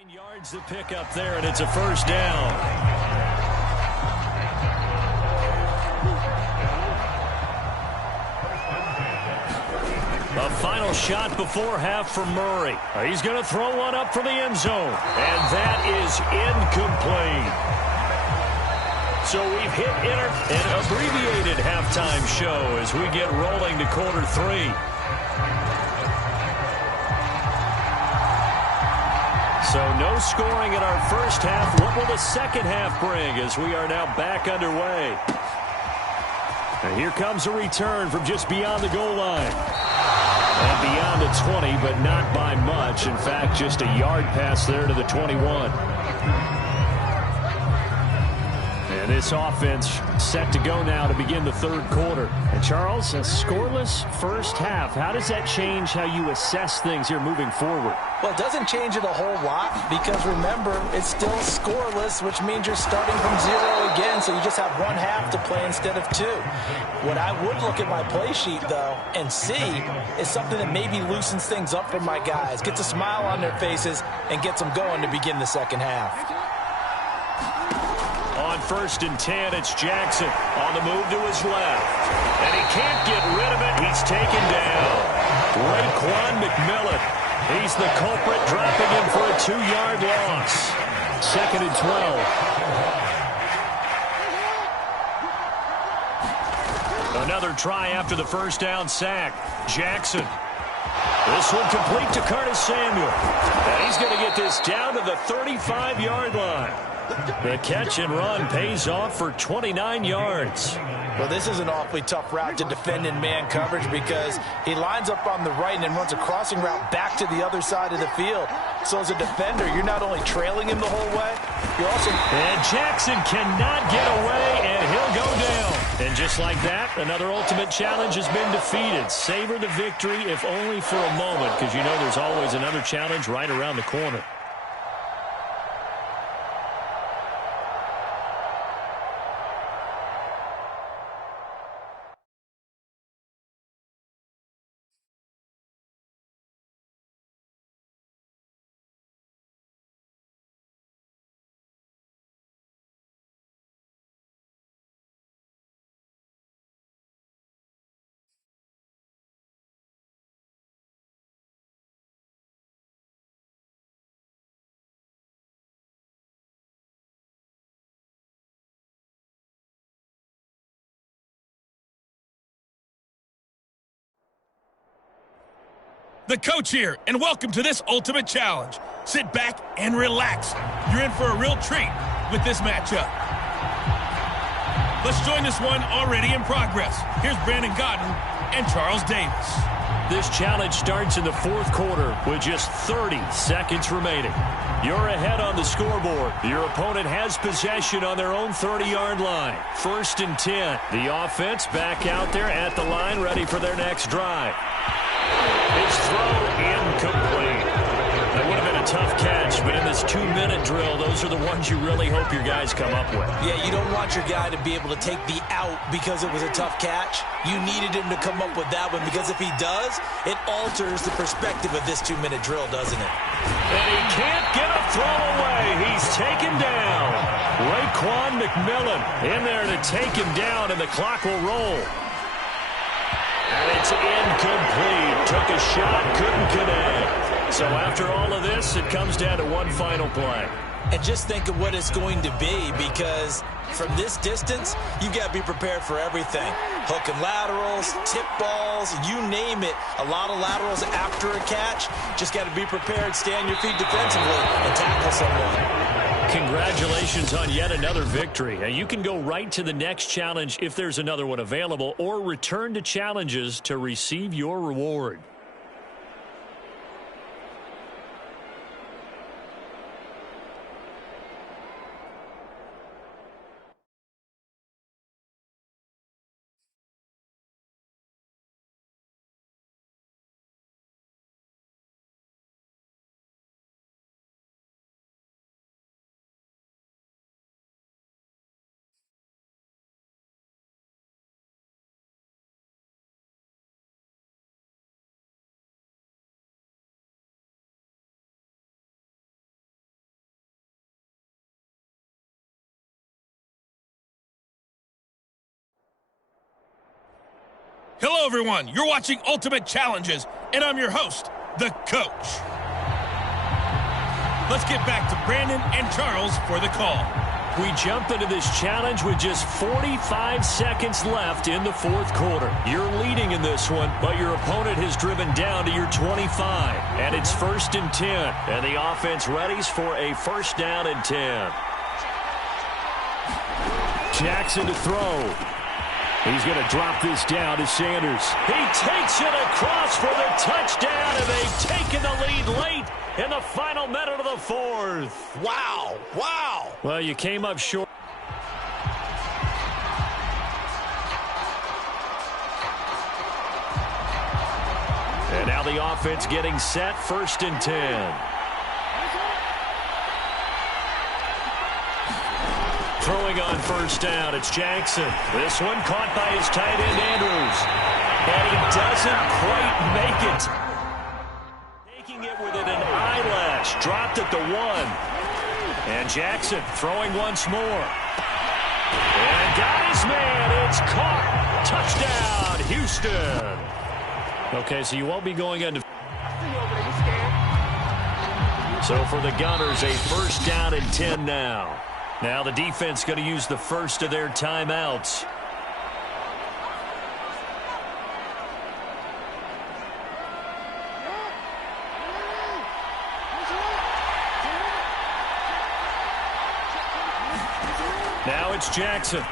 9 yards to pick up there, and it's a 1st down. A final shot before half for Murray. He's going to throw one up for the end zone. And that is incomplete. So we've hit an abbreviated halftime show as we get rolling to quarter 3. So no scoring in our first half. What will the second half bring as we are now back underway? And here comes a return from just beyond the goal line. And beyond the 20, but not by much. In fact, just a yard pass there to the 21. And this offense set to go now to begin the third quarter. And Charles, a scoreless first half. How does that change how you assess things here moving forward? Well, it doesn't change it a whole lot because, remember, it's still scoreless, which means you're starting from 0 again, so you just have one half to play instead of 2. What I would look at my play sheet, though, and see is something that maybe loosens things up for my guys, gets a smile on their faces, and gets them going to begin the second half. On 1st and 10, it's Jackson on the move to his left. And he can't get rid of it. He's taken down. Raekwon McMillan. He's the culprit, dropping him for a 2-yard loss. 2nd and 12. Another try after the first down sack. Jackson. This one complete to Curtis Samuel. And he's going to get this down to the 35-yard line. The catch and run pays off for 29 yards. Well, this is an awfully tough route to defend in man coverage because he lines up on the right and then runs a crossing route back to the other side of the field. So as a defender, you're not only trailing him the whole way, you're also... And Jackson cannot get away, and he'll go down. And just like that, another ultimate challenge has been defeated. Savor the victory, if only for a moment, because you know there's always another challenge right around the corner. The coach here, and welcome to this ultimate challenge. Sit back and relax. You're in for a real treat with this matchup. Let's join this one already in progress. Here's Brandon Godden and Charles Davis. This challenge starts in the fourth quarter with just 30 seconds remaining. You're ahead on the scoreboard. Your opponent has possession on their own 30-yard line. 1st and 10. The offense back out there at the line, ready for their next drive. His throw incomplete. That would have been a tough catch, but in this 2-minute drill, those are the ones you really hope your guys come up with. Yeah, you don't want your guy to be able to take the out because it was a tough catch. You needed him to come up with that one because if he does, it alters the perspective of this 2-minute drill, doesn't it? And he can't get a throw away. He's taken down. Raekwon McMillan in there to take him down, and the clock will roll. And it's incomplete. Took a shot, couldn't connect. So after all of this, it comes down to one final play. And just think of what it's going to be because from this distance, you've got to be prepared for everything. Hook and laterals, tip balls, you name it. A lot of laterals after a catch. Just got to be prepared, stay on your feet defensively, and tackle someone. Congratulations on yet another victory. Now, you can go right to the next challenge if there's another one available, or return to challenges to receive your reward. Hello, everyone. You're watching Ultimate Challenges, and I'm your host, the coach. Let's get back to Brandon and Charles for the call. We jump into this challenge with just 45 seconds left in the fourth quarter. You're leading in this one, but your opponent has driven down to your 25. And it's 1st and 10. And the offense readies for a 1st down and 10. Jackson to throw. He's going to drop this down to Sanders. He takes it across for the touchdown, and they've taken the lead late in the final minute of the fourth. Wow. Well, you came up short. the offense getting set, 1st and 10. Throwing on 1st down, it's Jackson. This one caught by his tight end, Andrews. And he doesn't quite make it. Taking it within an eyelash. Dropped at the 1. And Jackson throwing once more. And got his man. It's caught. Touchdown, Houston. Okay, so you won't be going into... So for the Gunners, a 1st down and 10 now. Now the defense going to use the first of their timeouts. Now it's Jackson.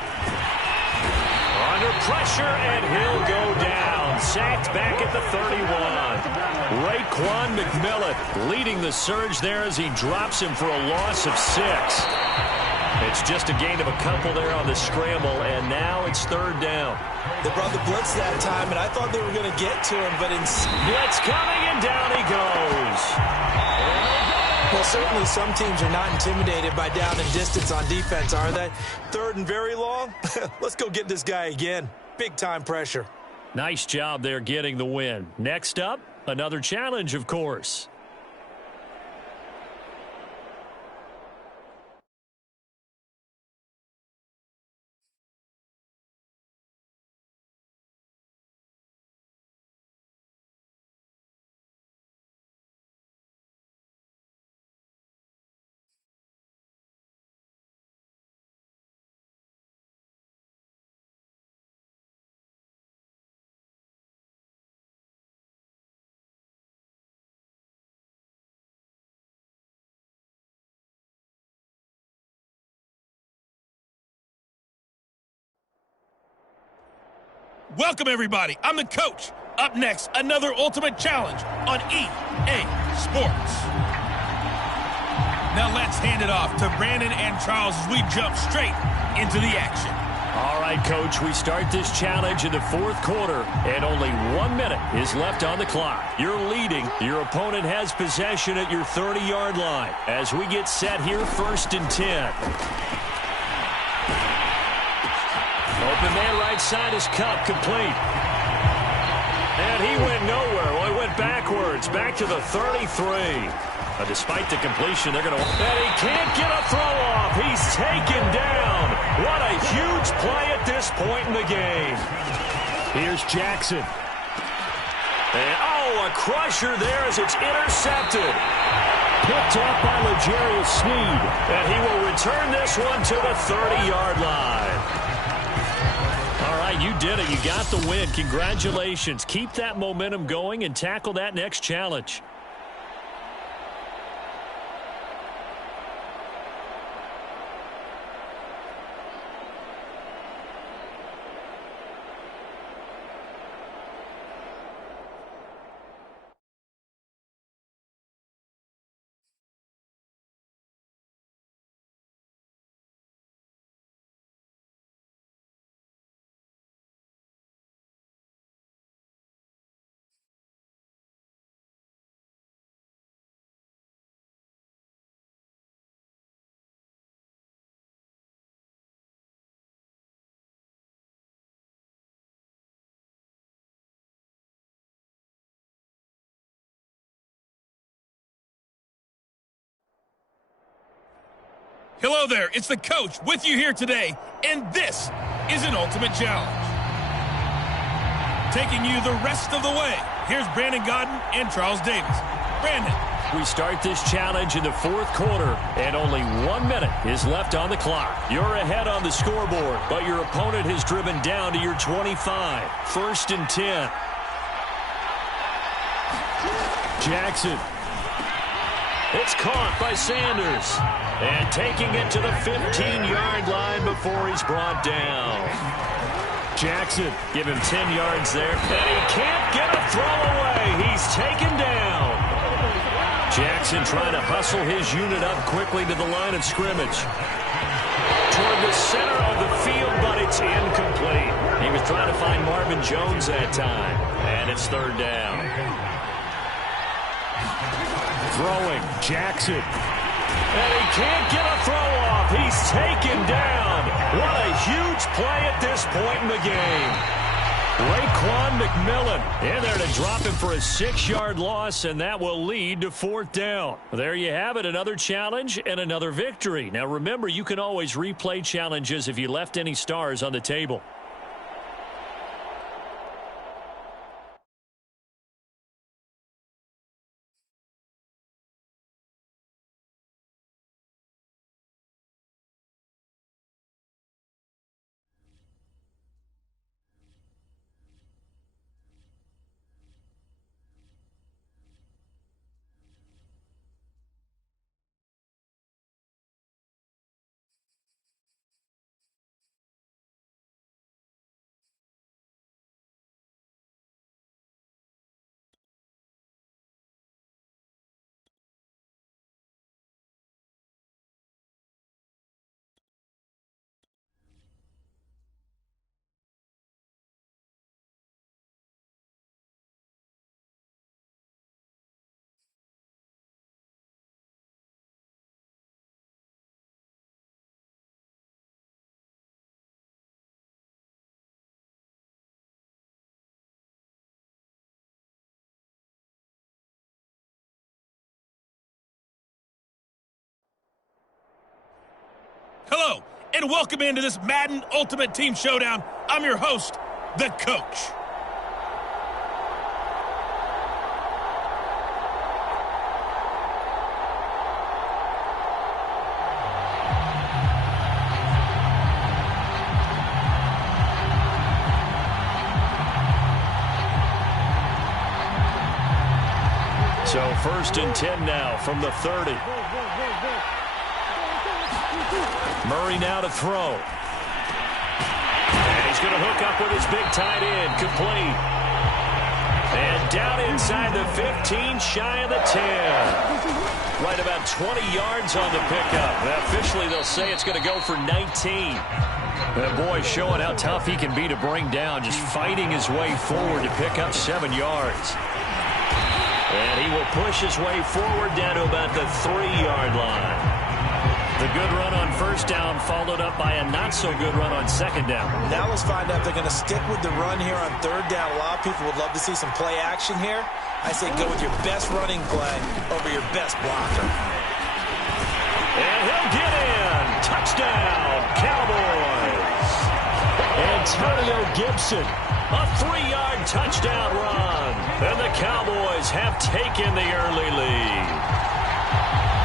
Under pressure, and he'll go down. Sacked back at the 31. Raekwon McMillan leading the surge there as he drops him for a loss of 6. It's just a gain of a couple there on the scramble, and now it's 3rd down. They brought the blitz that time, and I thought they were going to get to him, but blitz coming, and down he goes. Well, certainly some teams are not intimidated by down and distance on defense, are they? 3rd and very long? Let's go get this guy again. Big-time pressure. Nice job there getting the win. Next up, another challenge, of course. Welcome, everybody. I'm the coach. Up next, another ultimate challenge on EA Sports. Now let's hand it off to Brandon and Charles as we jump straight into the action. All right, Coach, we start this challenge in the 4th quarter, and only 1 minute is left on the clock. You're leading. Your opponent has possession at your 30-yard line. As we get set here, 1st and 10. Open man right side is Cup, complete. And he went nowhere. Well, he went backwards, back to the 33. Despite the completion, they're going to... And he can't get a throw off. He's taken down. What a huge play at this point in the game. Here's Jackson. And, a crusher there as it's intercepted. Picked up by L'Jarius Sneed. And he will return this one to the 30-yard line. All right, you did it. You got the win. Congratulations. Keep that momentum going and tackle that next challenge. Hello there, it's the coach with you here today, and this is an ultimate challenge. Taking you the rest of the way, here's Brandon Godden and Charles Davis. Brandon. We start this challenge in the 4th quarter, and only 1 minute is left on the clock. You're ahead on the scoreboard, but your opponent has driven down to your 25. 1st and 10. Jackson. It's caught by Sanders. And taking it to the 15-yard line before he's brought down. Jackson, give him 10 yards there. And he can't get a throw away. He's taken down. Jackson trying to hustle his unit up quickly to the line of scrimmage. Toward the center of the field, but it's incomplete. He was trying to find Marvin Jones that time. And it's 3rd down. Throwing, Jackson. And he can't get a throw off. He's taken down. What a huge play at this point in the game. Raekwon McMillan in there to drop him for a 6-yard loss, and that will lead to 4th down. There you have it, another challenge and another victory. Now remember, you can always replay challenges if you left any stars on the table. Hello, and welcome into this Madden Ultimate Team Showdown. I'm your host, the Coach. So 1st and 10 now from the 30. Murray now to throw. And he's going to hook up with his big tight end. Complete. And down inside the 15, shy of the 10. Right about 20 yards on the pickup. Now, officially, they'll say it's going to go for 19. That boy showing how tough he can be to bring down, just fighting his way forward to pick up 7 yards. And he will push his way forward down to about the 3-yard line. The good run on 1st down followed up by a not-so-good run on 2nd down. Now let's find out if they're going to stick with the run here on 3rd down. A lot of people would love to see some play action here. I say go with your best running play over your best blocker. And he'll get in. Touchdown, Cowboys. Antonio Gibson, a 3-yard touchdown run. And the Cowboys have taken the early lead.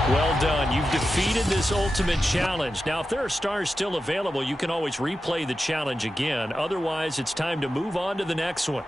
Well done. You've defeated this ultimate challenge. Now, if there are stars still available, you can always replay the challenge again. Otherwise, it's time to move on to the next one.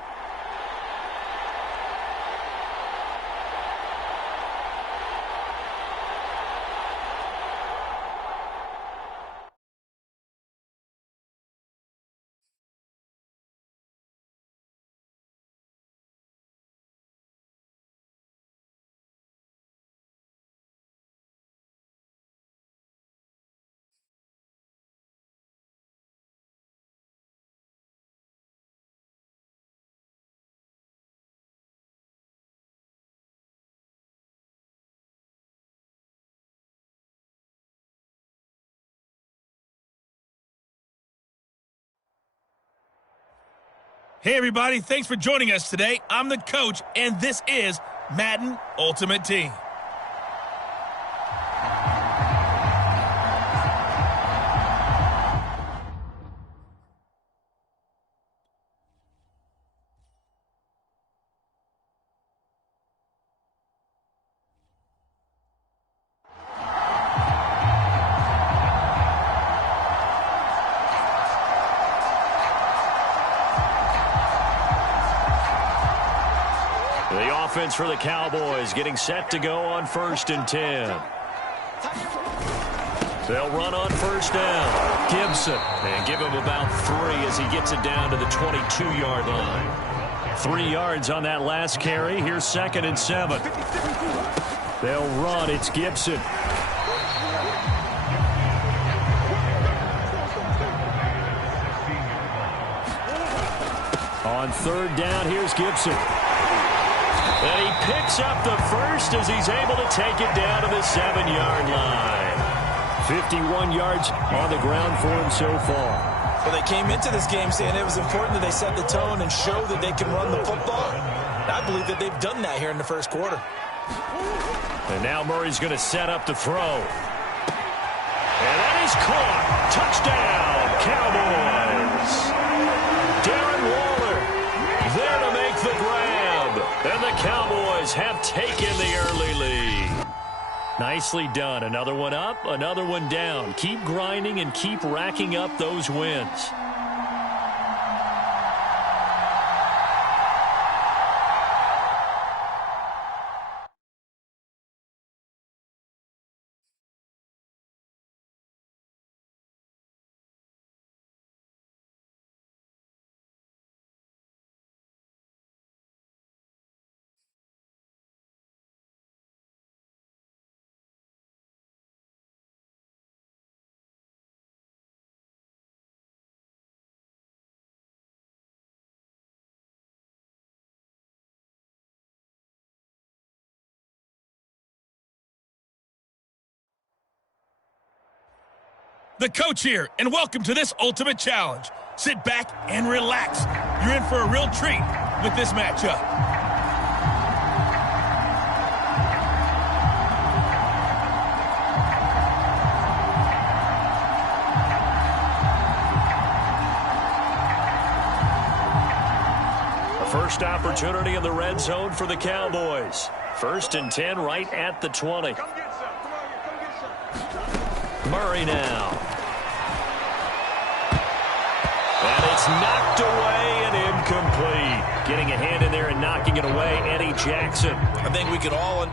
Hey, everybody. Thanks for joining us today. I'm the Coach, and this is Madden Ultimate Team. The offense for the Cowboys getting set to go on 1st and 10. They'll run on 1st down. Gibson. And give him about 3 as he gets it down to the 22-yard line. 3 yards on that last carry. Here's 2nd and 7. They'll run. It's Gibson. On 3rd down, here's Gibson. And he picks up the first as he's able to take it down to the 7-yard line. 51 yards on the ground for him so far. Well, they came into this game saying it was important that they set the tone and show that they can run the football. And I believe that they've done that here in the first quarter. And now Murray's going to set up to throw. And that is caught. Touchdown, Cowboys. Darren Waller there to make the grab. And the Cowboys have taken the early lead. Nicely done. Another one up, another one down. Keep grinding and keep racking up those wins. The coach here, and welcome to this ultimate challenge. Sit back and relax. You're in for a real treat with this matchup. A first opportunity in the red zone for the Cowboys. 1st and 10 right at the 20. Murray now. And it's knocked away and incomplete. Getting a hand in there and knocking it away, Eddie Jackson. I think we could all...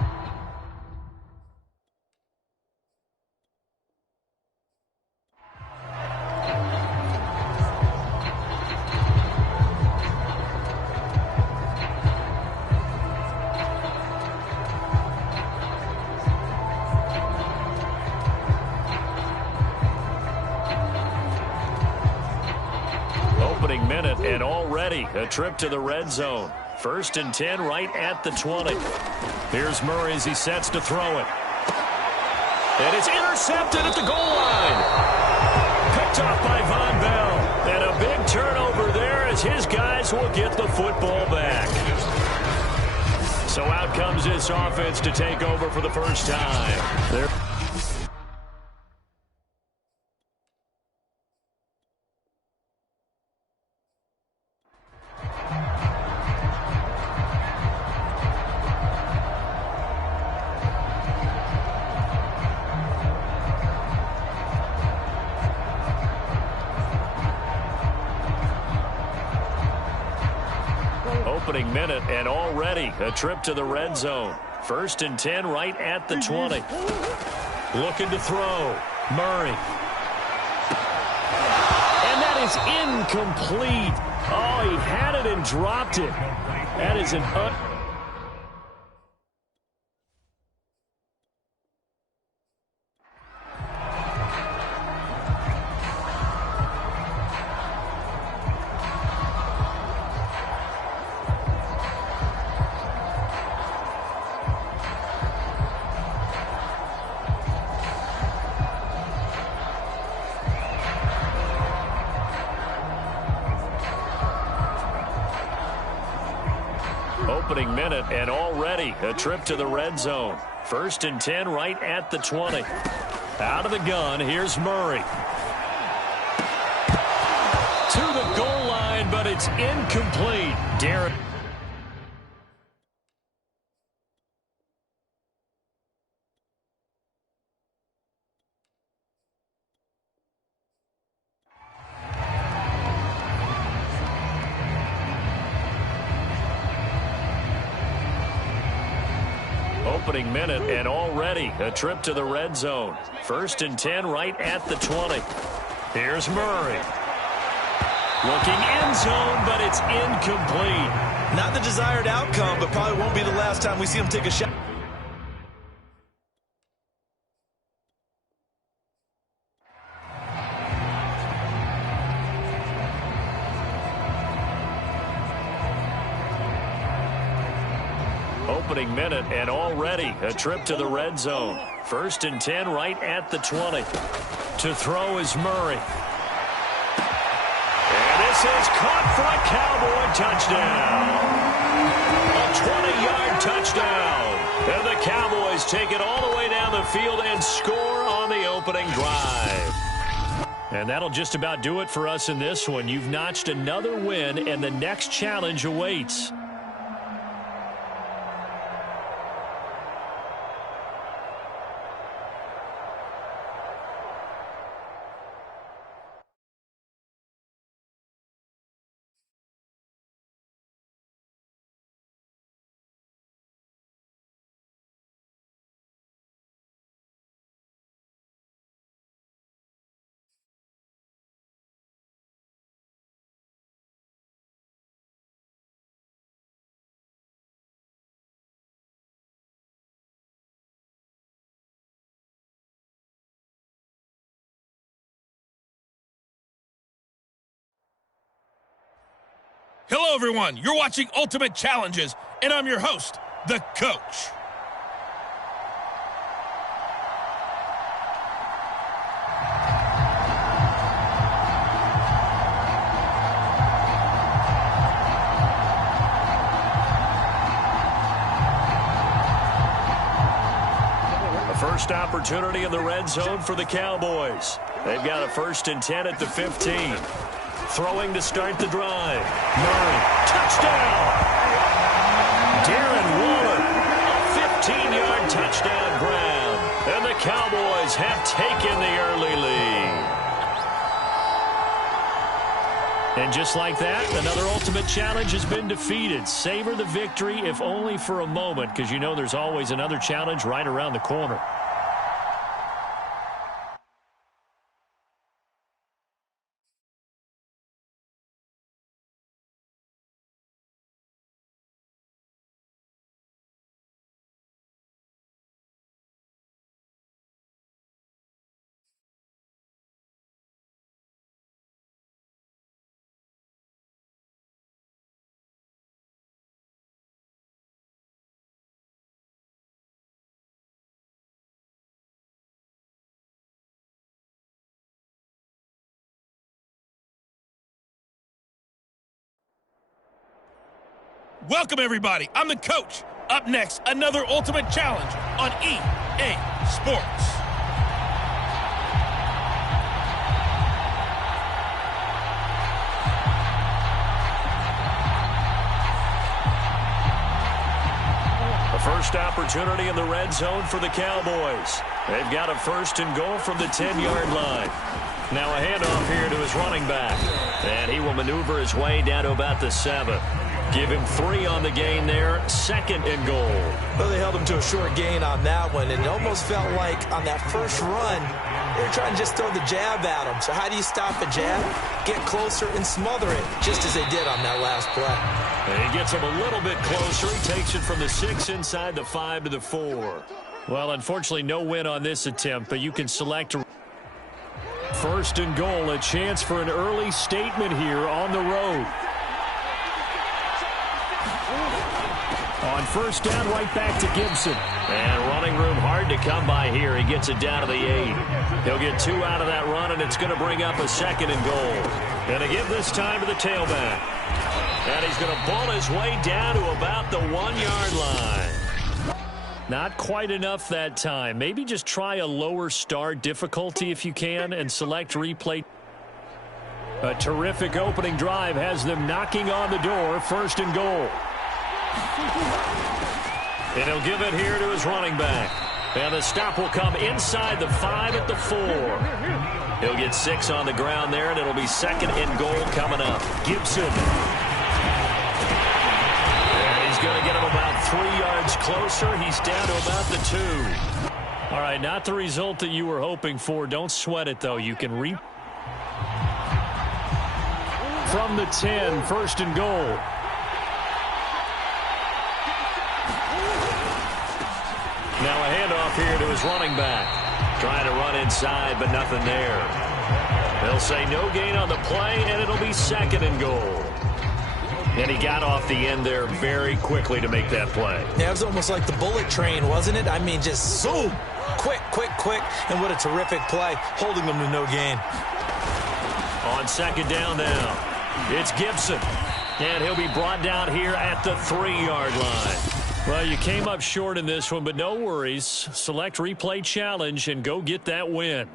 Opening minute and already a trip to the red zone. 1st and 10 right at the 20. Here's Murray as he sets to throw it. And it's intercepted at the goal line. Picked off by Von Bell. And a big turnover there as his guys will get the football back. So out comes this offense to take over for the first time. They're opening minute and already a trip to the red zone. 1st and 10 right at the 20. Looking to throw. Murray. And that is incomplete. Oh, he had it and dropped it. That is an opening minute and already a trip to the red zone. 1st and 10 right at the 20. Out of the gun, here's Murray. To the goal line, but it's incomplete. Darren. Opening minute and already a trip to the red zone. 1st and 10 right at the 20. Here's Murray. Looking end zone, but it's incomplete. Not the desired outcome, but probably won't be the last time we see him take a shot. opening minute, and already a trip to the red zone. 1st and 10 right at the 20. To throw is Murray. And this is caught for a Cowboy touchdown. A 20-yard touchdown. And the Cowboys take it all the way down the field and score on the opening drive. And that'll just about do it for us in this one. You've notched another win, and the next challenge awaits. Hello, everyone. You're watching Ultimate Challenges, and I'm your host, the Coach. A first opportunity in the red zone for the Cowboys. They've got a 1st and 10 at the 15. Throwing to start the drive. Murray, touchdown! Darren Waller, a 15-yard touchdown grab. And the Cowboys have taken the early lead. And just like that, another Ultimate Challenge has been defeated. Savor the victory, if only for a moment, because you know there's always another challenge right around the corner. Welcome, everybody. I'm the Coach. Up next, another Ultimate Challenge on EA Sports. A first opportunity in the red zone for the Cowboys. They've got a 1st and goal from the 10-yard line. Now a handoff here to his running back. And he will maneuver his way down to about the 7. Give him 3 on the gain there. 2nd and goal. Well, they held him to a short gain on that one, and it almost felt like on that first run, they were trying to just throw the jab at him. So how do you stop a jab? Get closer and smother it, just as they did on that last play. And he gets him a little bit closer. He takes it from the 6 inside the 5 to the 4. Well, unfortunately, no win on this attempt, but you can select a 1st and goal, a chance for an early statement here on the road. On 1st down, right back to Gibson. And running room hard to come by here. He gets it down to the 8. He'll get 2 out of that run, and it's going to bring up a 2nd and goal. And to give this time to the tailback. And he's going to ball his way down to about the 1-yard line. Not quite enough that time. Maybe just try a lower start difficulty if you can and select replay. A terrific opening drive has them knocking on the door. 1st and goal. And he'll give it here to his running back. And the stop will come inside the 5 at the 4. He'll get 6 on the ground there, and it'll be 2nd and goal coming up. Gibson. And he's going to get him about 3 yards closer. He's down to about the 2. All right, not the result that you were hoping for. Don't sweat it, though. You can from the 10, 1st and goal. Now a handoff here to his running back. Trying to run inside, but nothing there. They'll say no gain on the play, and it'll be 2nd and goal. And he got off the end there very quickly to make that play. Yeah, it was almost like the bullet train, wasn't it? I mean, just zoom. Quick, quick, quick. And what a terrific play, holding them to no gain. On second down now, it's Gibson. And he'll be brought down here at the 3-yard line. Well, you came up short in this one, but no worries. Select replay challenge and go get that win.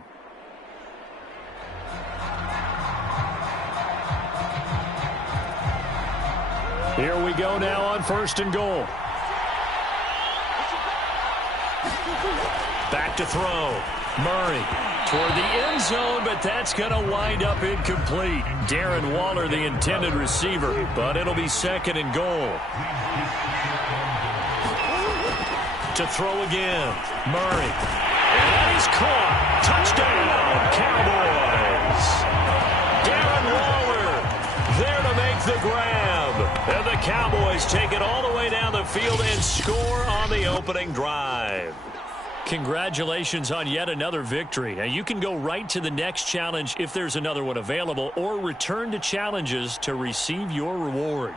Here we go now on 1st and goal. Back to throw. Murray toward the end zone, but that's going to wind up incomplete. Darren Waller, the intended receiver, but it'll be 2nd and goal. To throw again. Murray. And he's caught. Touchdown, Cowboys. Darren Waller there to make the grab. And the Cowboys take it all the way down the field and score on the opening drive. Congratulations on yet another victory. Now, you can go right to the next challenge if there's another one available, or return to challenges to receive your reward.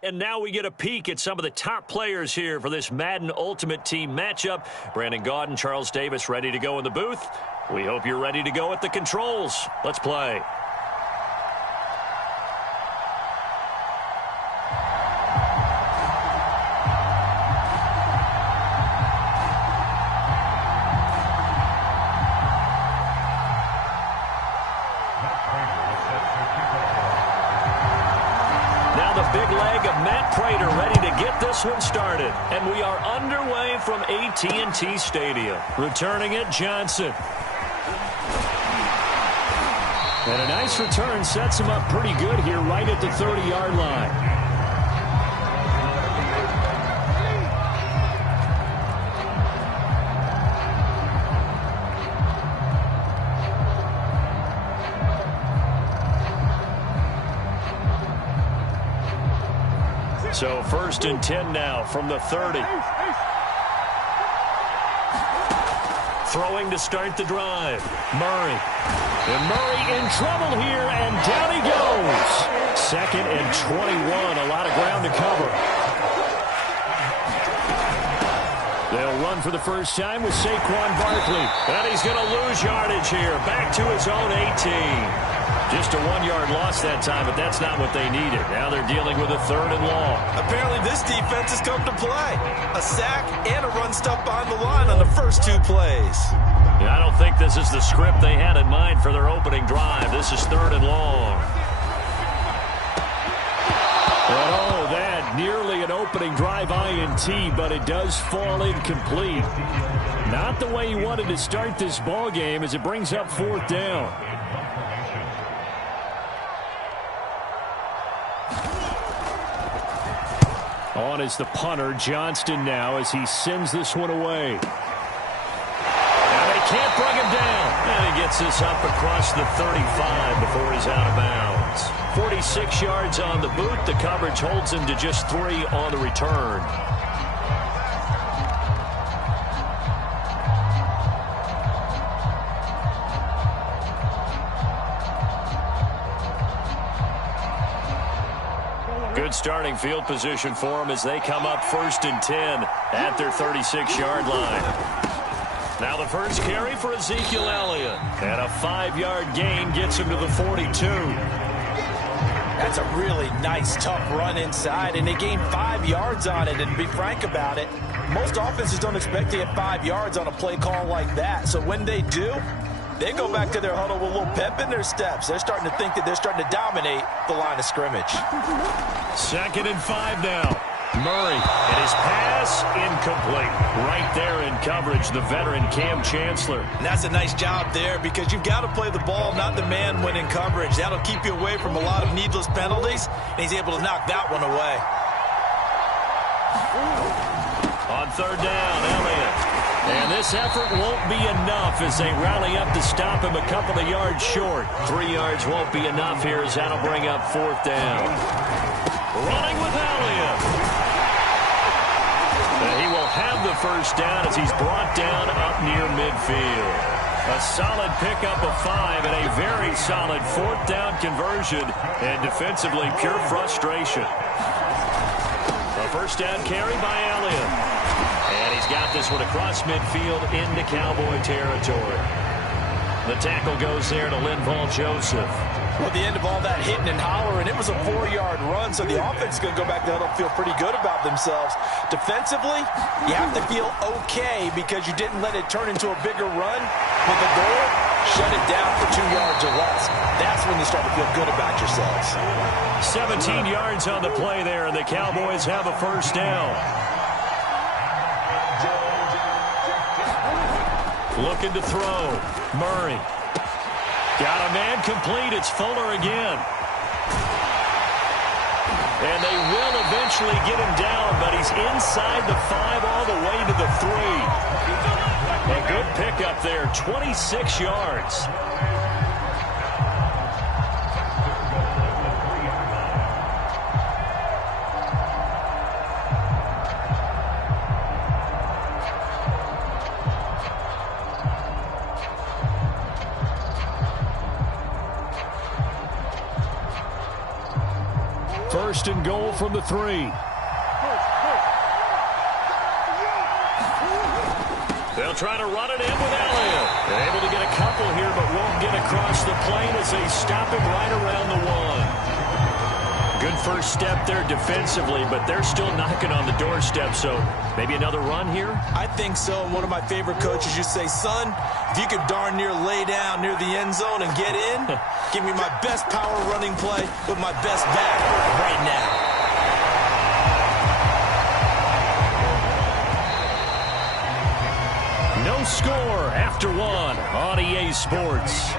And now we get a peek at some of the top players here for this Madden Ultimate Team matchup. Brandon Gaudin, Charles Davis ready to go in the booth. We hope you're ready to go at the controls. Let's play. Big leg of Matt Prater ready to get this one started. And we are underway from AT&T Stadium. Returning it, Johnson. And a nice return sets him up pretty good here right at the 30-yard line. So 1st and 10 now from the 30. Throwing to start the drive. Murray. And Murray in trouble here, and down he goes. 2nd and 21. A lot of ground to cover. They'll run for the first time with Saquon Barkley. And he's going to lose yardage here. Back to his own 18. Just a 1-yard loss that time, but that's not what they needed. Now they're dealing with a 3rd and long. Apparently this defense has come to play. A sack and a run stuff behind the line on the first 2 plays. Yeah, I don't think this is the script they had in mind for their opening drive. This is 3rd and long. And oh, that nearly an opening drive INT, but it does fall incomplete. Not the way he wanted to start this ball game as it brings up 4th down. On is the punter, Johnston now, as he sends this one away. And they can't bring him down. And he gets this up across the 35 before he's out of bounds. 46 yards on the boot. The coverage holds him to just 3 on the return. Good starting field position for them as they come up 1st and 10 at their 36-yard line. Now the first carry for Ezekiel Elliott. And a 5-yard gain gets him to the 42. That's a really nice, tough run inside, and they gained 5 yards on it. And to be frank about it, most offenses don't expect to get 5 yards on a play call like that. So when they do, they go back to their huddle with a little pep in their steps. They're starting to think that they're starting to dominate the line of scrimmage. 2nd and 5 now. Murray, and his pass incomplete. Right there in coverage, the veteran Cam Chancellor. And that's a nice job there because you've got to play the ball, not the man when in coverage. That'll keep you away from a lot of needless penalties, and he's able to knock that one away. On 3rd down, Elliott. And this effort won't be enough as they rally up to stop him a couple of yards short. 3 yards won't be enough here as that'll bring up 4th down. Running with Elliott. And he will have the first down as he's brought down up near midfield. A solid pickup of 5 and a very solid 4th down conversion. And defensively, pure frustration. A first down carry by Elliott. And he's got this one across midfield into Cowboy territory. The tackle goes there to Linval Joseph. Well, at the end of all that hitting and hollering, it was a 4-yard run, so the offense is going to go back to huddle, feel pretty good about themselves. Defensively, you have to feel okay because you didn't let it turn into a bigger run. With the goal, shut it down for 2 yards or less. That's when you start to feel good about yourselves. 17 yards on the play there, and the Cowboys have a first down. Looking to throw. Murray. Got a man complete. It's Fuller again. And they will eventually get him down, but he's inside the 5 all the way to the 3. A good pickup there, 26 yards. first and goal from the 3. They'll try to run it in with Elliott. They're able to get a couple here, but won't get across the plane as they stop him right around the 1. Good first step there defensively, but they're still knocking on the doorstep, so maybe another run here? I think so. One of my favorite coaches used to say, son, if you could darn near lay down near the end zone and get in, give me my best power running play with my best back right now. No score after 1 on EA Sports.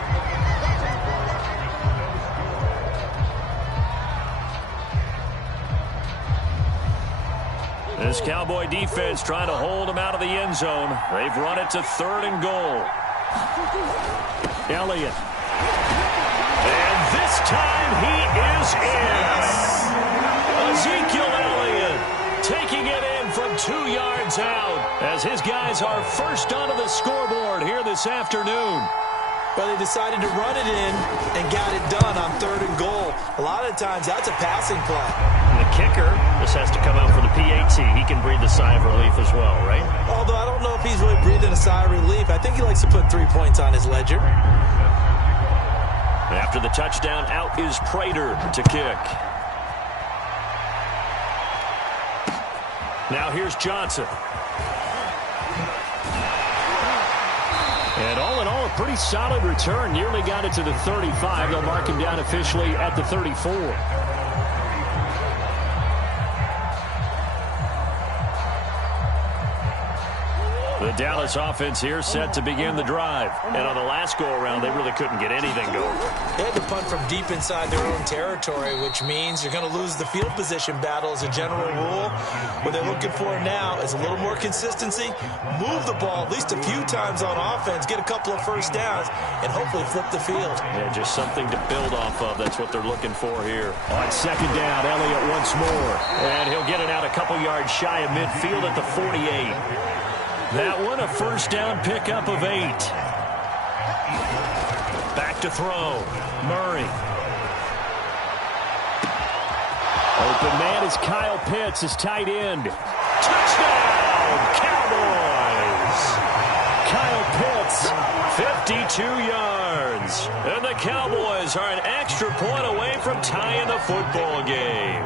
This Cowboy defense trying to hold him out of the end zone. They've run it to 3rd and goal. Elliott. And this time he is in. Ezekiel Elliott taking it in from 2 yards out as his guys are first onto the scoreboard here this afternoon. But they decided to run it in and got it done on 3rd and goal. A lot of times that's a passing play. And the kicker, this has to come out for the PAT. He can breathe a sigh of relief as well, right? Although I don't know if he's really breathing a sigh of relief. I think he likes to put 3 points on his ledger. After the touchdown, out is Prater to kick. Now here's Johnson. And all in all, a pretty solid return. Nearly got it to the 35. They'll mark him down officially at the 34. The Dallas offense here set to begin the drive. And on the last go-around, they really couldn't get anything going. They had to punt from deep inside their own territory, which means you're going to lose the field position battle as a general rule. What they're looking for now is a little more consistency, move the ball at least a few times on offense, get a couple of first downs, and hopefully flip the field. Yeah, just something to build off of. That's what they're looking for here. On second down, Elliott once more. And he'll get it out a couple yards shy of midfield at the 48. That one, a first down pickup of 8. Back to throw. Murray. Open man is Kyle Pitts, his tight end. Touchdown, Cowboys! Kyle Pitts, 52 yards. And the Cowboys are an extra point away from tying the football game.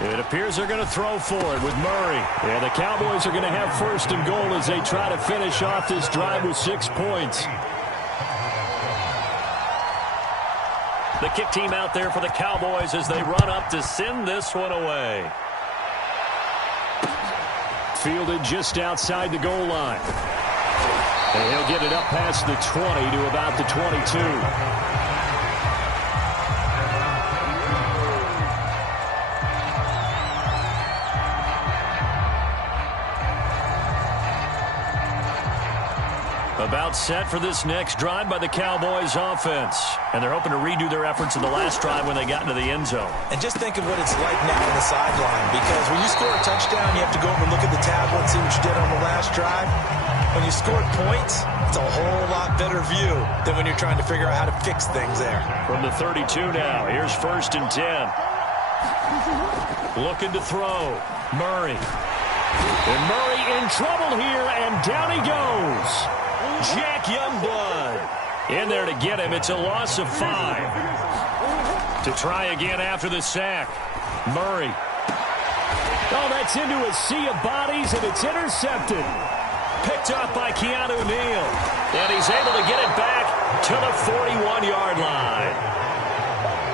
It appears they're going to throw for it with Murray. And the Cowboys are going to have first and goal as they try to finish off this drive with 6 points. The kick team out there for the Cowboys as they run up to send this one away. Fielded just outside the goal line. And he'll get it up past the 20 to about the 22. About set for this next drive by the Cowboys offense. And they're hoping to redo their efforts in the last drive when they got into the end zone. And just think of what it's like now on the sideline. Because when you score a touchdown, you have to go over and look at the tablet and see what you did on the last drive. When you scored points, it's a whole lot better view than when you're trying to figure out how to fix things there. From the 32 now, here's first and 10. Looking to throw. Murray. And Murray in trouble here, and down he goes. Jack Youngblood in there to get him. It's a loss of 5. To try again after the sack. Murray. Oh, that's into a sea of bodies, and it's intercepted. Picked up by Keanu Neal. And he's able to get it back to the 41-yard line.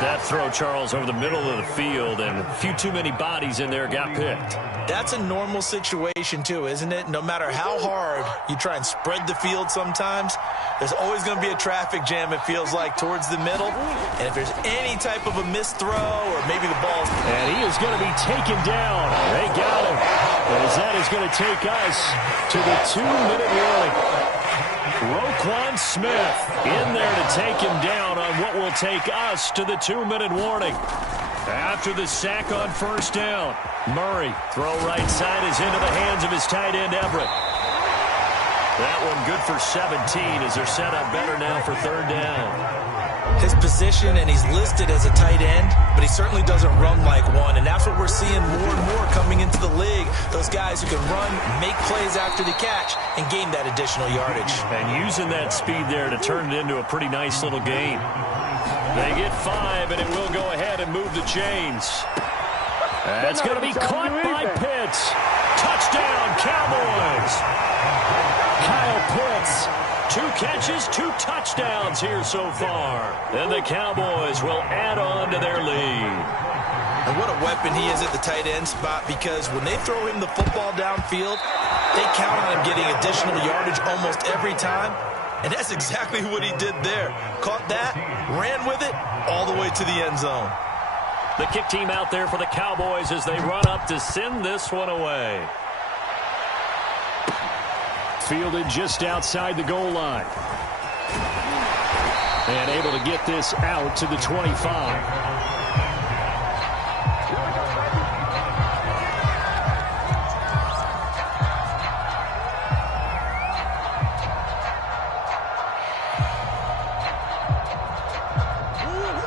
That throw, Charles, over the middle of the field, and a few too many bodies in there got picked. That's a normal situation, too, isn't it? No matter how hard you try and spread the field sometimes, there's always going to be a traffic jam, it feels like, towards the middle. And if there's any type of a missed throw or maybe the ball... And he is going to be taken down. They got him. As that is going to take us to the 2-minute warning. Roquan Smith in there to take him down on what will take us to the 2-minute warning. After the sack on first down, Murray, throw right side is into the hands of his tight end, Everett. That one good for 17 as they're set up better now for third down. His position, and he's listed as a tight end, but he certainly doesn't run like one, and that's what we're seeing more and more coming into the league. Those guys who can run, make plays after the catch, and gain that additional yardage. And using that speed there to turn it into a pretty nice little game. They get 5, and it will go ahead and move the chains. That's going to be caught by Pitts. Touchdown, Cowboys. Kyle Pitts. 2 catches, 2 touchdowns here so far. And the Cowboys will add on to their lead. And what a weapon he is at the tight end spot, because when they throw him the football downfield, they count on him getting additional yardage almost every time. And that's exactly what he did there. Caught that, ran with it, all the way to the end zone. The kick team out there for the Cowboys as they run up to send this one away. Fielded just outside the goal line. And able to get this out to the 25.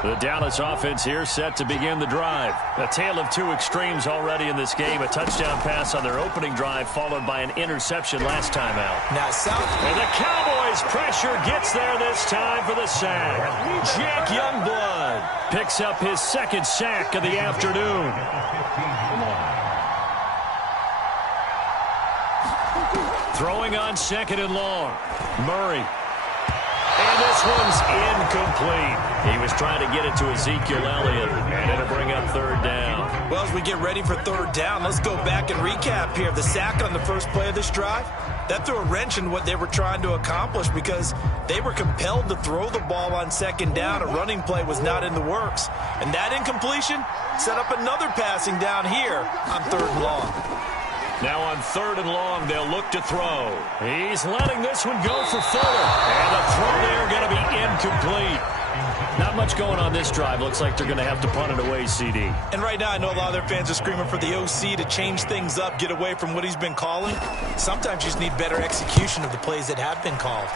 The Dallas offense here set to begin the drive. A tale of 2 extremes already in this game. A touchdown pass on their opening drive followed by an interception last time out. Now, and the Cowboys pressure gets there this time for the sack. Jack Youngblood picks up his 2nd sack of the afternoon. Throwing on 2nd and long. Murray. And this one's incomplete. He was trying to get it to Ezekiel Elliott, and it'll bring up 3rd down. Well, as we get ready for 3rd down, let's go back and recap here. The sack on the first play of this drive, that threw a wrench in what they were trying to accomplish, because they were compelled to throw the ball on 2nd down. A running play was not in the works. And that incompletion set up another passing down here on 3rd and long. Now on 3rd and long, they'll look to throw. He's letting this one go for Fuller. And the throw there going to be incomplete. Not much going on this drive. Looks like they're going to have to punt it away, CD. And right now, I know a lot of their fans are screaming for the OC to change things up, get away from what he's been calling. Sometimes you just need better execution of the plays that have been called.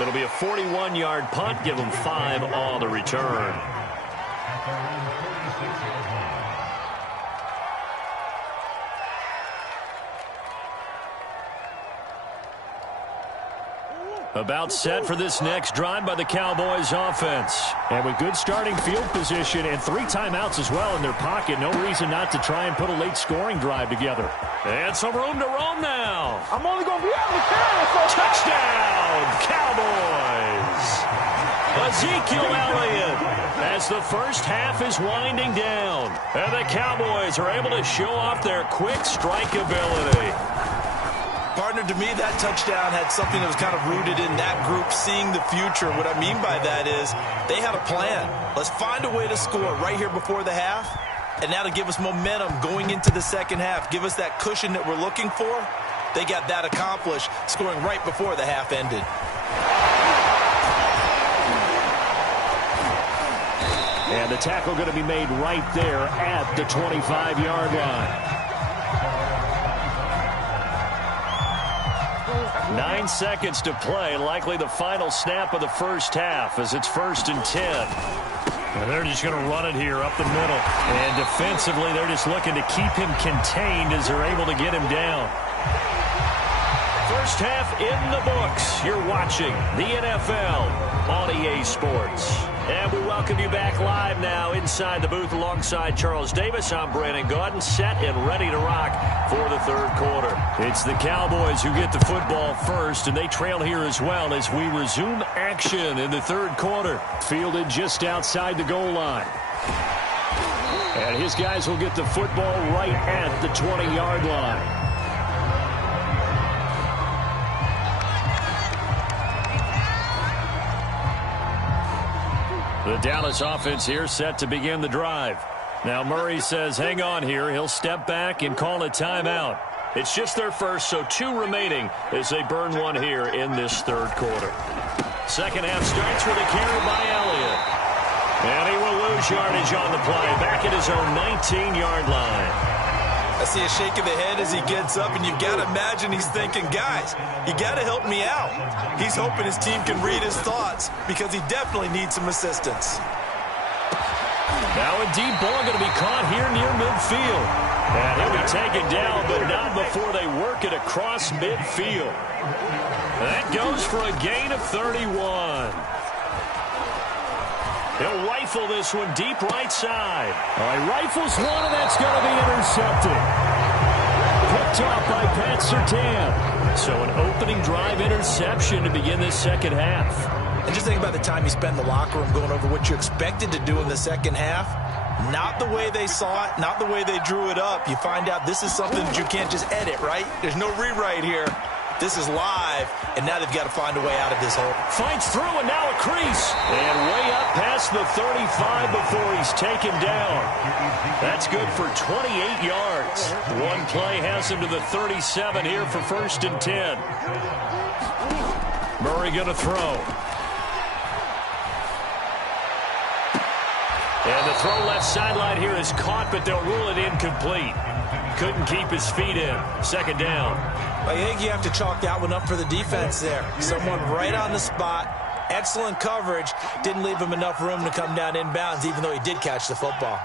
It'll be a 41-yard punt. Give them 5 on the return. About set for this next drive by the Cowboys offense. And with good starting field position and 3 timeouts as well in their pocket, no reason not to try and put a late scoring drive together. And some room to roam now. I'm only going to be able to carry it. Touchdown, Cowboys. Ezekiel Elliott as the first half is winding down. And the Cowboys are able to show off their quick strike ability. Partner, to me, that touchdown had something that was kind of rooted in that group seeing the future. What I mean by that is they had a plan. Let's find a way to score right here before the half, and that'll give us momentum going into the second half. Give us that cushion that we're looking for. They got that accomplished, scoring right before the half ended. And the tackle going to be made right there at the 25-yard line. 9 seconds to play, likely the final snap of the first half as it's 1st and 10. And they're just going to run it here up the middle. And defensively, they're just looking to keep him contained as they're able to get him down. First half in the books. You're watching the NFL on EA Sports. And we welcome you back live now inside the booth alongside Charles Davis. I'm Brandon Gaudin, set and ready to rock for the 3rd quarter. It's the Cowboys who get the football first, and they trail here as well as we resume action in the 3rd quarter. Fielded just outside the goal line. And his guys will get the football right at the 20-yard line. The Dallas offense here set to begin the drive. Now Murray says hang on here. He'll step back and call a timeout. It's just their first, so 2 remaining as they burn one here in this 3rd quarter. Second half starts with a carry by Elliott. And he will lose gains yardage on the play, back at his own 19-yard line. I see a shake of the head as he gets up, and you've got to imagine he's thinking, guys, you got to help me out. He's hoping his team can read his thoughts because he definitely needs some assistance. Now a deep ball going to be caught here near midfield. And he'll be taken down, but not before they work it across midfield. That goes for a gain of 31. He'll rifle this one deep right side. All right, rifles one, and that's going to be intercepted. Picked off by Pat Surtain. So an opening drive interception to begin this second half. And just think about the time you spend in the locker room going over what you expected to do in the second half. Not the way they saw it, not the way they drew it up. You find out this is something that you can't just edit, right? There's no rewrite here. This is live, and now they've got to find a way out of this hole. Fights through, and now a crease. And way up past the 35 before he's taken down. That's good for 28 yards. One play has him to the 37 here for 1st and 10. Murray going to throw. And the throw left sideline here is caught, but they'll rule it incomplete. Couldn't keep his feet in. 2nd down. I think you have to chalk that one up for the defense there. Someone right on the spot. Excellent coverage. Didn't leave him enough room to come down inbounds, even though he did catch the football.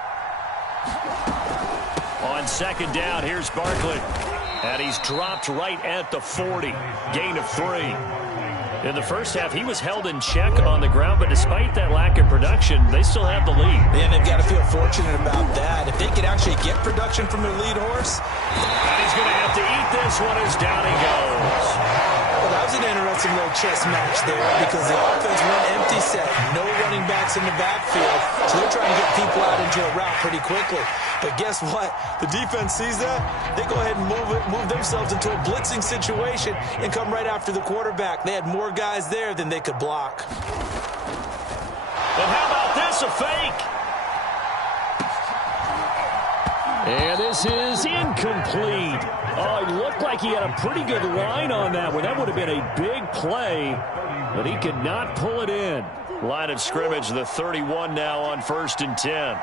On 2nd down, here's Barkley. And he's dropped right at the 40. Gain of 3. In the first half, he was held in check on the ground, but despite that lack of production, they still have the lead. And they've got to feel fortunate about that. If they could actually get production from their lead horse. And he's going to have to eat this one as down he goes. Well, that was an interesting little chess match there because the offense went empty set. No running backs in the backfield, so they're trying to get people out into a route pretty quickly. But guess what? The defense sees that. They go ahead and move themselves into a blitzing situation and come right after the quarterback. They had more guys there than they could block. And how about this, a fake? And this is incomplete. Oh, it looked like he had a pretty good line on that one. That would have been a big play, but he could not pull it in. Line of scrimmage, the 31 now on 1st and 10.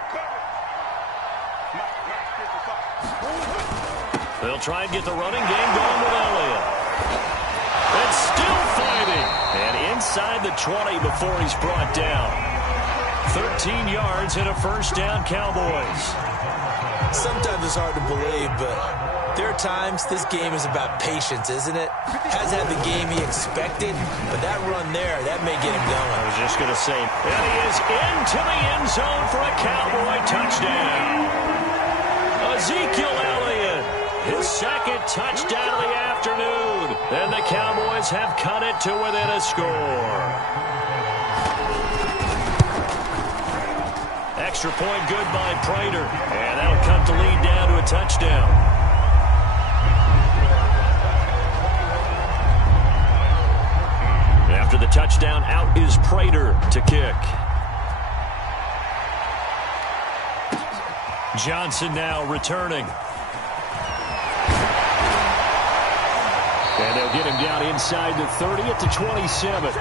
They'll try and get the running game going with Elliott. And still fighting. And inside the 20 before he's brought down. 13 yards and a 1st down, Cowboys. Sometimes it's hard to believe, but there are times this game is about patience, isn't it? Hasn't had the game he expected, but that run there, that may get him going. I was just going to say, and he is into the end zone for a Cowboy touchdown. Ezekiel Elliott, his 2nd touchdown of the afternoon. And the Cowboys have cut it to within a score. Extra point good by Prater. And that'll cut the lead down to a touchdown. After the touchdown, out is Prater to kick. Johnson now returning. And they'll get him down inside the 30 at the 27.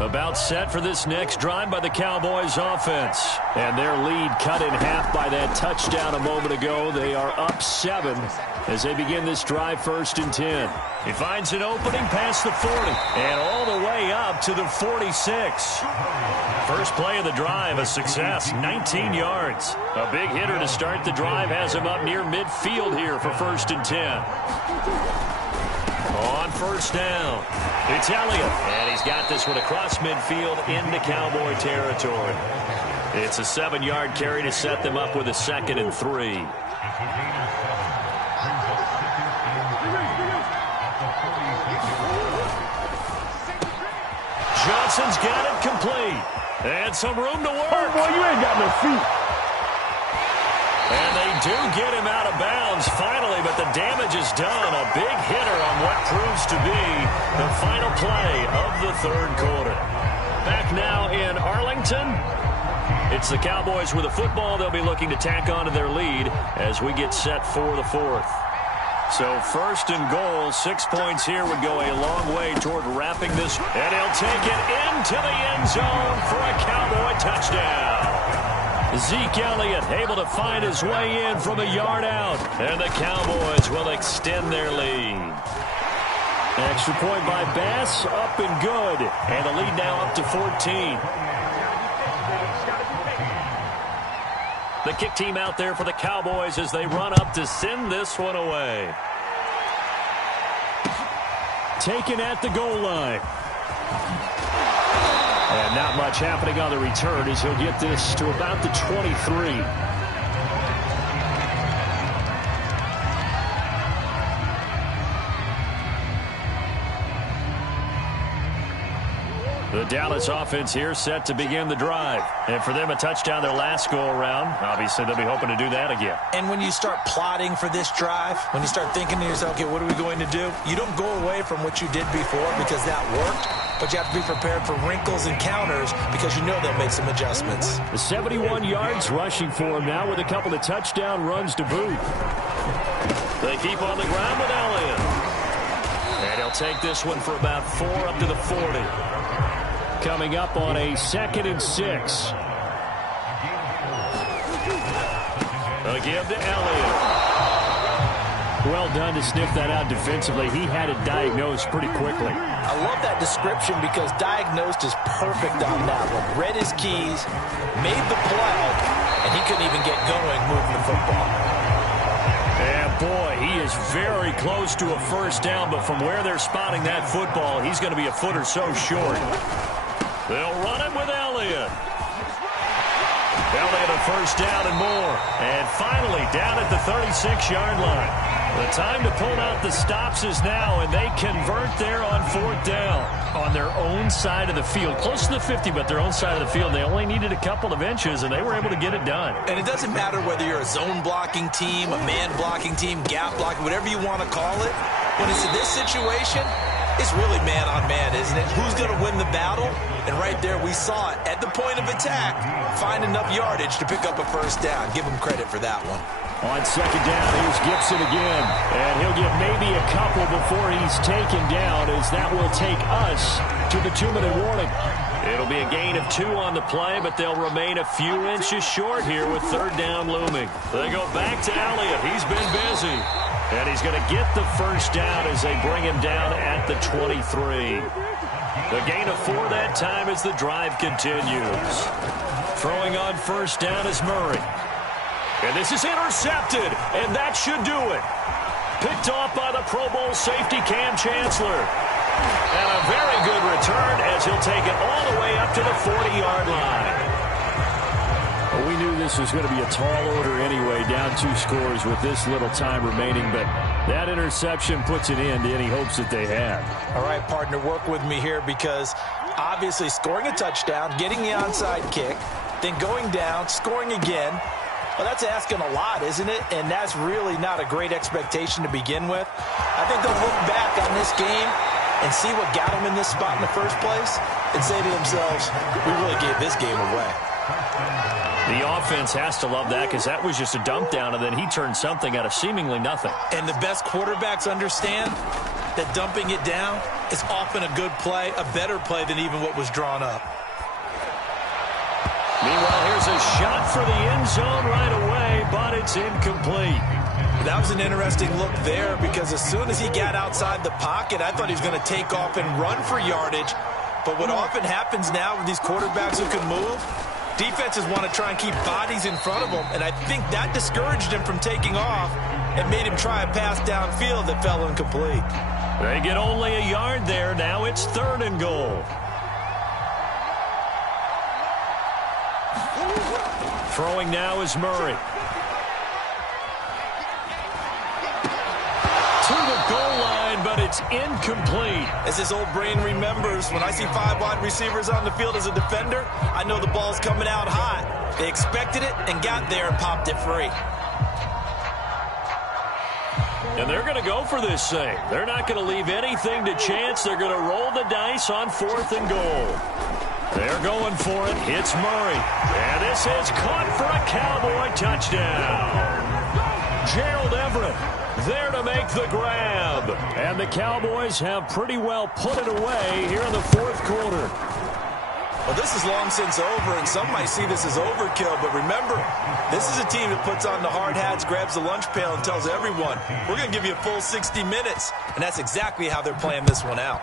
About set for this next drive by the Cowboys offense. And their lead cut in half by that touchdown a moment ago. They are up 7 as they begin this drive 1st and 10. He finds an opening past the 40 and all the way up to the 46. First play of the drive, a success, 19 yards. A big hitter to start the drive has him up near midfield here for 1st and 10. On 1st down, it's Elliott, and he's got this one across midfield into Cowboy territory. It's a 7-yard carry to set them up with a 2nd and 3. Johnson's got it complete, and some room to work. Oh, boy, you ain't got no feet. And they do get him out of bounds finally, but the damage is done. A big hitter on what proves to be the final play of the 3rd quarter. Back now in Arlington, It's the Cowboys with a football. They'll be looking to tack on to their lead as we get set for the fourth. So 1st and goal, 6 points here would go a long way toward wrapping this. And he'll take it into the end zone for a Cowboy touchdown. Zeke Elliott able to find his way in from a yard out. And the Cowboys will extend their lead. Extra point by Bass, up and good. And the lead now up to 14. The kick team out there for the Cowboys as they run up to send this one away. Taken at the goal line. And not much happening on the return as he'll get this to about the 23. The Dallas offense here set to begin the drive. And for them, a touchdown their last go-around. Obviously, they'll be hoping to do that again. And when you start plotting for this drive, when you start thinking to yourself, okay, what are we going to do? You don't go away from what you did before because that worked, but you have to be prepared for wrinkles and counters because you know they'll make some adjustments. The 71 yards rushing for him now with a couple of touchdown runs to boot. They keep on the ground with Elliott. And he'll take this one for about 4 up to the 40. Coming up on a 2nd and 6. They'll give to Elliott. Well done to sniff that out defensively. He had it diagnosed pretty quickly. I love that description because diagnosed is perfect on that one. Read his keys, made the play, and he couldn't even get going moving the football. And boy, he is very close to a first down, but from where they're spotting that football, he's going to be a foot or so short. They'll run it with Elliott. Elliott a first down and more. And finally down at the 36-yard line. The time to pull out the stops is now, and they convert there on 4th down on their own side of the field. Close to the 50, but their own side of the field. They only needed a couple of inches, and they were able to get it done. And it doesn't matter whether you're a zone blocking team, a man blocking team, gap blocking, whatever you want to call it. When it's in this situation, it's really man-on-man, isn't it? Who's going to win the battle? And right there, we saw it at the point of attack. Find enough yardage to pick up a first down. Give him credit for that one. On 2nd down, here's Gibson again. And he'll get maybe a couple before he's taken down, as that will take us to the 2-minute warning. It'll be a gain of 2 on the play, but they'll remain a few inches short here with 3rd down looming. They go back to Elliott. He's been busy. And he's going to get the first down as they bring him down at the 23. The gain of 4 that time as the drive continues. Throwing on first down is Murray. And this is intercepted, and that should do it. Picked off by the Pro Bowl safety Cam Chancellor. And a very good return as he'll take it all the way up to the 40-yard line. Well, we knew this was going to be a tall order anyway, down 2 scores with this little time remaining, but that interception puts an end to any hopes that they had. All right, partner, work with me here because obviously scoring a touchdown, getting the onside kick, then going down, scoring again. Well, that's asking a lot, isn't it? And that's really not a great expectation to begin with. I think they'll look back on this game and see what got them in this spot in the first place and say to themselves, we really gave this game away. The offense has to love that because that was just a dump down, and then he turned something out of seemingly nothing. And the best quarterbacks understand that dumping it down is often a good play, a better play than even what was drawn up. Meanwhile, here's a shot for the end zone right away, but it's incomplete. That was an interesting look there because as soon as he got outside the pocket, I thought he was going to take off and run for yardage. But what often happens now with these quarterbacks who can move, defenses want to try and keep bodies in front of them, and I think that discouraged him from taking off and made him try a pass downfield that fell incomplete. They get only a yard there. Now it's 3rd and goal. Throwing now is Murray. To the goal line, but it's incomplete. As his old brain remembers, when I see 5 wide receivers on the field as a defender, I know the ball's coming out hot. They expected it and got there and popped it free. And they're going to go for this thing. They're not going to leave anything to chance. They're going to roll the dice on 4th and goal. They're going for it. It's Murray. And this is caught for a Cowboy touchdown. Gerald Everett there to make the grab. And the Cowboys have pretty well put it away here in the fourth quarter. Well, this is long since over, and some might see this as overkill. But remember, this is a team that puts on the hard hats, grabs the lunch pail, and tells everyone, we're going to give you a full 60 minutes. And that's exactly how they're playing this one out.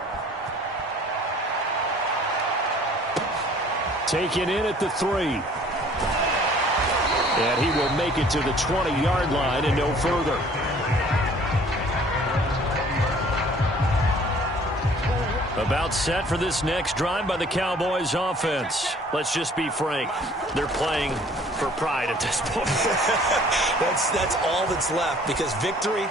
Taken in at the 3. And he will make it to the 20-yard line and no further. About set for this next drive by the Cowboys offense. Let's just be frank. They're playing for pride at this point. That's all that's left, because victory,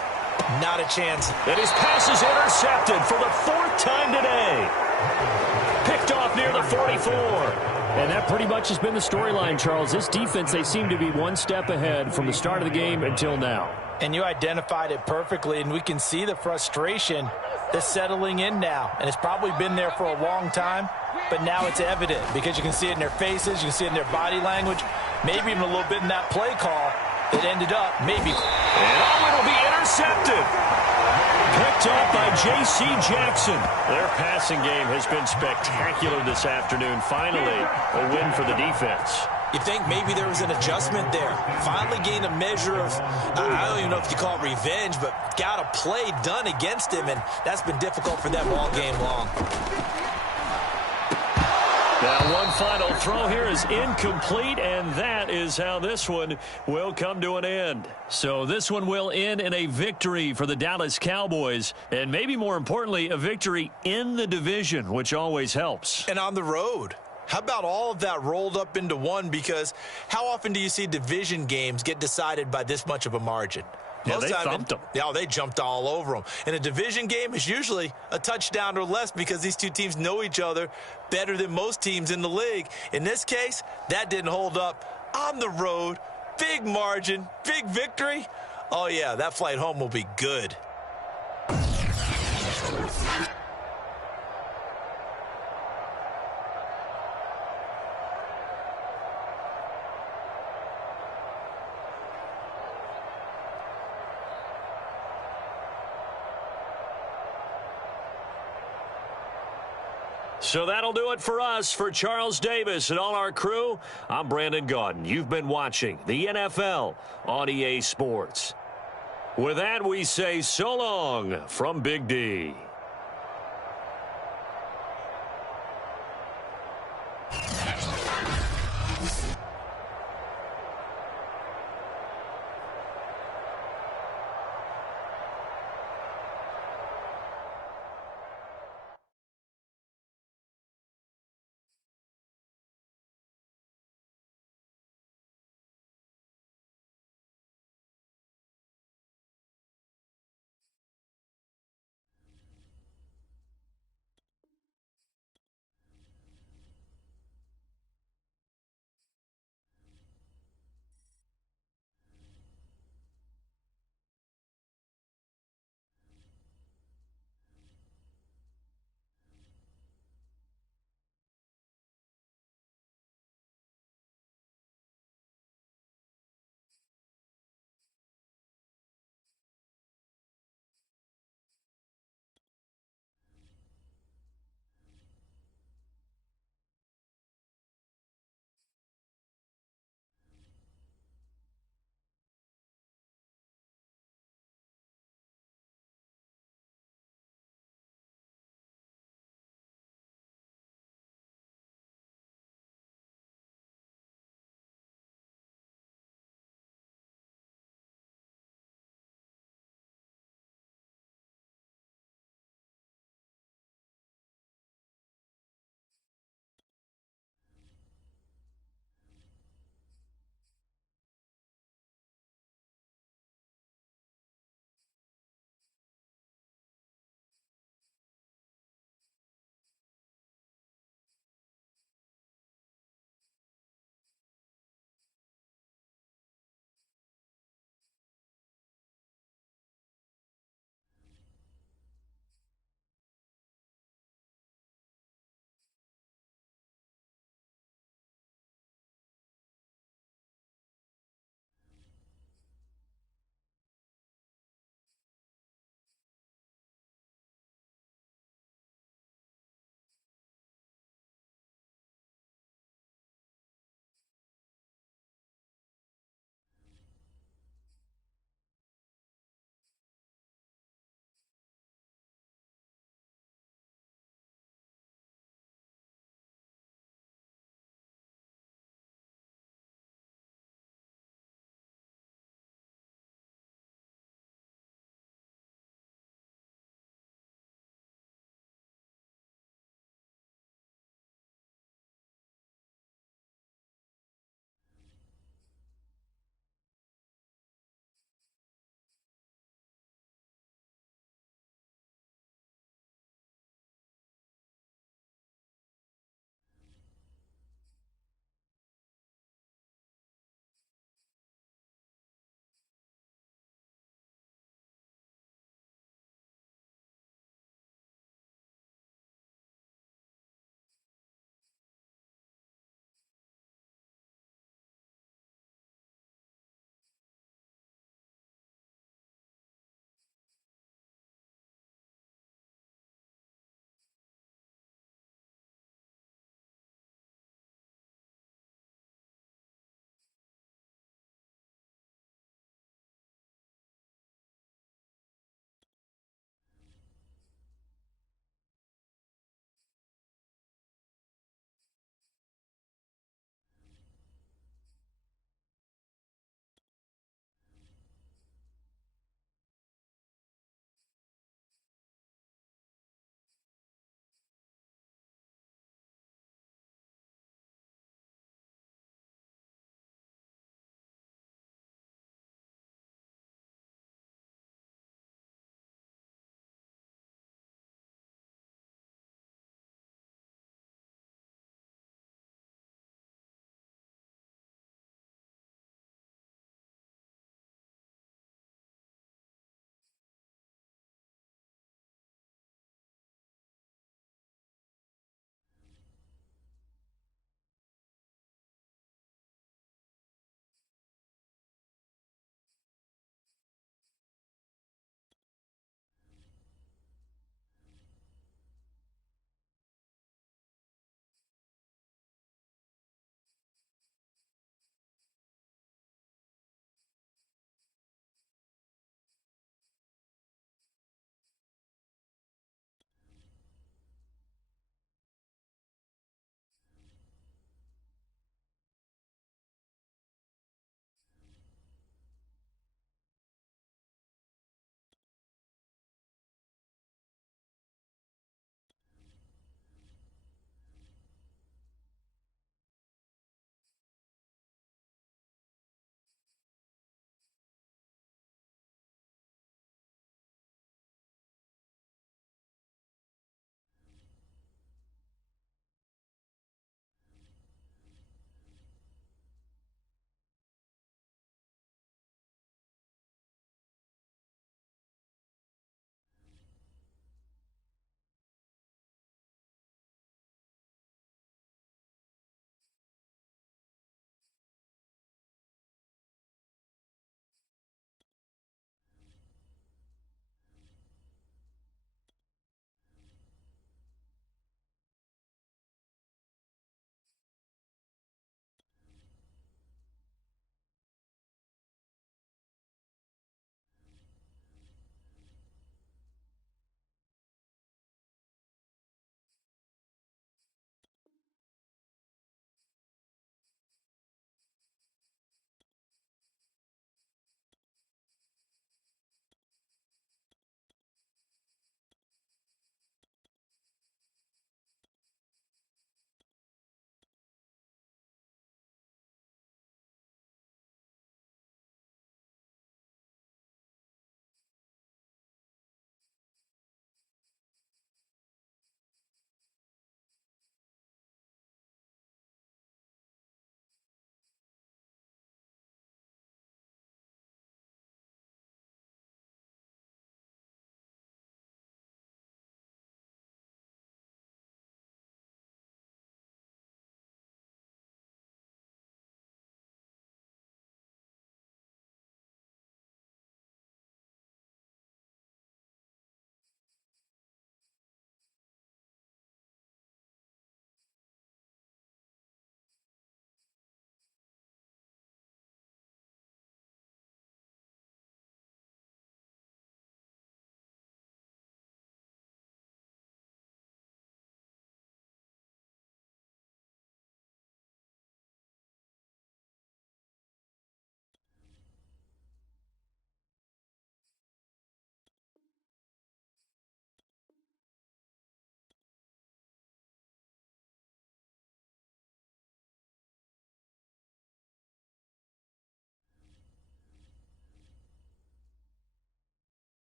not a chance. And his pass is intercepted for the 4th time today. Picked off near the 44. And that pretty much has been the storyline, Charles. This defense, they seem to be one step ahead from the start of the game until now. And you identified it perfectly, and we can see the frustration that's settling in now. And it's probably been there for a long time, but now it's evident because you can see it in their faces, you can see it in their body language, maybe even a little bit in that play call that ended up maybe. And it'll be intercepted. Picked up by J.C. Jackson. Their passing game has been spectacular this afternoon. Finally, a win for the defense. You think maybe there was an adjustment there. Finally gained a measure of, I don't even know if you call it revenge, but got a play done against him, and that's been difficult for them all game long. Now one final throw here is incomplete, and that is how this one will come to an end. So this one will end in a victory for the Dallas Cowboys, and maybe more importantly, a victory in the division, which always helps. And on the road. How about all of that rolled up into one? Because how often do you see division games get decided by this much of a margin? Yeah, they thumped them. Yeah, they jumped all over them. And a division game is usually a touchdown or less because these two teams know each other better than most teams in the league. In this case, that didn't hold up. On the road, big margin, big victory. Oh, yeah, that flight home will be good. So that'll do it for us. For Charles Davis and all our crew, I'm Brandon Gaudin. You've been watching the NFL on EA Sports. With that, we say so long from Big D.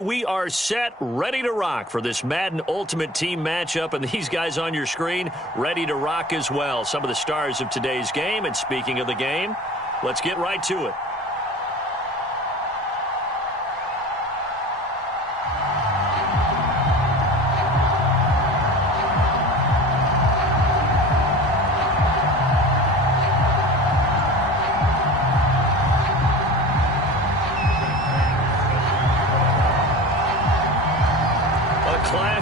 we are set, ready to rock for this Madden Ultimate Team matchup, and these guys on your screen ready to rock as well. Some of the stars of today's game, and speaking of the game, let's get right to it.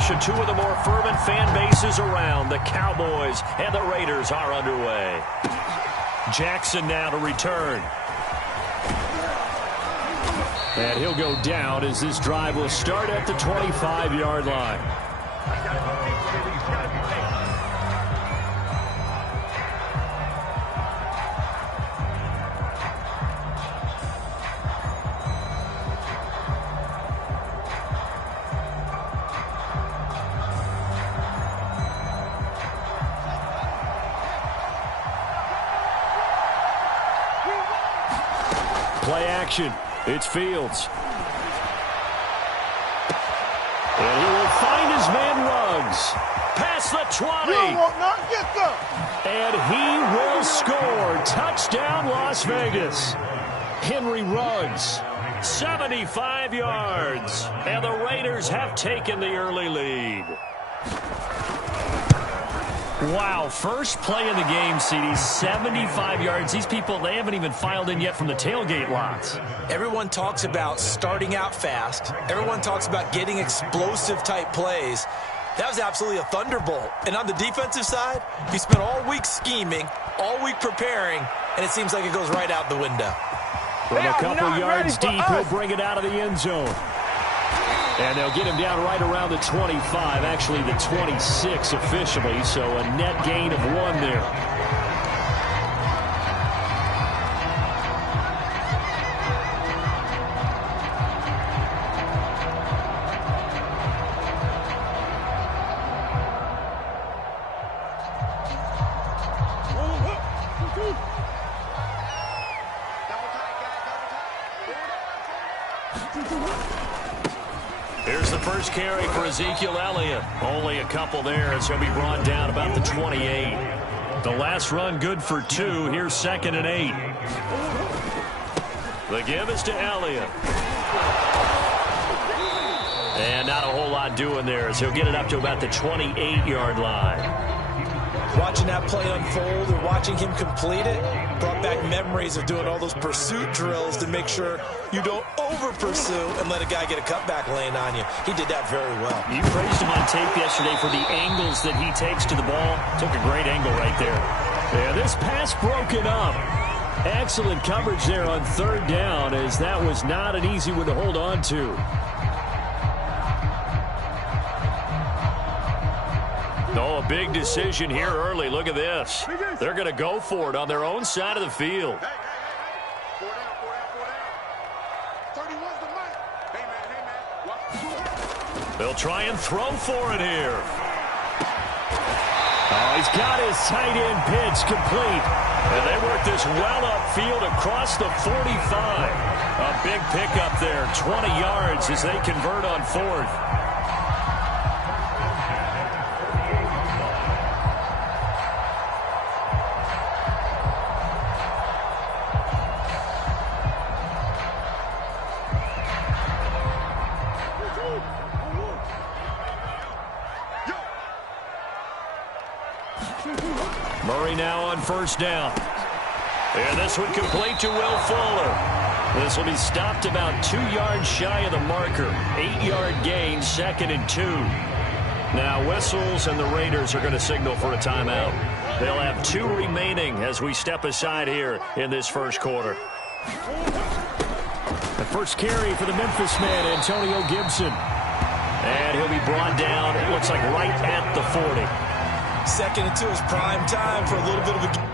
Of two of the more fervent fan bases around. The Cowboys and the Raiders are underway. Jackson now to return. And he'll go down as this drive will start at the 25-yard line. Play action. It's Fields. And he will find his man Ruggs. Past the 20. And he will score. Touchdown, Las Vegas. Henry Ruggs, 75 yards. And the Raiders have taken the early lead. Wow, first play of the game, CD, 75 yards. These people, they haven't even filed in yet from the tailgate lots. Everyone talks about starting out fast. Everyone talks about getting explosive-type plays. That was absolutely a thunderbolt. And on the defensive side, he spent all week scheming, all week preparing, and it seems like it goes right out the window. From a couple yards deep, he'll bring it out of the end zone. And they'll get him down right around the 25, actually the 26 officially, so a net gain of 1 there. Here's the first carry for Ezekiel Elliott. Only a couple there as he'll be brought down about the 28. The last run good for 2. Here's 2nd and 8. The give is to Elliott. And not a whole lot doing there as he'll get it up to about the 28-yard line. Watching that play unfold and watching him complete it brought back memories of doing all those pursuit drills to make sure you don't over-pursue and let a guy get a cutback lane on you. He did that very well. You praised him on tape yesterday for the angles that he takes to the ball. Took a great angle right there. Yeah, this pass broken up. Excellent coverage there on 3rd down as that was not an easy one to hold on to. Oh, a big decision here early. Look at this. They're going to go for it on their own side of the field. Hey, 4 down. 31's the mic. Hey, man. They'll try and throw for it here. Oh, he's got his tight end pitch complete. And they work this well upfield across the 45. A big pickup there, 20 yards as they convert on 4th. Murray now on 1st down. And this one complete to Will Fuller. This will be stopped about 2 yards shy of the marker. 8-yard gain, 2nd and 2. Now whistles and the Raiders are going to signal for a timeout. They'll have 2 remaining as we step aside here in this first quarter. The first carry for the Memphis man, Antonio Gibson. And he'll be brought down, it looks like right at the 40. 2nd and 2 is prime time for a little bit of a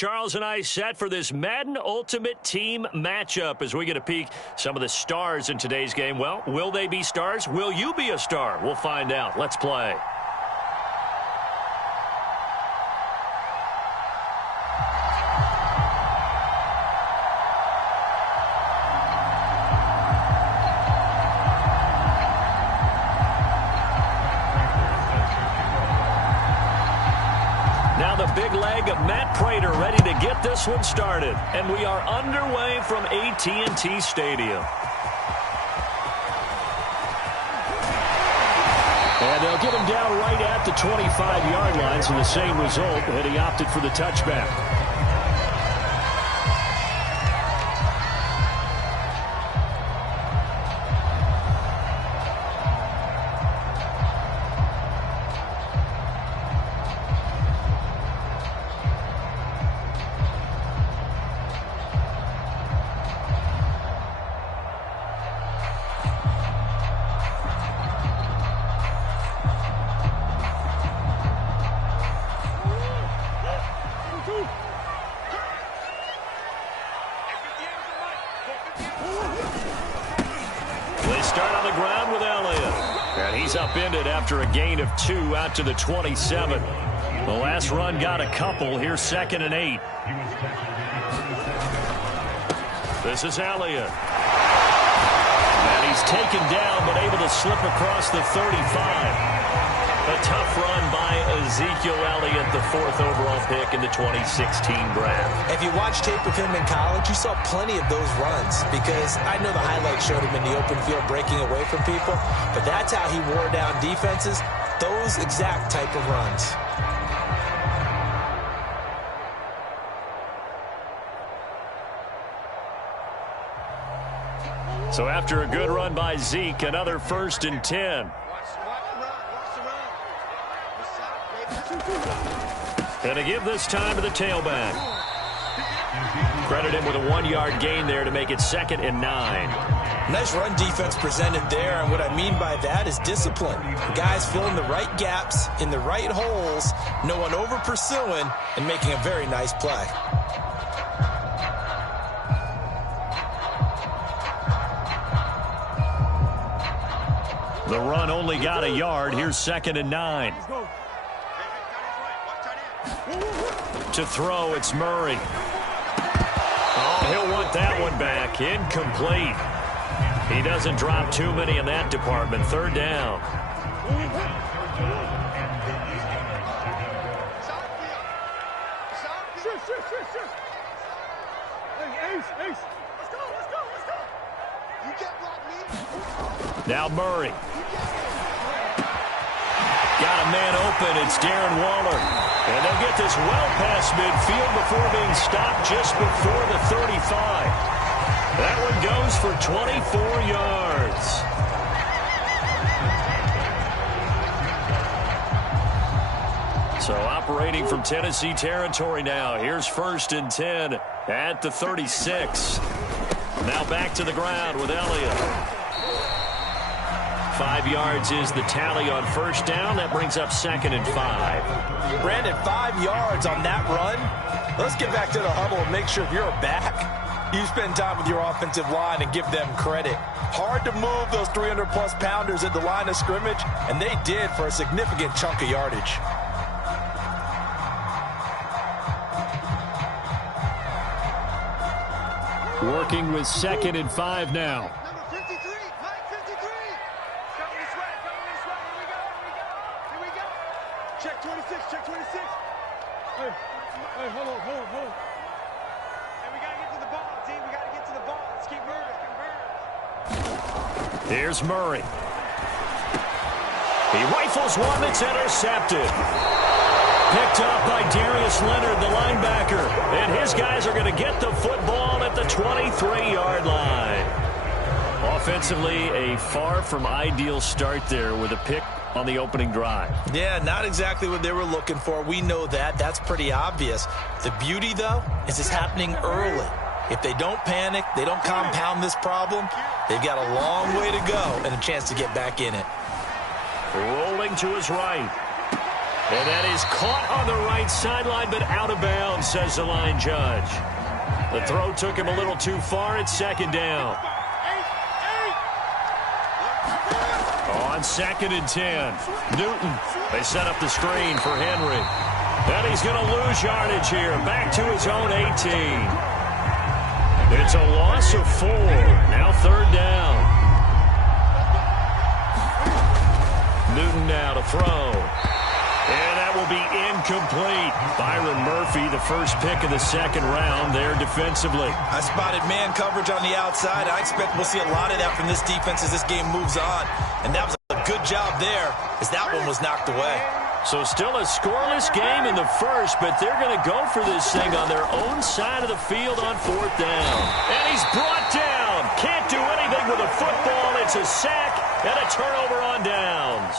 Charles and I set for this Madden Ultimate Team matchup as we get a peek some of the stars in today's game. Well, will they be stars? Will you be a star? We'll find out. Let's play. Now the big leg of Matt Prater ready to get this one started. And we are underway from AT&T Stadium. And they'll get him down right at the 25-yard line, so the same result, and he opted for the touchback. They start on the ground with Elliott. And he's upended after a gain of 2 out to the 27. The last run got a couple. Here's 2nd and 8. This is Elliott. And he's taken down but able to slip across the 35. A tough run by Ezekiel Elliott, the 4th overall pick in the 2016 draft. If you watch tape of him in college, you saw plenty of those runs because I know the highlights showed him in the open field breaking away from people, but that's how he wore down defenses, those exact type of runs. So after a good run by Zeke, another 1st and 10. And to give this time to the tailback. Credit him with a 1-yard gain there to make it 2nd and 9. Nice run defense presented there, and what I mean by that is discipline. Guys filling the right gaps in the right holes, no one over pursuing, and making a very nice play. The run only got a yard. Here's 2nd and 9. To throw, it's Murray. Oh, he'll want that one back. Incomplete. He doesn't drop too many in that department. 3rd down. Now Murray. Got a man open. It's Darren Waller. And they'll get this well past midfield before being stopped just before the 35. That one goes for 24 yards. So operating from Tennessee territory now. Here's 1st and 10 at the 36. Now back to the ground with Elliott. 5 yards is the tally on 1st down. That brings up 2nd and 5. Brandon, 5 yards on that run. Let's get back to the huddle and make sure if you're back, you spend time with your offensive line and give them credit. Hard to move those 300-plus pounders at the line of scrimmage, and they did for a significant chunk of yardage. Working with 2nd and 5 now. Check 26, check 26. Hey, hold on. And we got to get to the ball, team. We got to get to the ball. Let's keep moving. Here's Murray. He rifles one that's intercepted. Picked up by Darius Leonard, the linebacker. And his guys are going to get the football at the 23-yard line. Offensively, a far from ideal start there with a pick on the opening drive. Yeah, not exactly what they were looking for. We know that. That's pretty obvious. The beauty, though, is it's happening early. If they don't panic, they don't compound this problem, they've got a long way to go and a chance to get back in it. Rolling to his right. And that is caught on the right sideline, but out of bounds, says the line judge. The throw took him a little too far. It's second down. On 2nd and 10, Newton. They set up the screen for Henry. And he's going to lose yardage here. Back to his own 18. It's a loss of 4. Now 3rd down. Newton now to throw. And that will be incomplete. Byron Murphy, the first pick of the 2nd round there defensively. I spotted man coverage on the outside. I expect we'll see a lot of that from this defense as this game moves on. And that was a good job there as that one was knocked away. So still a scoreless game in the first, but they're going to go for this thing on their own side of the field on 4th down. And he's brought down. Can't do anything with a football. It's a sack and a turnover on downs.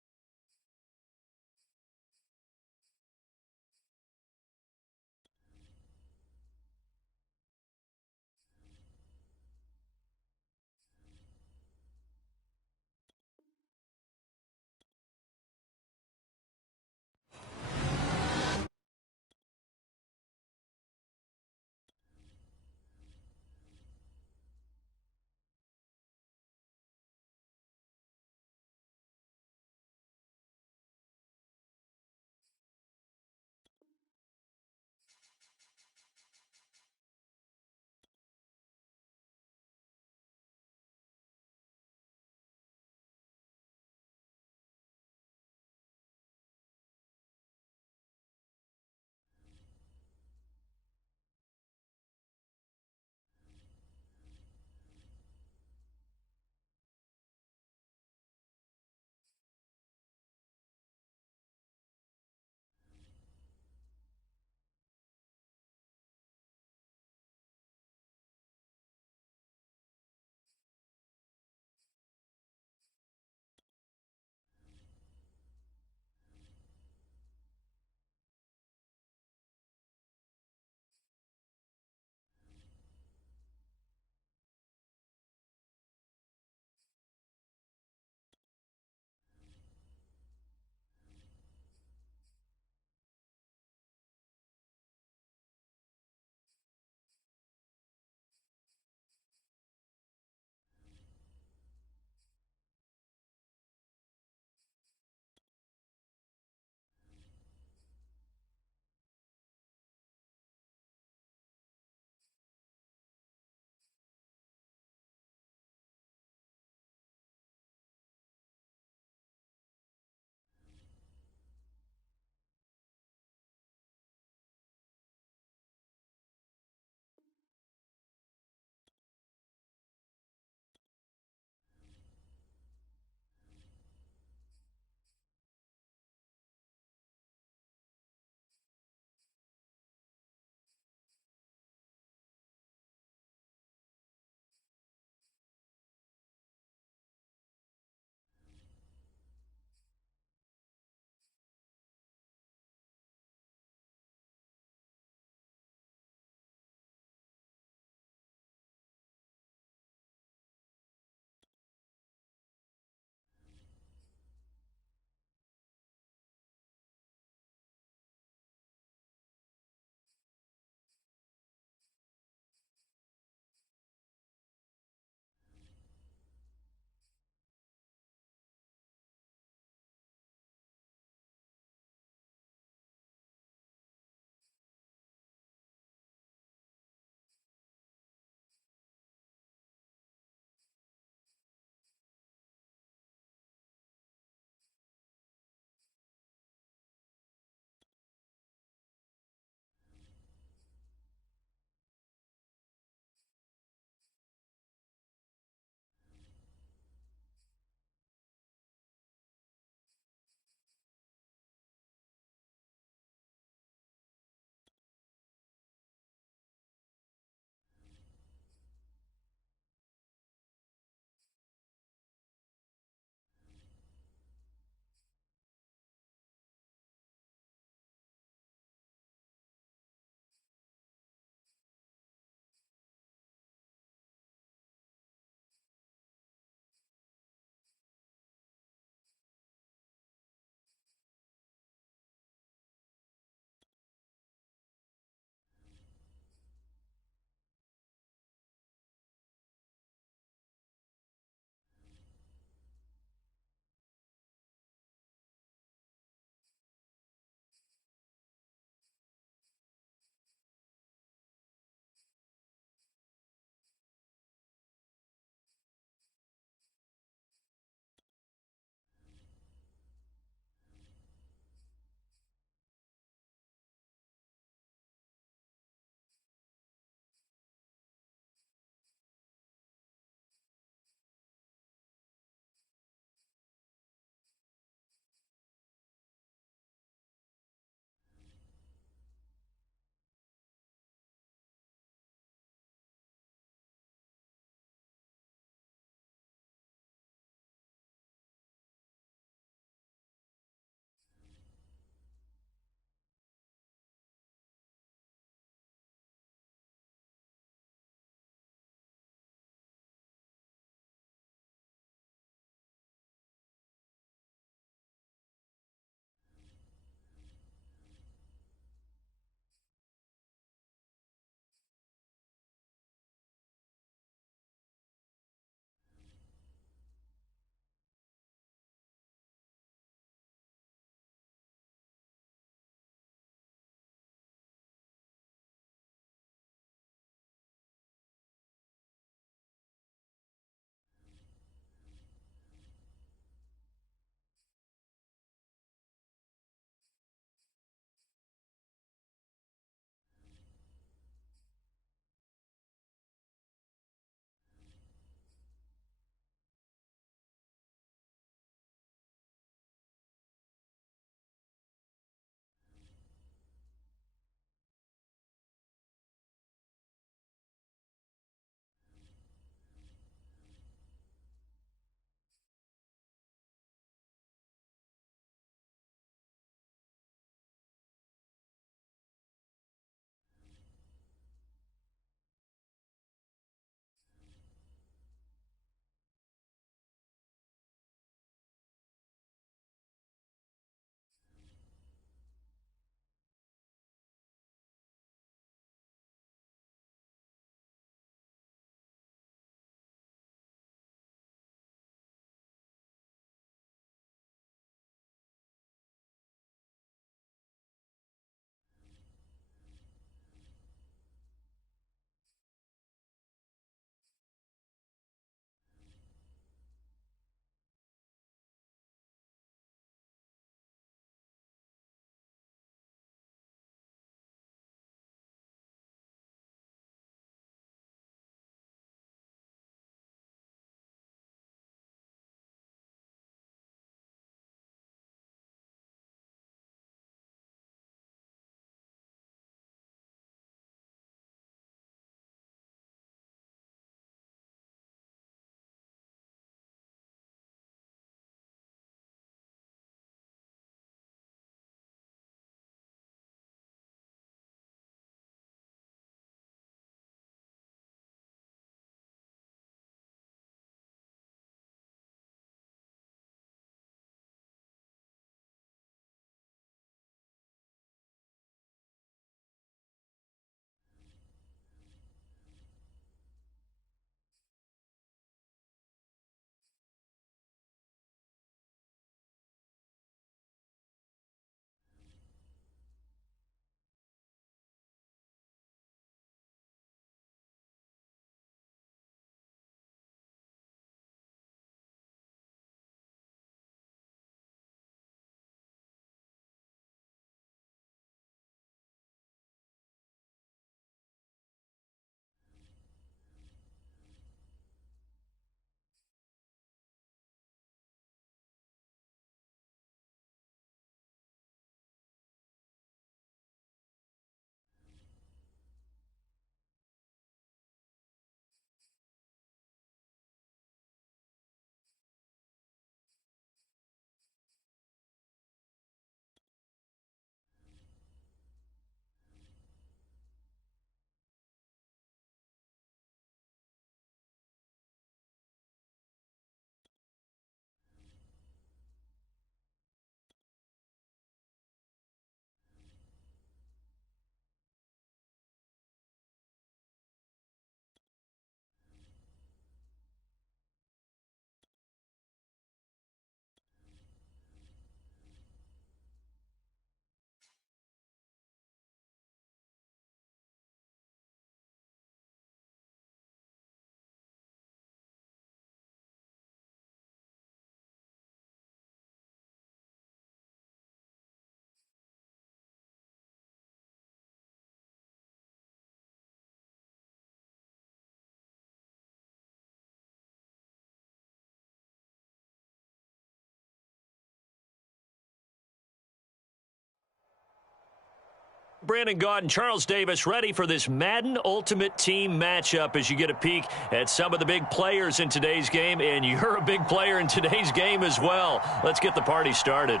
Brandon Gaudin, Charles Davis, ready for this Madden Ultimate Team matchup as you get a peek at some of the big players in today's game, and you're a big player in today's game as well. Let's get the party started.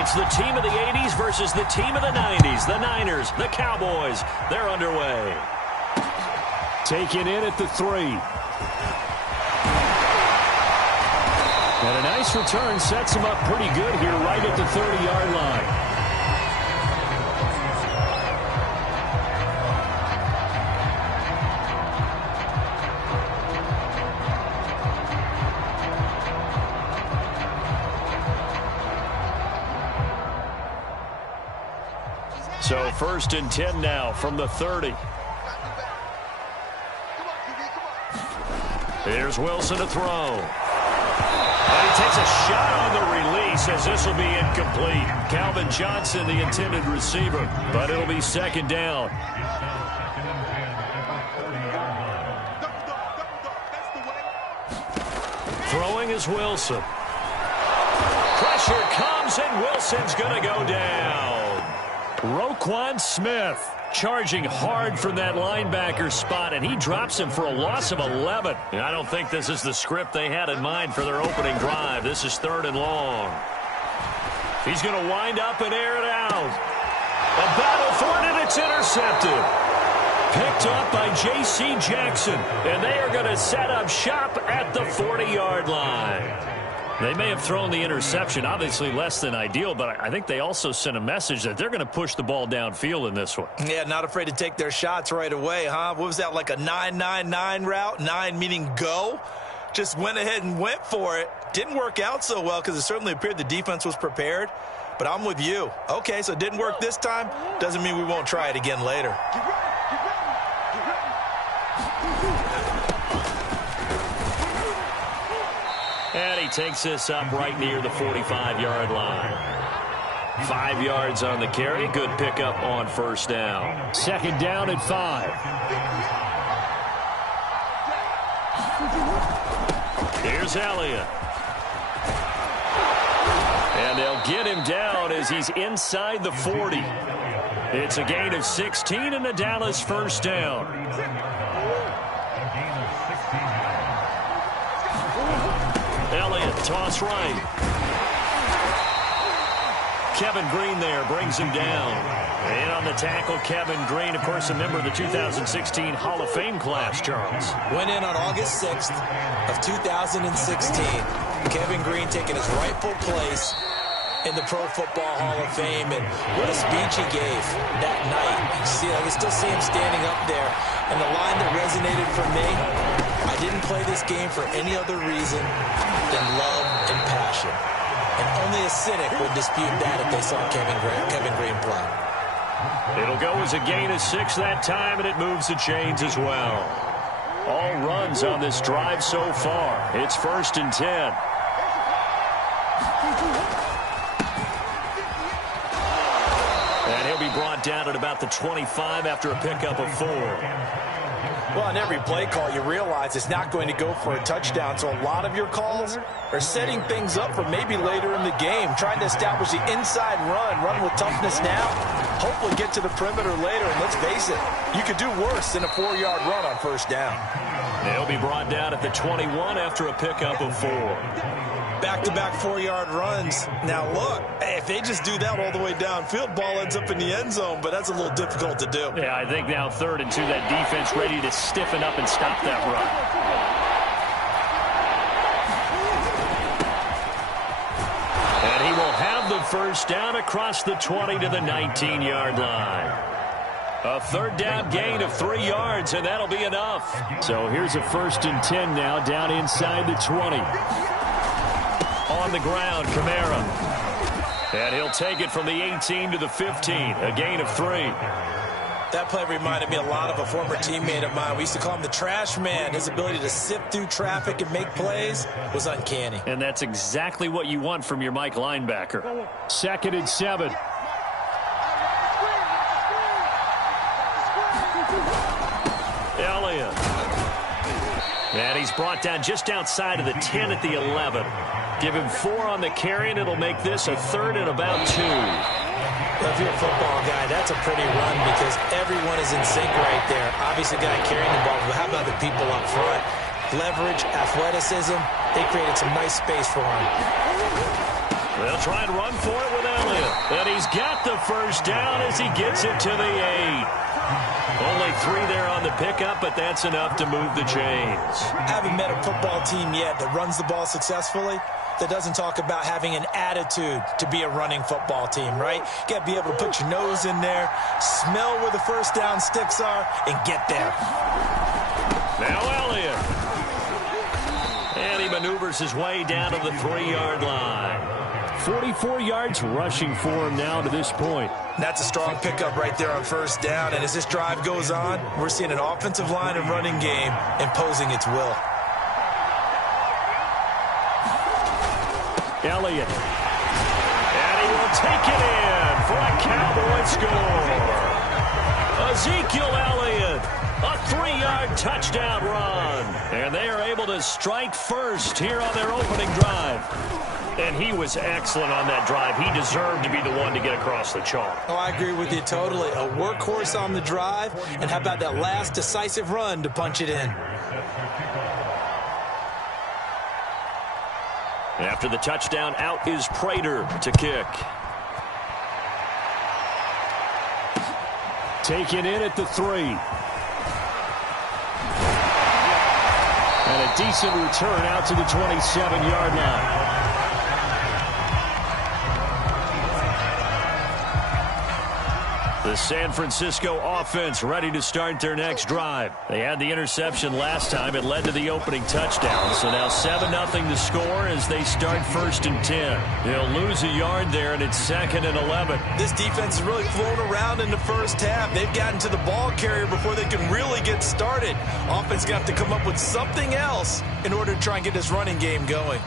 It's the team of the 80s versus the team of the 90s. The Niners, the Cowboys, they're underway. Taken in at the 3. And a nice return sets him up pretty good here right at the 30-yard line. So 1st and 10 now from the 30. Here's Wilson to throw. And he takes a shot on the release as this will be incomplete. Calvin Johnson, the intended receiver, but it'll be 2nd down. Throwing is Wilson. Pressure comes and Wilson's going to go down. Roquan Smith charging hard from that linebacker spot, and he drops him for a loss of 11. And I don't think this is the script they had in mind for their opening drive. This is 3rd and long. He's going to wind up and air it out. A battle for it, and it's intercepted. Picked up by J.C. Jackson, and they are going to set up shop at the 40-yard line. They may have thrown the interception, obviously less than ideal, but I think they also sent a message that they're going to push the ball downfield in this one. Yeah, not afraid to take their shots right away, huh? What was that, like a 9-9-9 route? 9 meaning go? Just went ahead and went for it. Didn't work out so well because it certainly appeared the defense was prepared. But I'm with you. Okay, so it didn't work this time. Doesn't mean we won't try it again later. And he takes this up right near the 45-yard line. 5 yards on the carry. Good pickup on 1st down. 2nd down at 5. Here's Elliott. And they'll get him down as he's inside the 40. It's a gain of 16 and a Dallas 1st down. Elliott, toss right. Kevin Green there brings him down. And on the tackle, Kevin Green, of course, a member of the 2016 Hall of Fame class, Charles. Went in on August 6th of 2016. Kevin Green taking his rightful place in the Pro Football Hall of Fame. And what a speech he gave that night. You see, I can still see him standing up there. And the line that resonated for me, I didn't play this game for any other reason than love and passion. And only a cynic would dispute that if they saw Kevin Green play. It'll go as a gain of 6 that time, and it moves the chains as well. All runs on this drive so far. It's 1st and 10. And he'll be brought down at about the 25 after a pickup of 4. Well, on every play call, you realize it's not going to go for a touchdown. So a lot of your calls are setting things up for maybe later in the game, trying to establish the inside run with toughness now, hopefully get to the perimeter later. And let's face it, you could do worse than a 4-yard run on 1st down. They'll be brought down at the 21 after a pickup of 4. Back-to-back 4-yard runs. Now, look, if they just do that all the way downfield, ball ends up in the end zone, but that's a little difficult to do. Yeah, I think now 3rd and 2, that defense ready to stiffen up and stop that run. And he will have the 1st down across the 20 to the 19-yard line. A 3rd down gain of 3 yards, and that'll be enough. So here's a 1st and 10 now, down inside the 20. On the ground, Kamara. And he'll take it from the 18 to the 15, a gain of 3. That play reminded me a lot of a former teammate of mine. We used to call him the trash man. His ability to sift through traffic and make plays was uncanny. And that's exactly what you want from your Mike linebacker. 2nd and 7. Elliott. And he's brought down just outside of the 10 at the 11. Give him 4 on the carry, and it'll make this a 3rd and about 2. Well, if you're a football guy, that's a pretty run because everyone is in sync right there. Obviously, the guy carrying the ball, but how about the people up front? Leverage, athleticism, they created some nice space for him. They'll try and run for it with Elliott. And he's got the first down as he gets it to the 8. Only 3 there on the pickup, but that's enough to move the chains. I haven't met a football team yet that runs the ball successfully that doesn't talk about having an attitude to be a running football team, right? You got to be able to put your nose in there, smell where the first down sticks are, and get there. Now Elliott. And he maneuvers his way down to the 3-yard line. 44 yards rushing for him now to this point. That's a strong pickup right there on first down. And as this drive goes on, we're seeing an offensive line and running game imposing its will. Elliott. And he will take it in for a Cowboy score. Ezekiel Elliott, a 3-yard touchdown run. And they are able to strike first here on their opening drive. And he was excellent on that drive. He deserved to be the one to get across the chalk. Oh, I agree with you totally. A workhorse on the drive. And how about that last decisive run to punch it in? After the touchdown, out is Prater to kick. Taken in at the 3. And a decent return out to the 27-yard line. The San Francisco offense ready to start their next drive. They had the interception last time. It led to the opening touchdown. So now 7-0 to score as they start 1st and 10. They'll lose a yard there, and it's 2nd and 11. This defense has really flown around in the first half. They've gotten to the ball carrier before they can really get started. Offense got to come up with something else in order to try and get this running game going.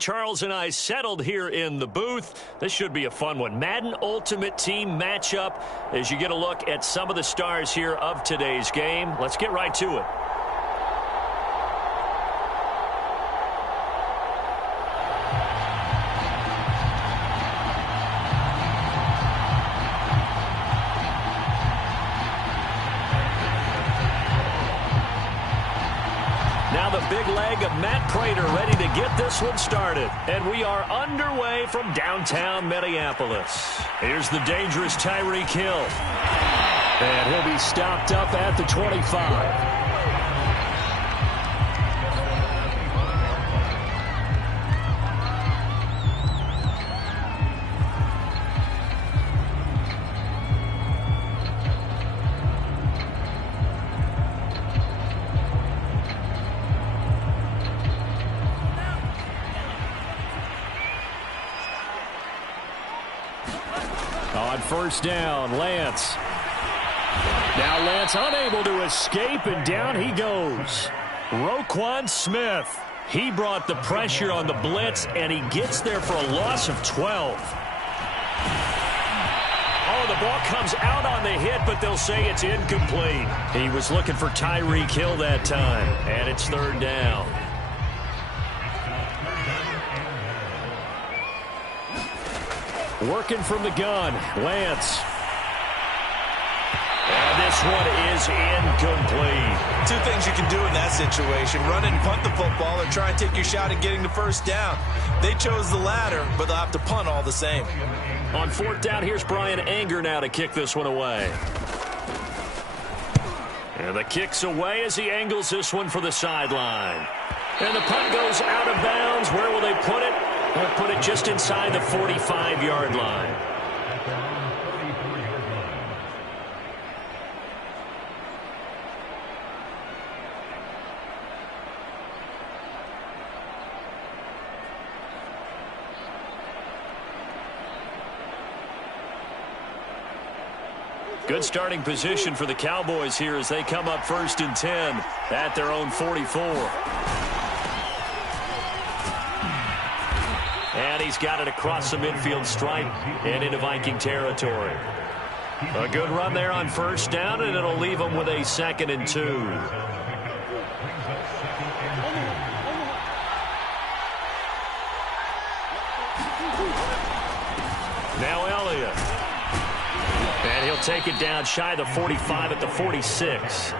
Charles and I settled here in the booth. This should be a fun one. Madden Ultimate Team matchup as you get a look at some of the stars here of today's game. Let's get right to it. Big leg of Matt Prater ready to get this one started. And we are underway from downtown Minneapolis. Here's the dangerous Tyreek Hill. And he'll be stopped up at the 25. first down. Lance. Now Lance unable to escape, and down he goes. Roquan Smith. He brought the pressure on the blitz, and he gets there for a loss of 12. Oh, the ball comes out on the hit, but they'll say it's incomplete. He was looking for Tyreek Hill that time, and it's third down. Working from the gun, Lance. And this one is incomplete. Two things you can do in that situation: run and punt the football, or try and take your shot at getting the first down. They chose the latter, but they'll have to punt all the same. On fourth down, here's Brian Anger now to kick this one away. And the kick's away as he angles this one for the sideline. And the punt goes out of bounds. Where will they put it? They'll put it just inside the 45-yard line. Good starting position for the Cowboys here as they come up 1st and 10 at their own 44. And he's got it across the midfield stripe and into Viking territory. A good run there on first down, and it'll leave them with a 2nd and 2. Now Elliott. And he'll take it down shy of the 45 at the 46.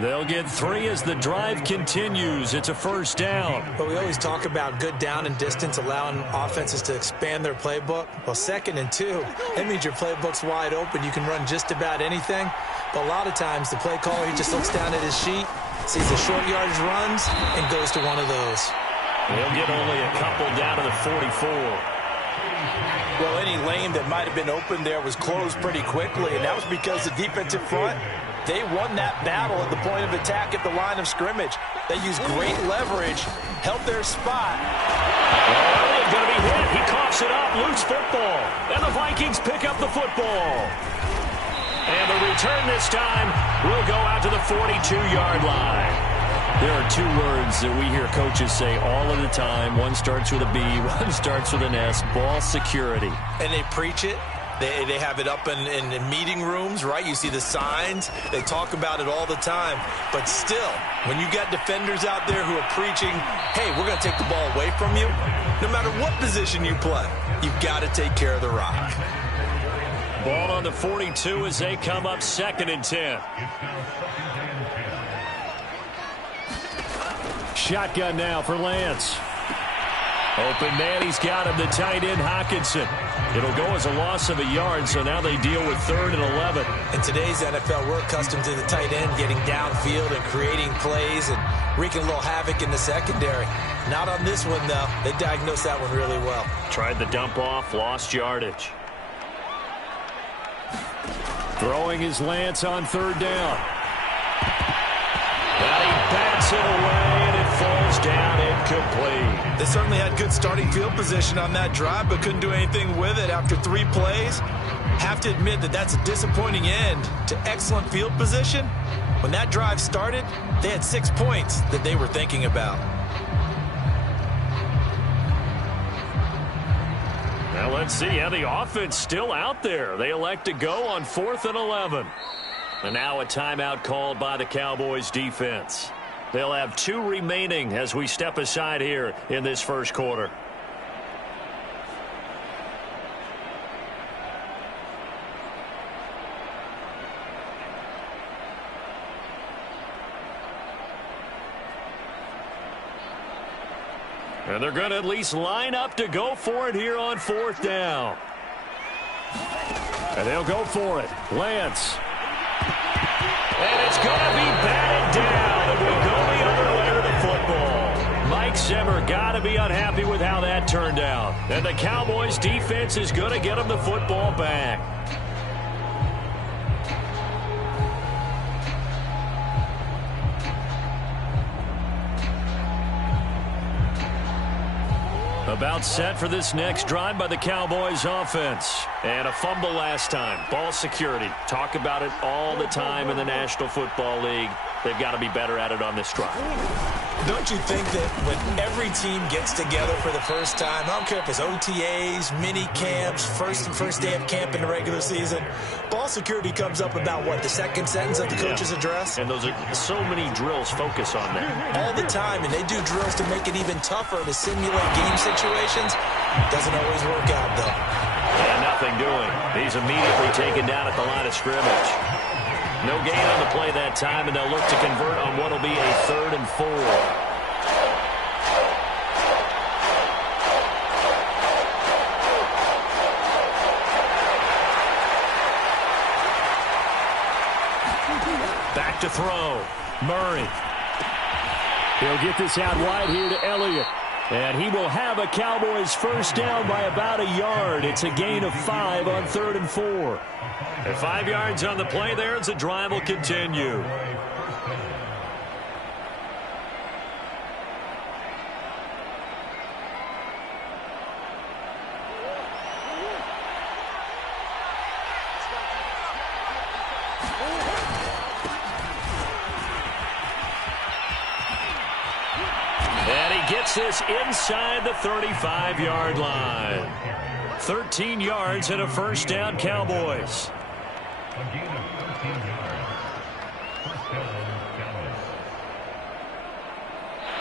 They'll get 3 as the drive continues. It's a first down. But we always talk about good down and distance, allowing offenses to expand their playbook. Well, 2nd and 2, that means your playbook's wide open. You can run just about anything. But a lot of times the play caller, he just looks down at his sheet, sees the short yardage runs, and goes to one of those. He'll get only a couple down to the 44. Well, any lane that might have been open there was closed pretty quickly, and that was because the defensive front, they won that battle at the point of attack at the line of scrimmage. They used great leverage, held their spot. Elliott going to be hit. He coughs it up. Loose football. And the Vikings pick up the football. And the return this time will go out to the 42-yard line. There are 2 words that we hear coaches say all of the time. One starts with a B, one starts with an S. Ball security. And they preach it. They have it up in meeting rooms, right? You see the signs. They talk about it all the time. But still, when you got defenders out there who are preaching, hey, we're going to take the ball away from you, no matter what position you play, you've got to take care of the rock. Ball on the 42 as they come up 2nd and 10. Shotgun now for Lance. Open man, he's got him, the tight end, Hockenson. It'll go as a loss of a yard, so now they deal with 3rd and 11. In today's NFL, we're accustomed to the tight end getting downfield and creating plays and wreaking a little havoc in the secondary. Not on this one, though. They diagnosed that one really well. Tried the dump off, lost yardage. Throwing his Lance on 3rd down. And he bats it away, and it falls down incomplete. They certainly had good starting field position on that drive, but couldn't do anything with it after 3 plays. Have to admit that that's a disappointing end to excellent field position. When that drive started, they had 6 points that they were thinking about. Now let's see how the offense still out there. They elect to go on 4th and 11. And now a timeout called by the Cowboys defense. They'll have 2 remaining as we step aside here in this first quarter. And they're going to at least line up to go for it here on 4th down. And they'll go for it. Lance. And it's going to be batted down, and we go the other way to the football. Mike Zimmer got to be unhappy with how that turned out. And the Cowboys defense is going to get him the football back. About set for this next drive by the Cowboys offense. And a fumble last time. Ball security. Talk about it all the time in the National Football League. They've got to be better at it on this drive. Don't you think that when every team gets together for the first time, I don't care if it's OTAs, mini camps, first day of camp in the regular season, ball security comes up about, what, the second sentence of the coach's address? And those are so many drills focus on that. All the time, and they do drills to make it even tougher to simulate game situations. Doesn't always work out, though. And nothing doing. He's immediately taken down at the line of scrimmage. No gain on the play that time, and they'll look to convert on what will be a 3rd and 4. Back to throw. Murray. He'll get this out wide here to Elliott. And he will have a Cowboys first down by about a yard. It's a gain of 5 on 3rd and 4. And 5 yards on the play there as the drive will continue. And he gets this inside the 35-yard line. 13 yards and a first down, Cowboys.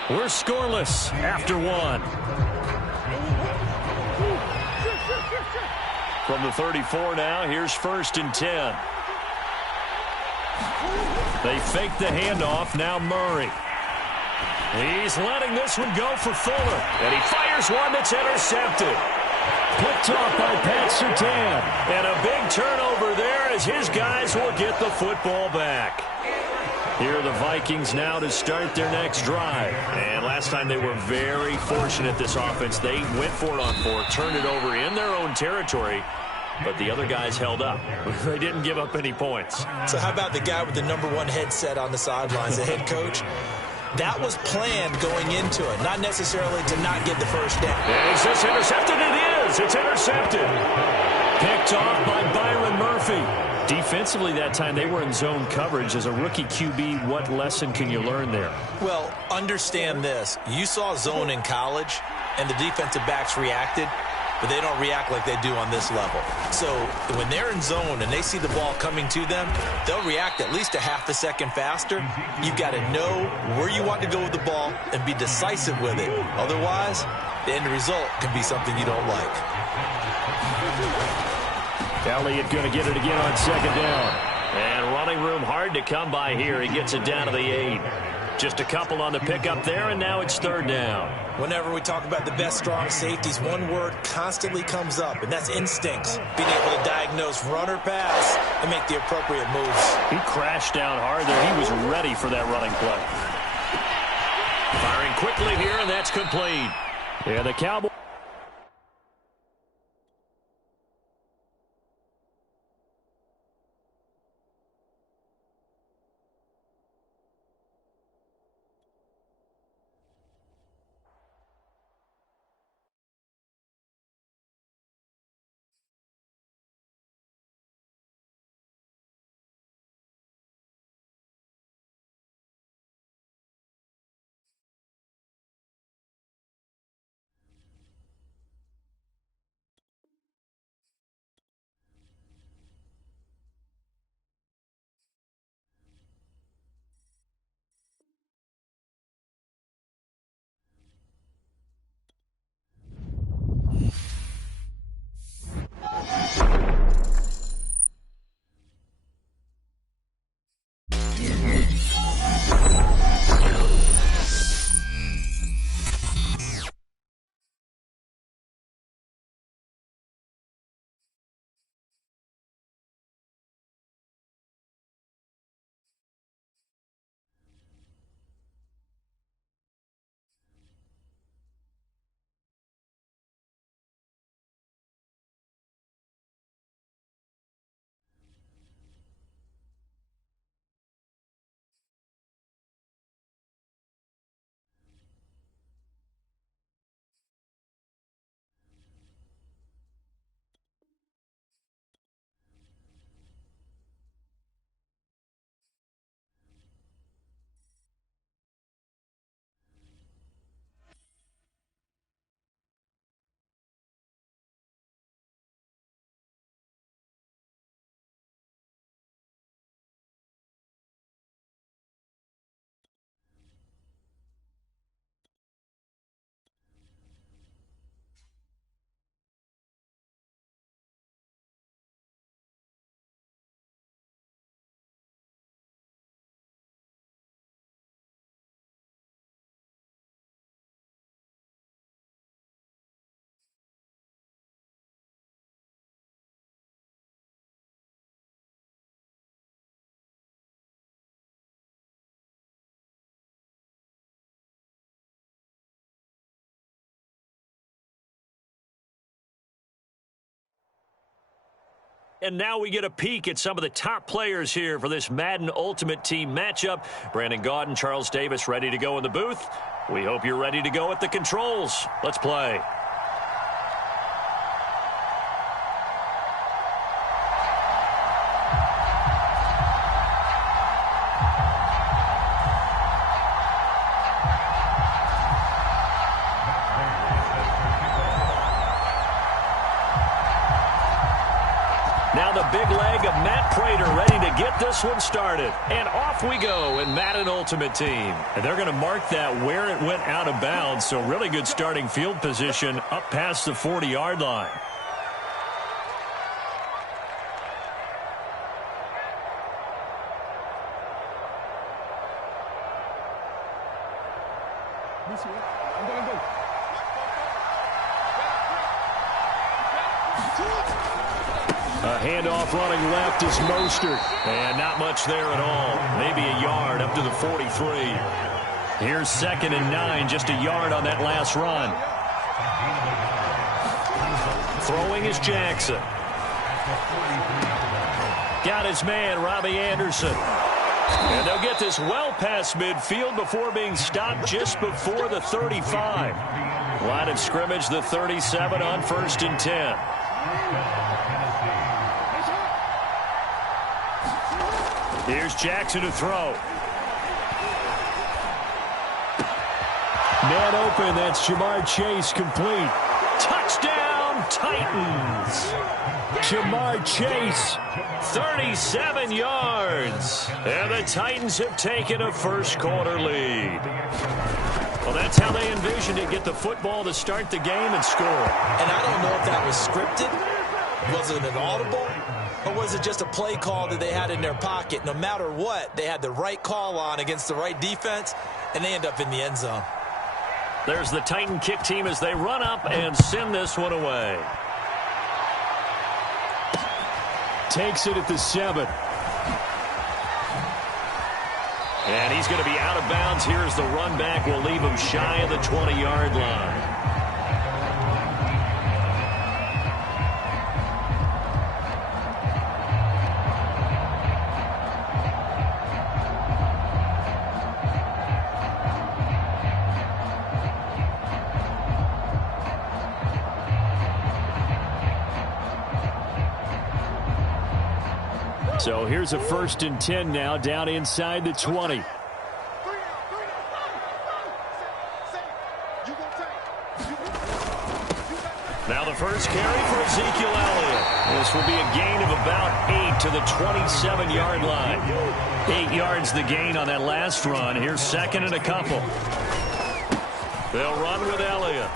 We're scoreless after 1. From the 34 now, here's 1st and 10. They fake the handoff, now Murray. He's letting this one go for Fuller. And he fires one that's intercepted. Picked off by Pat Surtain. And a big turnover there as his guys will get the football back. Here are the Vikings now to start their next drive. And last time they were very fortunate, this offense. They went for it on 4, turned it over in their own territory, but the other guys held up. They didn't give up any points. So how about the guy with the #1 headset on the sidelines, the head coach? That was planned going into it, not necessarily to not get the first down. Is this intercepted? It is. It's intercepted. Picked off by Byron Murphy. Defensively that time, they were in zone coverage. As a rookie QB, what lesson can you learn there? Well, understand this. You saw zone in college, and the defensive backs reacted, but they don't react like they do on this level. So when they're in zone and they see the ball coming to them, they'll react at least a half a second faster. You've got to know where you want to go with the ball and be decisive with it. Otherwise, the end result can be something you don't like. Elliott going to get it again on 2nd down. And running room hard to come by here. He gets it down to the 8. Just a couple on the pickup there, and now it's 3rd down. Whenever we talk about the best strong safeties, one word constantly comes up, and that's instincts. Being able to diagnose run or pass and make the appropriate moves. He crashed down hard there. He was ready for that running play. Firing quickly here, and that's complete. Yeah, the Cowboys. And now we get a peek at some of the top players here for this Madden Ultimate Team matchup. Brandon Gaudin, Charles Davis ready to go in the booth. We hope you're ready to go at the controls. Let's play. Now the big leg of Matt Prater ready to get this one started. And off we go in Madden Ultimate Team. And they're going to mark that where it went out of bounds. So really good starting field position up past the 40-yard line. A handoff running left is Mostert. And not much there at all. Maybe a yard up to the 43. Here's 2nd and 9, just a yard on that last run. Throwing is Jackson. Got his man, Robbie Anderson. And they'll get this well past midfield before being stopped just before the 35. Line of scrimmage, the 37 on 1st and 10. Here's Jackson to throw. Man open, that's Jamar Chase complete. Touchdown, Titans. Jamar Chase, 37 yards. And the Titans have taken a first-quarter lead. Well, that's how they envisioned it, get the football to start the game and score. And I don't know if that was scripted. Was it an audible? Or was it just a play call that they had in their pocket? No matter what, they had the right call on against the right defense, and they end up in the end zone. There's the Titan kick team as they run up and send this one away. Takes it at the 7. And he's going to be out of bounds. Here's the run back. We'll leave him shy of the 20-yard line. So here's a 1st and 10 now, down inside the 20. Now the first carry for Ezekiel Elliott. This will be a gain of about 8 to the 27-yard line. 8 yards the gain on that last run. Here's 2nd and a couple. They'll run with Elliott.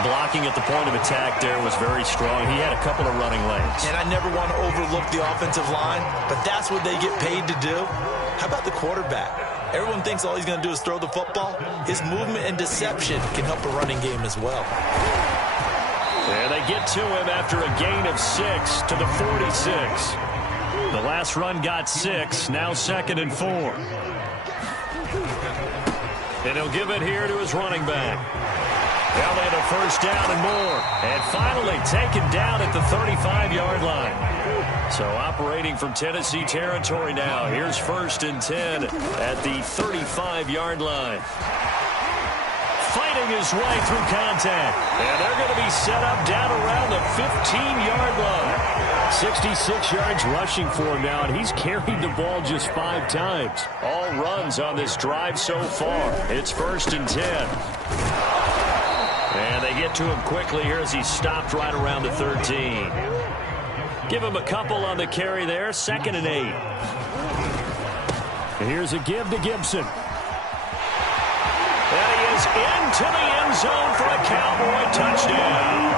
Blocking at the point of attack there was very strong. He had a couple of running lanes. And I never want to overlook the offensive line, but that's what they get paid to do. How about the quarterback? Everyone thinks all he's going to do is throw the football. His movement and deception can help a running game as well. And they get to him after a gain of 6 to the 46. The last run got 6, now 2nd and 4. And he'll give it here to his running back. Elliott a first down and more. And finally taken down at the 35-yard line. So operating from Tennessee territory now. Here's 1st and 10 at the 35-yard line. Fighting his way through contact. And they're going to be set up down around the 15-yard line. 66 yards rushing for him now, and he's carried the ball just 5 times. All runs on this drive so far. It's 1st and 10. And they get to him quickly here as he's stopped right around the 13. Give him a couple on the carry there. 2nd and 8. Here's a give to Gibson. And he is into the end zone for a Cowboy touchdown.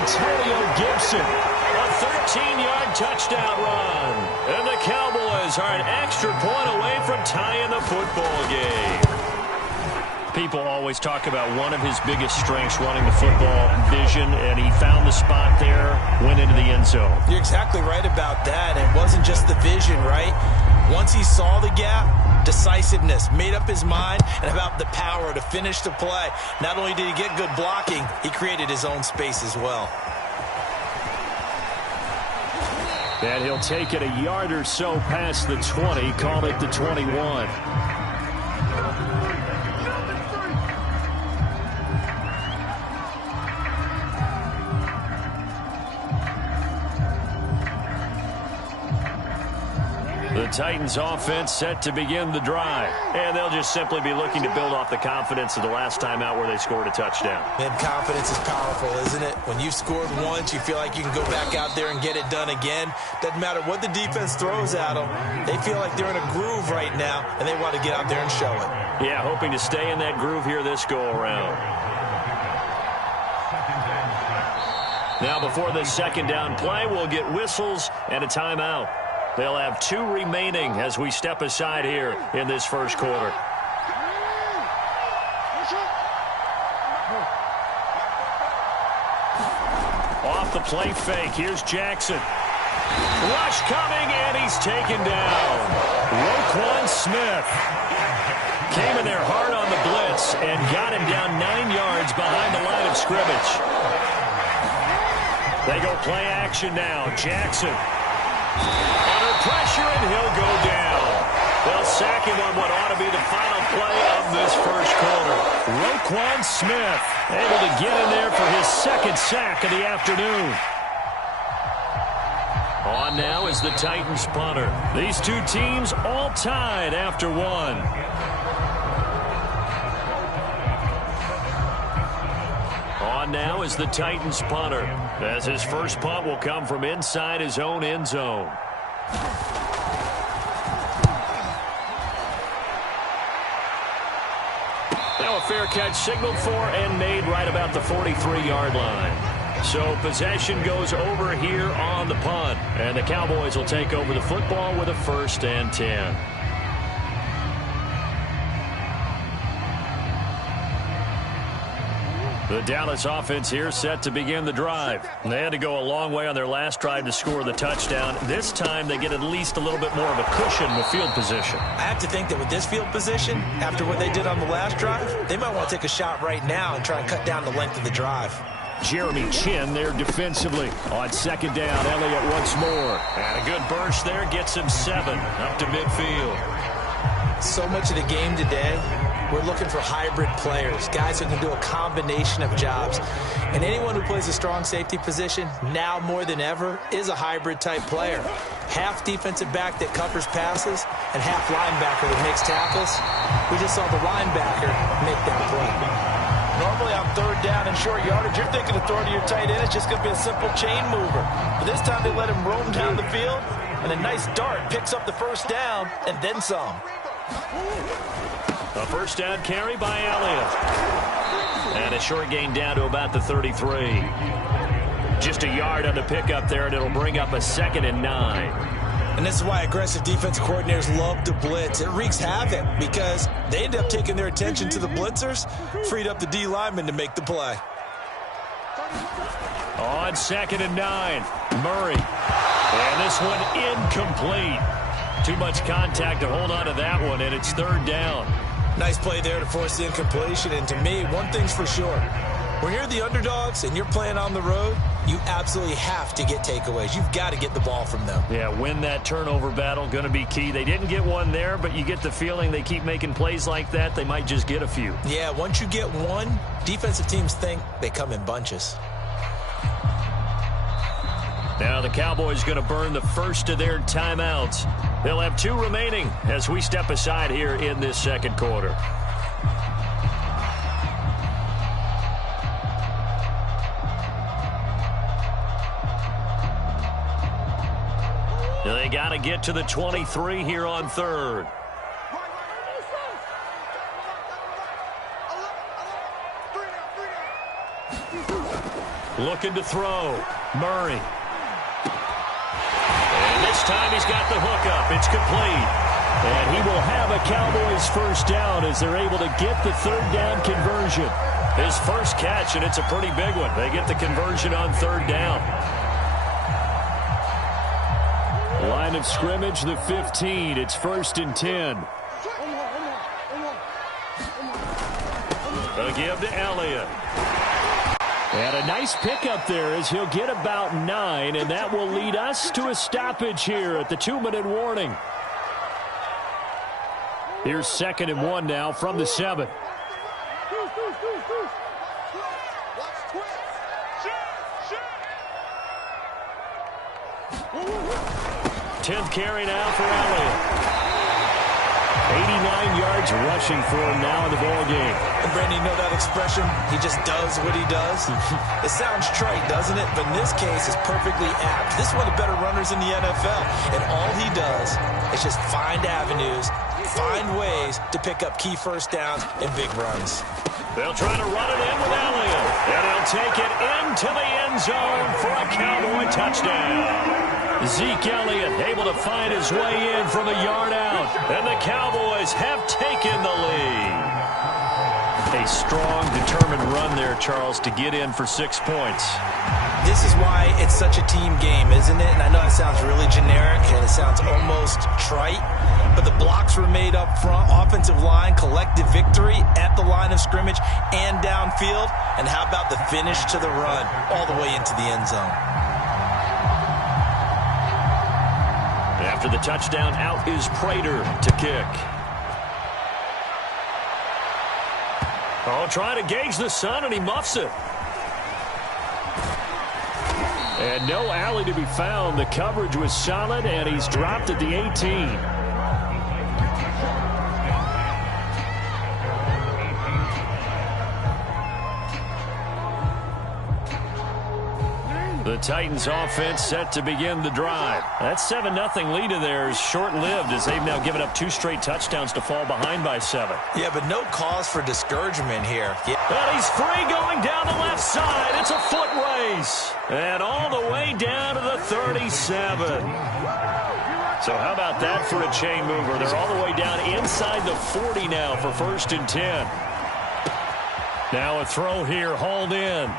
Antonio Gibson, a 13-yard touchdown run. And the Cowboys are an extra point away from tying the football game. People always talk about one of his biggest strengths running the football, vision, and he found the spot there, went into the end zone. You're exactly right about that. It wasn't just the vision, right? Once he saw the gap, decisiveness, made up his mind, and about the power to finish the play. Not only did he get good blocking, he created his own space as well. And he'll take it a yard or so past the 20, call it the 21. The Titans offense set to begin the drive. And they'll just simply be looking to build off the confidence of the last time out where they scored a touchdown. And confidence is powerful, isn't it? When you've scored once, you feel like you can go back out there and get it done again. Doesn't matter what the defense throws at them. They feel like they're in a groove right now, and they want to get out there and show it. Yeah, hoping to stay in that groove here this go-around. Now before the second down play, we'll get whistles and a timeout. They'll have 2 remaining as we step aside here in this first quarter. Off the play fake, here's Jackson. Rush coming, and he's taken down. Roquan Smith came in there hard on the blitz and got him down 9 yards behind the line of scrimmage. They go play action now. Jackson. Under pressure, and he'll go down. They'll sack him on what ought to be the final play of this first quarter. Roquan Smith able to get in there for his second sack of the afternoon. On now is the Titans punter. These two teams all tied after one. On now is the Titans punter, as his first punt will come from inside his own end zone. Now a fair catch signaled for and made right about the 43-yard line. So possession goes over here on the punt, and the Cowboys will take over the football with a 1st and 10. The Dallas offense here set to begin the drive. They had to go a long way on their last drive to score the touchdown. This time they get at least a little bit more of a cushion with field position. I have to think that with this field position, after what they did on the last drive, they might want to take a shot right now and try and cut down the length of the drive. Jeremy Chin there defensively. On second down, Elliott once more. And a good burst there gets him 7 up to midfield. So much of the game today, we're looking for hybrid players, guys who can do a combination of jobs. And anyone who plays a strong safety position, now more than ever, is a hybrid type player. Half defensive back that covers passes and half linebacker that makes tackles. We just saw the linebacker make that play. Normally on 3rd down and short yardage, you're thinking of throwing to your tight end. It's just going to be a simple chain mover. But this time they let him roam down the field, and a nice dart picks up the 1st down and then some. A 1st down carry by Elliott. And a short gain down to about the 33. Just a yard on the pickup there, and it'll bring up a 2nd and 9. And this is why aggressive defense coordinators love to blitz. It wreaks havoc because they end up taking their attention to the blitzers, freed up the D lineman to make the play. On 2nd and 9, Murray. And this one incomplete. Too much contact to hold on to that one, and it's 3rd down. Nice play there to force the incompletion. And to me, one thing's for sure. When you're the underdogs and you're playing on the road, you absolutely have to get takeaways. You've got to get the ball from them. Yeah, win that turnover battle, going to be key. They didn't get one there, but you get the feeling they keep making plays like that, they might just get a few. Yeah, once you get one, defensive teams think they come in bunches. Now the Cowboys going to burn the first of their timeouts. They'll have 2 remaining as we step aside here in this second quarter. They got to get to the 23 here on 3rd. Looking to throw. Murray. And this time he's got the hookup. It's complete. And he will have a Cowboys 1st down as they're able to get the 3rd down conversion. His first catch, and it's a pretty big one. They get the conversion on 3rd down. line of scrimmage, the 15. It's 1st and 10. They'll give to Elliott. And a nice pickup there as he'll get about 9, and that will lead us to a stoppage here at the 2-minute warning. Here's 2nd and 1 now from the 7. 10th carry now for Elliott. 89 yards rushing for him now in the ball game. And Brandon, you know that expression? He just does what he does. It sounds trite, doesn't it? But in this case, it's perfectly apt. This is one of the better runners in the NFL. And all he does is just find avenues, find ways to pick up key first downs and big runs. They'll try to run it in with Elliott. And he'll take it into the end zone for a Cowboy touchdown. Zeke Elliott able to find his way in from a yard out. And the Cowboys have taken the lead. A strong, determined run there, Charles, to get in for 6 points. This is why it's such a team game, isn't it? And I know it sounds really generic and it sounds almost trite, but the blocks were made up front, offensive line, collective victory at the line of scrimmage and downfield. And how about the finish to the run all the way into the end zone? After the touchdown, out is Prater to kick. Oh, trying to gauge the sun, and he muffs it. And no alley to be found. The coverage was solid, and he's dropped at the 18. The Titans offense set to begin the drive. That 7-0 lead of theirs short-lived as they've now given up 2 straight touchdowns to fall behind by 7. Yeah, but no cause for discouragement here. And he's free going down the left side. It's a foot race. And all the way down to the 37. So how about that for a chain mover? They're all the way down inside the 40 now for 1st and 10. Now a throw here, hauled in.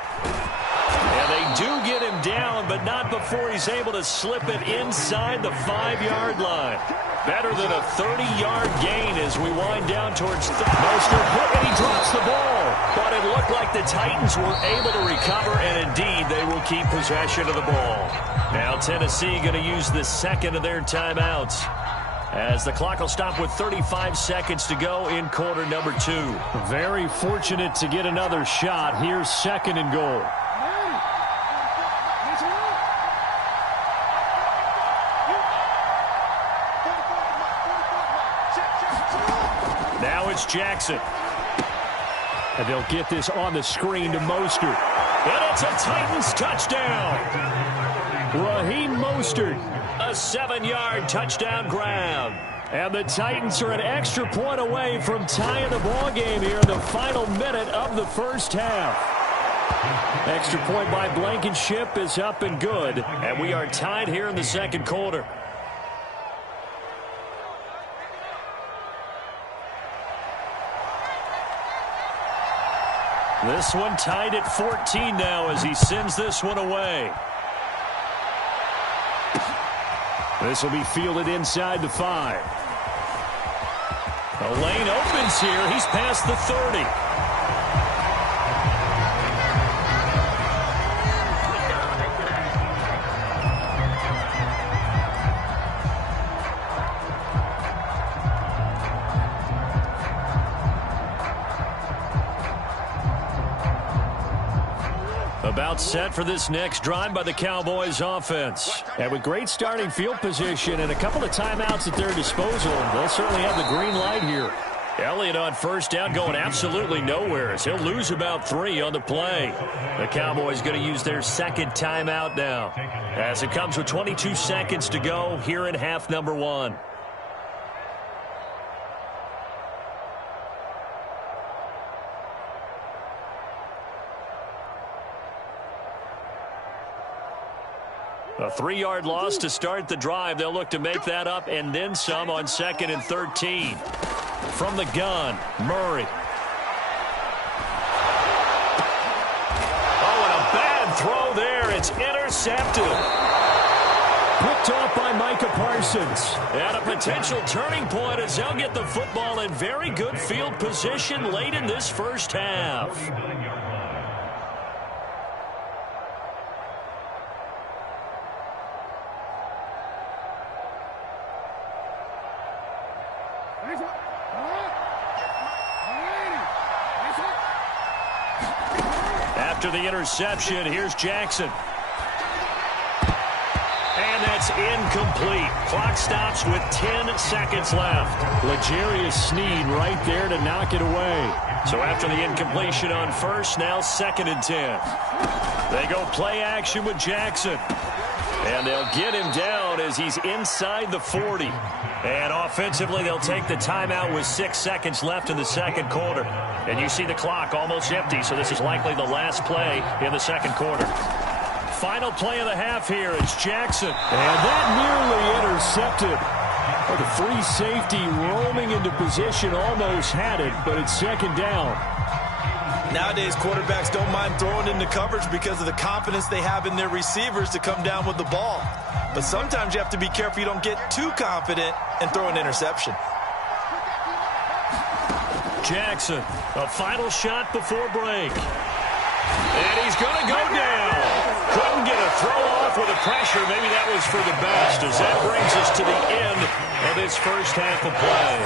And they do get him down, but not before he's able to slip it inside the 5-yard line. Better than a 30-yard gain as we wind down towards Mostert, and he drops the ball. But it looked like the Titans were able to recover, and indeed they will keep possession of the ball. Now Tennessee going to use the second of their timeouts, as the clock will stop with 35 seconds to go in quarter number 2. Very fortunate to get another shot. Here's 2nd and goal. Now it's Jackson. And they'll get this on the screen to Mostert. And it's a Titans touchdown. Raheem Mostert, a 7-yard touchdown grab. And the Titans are an extra point away from tying the ball game here in the final minute of the first half. Extra point by Blankenship is up and good. And we are tied here in the second quarter. This one tied at 14 now as he sends this one away. This will be fielded inside the 5. The lane opens here. He's past the 30. About set for this next drive by the Cowboys offense. And with great starting field position and a couple of timeouts at their disposal, they'll certainly have the green light here. Elliott on first down going absolutely nowhere as he'll lose about 3 on the play. The Cowboys going to use their second timeout now as it comes with 22 seconds to go here in half number 1. A 3-yard loss to start the drive. They'll look to make that up and then some on 2nd and 13. From the gun, Murray. Oh, and a bad throw there. It's intercepted. Picked off by Micah Parsons. And a potential turning point as they'll get the football in very good field position late in this first half. After the interception, here's Jackson. And that's incomplete. Clock stops with 10 seconds left. L'Jarius Sneed right there to knock it away. So after the incompletion on first, now 2nd and 10. They go play action with Jackson. And they'll get him down as he's inside the 40. And offensively, they'll take the timeout with 6 seconds left in the second quarter. And you see the clock almost empty, so this is likely the last play in the second quarter. Final play of the half here is Jackson. And that nearly intercepted. Like a free safety roaming into position, almost had it, but it's second down. Nowadays, quarterbacks don't mind throwing into coverage because of the confidence they have in their receivers to come down with the ball. But sometimes you have to be careful you don't get too confident and throw an interception. Jackson, a final shot before break. And he's going to go down. Couldn't get a throw off with the pressure. Maybe that was for the best, as that brings us to the end of this first half of play.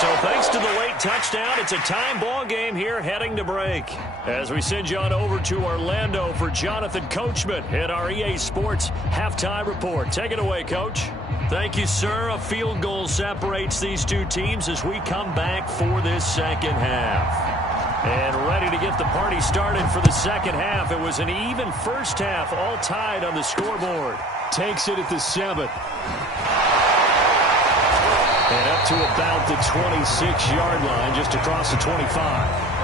So thanks to the late touchdown, it's a time ball game here heading to break. As we send you on over to Orlando for Jonathan Coachman at our EA Sports Halftime Report. Take it away, Coach. Thank you, sir. A field goal separates these two teams as we come back for this second half. And ready to get the party started for the second half. It was an even first half, all tied on the scoreboard. Takes it at the 7th. And up to about the 26-yard line, just across the 25.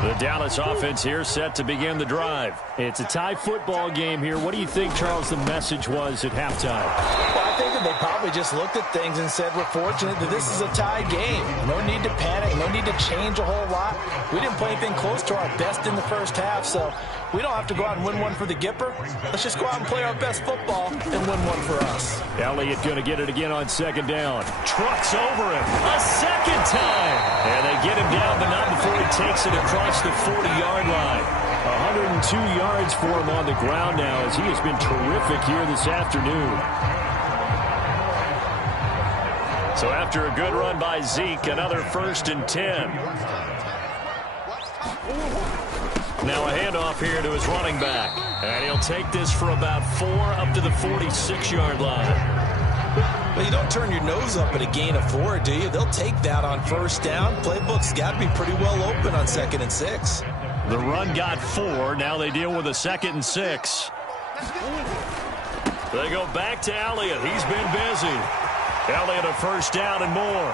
The Dallas offense here set to begin the drive. It's a tie football game here. What do you think, Charles, the message was at halftime? Well, I think that they probably just looked at things and said, we're fortunate that this is a tie game. No need to panic. No need to change a whole lot. We didn't play anything close to our best in the first half, so we don't have to go out and win one for the Gipper. Let's just go out and play our best football and win one for us. Elliott going to get it again on second down. Trucks over him a second time. And they get him down, but not before he takes it across the 40-yard line. 102 yards for him on the ground now as he has been terrific here this afternoon. So after a good run by Zeke, another 1st and 10. Now a handoff here to his running back. And he'll take this for about 4 up to the 46-yard line. Well, you don't turn your nose up at a gain of 4, do you? They'll take that on first down. Playbook's got to be pretty well open on 2nd and 6. The run got 4. Now they deal with a 2nd and 6. They go back to Elliott. He's been busy. Elliott a first down and more.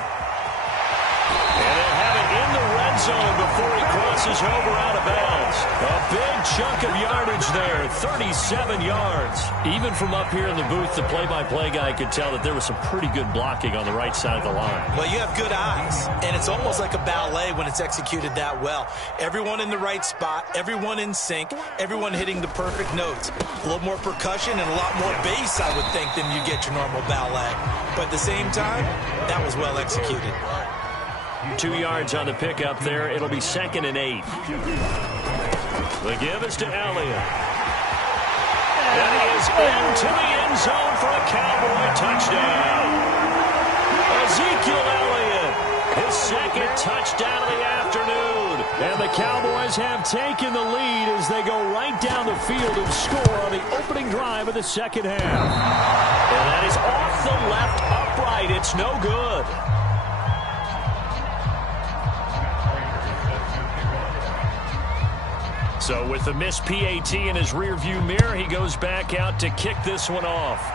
And they'll have it in the red zone before he crosses over out of bounds. A big chunk of yardage there, 37 yards. Even from up here in the booth, the play-by-play guy could tell that there was some pretty good blocking on the right side of the line. Well, you have good eyes, and it's almost like a ballet when it's executed that well. Everyone in the right spot, everyone in sync, everyone hitting the perfect notes. A little more percussion and a lot more bass, I would think, than you get your normal ballet. But at the same time, that was well executed. 2 yards on the pickup there. It'll be 2nd and 8. The give is to Elliott. And he is into the end zone for a Cowboy touchdown. Ezekiel Elliott, his 2nd touchdown of the afternoon. And the Cowboys have taken the lead as they go right down the field and score on the opening drive of the second half. And that is off the left upright. It's no good. So with the missed PAT in his rearview mirror, he goes back out to kick this one off.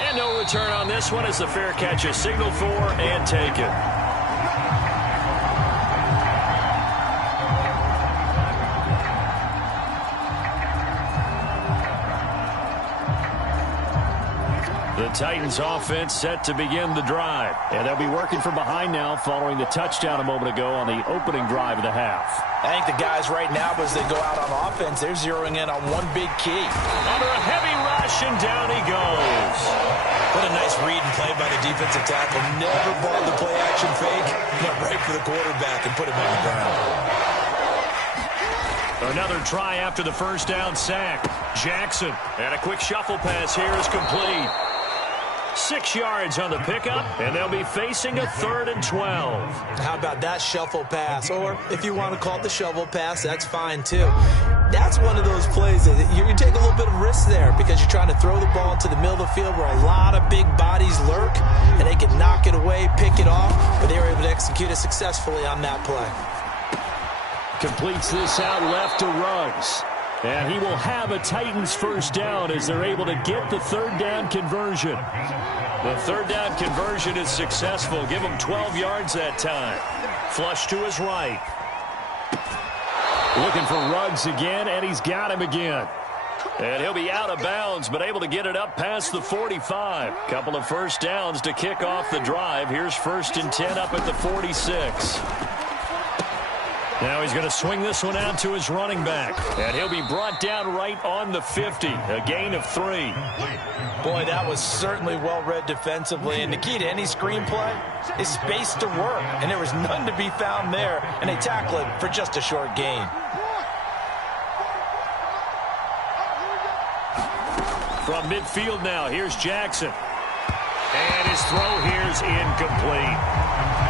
And no return on this one as the fair catch is signaled for and taken. The Titans offense set to begin the drive. And they'll be working from behind now following the touchdown a moment ago on the opening drive of the half. I think the guys right now, as they go out on offense, they're zeroing in on one big key. Under a heavy rush, and down he goes. What a nice read and play by the defensive tackle. Never bought the play-action fake. Went right for the quarterback and put him on the ground. Another try after the first down sack. Jackson. And a quick shuffle pass here is complete. 6 yards on the pickup, and they'll be facing a 3rd and 12. How about that shuffle pass? Or if you want to call it the shovel pass, that's fine too. That's one of those plays that you take a little bit of risk there because you're trying to throw the ball into the middle of the field where a lot of big bodies lurk, and they can knock it away, pick it off, but they were able to execute it successfully on that play. Completes this out left to Ruggs. And he will have a Titans first down as they're able to get the 3rd down conversion. The 3rd down conversion is successful. Give him 12 yards that time. Flush to his right. Looking for Ruggs again, and he's got him again. And he'll be out of bounds, but able to get it up past the 45. Couple of first downs to kick off the drive. Here's 1st and 10 up at the 46. Now he's going to swing this one out to his running back. And he'll be brought down right on the 50. A gain of 3. Boy, that was certainly well-read defensively. And the key to any screenplay is space to work. And there was none to be found there. And they tackle it for just a short gain. From midfield now, here's Jackson. And his throw here is incomplete.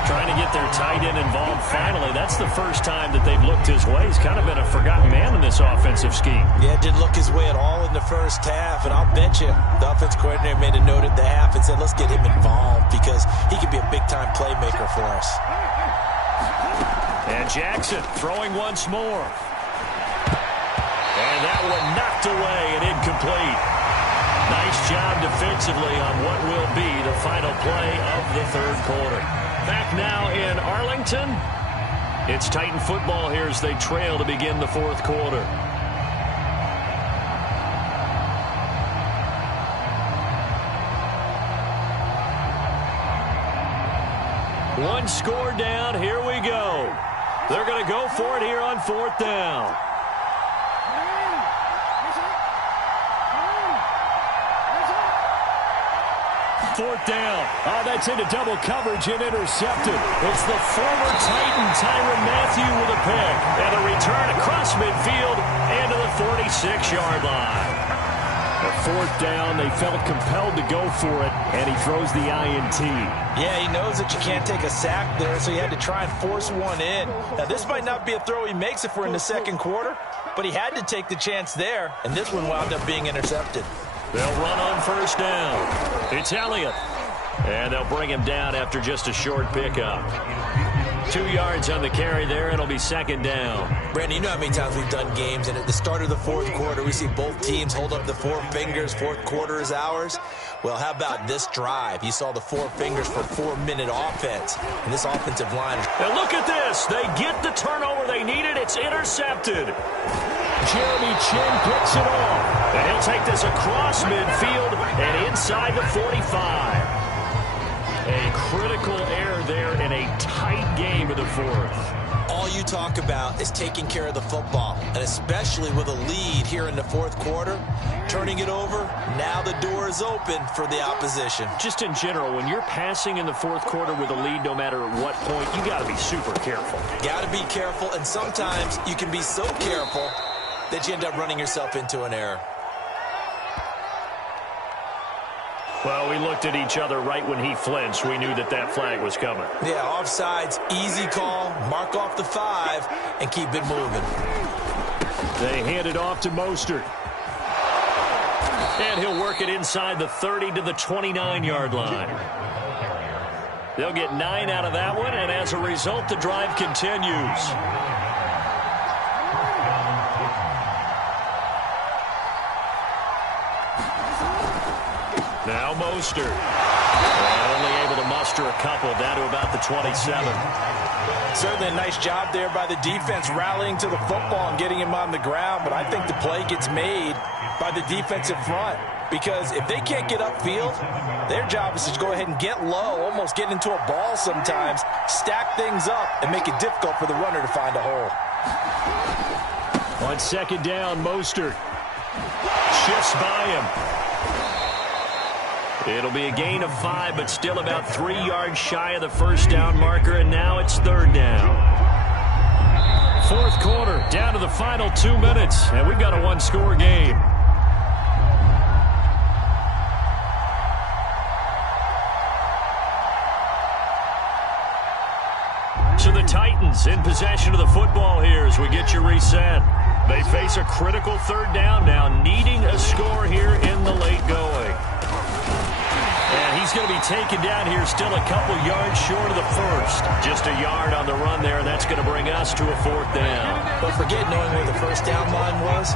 Trying to get their tight end involved finally. That's the first time that they've looked his way. He's kind of been a forgotten man in this offensive scheme. Yeah, didn't look his way at all in the first half. And I'll bet you the offense coordinator made a note at the half and said, let's get him involved because he could be a big-time playmaker for us. And Jackson throwing once more. And that one knocked away and incomplete. Nice job defensively on what will be the final play of the 3rd quarter. Back now in Arlington. It's Titan football here as they trail to begin the 4th quarter. One score down. Here we go. They're going to go for it here on 4th down. Fourth down. Oh, that's into double coverage and intercepted. It's the former Titan, Tyrann Mathieu, with a pick. And a return across midfield and to the 46-yard line. A 4th down, they felt compelled to go for it, and he throws the INT. Yeah, he knows that you can't take a sack there, so he had to try and force one in. Now, this might not be a throw he makes if we're in the 2nd quarter, but he had to take the chance there, and this one wound up being intercepted. They'll run on 1st down. It's Elliott. And they'll bring him down after just a short pickup. 2 yards on the carry there. It'll be 2nd down. Brandon, you know how many times we've done games, and at the start of the 4th quarter, we see both teams hold up the 4 fingers. 4th quarter is ours. Well, how about this drive? You saw the 4 fingers for 4-minute offense. And this offensive line. And look at this. They get the turnover they needed. It's intercepted. Jeremy Chin picks it off. And he'll take this across midfield and inside the 45. A critical error there in a tight game of the 4th. All you talk about is taking care of the football, and especially with a lead here in the 4th quarter, turning it over, now the door is open for the opposition. Just in general, when you're passing in the 4th quarter with a lead, no matter at what point, you got to be super careful. Got to be careful, and sometimes you can be so careful that you end up running yourself into an error. Well, we looked at each other right when he flinched. We knew that that flag was coming. Yeah, offsides, easy call, mark off the 5, and keep it moving. They hand it off to Mostert. And he'll work it inside the 30 to the 29-yard line. They'll get 9 out of that one, and as a result, the drive continues. Now Mostert. Only able to muster a couple down to about the 27. Certainly a nice job there by the defense rallying to the football and getting him on the ground, but I think the play gets made by the defensive front, because if they can't get upfield, their job is to go ahead and get low, almost get into a ball sometimes, stack things up, and make it difficult for the runner to find a hole. On second down, Mostert shifts by him. It'll be a gain of 5, but still about 3 yards shy of the first down marker, and now it's third down. Fourth quarter, down to the final 2 minutes, and we've got a one-score game. So the Titans in possession of the football here as we get you reset. They face a critical third down now, needing a score here in the late going. And he's going to be taken down here still a couple yards short of the first. Just a yard on the run there, and that's going to bring us to a fourth down. But forget knowing where the first down line was.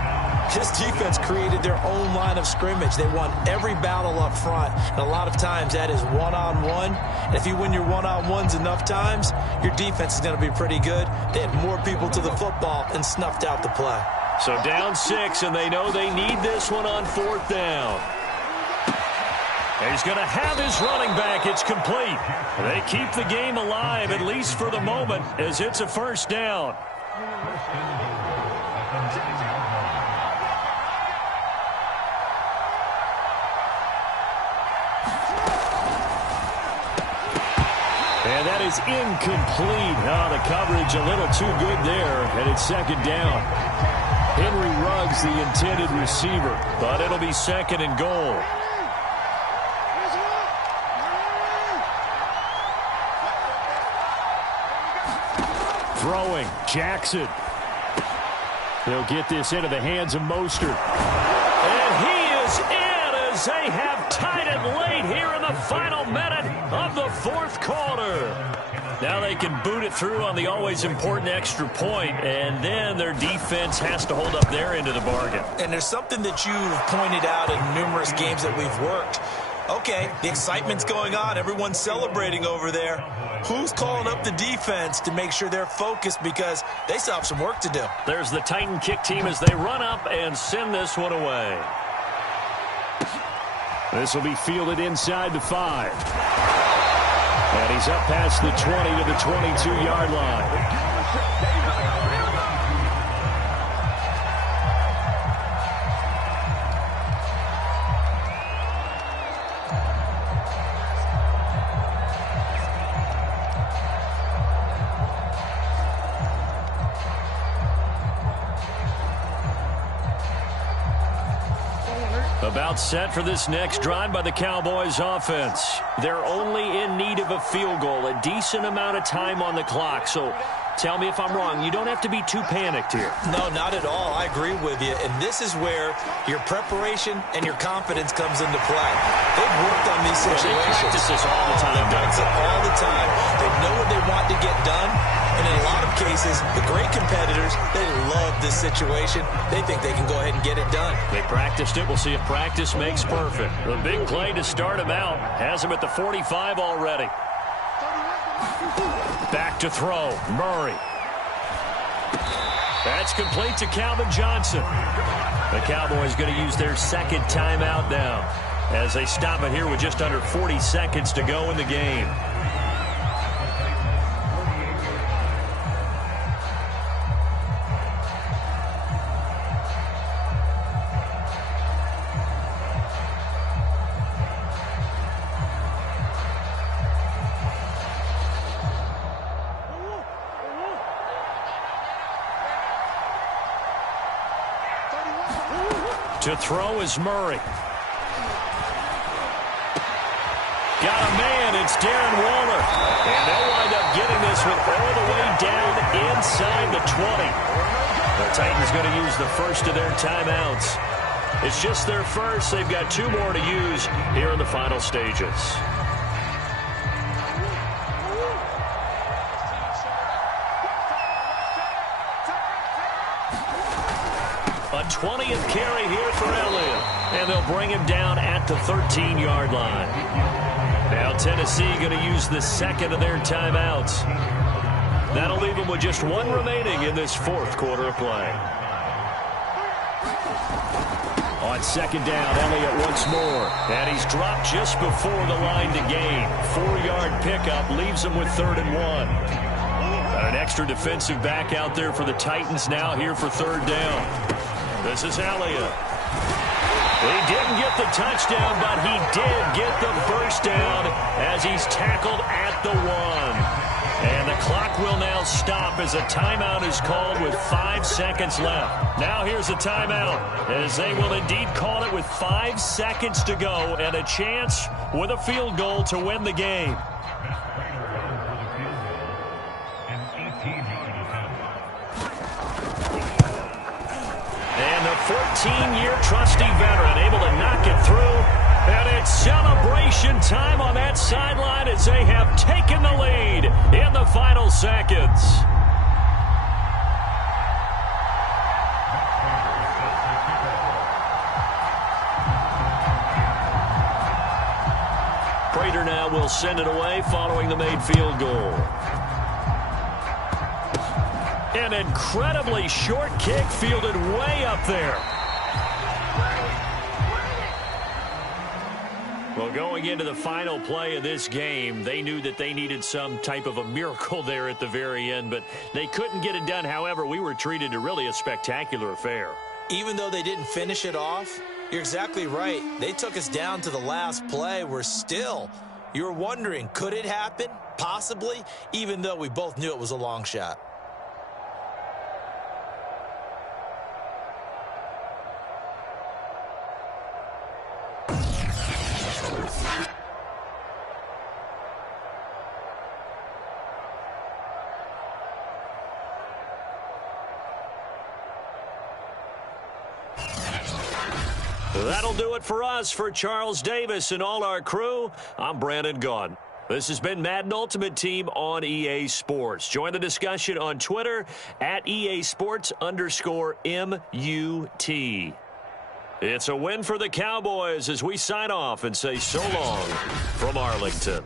This defense created their own line of scrimmage. They won every battle up front, and a lot of times that is one-on-one. And if you win your one-on-ones enough times, your defense is going to be pretty good. They had more people to the football and snuffed out the play. So down 6, and they know they need this one on fourth down. And he's going to have his running back. It's complete. They keep the game alive, at least for the moment, as it's a first down. And that is incomplete. Oh, the coverage a little too good there, and it's second down. Henry Ruggs, the intended receiver, but it'll be second and goal. Throwing, Jackson. He'll get this into the hands of Mostert. And he is in as they have tied it late here in the final minute of the fourth quarter. Now they can boot it through on the always important extra point, and then their defense has to hold up their end of the bargain. And there's something that you've pointed out in numerous games that we've worked. Okay, the excitement's going on. Everyone's celebrating over there. Who's calling up the defense to make sure they're focused, because they still have some work to do? There's the Titan kick team as they run up and send this one away. This will be fielded inside the 5. And he's up past the 20 to the 22-yard line. About set for this next drive by the Cowboys offense. They're only in need of a field goal, a decent amount of time on the clock. So tell me if I'm wrong. You don't have to be too panicked here. No, not at all. I agree with you. And this is where your preparation and your confidence comes into play. They've worked on these situations. They practice this all the time. They've done it all the time. They know what they want to get done. And in a lot of cases, the great competitors, they love this situation. They think they can go ahead and get it done. They practiced it. We'll see if practice makes perfect. The big play to start him out has him at the 45 already. Back to throw. Murray. That's complete to Calvin Johnson. The Cowboys going to use their second timeout now as they stop it here with just under 40 seconds to go in the game. To throw is Murray. Got a man. It's Darren Waller. And they'll wind up getting this one all the way down inside the 20. The Titans going to use the first of their timeouts. It's just their first. They've got 2 more to use here in the final stages. A 20th carry here for Elliott. And they'll bring him down at the 13-yard line. Now Tennessee going to use the second of their timeouts. That'll leave them with just 1 remaining in this fourth quarter of play. On second down, Elliott once more. And he's dropped just before the line to gain. 4-yard pickup leaves him with 3rd and 1. An extra defensive back out there for the Titans now here for 3rd down. This is Elliott. He didn't get the touchdown, but he did get the first down as he's tackled at the 1. And the clock will now stop as a timeout is called with 5 seconds left. Now here's a timeout as they will indeed call it with 5 seconds to go and a chance with a field goal to win the game. And the 14-year trusty veteran able to knock it through. And it's celebration time on that sideline as they have taken the lead in the final seconds. Prater now will send it away following the made field goal. An incredibly short kick fielded way up there. Well, going into the final play of this game, they knew that they needed some type of a miracle there at the very end, but they couldn't get it done. However, we were treated to really a spectacular affair. Even though they didn't finish it off, you're exactly right. They took us down to the last play. You're wondering, could it happen? Possibly, even though we both knew it was a long shot. That'll do it for us. For Charles Davis and all our crew, I'm Brandon Gaudin. This has been Madden Ultimate Team on EA Sports. Join the discussion on Twitter at EA Sports_MUT. It's a win for the Cowboys as we sign off and say so long from Arlington.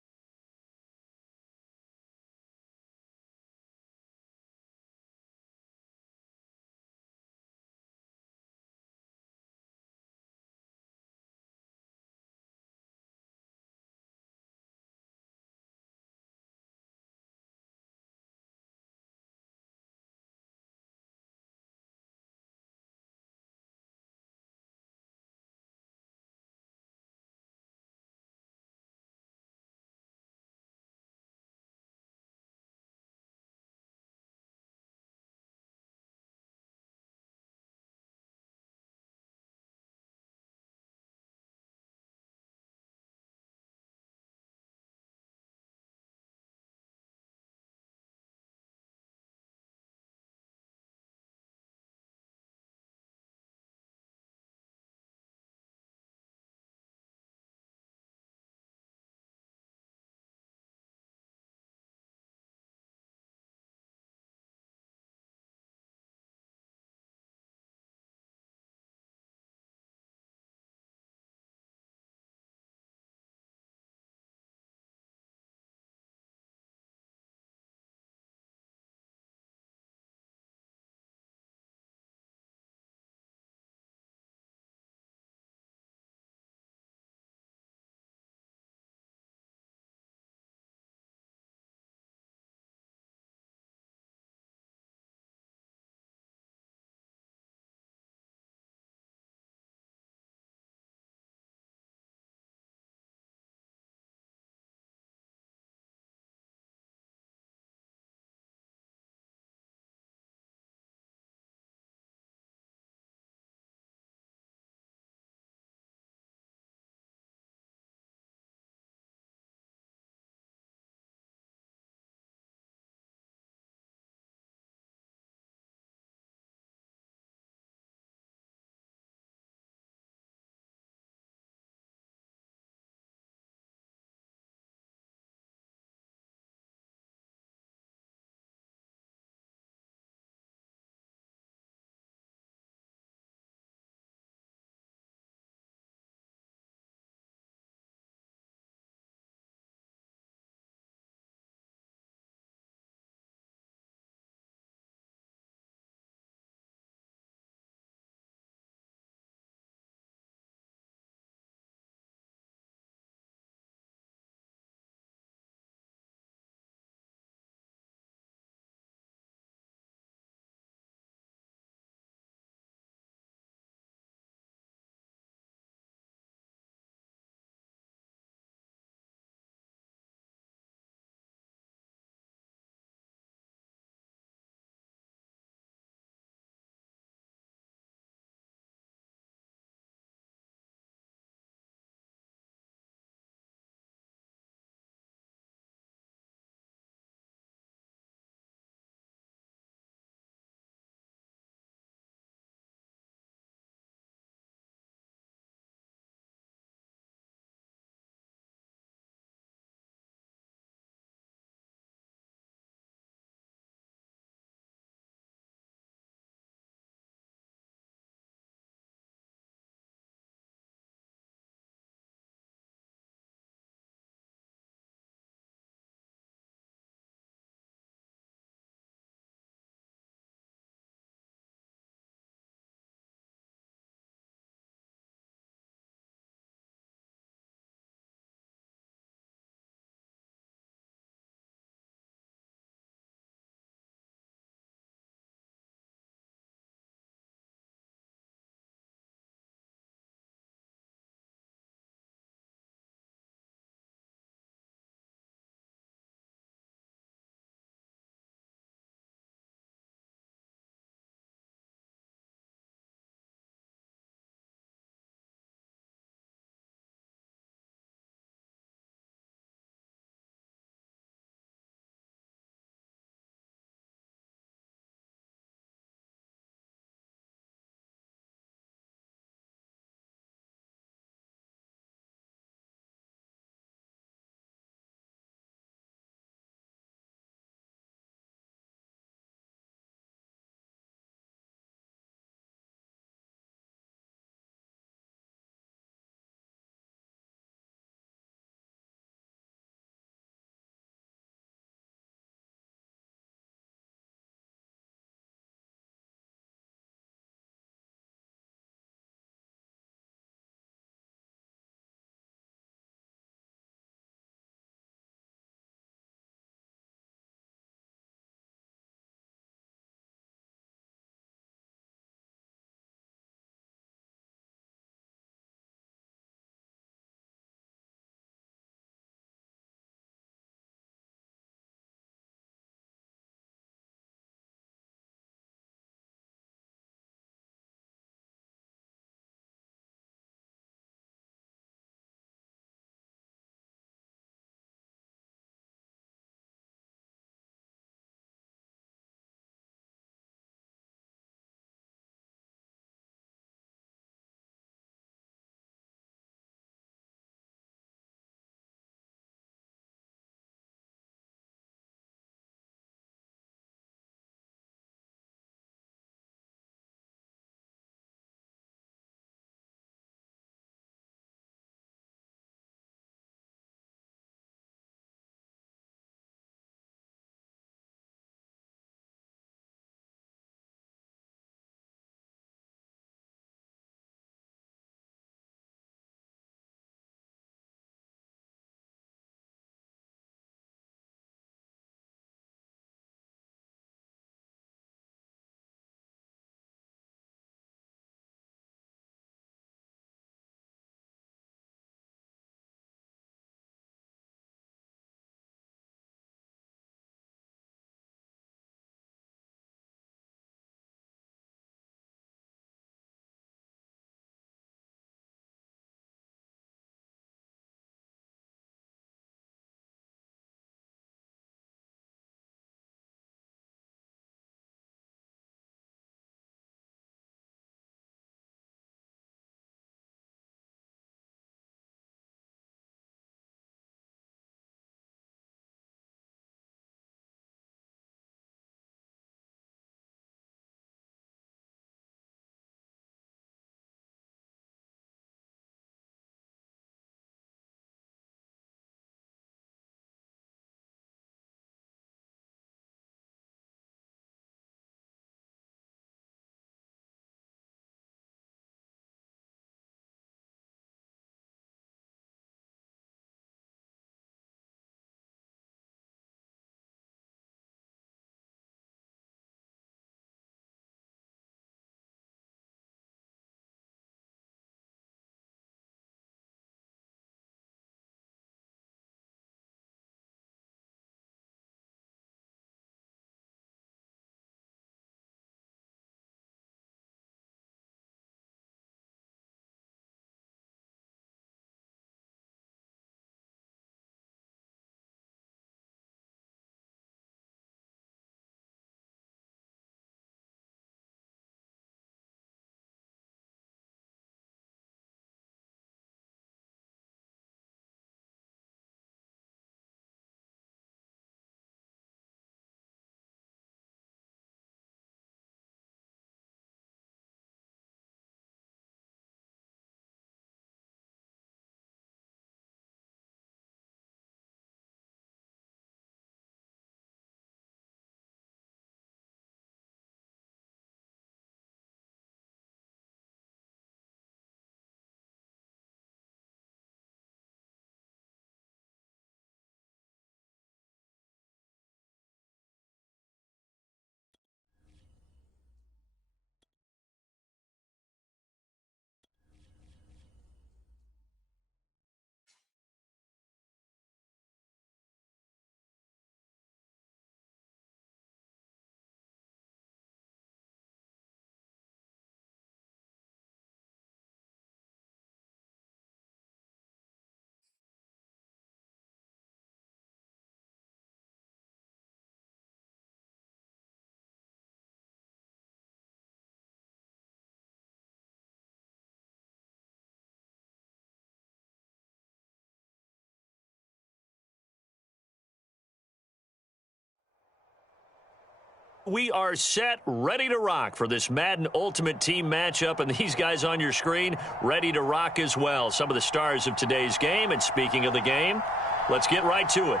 We are set, ready to rock for this Madden Ultimate Team matchup, and these guys on your screen ready to rock as well. Some of the stars of today's game, and speaking of the game, let's get right to it.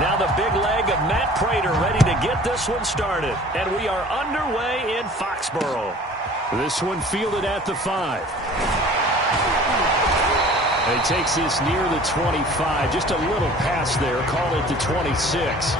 Now the big leg of Matt Prater ready to get this one started. And we are underway in Foxborough. This one fielded at the 5. And he takes this near the 25. Just a little pass there. Call it the 26.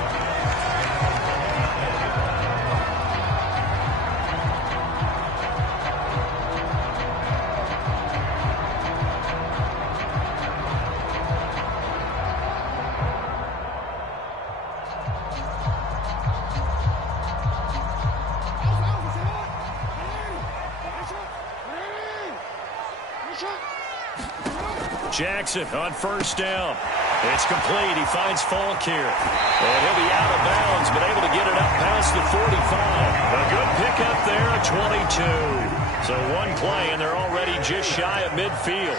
Jackson on first down. It's complete. He finds Falk here. And he'll be out of bounds, but able to get it up past the 45. A good pickup there at 22. So one play, and they're already just shy of midfield.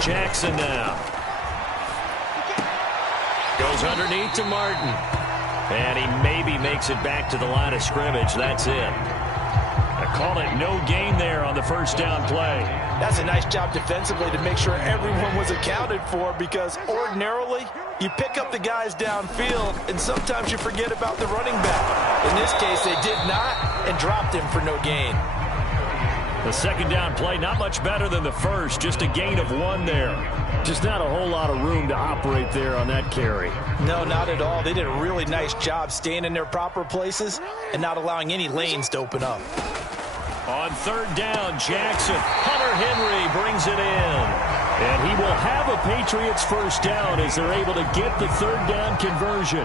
Jackson now. Goes underneath to Martin. And he maybe makes it back to the line of scrimmage. That's it. I call it no gain there on the first down play. That's a nice job defensively to make sure everyone was accounted for, because ordinarily you pick up the guys downfield and sometimes you forget about the running back. In this case, they did not and dropped him for no gain. The second down play, not much better than the first, just a gain of 1 there. Just not a whole lot of room to operate there on that carry. No, not at all. They did a really nice job staying in their proper places and not allowing any lanes to open up. On third down, Jackson. Hunter Henry brings it in. And he will have a Patriots first down as they're able to get the third down conversion.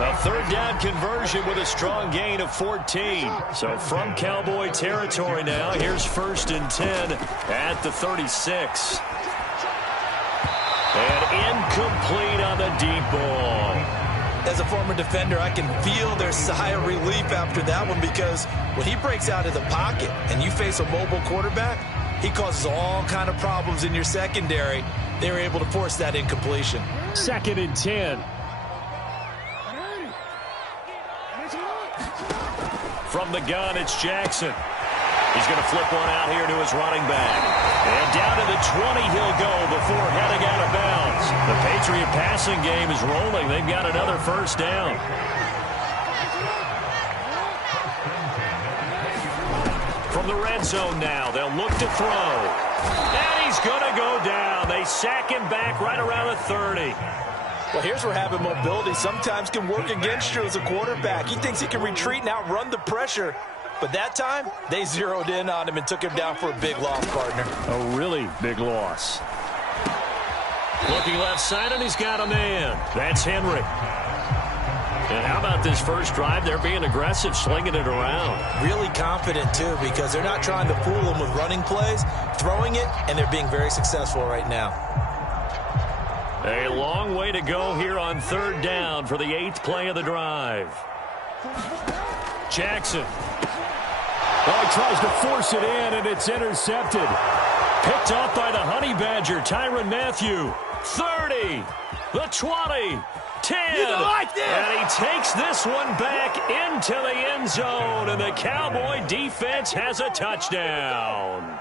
A third down conversion with a strong gain of 14. So from Cowboy territory now, here's 1st and 10 at the 36. And incomplete on the deep ball. As a former defender, I can feel their sigh of relief after that one, because when he breaks out of the pocket and you face a mobile quarterback, he causes all kind of problems in your secondary. They were able to force that incompletion. 2nd and 10. From the gun, it's Jackson. He's going to flip one out here to his running back. And down to the 20 he'll go before heading out of bounds. The Patriot passing game is rolling. They've got another first down. From the red zone now, they'll look to throw. And he's going to go down. They sack him back right around the 30. Well, here's where having mobility sometimes can work against you as a quarterback. He thinks he can retreat and outrun the pressure. But that time, they zeroed in on him and took him down for a big loss, partner. A really big loss. Looking left side, and he's got a man. That's Henry. And how about this first drive? They're being aggressive, slinging it around. Really confident, too, because they're not trying to fool him with running plays, throwing it, and they're being very successful right now. A long way to go here on third down for the 8th play of the drive. Jackson. Oh, he tries to force it in, and it's intercepted. Picked off by the Honey Badger, Tyrann Mathieu. 30, the 20, 10. Like this. And he takes this one back into the end zone, and the Cowboy defense has a touchdown.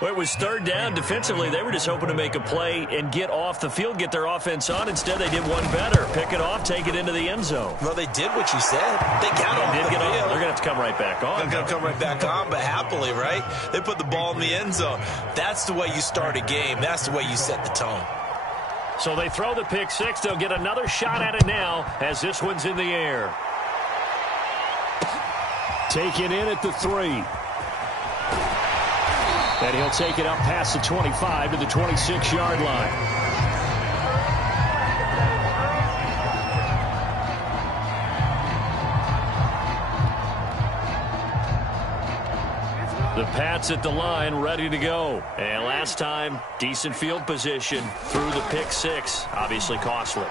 Well, it was third down. Defensively, they were just hoping to make a play and get off the field, get their offense on. Instead, they did one better. Pick it off, take it into the end zone. Well, they did what you said. They got off the field. They're going to have to come right back on. They're going to come right back on, but happily, right? They put the ball in the end zone. That's the way you start a game. That's the way you set the tone. So they throw the pick six. They'll get another shot at it now as this one's in the air. Taken in at the 3. And he'll take it up past the 25 to the 26-yard line. The Pats at the line, ready to go. And last time, decent field position through the pick six. Obviously costly.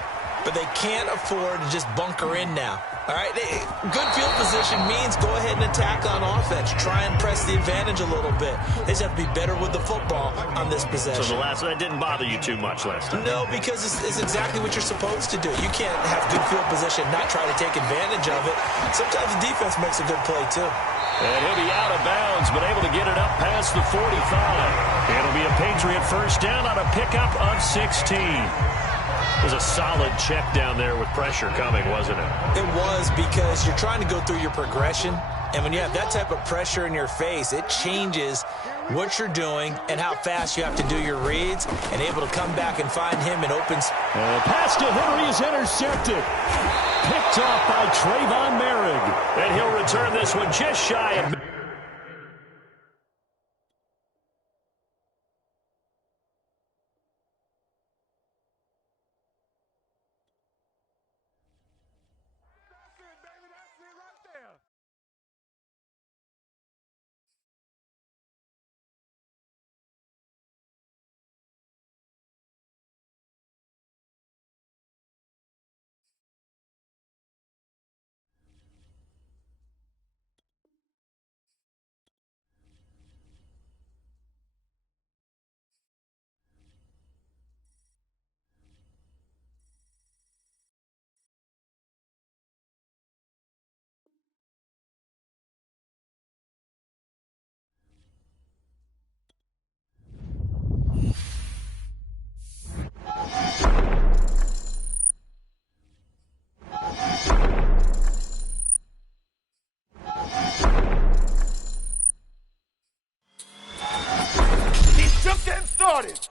But they can't afford to just bunker in now. All right, good field position means go ahead and attack on offense. Try and press the advantage a little bit. They just have to be better with the football on this possession. So that didn't bother you too much last time? No, because it's exactly what you're supposed to do. You can't have good field position, not try to take advantage of it. Sometimes the defense makes a good play, too. And he'll be out of bounds, but able to get it up past the 45. It'll be a Patriot first down on a pickup of 16. It was a solid check down there with pressure coming, wasn't it? It was, because you're trying to go through your progression, and when you have that type of pressure in your face, it changes what you're doing and how fast you have to do your reads, and able to come back and find him in open. Pass to Henry is intercepted. Picked off by Trayvon Merrick. And he'll return this one just shy of... Just getting started.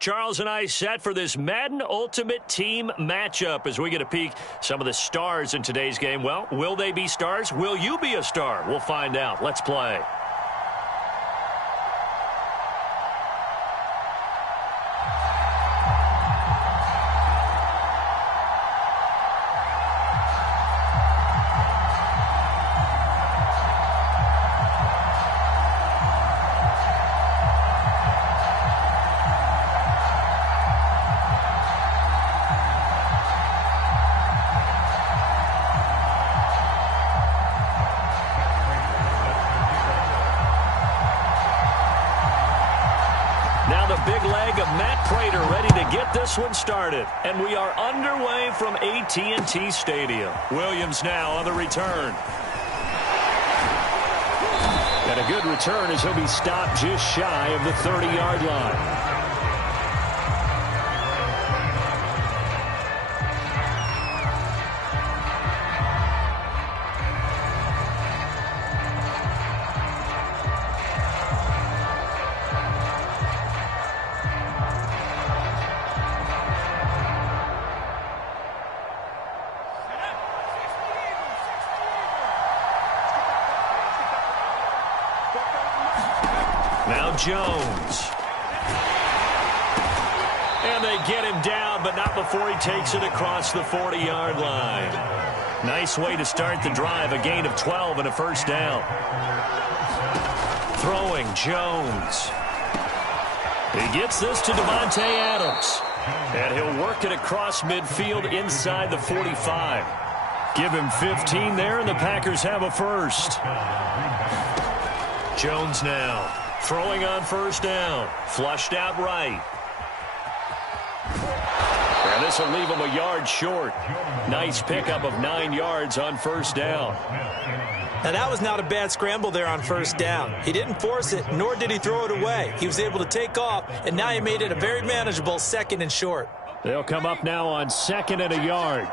Charles and I set for this Madden Ultimate Team matchup as we get a peek some of the stars in today's game. Well, will they be stars? Will you be a star? We'll find out. Let's play. This one started, and we are underway from AT&T Stadium. Williams now on the return. And a good return as he'll be stopped just shy of the 30-yard line. Jones. And they get him down, but not before he takes it across the 40-yard line. Nice way to start the drive, a gain of 12 and a first down. Throwing, Jones. He gets this to Devontae Adams. And he'll work it across midfield inside the 45. Give him 15 there, and the Packers have a first. Jones now throwing on first down. Flushed out right. And this will leave him a yard short. Nice pickup of 9 yards on first down. Now, that was not a bad scramble there on first down. He didn't force it, nor did he throw it away. He was able to take off, and now he made it a very manageable 2nd and short. They'll come up now on 2nd and a yard.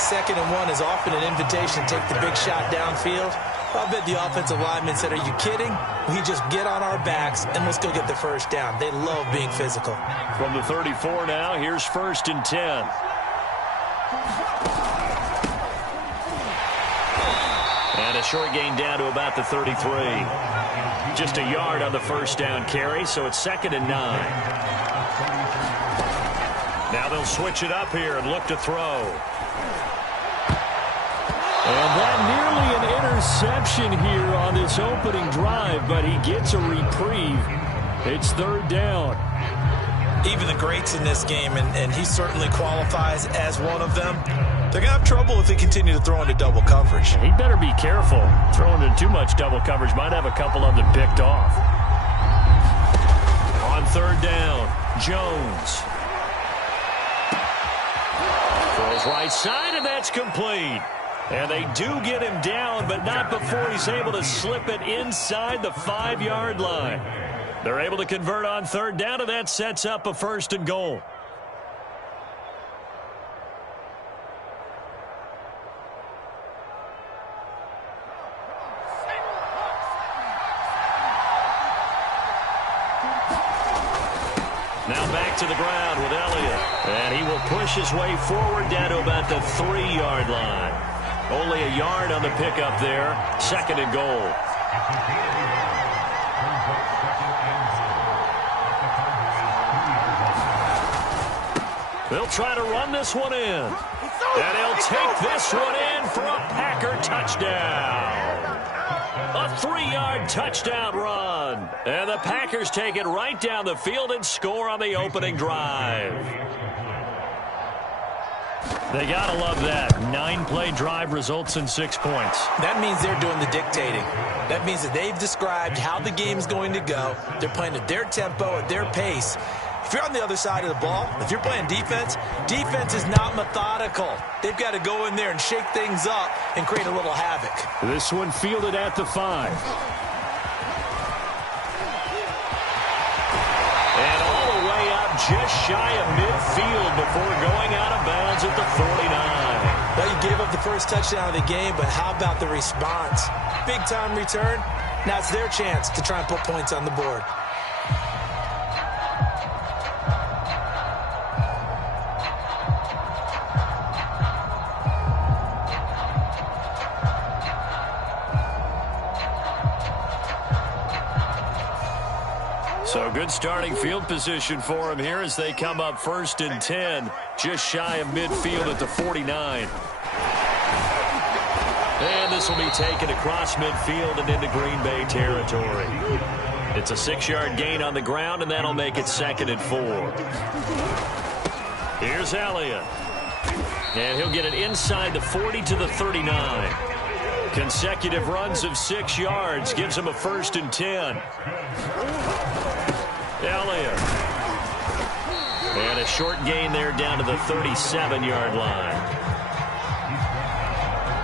Second and 1 is often an invitation to take the big shot downfield. I bet the offensive lineman said, are you kidding? We just get on our backs and let's go get the first down. They love being physical. From the 34 now, here's 1st and 10. And a short gain down to about the 33. Just a yard on the first down carry, so it's 2nd and 9. Now they'll switch it up here and look to throw. And that nearly an interception here on this opening drive, but he gets a reprieve. It's 3rd down. Even the greats in this game, and he certainly qualifies as one of them, they're going to have trouble if they continue to throw into double coverage. He better be careful. Throwing into too much double coverage might have a couple of them picked off. On 3rd down, Jones. Throws right side, and that's complete. And they do get him down, but not before he's able to slip it inside the 5-yard line. They're able to convert on 3rd down, and that sets up a 1st and goal. Now back to the ground with Elliott. And he will push his way forward down to about the 3-yard line. Only a yard on the pickup there. 2nd and goal. They'll try to run this one in. And he'll take this one in for a Packer touchdown. A 3-yard touchdown run. And the Packers take it right down the field and score on the opening drive. They got to love that. 9-play drive results in 6 points. That means they're doing the dictating. That means that they've described how the game's going to go. They're playing at their tempo, at their pace. If you're on the other side of the ball, if you're playing defense, defense is not methodical. They've got to go in there and shake things up and create a little havoc. This one fielded at the 5. And all the way up just shy of midfield before going out of bounds at the 49. Well, you gave up the first touchdown of the game, but how about the response? Big-time return. Now it's their chance to try and put points on the board. So good starting field position for him here as they come up 1st and 10, just shy of midfield at the 49. And this will be taken across midfield and into Green Bay territory. It's a 6-yard gain on the ground, and that'll make it 2nd and 4. Here's Elliott. And he'll get it inside the 40 to the 39. Consecutive runs of 6 yards gives him a 1st and 10. Elliott. And a short gain there down to the 37-yard line.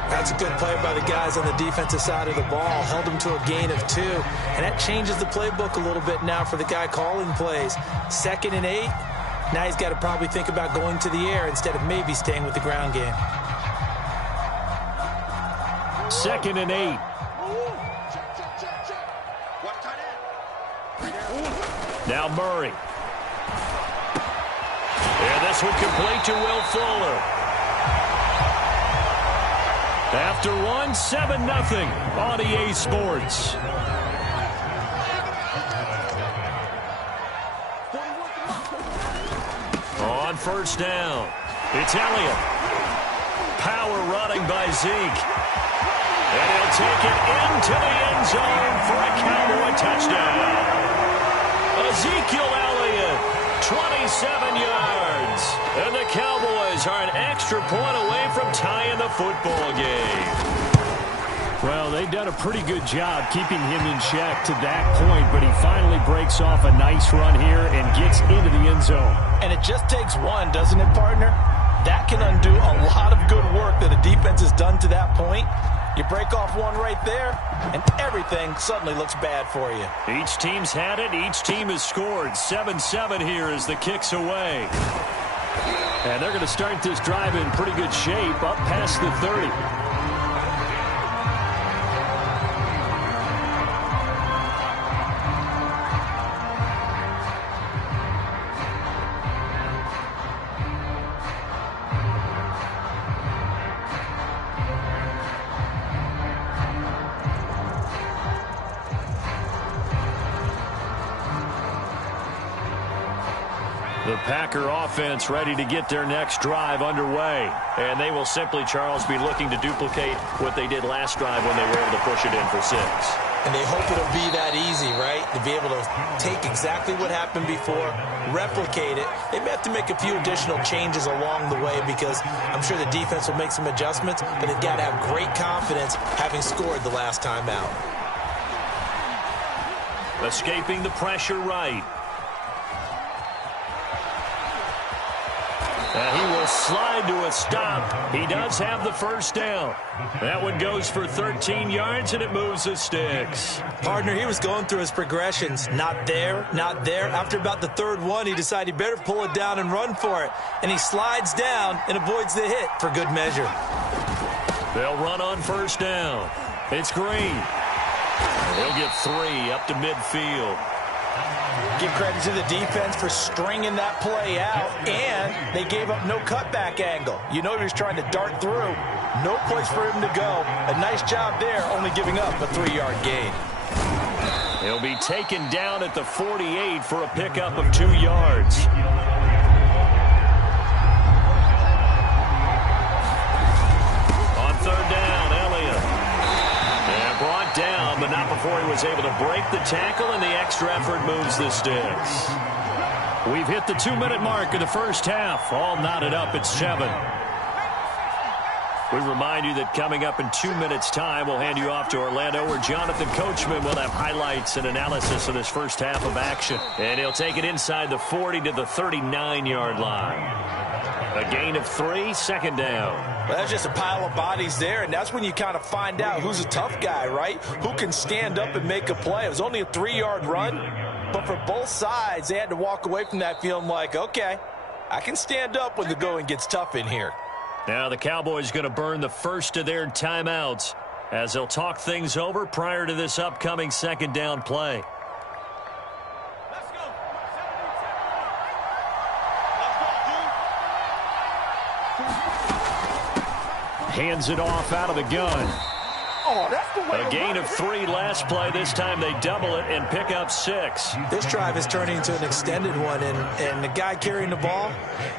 That's a good play by the guys on the defensive side of the ball. Held them to a gain of 2. And that changes the playbook a little bit now for the guy calling plays. 2nd and 8. Now he's got to probably think about going to the air instead of maybe staying with the ground game. 2nd and 8. Now Murray. And this one complete to Will Fuller. After one, 7-0 on EA Sports. On first down, it's Elliott. Power running by Zeke. And he'll take it into the end zone for a Cowboy touchdown. Ezekiel Elliott, 27 yards. And the Cowboys are an extra point away from tying the football game. Well, they've done a pretty good job keeping him in check to that point, but he finally breaks off a nice run here and gets into the end zone. And it just takes one, doesn't it, partner? That can undo a lot of good work that a defense has done to that point. You break off one right there, and everything suddenly looks bad for you. Each team's had it. Each team has scored. 7-7 here as the kick's away. And they're going to start this drive in pretty good shape, up past the 30. The Packer offense ready to get their next drive underway. And they will simply, Charles, be looking to duplicate what they did last drive when they were able to push it in for 6. And they hope it'll be that easy, right? To be able to take exactly what happened before, replicate it. They may have to make a few additional changes along the way because I'm sure the defense will make some adjustments, but they've got to have great confidence having scored the last time out. Escaping the pressure right. He will slide to a stop. He does have the first down. That one goes for 13 yards, and it moves the sticks. Partner, he was going through his progressions. Not there, not there. After about the third one, he decided he better pull it down and run for it. And he slides down and avoids the hit for good measure. They'll run on first down. It's Green. He'll get 3 up to midfield. Give credit to the defense for stringing that play out, and they gave up no cutback angle. You know he was trying to dart through. No place for him to go. A nice job there, only giving up a 3-yard gain. He'll be taken down at the 48 for a pickup of 2 yards. On third down, Elliott. And brought down, but not before he was able to break the tackle, and the extra effort moves the sticks. We've hit the 2-minute mark of the first half. All knotted up at 7. We remind you that coming up in 2 minutes' time, we'll hand you off to Orlando, where Jonathan Coachman will have highlights and analysis of this first half of action. And he'll take it inside the 40 to the 39-yard line. A gain of 3, second down. Well, that's just a pile of bodies there, and that's when you kind of find out who's a tough guy, right? Who can stand up and make a play. It was only a 3-yard run, but for both sides, they had to walk away from that feeling like, okay, I can stand up when the going gets tough in here. Now the Cowboys going to burn the first of their timeouts as they'll talk things over prior to this upcoming second down play. Hands it off out of the gun. Oh, that's the way A gain of 3 last play. This time they double it and pick up 6. This drive is turning into an extended one, and the guy carrying the ball,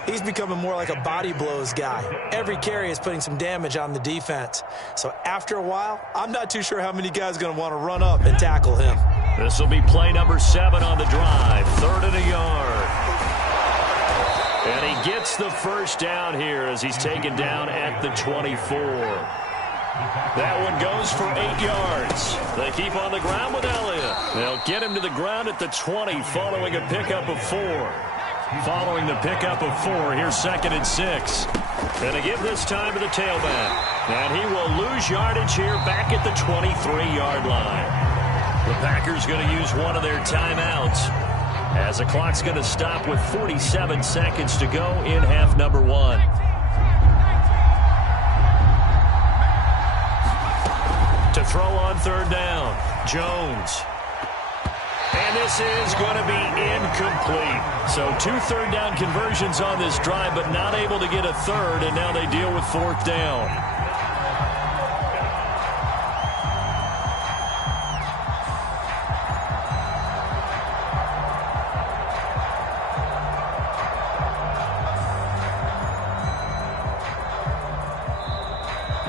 he's becoming more like a body blows guy. Every carry is putting some damage on the defense. So after a while, I'm not too sure how many guys are going to want to run up and tackle him. This will be play number 7 on the drive. 3rd and a yard. And he gets the first down here as he's taken down at the 24. That one goes for 8 yards. They keep on the ground with Elliott. They'll get him to the ground at the 20 following a pickup of 4. Following the pickup of 4, here's 2nd and 6. And they give this time to the tailback. And he will lose yardage here back at the 23-yard line. The Packers going to use one of their timeouts as the clock's going to stop with 47 seconds to go in half number 1. To throw on third down, Jones. And this is going to be incomplete. So 2 third down conversions on this drive, but not able to get a third, and now they deal with 4th down.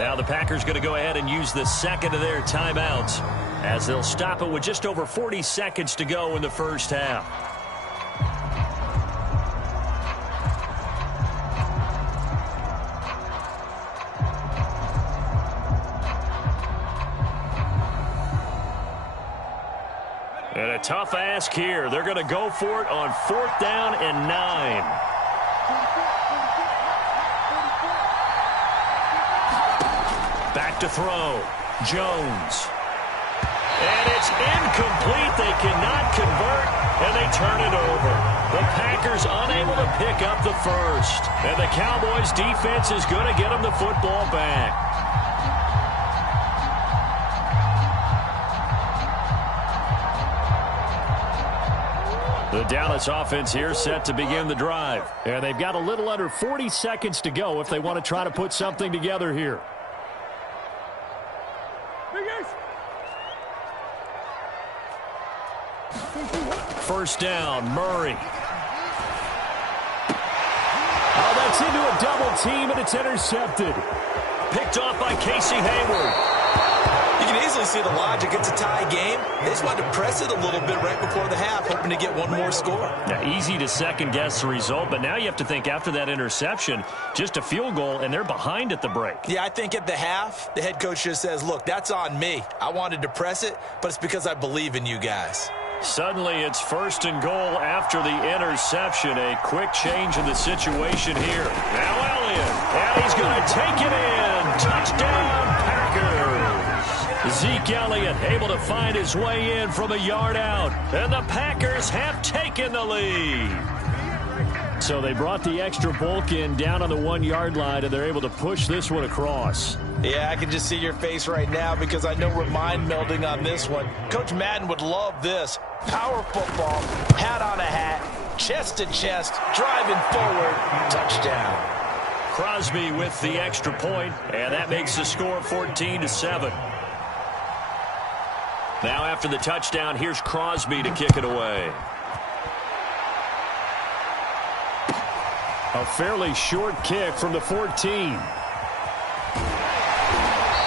Now the Packers going to go ahead and use the second of their timeouts as they'll stop it with just over 40 seconds to go in the first half. And a tough ask here. They're going to go for it on 4th down and 9. Back to throw. Jones. And it's incomplete. They cannot convert, and they turn it over. The Packers unable to pick up the first. And the Cowboys defense is going to get them the football back. The Dallas offense here set to begin the drive. And they've got a little under 40 seconds to go if they want to try to put something together here. First down, Murray. Oh, that's into a double team, and it's intercepted. Picked off by Casey Hayward. You can easily see the logic. It's a tie game. They just wanted to press it a little bit right before the half, hoping to get one more score. Yeah, easy to second-guess the result, but now you have to think after that interception, just a field goal, and they're behind at the break. Yeah, I think at the half, the head coach just says, look, that's on me. I wanted to press it, but it's because I believe in you guys. Suddenly, it's 1st and goal after the interception. A quick change in the situation here. Now Elliott, and he's going to take it in. Touchdown, Packers. Zeke Elliott able to find his way in from a yard out. And the Packers have taken the lead. So they brought the extra bulk in down on the 1-yard line, and they're able to push this one across. Yeah, I can just see your face right now because I know we're mind melding on this one. Coach Madden would love this. Power football, hat on a hat, chest to chest, driving forward, touchdown. Crosby with the extra point, and that makes the score 14-7. Now after the touchdown, here's Crosby to kick it away. A fairly short kick from the 14.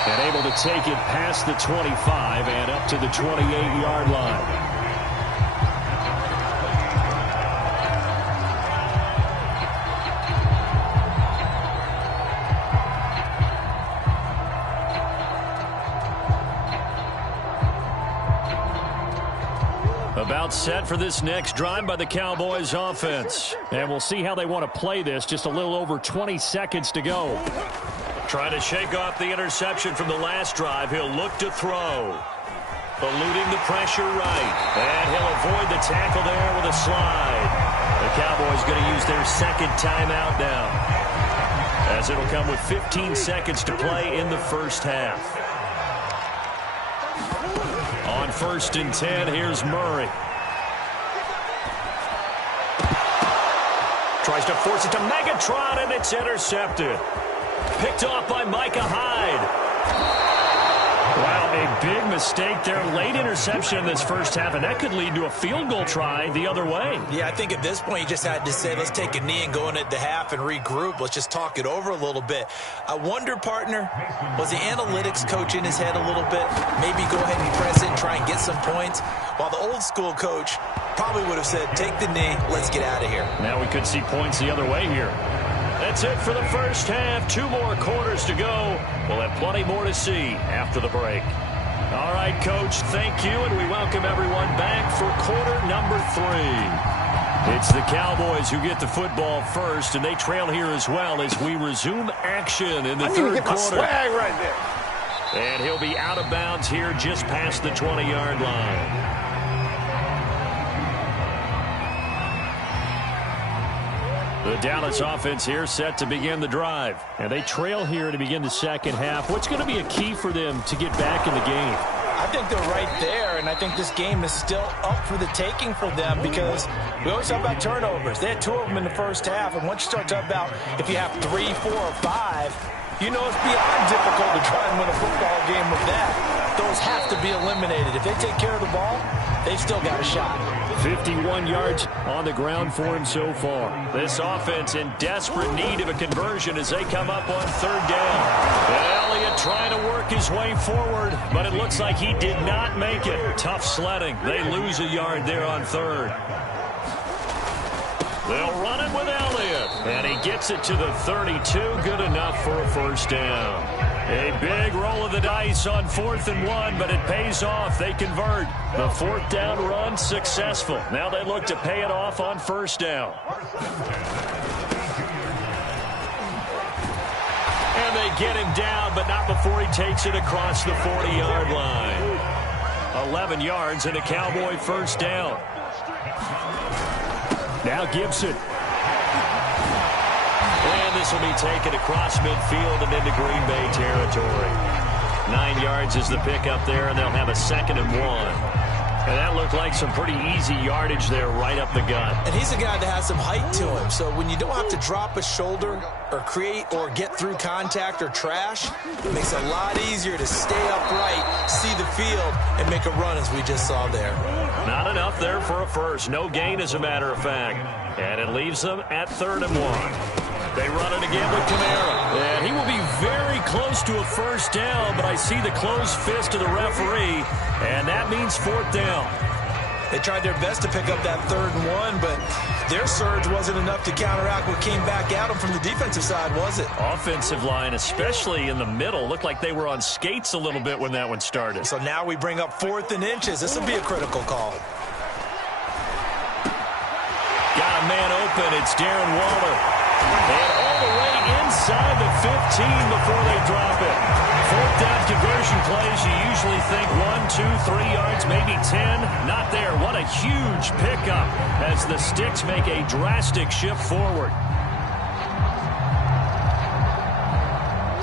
And able to take it past the 25 and up to the 28-yard line. About set for this next drive by the Cowboys offense. And we'll see how they want to play this. Just a little over 20 seconds to go. Trying to shake off the interception from the last drive. He'll look to throw. Eluding the pressure right. And he'll avoid the tackle there with a slide. The Cowboys going to use their second timeout now, as it'll come with 15 seconds to play in the first half. On 1st and 10, here's Murray. Tries to force it to Megatron, and it's intercepted. Picked off by Micah Hyde. Wow, a big mistake there. Late interception in this first half, and that could lead to a field goal try the other way. Yeah, I think at this point you just had to say, let's take a knee and go in at the half and regroup. Let's just talk it over a little bit. I wonder, partner, was the analytics coach in his head a little bit? Maybe go ahead and press it and try and get some points? While the old school coach probably would have said, take the knee, let's get out of here. Now we could see points the other way here. That's it for the first half. 2 more quarters to go. We'll have plenty more to see after the break. All right, Coach, thank you, and we welcome everyone back for quarter number 3. It's the Cowboys who get the football first, and they trail here as well as we resume action in the third quarter. Swag right there. And he'll be out of bounds here just past the 20-yard line. The Dallas offense here set to begin the drive. And they trail here to begin the second half. What's going to be a key for them to get back in the game? I think they're right there, and I think this game is still up for the taking for them because we always talk about turnovers. They had 2 of them in the first half, and once you start talking about if you have 3, 4, or 5, you know it's beyond difficult to try and win a football game with that. Those have to be eliminated. If they take care of the ball, they've still got a shot. 51 yards on the ground for him so far. This offense in desperate need of a conversion as they come up on 3rd down. And Elliott trying to work his way forward, but it looks like he did not make it. Tough sledding. They lose a yard there on third. They'll run it with Elliott, and he gets it to the 32. Good enough for a first down. A big roll of the dice on 4th and 1, but it pays off. They convert. The 4th down run successful. Now they look to pay it off on first down. And they get him down, but not before he takes it across the 40-yard line. 11 yards and a Cowboy first down. Now Gibson. And this will be taken across midfield and into Green Bay territory. 9 yards is the pickup there, and they'll have a 2nd and 1. And that looked like some pretty easy yardage there right up the gut. And he's a guy that has some height to him. So when you don't have to drop a shoulder or create or get through contact or trash, it makes it a lot easier to stay upright, see the field, and make a run as we just saw there. Not enough there for a first. No gain, as a matter of fact. And it leaves them at 3rd and 1. They run it again with Kamara. And he will be very close to a first down, but I see the closed fist of the referee, and that means 4th down. They tried their best to pick up that 3rd and 1, but their surge wasn't enough to counteract what came back at them from the defensive side, was it? Offensive line, especially in the middle, looked like they were on skates a little bit when that one started. So now we bring up 4th and inches. This will be a critical call. Got a man open. It's Darren Waller. And all the way inside the 15 before they drop it. 4th down conversion plays, you usually think 1, 2, 3 yards, maybe 10. Not there. What a huge pickup as the Sticks make a drastic shift forward.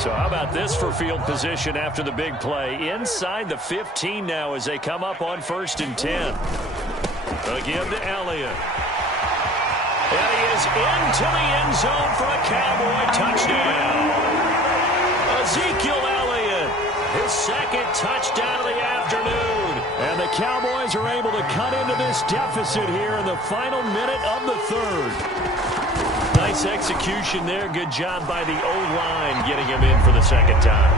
So how about this for field position after the big play? Inside the 15 now as they come up on 1st and 10. A give to Elliott. And he is into the end zone for a Cowboy touchdown. Ezekiel Elliott, his 2nd touchdown of the afternoon. And the Cowboys are able to cut into this deficit here in the final minute of the 3rd. Nice execution there. Good job by the O-line getting him in for the 2nd time.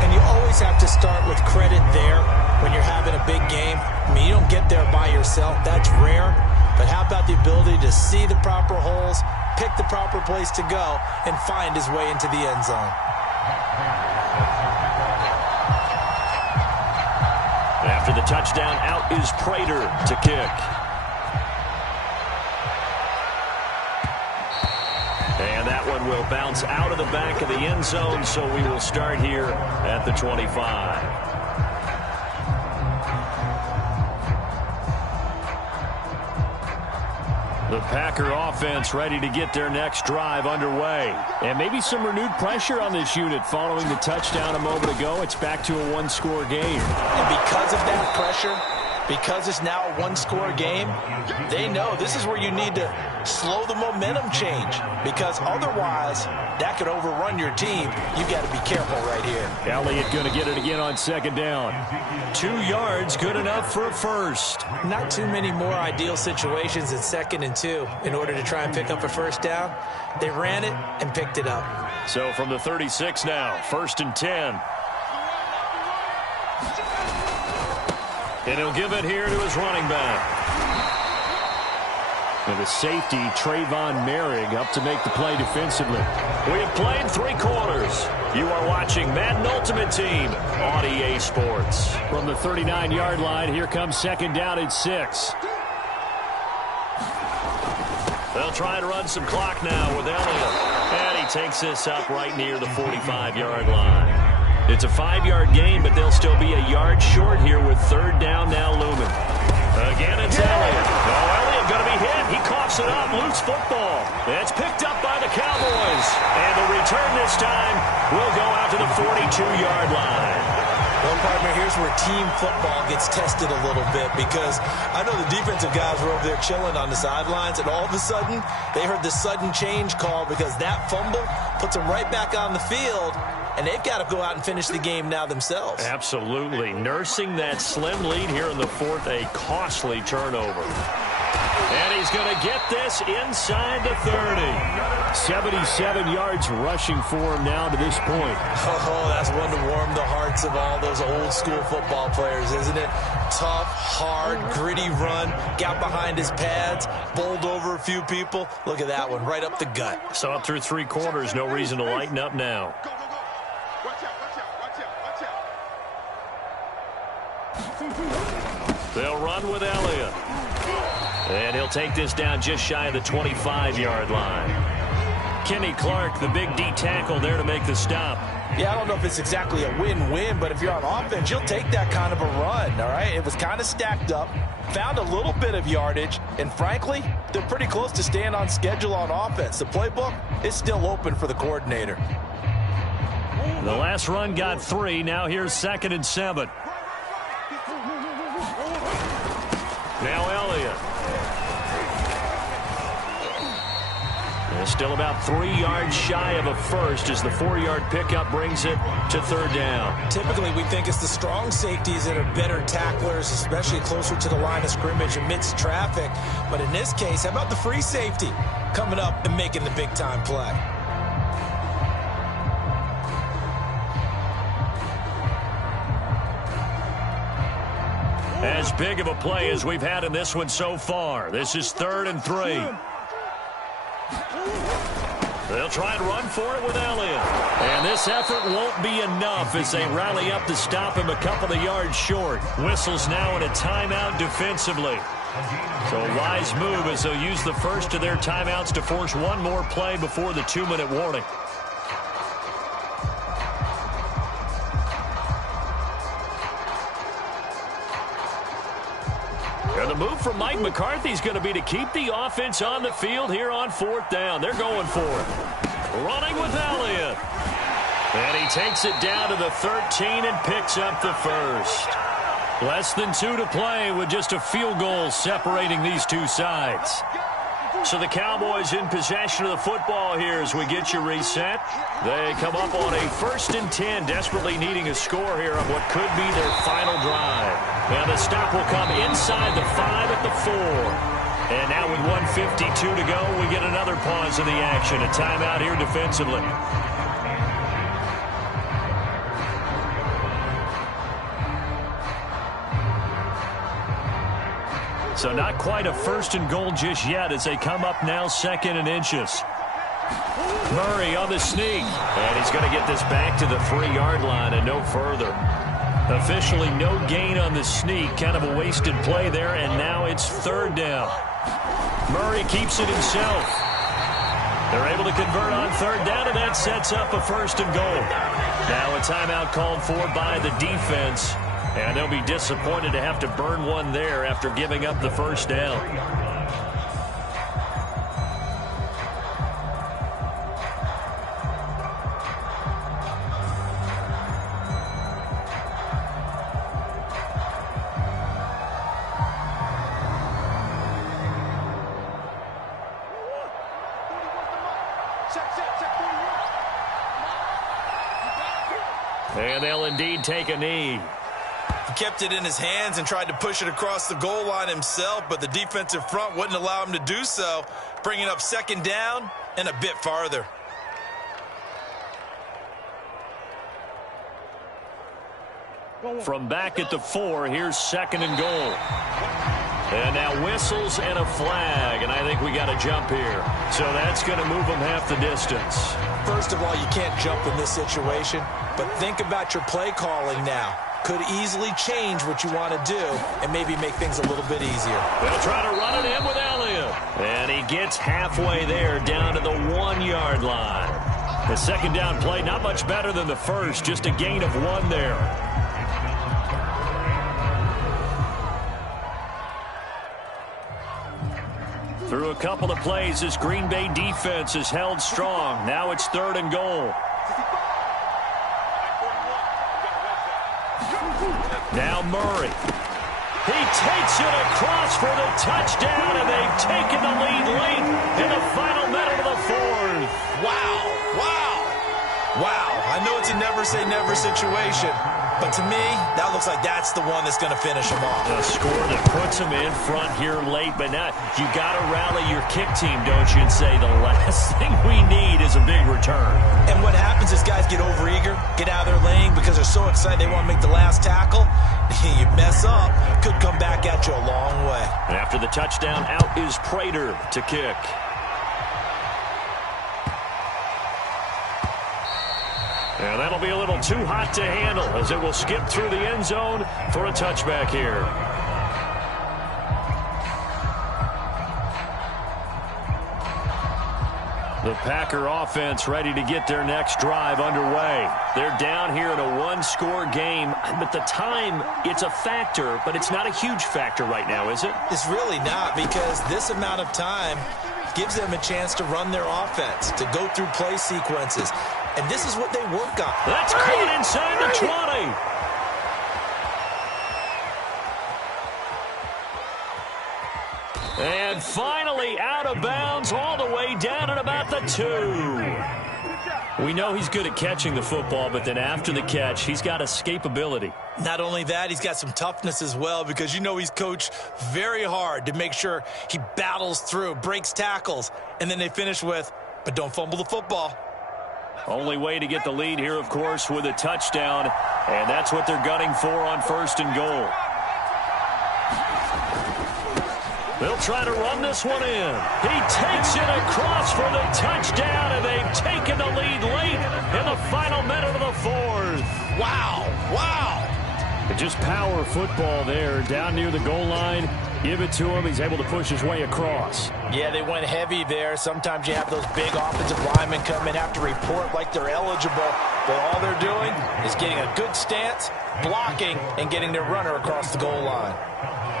And you always have to start with credit there when you're having a big game. I mean, you don't get there by yourself. That's rare. But how about the ability to see the proper holes, pick the proper place to go, and find his way into the end zone? After the touchdown, out is Prater to kick. And that one will bounce out of the back of the end zone, so we will start here at the 25. The Packer offense ready to get their next drive underway. And maybe some renewed pressure on this unit following the touchdown a moment ago. It's back to a one-score game. And because of that pressure, because it's now a one-score game, they know this is where you need to slow the momentum change, because otherwise that could overrun your team. You got to be careful right here. Elliott going to get it again on 2nd down. 2 yards, good enough for a first. Not too many more ideal situations in 2nd and 2 in order to try and pick up a first down. They ran it and picked it up. So from the 36 now, 1st and 10. And he'll give it here to his running back. And the safety, Trayvon Merrick, up to make the play defensively. We have played 3 quarters. You are watching Madden Ultimate Team on EA Sports. From the 39-yard line, here comes 2nd down at 6. They'll try to run some clock now with Elliott. And he takes this up right near the 45-yard line. It's a 5-yard gain, but they'll still be a yard short here with 3rd down now looming. Again, it's Elliott. Oh, Elliott going to be hit. He coughs it up. Loose football. It's picked up by the Cowboys. And the return this time will go out to the 42-yard line. Well, partner, here's where team football gets tested a little bit, because I know the defensive guys were over there chilling on the sidelines, and all of a sudden, they heard the sudden change call because that fumble puts them right back on the field, and they've got to go out and finish the game now themselves. Absolutely. Nursing that slim lead here in the 4th, a costly turnover. And he's going to get this inside the 30. 77 yards rushing for him now to this point. Oh, that's one to warm the hearts of all those old school football players, isn't it? Tough, hard, gritty run. Got behind his pads, bowled over a few people. Look at that one, right up the gut. So up through 3 quarters, no reason to lighten up now. Go, go, go. Watch out, watch out, watch out, watch out. They'll run with Elliott. And he'll take this down just shy of the 25-yard line. Kenny Clark, the big D tackle there to make the stop. Yeah, I don't know if it's exactly a win-win, but if you're on offense, you'll take that kind of a run, all right? It was kind of stacked up, found a little bit of yardage, and frankly, they're pretty close to staying on schedule on offense. The playbook is still open for the coordinator. The last run got 3. Now here's 2nd and 7. Now Elliott. And still about 3 yards shy of a first as the 4-yard pickup brings it to 3rd down. Typically, we think it's the strong safeties that are better tacklers, especially closer to the line of scrimmage amidst traffic. But in this case, how about the free safety coming up and making the big-time play? As big of a play as we've had in this one so far. This is 3rd and 3. They'll try and run for it with Elliott. And this effort won't be enough as they rally up to stop him a couple of yards short. Whistles now in a timeout defensively. So a wise move as they'll use the first of their timeouts to force one more play before the 2-minute warning. And the move from Mike McCarthy is going to be to keep the offense on the field here on 4th down. They're going for it. Running with Elliott. And he takes it down to the 13 and picks up the first. Less than 2 to play with just a field goal separating these two sides. So the Cowboys in possession of the football here as we get you reset. They come up on a 1st and 10, desperately needing a score here on what could be their final drive. Now the stop will come inside the 5 at the 4. And now with 1:52 to go, we get another pause in the action. A timeout here defensively. So not quite a 1st and goal just yet as they come up now 2nd and inches. Murray on the sneak. And he's going to get this back to the 3-yard line and no further. Officially no gain on the sneak. Kind of a wasted play there, and now it's 3rd down. Murray keeps it himself. They're able to convert on 3rd down, and that sets up a 1st and goal. Now a timeout called for by the defense. And they'll be disappointed to have to burn one there after giving up the 1st down. And they'll indeed take a knee. He kept it in his hands and tried to push it across the goal line himself, but the defensive front wouldn't allow him to do so, bringing up 2nd down and a bit farther. From back at the 4, here's 2nd and goal. And now whistles and a flag, and I think we got a jump here. So that's going to move them half the distance. First of all, you can't jump in this situation, but think about your play calling now. Could easily change what you want to do and maybe make things a little bit easier. They'll try to run it in with Elliott. And he gets halfway there down to the 1-yard line. The 2nd down play, not much better than the first, just a gain of 1 there. Through a couple of plays, this Green Bay defense is held strong. Now it's 3rd and goal. Now Murray. He takes it across for the touchdown, and they've taken the lead late in the final minute of the 4th. Wow, wow. Wow, I know it's a never-say-never situation, but to me, that looks like that's the one that's going to finish him off. A score that puts him in front here late, but now you got to rally your kick team, don't you, and say the last thing we need is a big return. And what happens is guys get overeager, get out of their lane because they're so excited they want to make the last tackle. You mess up, could come back at you a long way. And after the touchdown, out is Prater to kick. And that'll be a little too hot to handle as it will skip through the end zone for a touchback here. The Packer offense ready to get their next drive underway. They're down here in a one-score game, but the time, it's a factor, but it's not a huge factor right now, is it? It's really not, because this amount of time gives them a chance to run their offense, to go through play sequences. And this is what they work on. That's caught inside the 20. And finally out of bounds all the way down at about the 2. We know he's good at catching the football, but then after the catch, he's got escapability. Not only that, he's got some toughness as well, because you know he's coached very hard to make sure he battles through, breaks tackles, and then they finish with, but don't fumble the football. Only way to get the lead here, of course, with a touchdown, and that's what they're gunning for on 1st and goal. They'll try to run this one in. He takes it across for the touchdown, and they've taken the lead late in the final minute of the 4th. Wow, wow. Just power football there, down near the goal line. Give it to him. He's able to push his way across. Yeah, they went heavy there. Sometimes you have those big offensive linemen come in, have to report like they're eligible, but all they're doing is getting a good stance, blocking, and getting their runner across the goal line.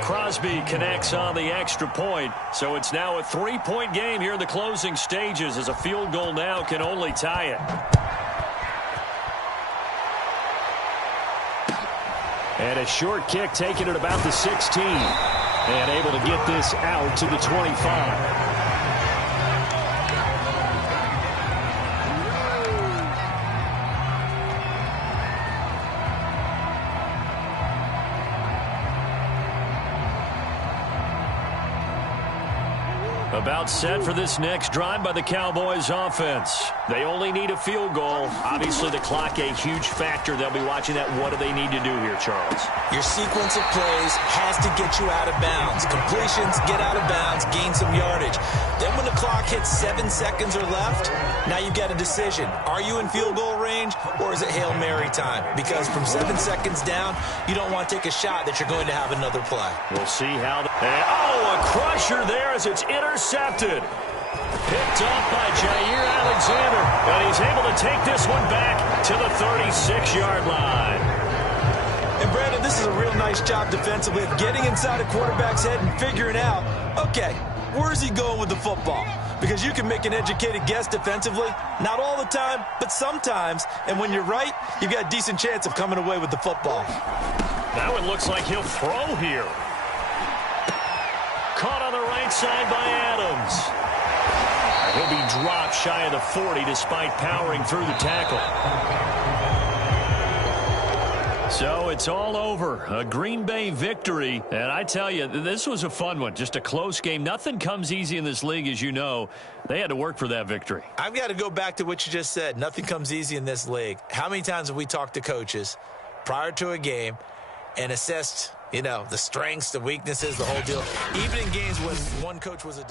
Crosby connects on the extra point, so it's now a 3-point game here in the closing stages, as a field goal now can only tie it. And a short kick taken at about the 16. And able to get this out to the 25. About set for this next drive by the Cowboys offense. They only need a field goal. Obviously, the clock a huge factor. They'll be watching that. What do they need to do here, Charles? Your sequence of plays has to get you out of bounds. Completions, get out of bounds, gain some yardage. Then when the clock hits 7 seconds or left, now you've got a decision. Are you in field goal range, or is it Hail Mary time? Because from 7 seconds down, you don't want to take a shot that you're going to have another play. We'll see how. A crusher there as it's intercepted. Picked up by Jair Alexander. And he's able to take this one back to the 36-yard line. And Brandon, this is a real nice job defensively of getting inside a quarterback's head and figuring out, okay, where's he going with the football? Because you can make an educated guess defensively. Not all the time, but sometimes. And when you're right, you've got a decent chance of coming away with the football. That one looks like he'll throw here. Caught on the right side by Adams. He'll be dropped shy of the 40 despite powering through the tackle. So it's all over. A Green Bay victory. And I tell you, this was a fun one. Just a close game. Nothing comes easy in this league, as you know. They had to work for that victory. I've got to go back to what you just said. Nothing comes easy in this league. How many times have we talked to coaches prior to a game and assessed, you know, the strengths, the weaknesses, the whole deal? Even in games when one coach was a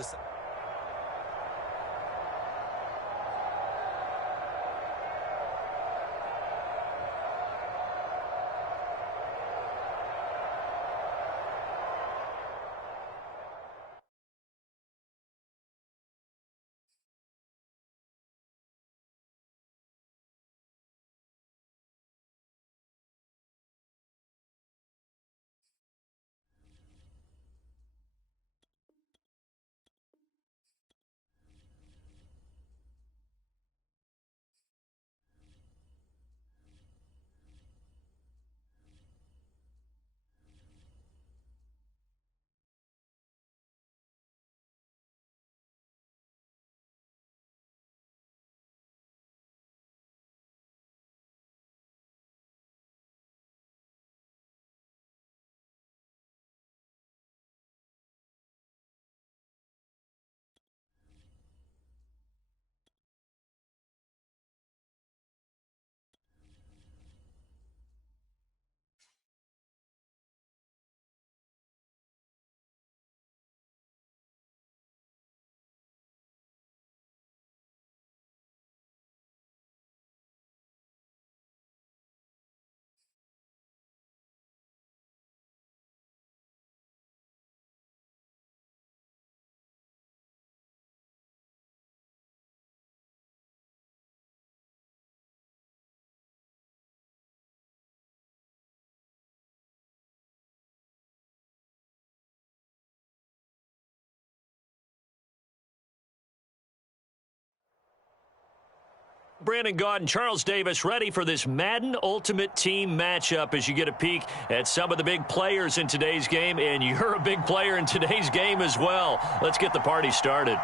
Brandon Gaud and Charles Davis ready for this Madden Ultimate Team matchup as you get a peek at some of the big players in today's game, and you're a big player in today's game as well. Let's get the party started.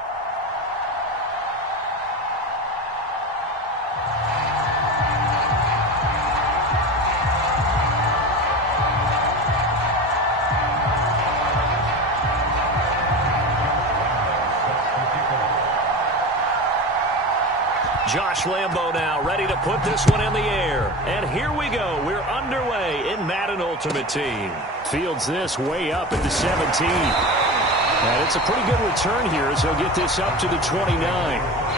Josh Lambo now ready to put this one in the air. And here we go. We're underway in Madden Ultimate Team. Fields this way up at the 17. And it's a pretty good return here as he'll get this up to the 29.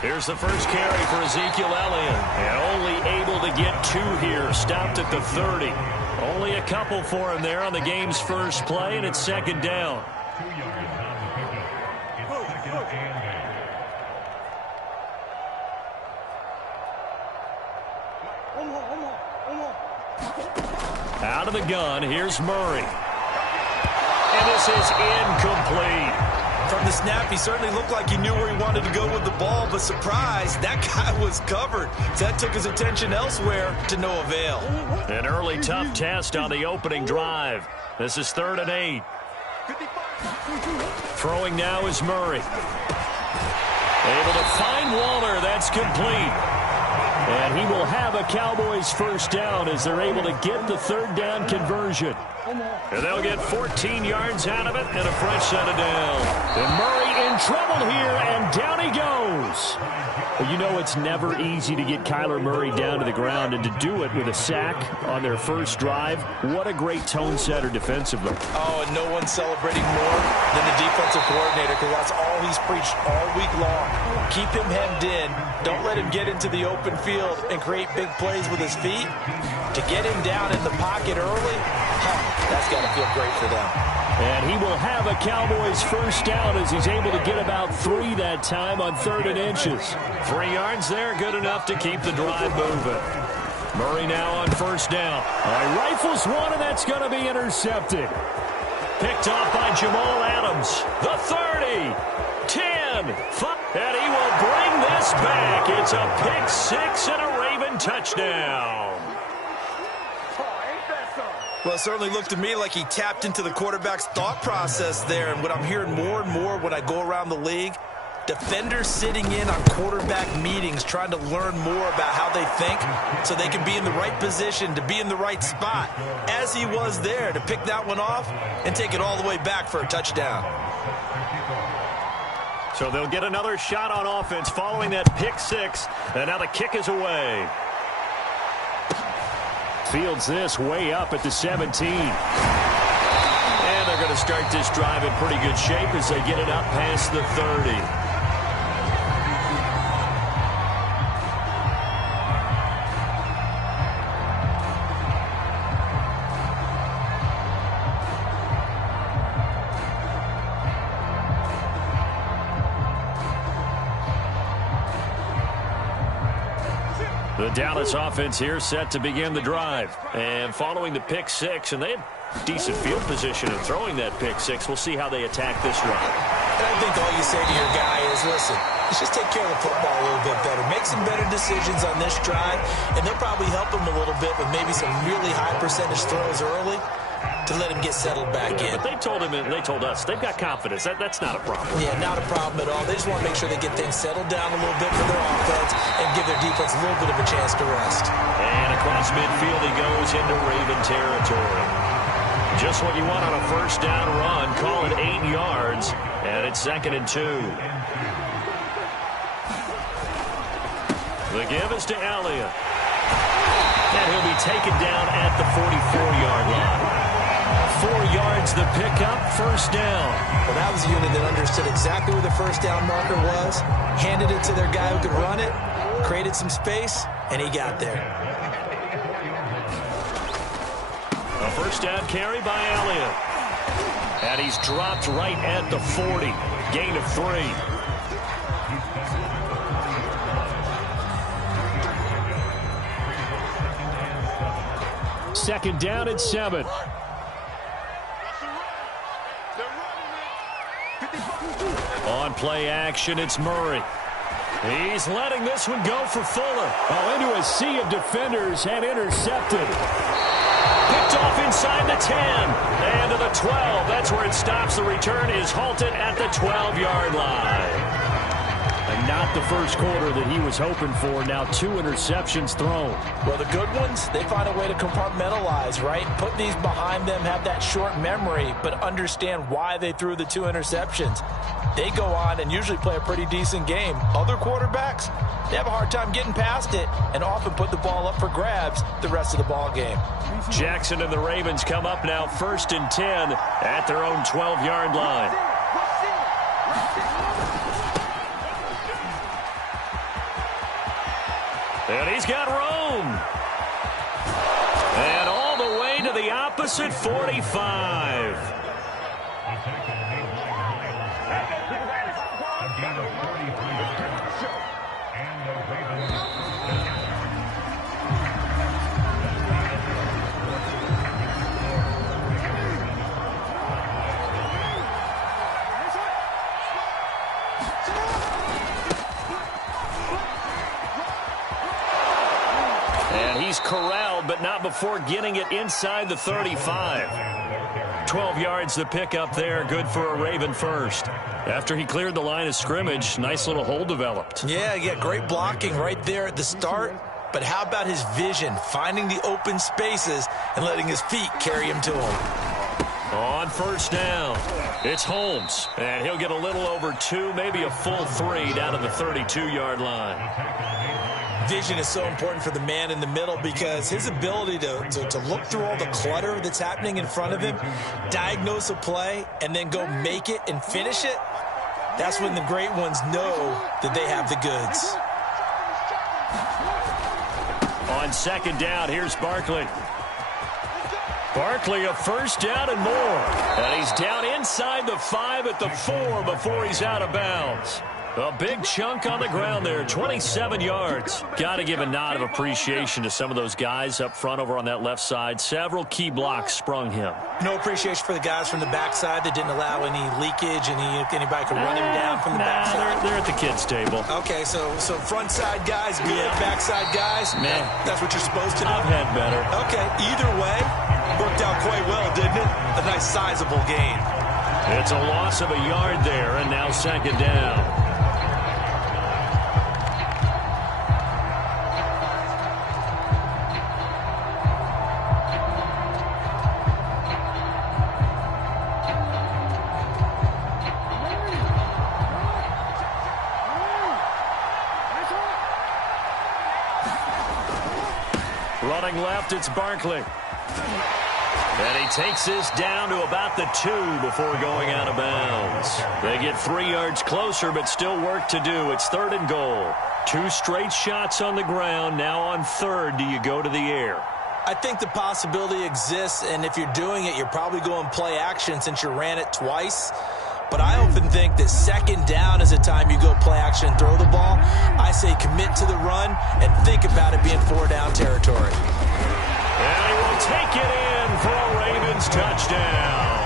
Here's the first carry for Ezekiel Elliott. And only able to get 2 here. Stopped at the 30. Only a couple for him there on the game's first play, and it's second down. Out of the gun, here's Murray. And this is incomplete. From the snap, he certainly looked like he knew where he wanted to go with the ball, but surprise, that guy was covered. So that took his attention elsewhere to no avail. An early tough test on the opening drive. This is 3rd and 8. Throwing now is Murray. Able to find Waller. That's complete. And he will have a Cowboys first down as they're able to get the 3rd down conversion. And they'll get 14 yards out of it and a fresh set of down. And Murray in trouble here, and down he goes. Well, you know it's never easy to get Kyler Murray down to the ground, and to do it with a sack on their first drive, what a great tone setter defensively. Oh, and no one's celebrating more than the defensive coordinator, because that's all he's preached all week long. Keep him hemmed in. Don't let him get into the open field and create big plays with his feet. To get him down in the pocket early, that's got to feel great for them. And he will have a Cowboys first down as he's able to get about 3 that time on 3rd and inches. 3 yards there, good enough to keep the drive moving. Murray now on first down. Rifles one, and that's going to be intercepted. Picked off by Jamal Adams. The 30, 10, 5, and he will bring this back. It's a pick 6 and a Raven touchdown. Well, it certainly looked to me like he tapped into the quarterback's thought process there. And what I'm hearing more and more when I go around the league, defenders sitting in on quarterback meetings trying to learn more about how they think so they can be in the right position, to be in the right spot, as he was there, to pick that one off and take it all the way back for a touchdown. So they'll get another shot on offense following that pick 6, and now the kick is away. Fields this way up at the 17. And they're going to start this drive in pretty good shape as they get it up past the 30. The Dallas offense here set to begin the drive. And following the pick 6, and they had decent field position in throwing that pick 6. We'll see how they attack this run. And I think all you say to your guy is, listen, let's just take care of the football a little bit better. Make some better decisions on this drive, and they'll probably help him a little bit with maybe some really high percentage throws early to let him get settled back in. But they told him, and they told us, they've got confidence. That's not a problem. Yeah, not a problem at all. They just want to make sure they get things settled down a little bit for their offense and give their defense a little bit of a chance to rest. And across midfield he goes into Raven territory. Just what you want on a first down run. Call it 8 yards, and it's 2nd and 2. The give is to Elliott. And he'll be taken down at the 44-yard line. 4 yards the pickup, first down. Well, that was a unit that understood exactly where the first down marker was, handed it to their guy who could run it, created some space, and he got there. A first down carry by Elliott. And he's dropped right at the 40. Gain of 3. Second down and 7. On play action, it's Murray. He's letting this one go for Fuller. Oh, into a sea of defenders and intercepted. Picked off inside the 10. And to the 12. That's where it stops. The return is halted at the 12-yard line. And not the first quarter that he was hoping for. Now 2 interceptions thrown. Well, the good ones, they find a way to compartmentalize, right? Put these behind them, have that short memory, but understand why they threw the 2 interceptions. They go on and usually play a pretty decent game. Other quarterbacks, they have a hard time getting past it and often put the ball up for grabs the rest of the ball game. Jackson and the Ravens come up now 1st and 10 at their own 12-yard line. And he's got room. And all the way to the opposite 45. He's corralled, but not before getting it inside the 35. 12 yards to pick up there. Good for a Raven first. After he cleared the line of scrimmage, nice little hole developed. Yeah, great blocking right there at the start. But how about his vision, finding the open spaces and letting his feet carry him to him? On first down, it's Holmes. And he'll get a little over 2, maybe a full 3 down to the 32-yard line. Vision is so important for the man in the middle because his ability to look through all the clutter that's happening in front of him, diagnose a play, and then go make it and finish it, that's when the great ones know that they have the goods. On second down, here's Barkley. Barkley a first down and more. And he's down inside the 5 at the 4 before he's out of bounds. A big chunk on the ground there, 27 yards. Got to give a nod of appreciation to some of those guys up front over on that left side. Several key blocks sprung him. No appreciation for the guys from the backside that didn't allow any leakage, and anybody could run him down from the backside. They're at the kids' table. Okay, so front side guys, good, backside guys, man, that's what you're supposed to do. I've had better. Okay, either way, worked out quite well, didn't it? A nice sizable gain. It's a loss of a yard there, and now second down. Running left, it's Barkley. And he takes this down to about the 2 before going out of bounds. They get 3 yards closer, but still work to do. It's 3rd and goal. 2 straight shots on the ground. Now on 3rd, do you go to the air? I think the possibility exists, and if you're doing it, you're probably going play action since you ran it twice. But I often think that second down is a time you go play action and throw the ball. I say commit to the run and think about it being 4-down territory. And he will take it in for a Ravens touchdown.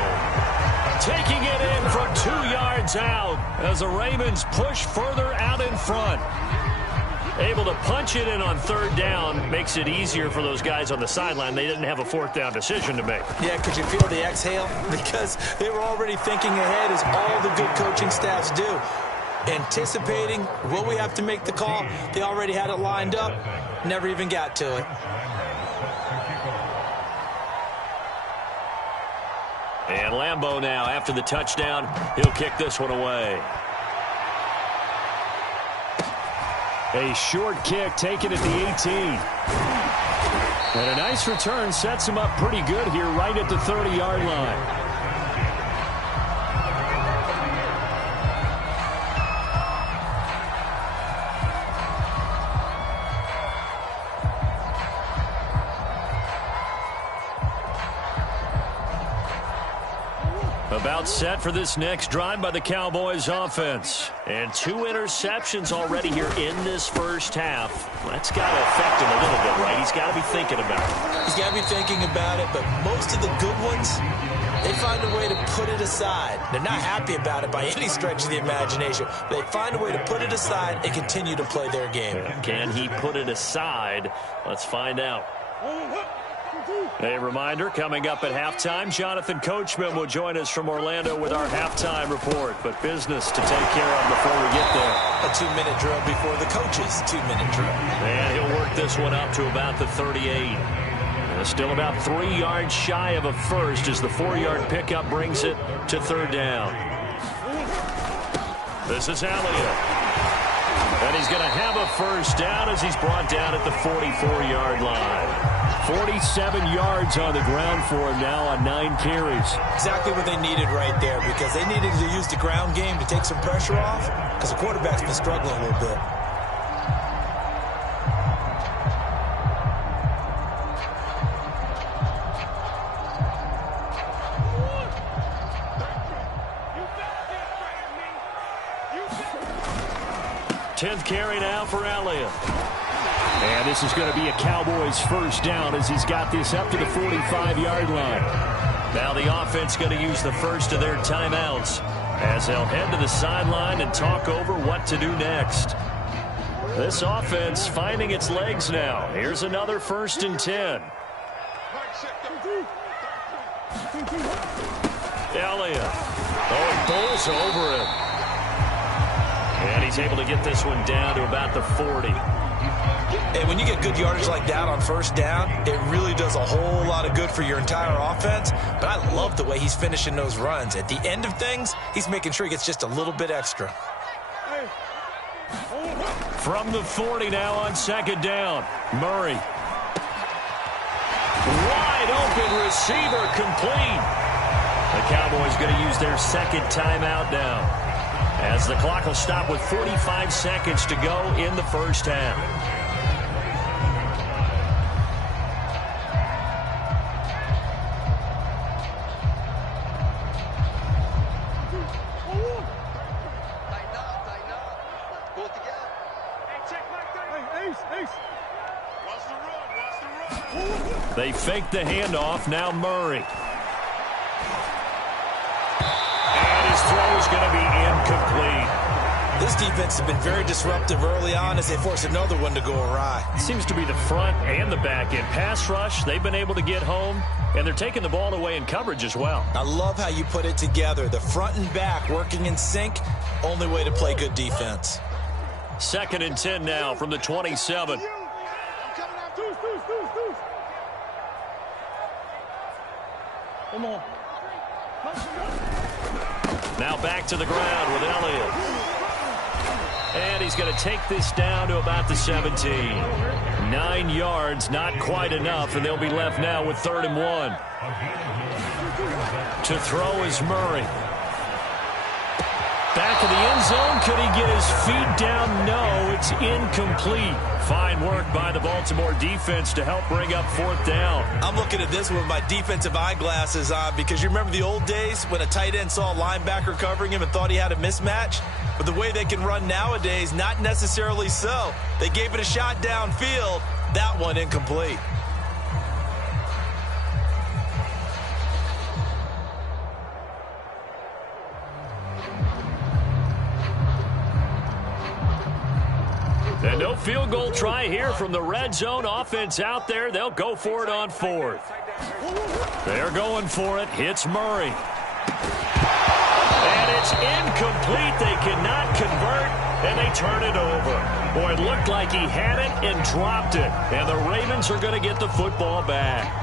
Taking it in from 2 yards out as the Ravens push further out in front. Able to punch it in on 3rd down makes it easier for those guys on the sideline. They didn't have a 4th down decision to make. Yeah, could you feel the exhale? Because they were already thinking ahead, as all the good coaching staffs do. Anticipating, will we have to make the call? They already had it lined up, never even got to it. And Lambeau now, after the touchdown, he'll kick this one away. A short kick taken at the 18. And a nice return sets him up pretty good here right at the 30-yard line. About set for this next drive by the Cowboys offense. And 2 interceptions already here in this first half. That's got to affect him a little bit, right? He's got to be thinking about it. He's got to be thinking about it, but most of the good ones, they find a way to put it aside. They're not happy about it by any stretch of the imagination. They find a way to put it aside and continue to play their game. Can he put it aside? Let's find out. A reminder, coming up at halftime, Jonathan Coachman will join us from Orlando with our halftime report. But business to take care of before we get there. A 2-minute drill before the coach's 2-minute drill. And he'll work this one up to about the 38. Still about 3 yards shy of a first as the 4-yard pickup brings it to 3rd down. This is Elliott. And he's going to have a first down as he's brought down at the 44-yard line. 47 yards on the ground for him now on 9 carries. Exactly what they needed right there, because they needed to use the ground game to take some pressure off, because the quarterback's been struggling a little bit. Tenth carry now for Elliott. And this is going to be a Cowboys first down as he's got this up to the 45-yard line. Now the offense going to use the first of their timeouts as they'll head to the sideline and talk over what to do next. This offense finding its legs now. Here's another 1st and 10. Elliott. Oh, it bowls over him. And he's able to get this one down to about the 40. And when you get good yardage like that on 1st down, it really does a whole lot of good for your entire offense. But I love the way he's finishing those runs. At the end of things, he's making sure he gets just a little bit extra. From the 40 now on 2nd down, Murray. Wide open receiver complete. The Cowboys going to use their 2nd timeout now, as the clock will stop with 45 seconds to go in the first half. They fake the handoff. Now Murray. And his throw is going to be incomplete. This defense has been very disruptive early on as they force another one to go awry. It seems to be the front and the back end. Pass rush, they've been able to get home, and they're taking the ball away in coverage as well. I love how you put it together. The front and back working in sync, only way to play good defense. 2nd and 10 now from the 27. Now back to the ground with Elliott. And he's going to take this down to about the 17. 9 yards, not quite enough, and they'll be left now with 3rd and 1. To throw is Murray. Back of the end zone. Could he get his feet down? No, it's incomplete. Fine work by the Baltimore defense to help bring up 4th down. I'm looking at this with my defensive eyeglasses on, because you remember the old days when a tight end saw a linebacker covering him and thought he had a mismatch? But the way they can run nowadays, not necessarily so. They gave it a shot downfield. That one incomplete. And no field goal try here from the red zone. Offense out there. They'll go for it on 4th. They're going for it. Hits Murray. And it's incomplete. They cannot convert, and they turn it over. Boy, it looked like he had it and dropped it. And the Ravens are going to get the football back.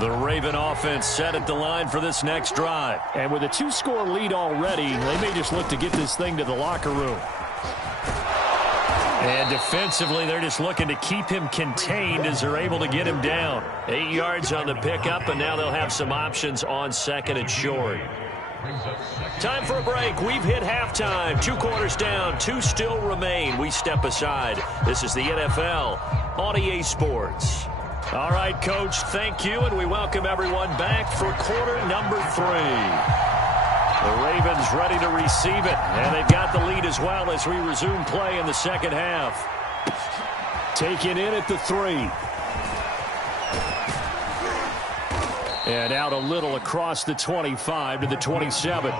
The Raven offense set at the line for this next drive. And with a 2-score lead already, they may just look to get this thing to the locker room. And defensively, they're just looking to keep him contained as they're able to get him down. 8 yards on the pickup, and now they'll have some options on 2nd and short. Time for a break. We've hit halftime. 2 quarters down, 2 still remain. We step aside. This is the NFL on EA Sports. All right, Coach, thank you, and we welcome everyone back for quarter number 3. The Ravens ready to receive it, and they've got the lead as well as we resume play in the second half. Taken in at the 3. And out a little across the 25 to the 27.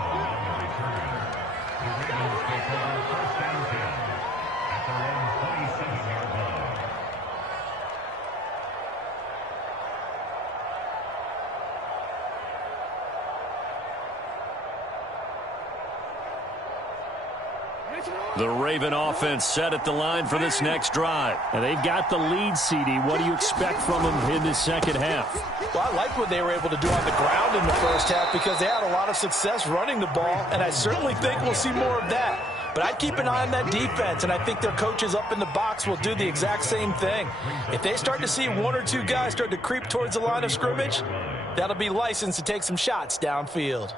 The Raven offense set at the line for this next drive. And they've got the lead, CD. What do you expect from them in this second half? Well, I like what they were able to do on the ground in the first half because they had a lot of success running the ball, and I certainly think we'll see more of that. But I'd keep an eye on that defense, and I think their coaches up in the box will do the exact same thing. If they start to see 1 or 2 guys start to creep towards the line of scrimmage, that'll be licensed to take some shots downfield.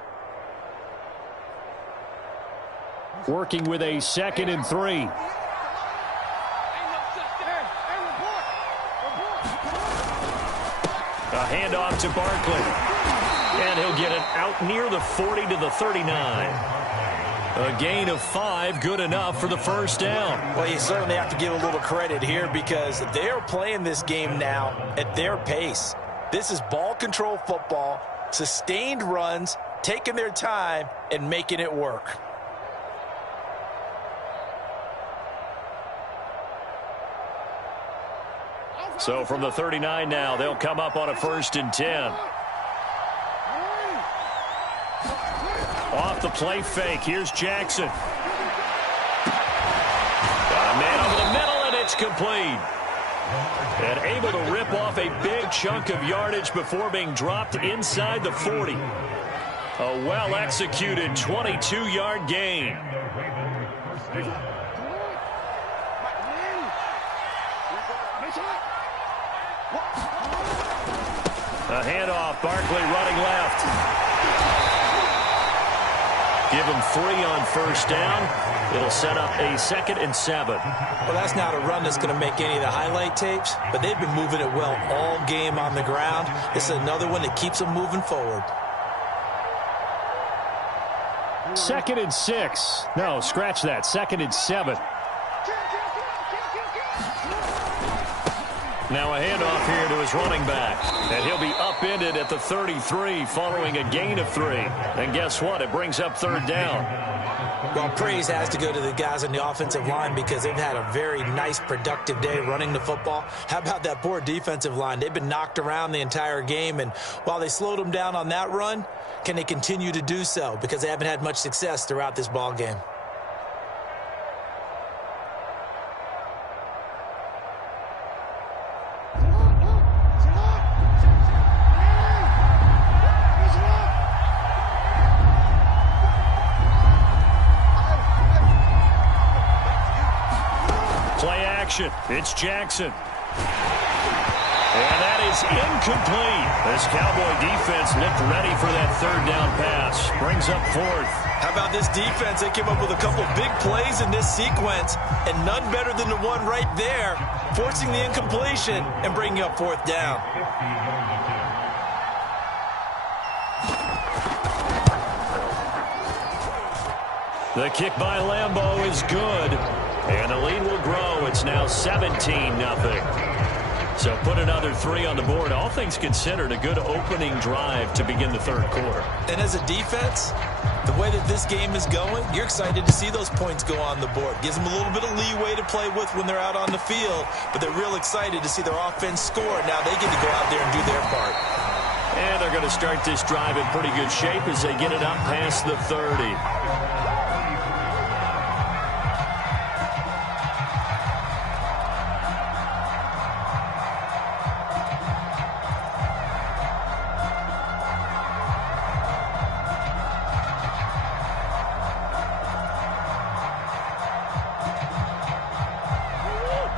Working with a 2nd and 3. A handoff to Barkley. And he'll get it out near the 40 to the 39. A gain of 5, good enough for the first down. Well, you certainly have to give a little credit here because they are playing this game now at their pace. This is ball control football, sustained runs, taking their time, and making it work. So from the 39 now, they'll come up on a 1st and 10. Off the play fake, here's Jackson. Got a man over the middle, and it's complete. And able to rip off a big chunk of yardage before being dropped inside the 40. A well-executed 22-yard gain. A handoff, Barkley running left. Give him 3 on 1st down. It'll set up a 2nd and 7. Well, that's not a run that's going to make any of the highlight tapes, but they've been moving it well all game on the ground. This is another one that keeps them moving forward. 2nd and 6. No, scratch that. 2nd and 7. Now a handoff here to his running back. And he'll be upended at the 33 following a gain of 3. And guess what? It brings up 3rd down. Well, praise has to go to the guys on the offensive line because they've had a very nice, productive day running the football. How about that poor defensive line? They've been knocked around the entire game, and while they slowed them down on that run, can they continue to do so? Because they haven't had much success throughout this ball game. It's Jackson. And that is incomplete. This Cowboy defense looked ready for that 3rd down pass. Brings up 4th. How about this defense? They came up with a couple big plays in this sequence, and none better than the one right there, forcing the incompletion and bringing up 4th down. The kick by Lambeau is good. And the lead will grow. It's now 17-0. So put another 3 on the board. All things considered, a good opening drive to begin the 3rd quarter. And as a defense, the way that this game is going, you're excited to see those points go on the board. Gives them a little bit of leeway to play with when they're out on the field, but they're real excited to see their offense score. Now they get to go out there and do their part. And they're going to start this drive in pretty good shape as they get it up past the 30.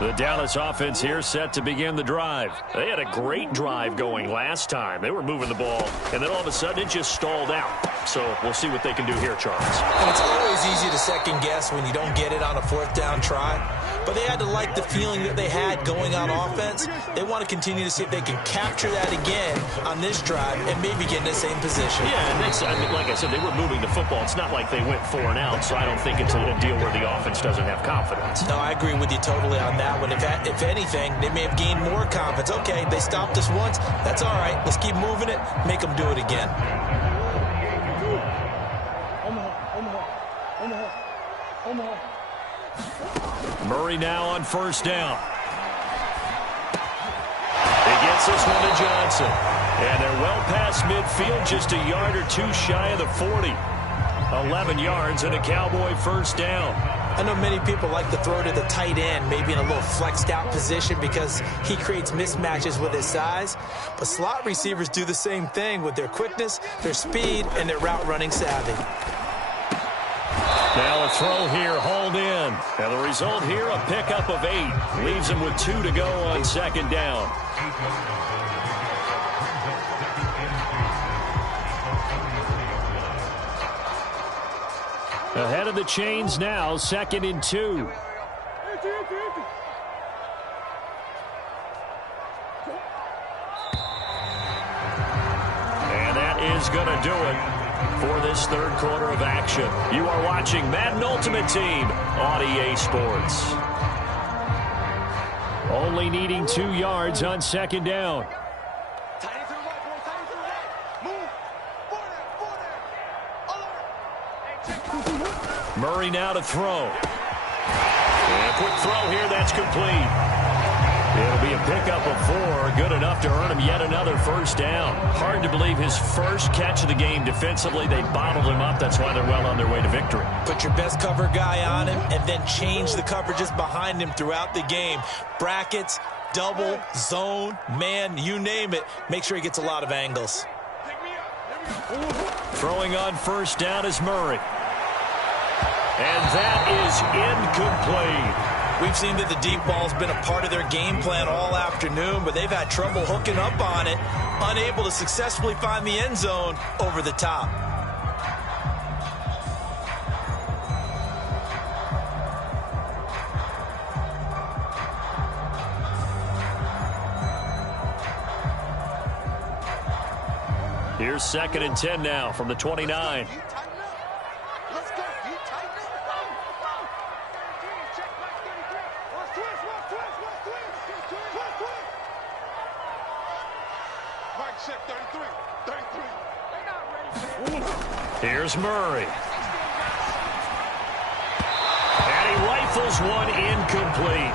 The Dallas offense here set to begin the drive. They had a great drive going last time. They were moving the ball, and then all of a sudden it just stalled out. So we'll see what they can do here, Charles. And it's always easy to second guess when you don't get it on a 4th down try. but they had to like the feeling that they had going on offense. They want to continue to see if they can capture that again on this drive and maybe get in the same position. Yeah, and like I said, they were moving the football. It's not like they went 4 and out, so I don't think it's a deal where the offense doesn't have confidence. No, I agree with you totally on that one. If anything, they may have gained more confidence. Okay, they stopped us once. That's all right. Let's keep moving it. Make them do it again. Murray now on first down. He gets this one to Johnson. And they're well past midfield, just a yard or two shy of the 40. 11 yards and a Cowboy first down. I know many people like to throw to the tight end, maybe in a little flexed out position because he creates mismatches with his size. But slot receivers do the same thing with their quickness, their speed, and their route running savvy. Now a throw here, hauled in. And the result here, a pickup of 8. Leaves him with 2 to go on second down. Ahead of the chains now, 2nd and 2. And that is going to do it for this third quarter of action. You are watching Madden Ultimate Team on EA Sports. Only needing 2 yards on second down. Murray now to throw. And a quick throw here, that's complete. It'll be a pickup of 4, good enough to earn him yet another first down. Hard to believe his first catch of the game defensively. They bottled him up. That's why they're well on their way to victory. Put your best cover guy on him and then change the coverages behind him throughout the game. Brackets, double, zone, man, you name it. Make sure he gets a lot of angles. Throwing on first down is Murray. And that is incomplete. We've seen that the deep ball's been a part of their game plan all afternoon, but they've had trouble hooking up on it, unable to successfully find the end zone over the top. Here's 2nd and 10 now from the 29. Here's Murray. And he rifles one incomplete.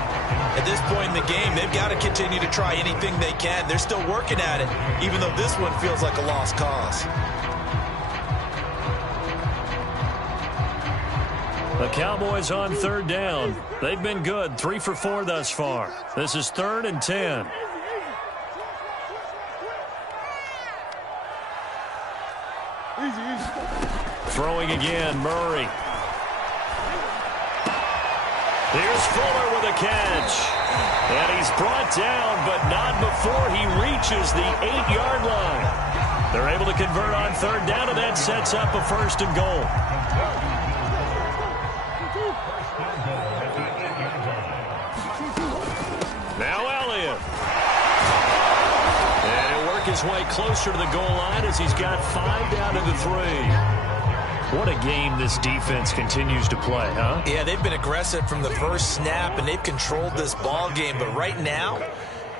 At this point in the game, they've got to continue to try anything they can. They're still working at it, even though this one feels like a lost cause. The Cowboys on third down. They've been good, 3 for 4 thus far. This is 3rd and 10. Throwing again, Murray. Here's Fuller with a catch. And he's brought down, but not before he reaches the 8-yard line. They're able to convert on third down, and that sets up a 1st and goal. Now Elliott. And he'll work his way closer to the goal line as he's got 5 down to the 3. What a game this defense continues to play, huh? Yeah, they've been aggressive from the first snap, and they've controlled this ball game. But right now,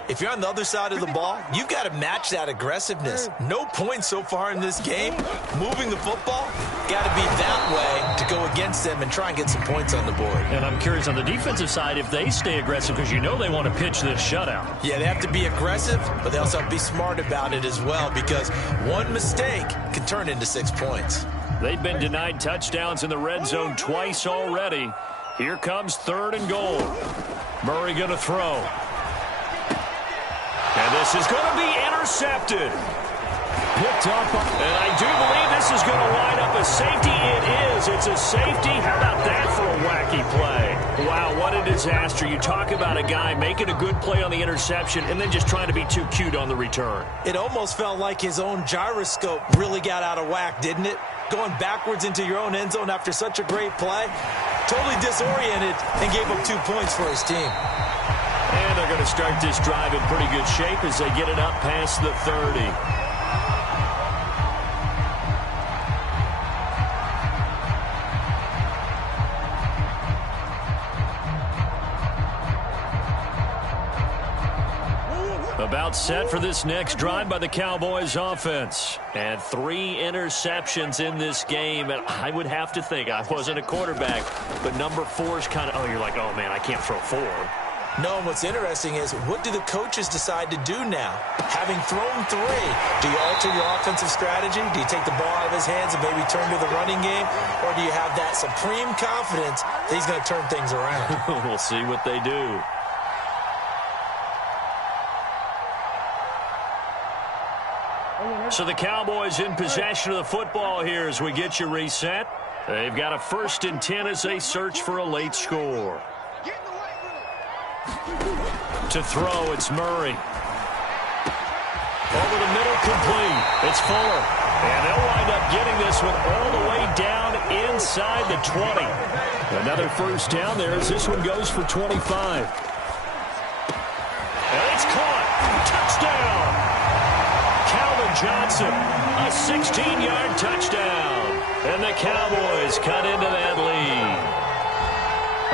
if you're on the other side of the ball, you've got to match that aggressiveness. No points so far in this game. Moving the football, got to be that way to go against them and try and get some points on the board. And I'm curious on the defensive side if they stay aggressive, because you know they want to pitch this shutout. Yeah, they have to be aggressive, but they also have to be smart about it as well, because one mistake can turn into 6 points. They've been denied touchdowns in the red zone twice already. Here comes 3rd and goal. Murray going to throw. And this is going to be intercepted. Picked up. And I do believe this is going to wind up a safety. It is. It's a safety. How about that for a wacky play? Wow, what a disaster. You talk about a guy making a good play on the interception and then just trying to be too cute on the return. It almost felt like his own gyroscope really got out of whack, didn't it? Going backwards into your own end zone after such a great play. totally disoriented and gave up 2 points for his team. And they're going to start this drive in pretty good shape as they get it up past the 30. About set for this next drive by the Cowboys offense. And 3 interceptions in this game. And I would have to think, I wasn't a quarterback, but number 4 is kind of, oh, you're like, oh, man, I can't throw 4. No, and what's interesting is, what do the coaches decide to do now? Having thrown 3, do you alter your offensive strategy? Do you take the ball out of his hands and maybe turn to the running game? Or do you have that supreme confidence that he's going to turn things around? We'll see what they do. So the Cowboys in possession of the football here as we get you reset. They've got a 1st and 10 as they search for a late score. To throw, it's Murray. Over the middle, complete. It's Fuller. And they'll wind up getting this one all the way down inside the 20. Another 1st down there as this one goes for 25. And it's caught. Touchdown. Johnson, a 16-yard touchdown. And the Cowboys cut into that lead.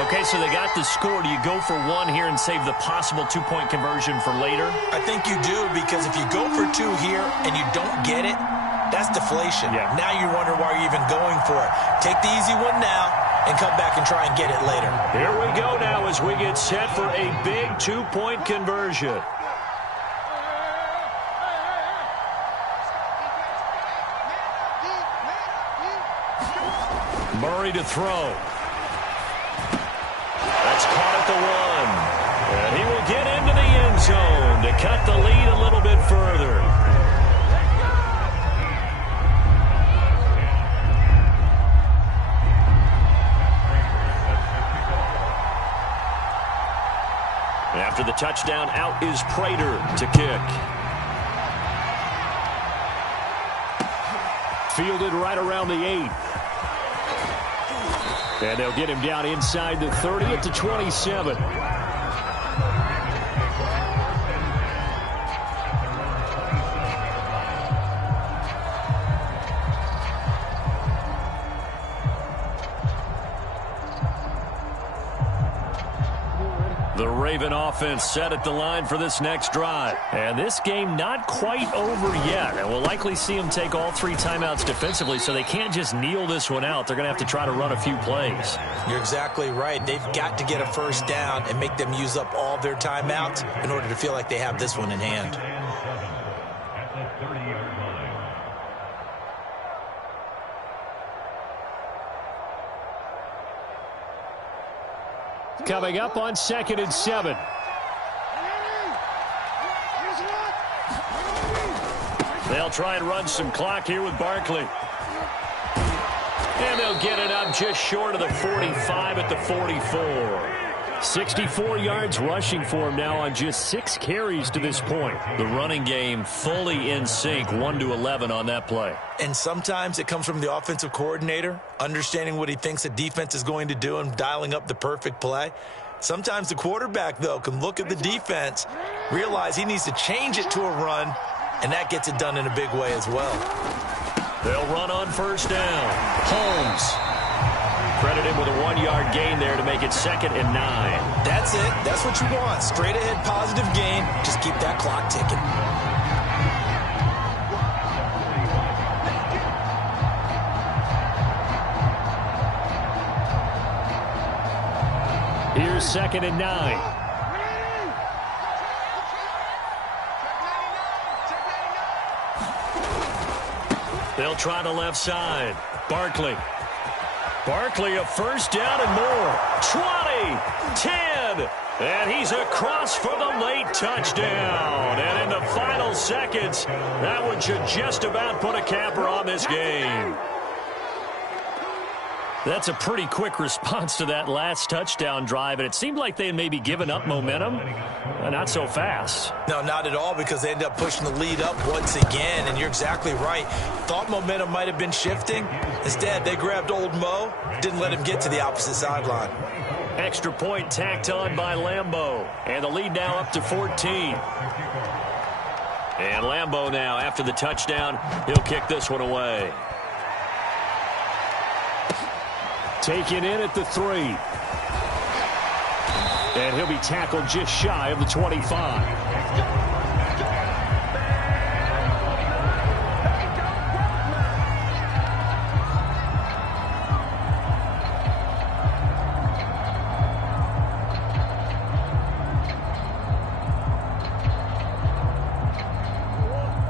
Okay, so they got the score. Do you go for 1 here and save the possible 2-point conversion for later? I think you do, because if you go for 2 here and you don't get it, that's deflation. Yeah. Now you wonder why you're even going for it. Take the easy one now and come back and try and get it later. Here we go now as we get set for a big 2-point conversion. Murray to throw. That's caught at the 1. And he will get into the end zone to cut the lead a little bit further. After the touchdown, out is Prater to kick. Fielded right around the 8. And they'll get him down inside the 30 at the 27. The Raven offense set at the line for this next drive. And this game not quite over yet. And we'll likely see them take all 3 timeouts defensively, so they can't just kneel this one out. They're going to have to try to run a few plays. You're exactly right. They've got to get a 1st down and make them use up all their timeouts in order to feel like they have this one in hand. Coming up on 2nd and 7. They'll try and run some clock here with Barkley. And they'll get it up just short of the 45 at the 44. 64 yards rushing for him now on just 6 carries to this point. The running game fully in sync, 1-11 on that play. And sometimes it comes from the offensive coordinator, understanding what he thinks the defense is going to do and dialing up the perfect play. Sometimes the quarterback, though, can look at the defense, realize he needs to change it to a run, and that gets it done in a big way as well. They'll run on 1st down. Holmes. Credit him with a 1-yard gain there to make it 2nd and 9. That's it. That's what you want. Straight ahead positive gain. Just keep that clock ticking. Here's 2nd and 9. They'll try the left side. Barkley. Barkley, a 1st down and more. 20, 10, and he's across for the late touchdown. And in the final seconds, that one should just about put a capper on this game. That's a pretty quick response to that last touchdown drive, and it seemed like they had maybe given up momentum. Not so fast. No, not at all, because they ended up pushing the lead up once again, and you're exactly right. Thought momentum might have been shifting. Instead, they grabbed old Mo, didn't let him get to the opposite sideline. Extra point tacked on by Lambeau, and the lead now up to 14. And Lambeau now, after the touchdown, he'll kick this one away. Taken in at the 3. And he'll be tackled just shy of the 25.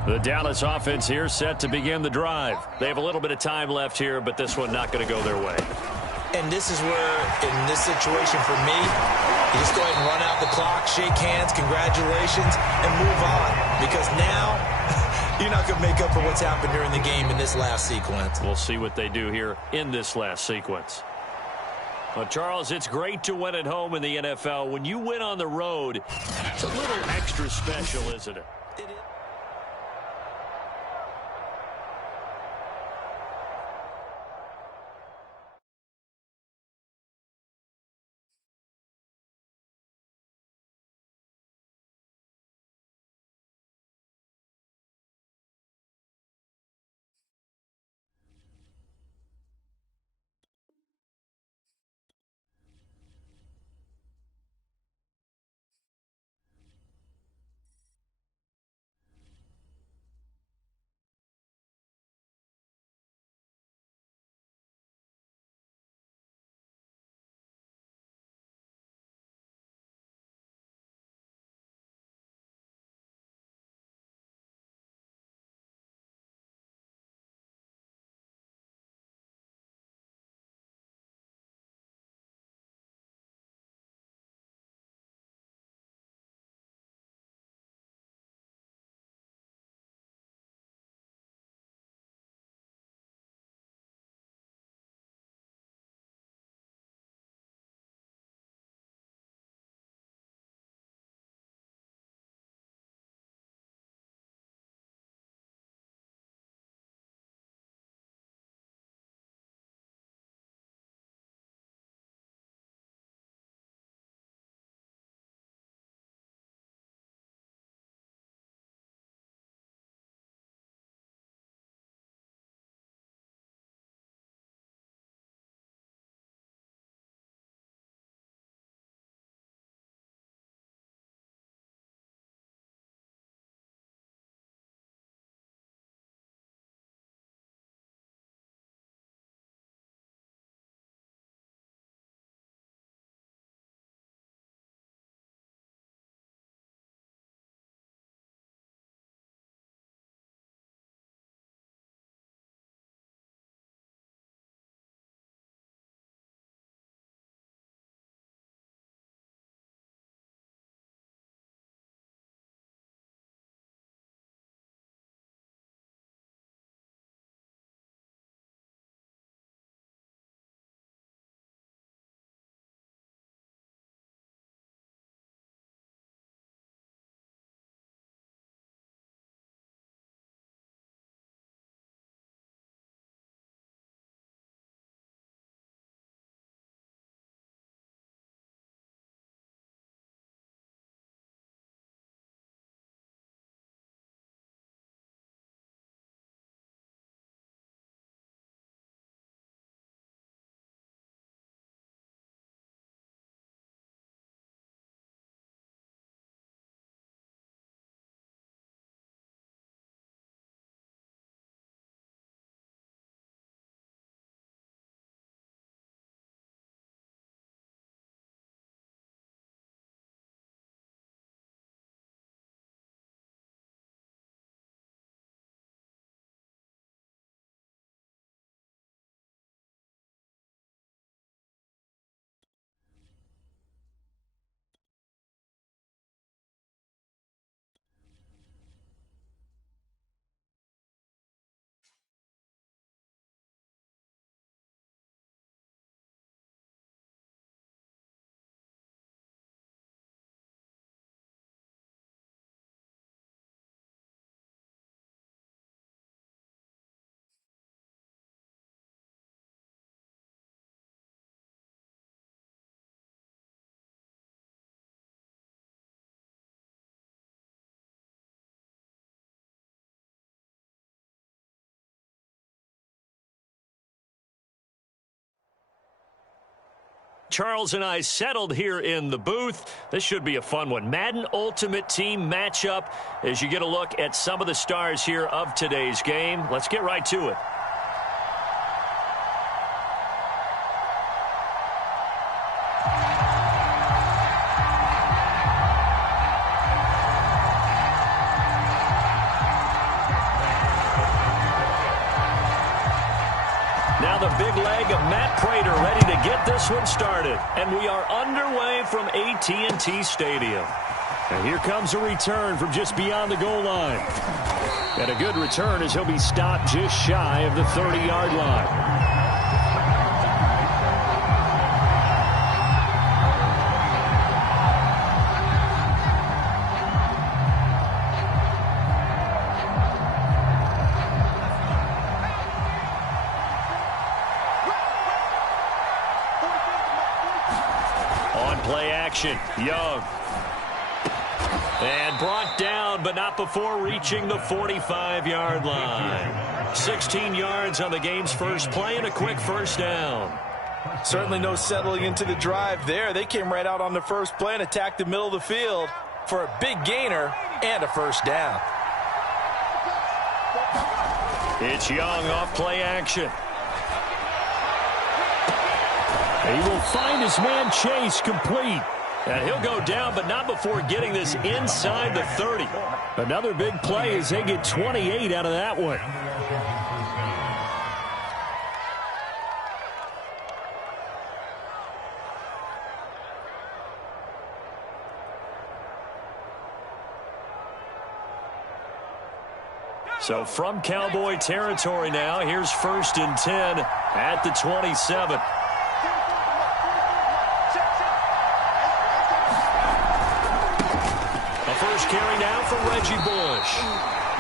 The Dallas offense here set to begin the drive. They have a little bit of time left here, but this one not going to go their way. And this is where, in this situation for me, you just go ahead and run out the clock, shake hands, congratulations, and move on. Because now, you're not going to make up for what's happened during the game in this last sequence. We'll see what they do here in this last sequence. Well, Charles, it's great to win at home in the NFL. When you win on the road, it's a little extra special, isn't it? It is. Charles and I settled here in the booth. This should be a fun one. Madden Ultimate Team matchup as you get a look at some of the stars here of today's game. Let's get right to it. Now the big leg of Matt Prater ready to get this one started. And we are underway from AT&T Stadium. And here comes a return from just beyond the goal line. And a good return as he'll be stopped just shy of the 30-yard line. Young. And brought down, but not before reaching the 45-yard line. 16 yards on the game's first play and a quick first down. Certainly no settling into the drive there. They came right out on the first play and attacked the middle of the field for a big gainer and a first down. It's Young off play action. He will find his man Chase complete. And he'll go down, but not before getting this inside the 30. Another big play as they get 28 out of that one. So from Cowboy territory now, here's 1st and 10 at the 27. First carry now for Reggie Bush.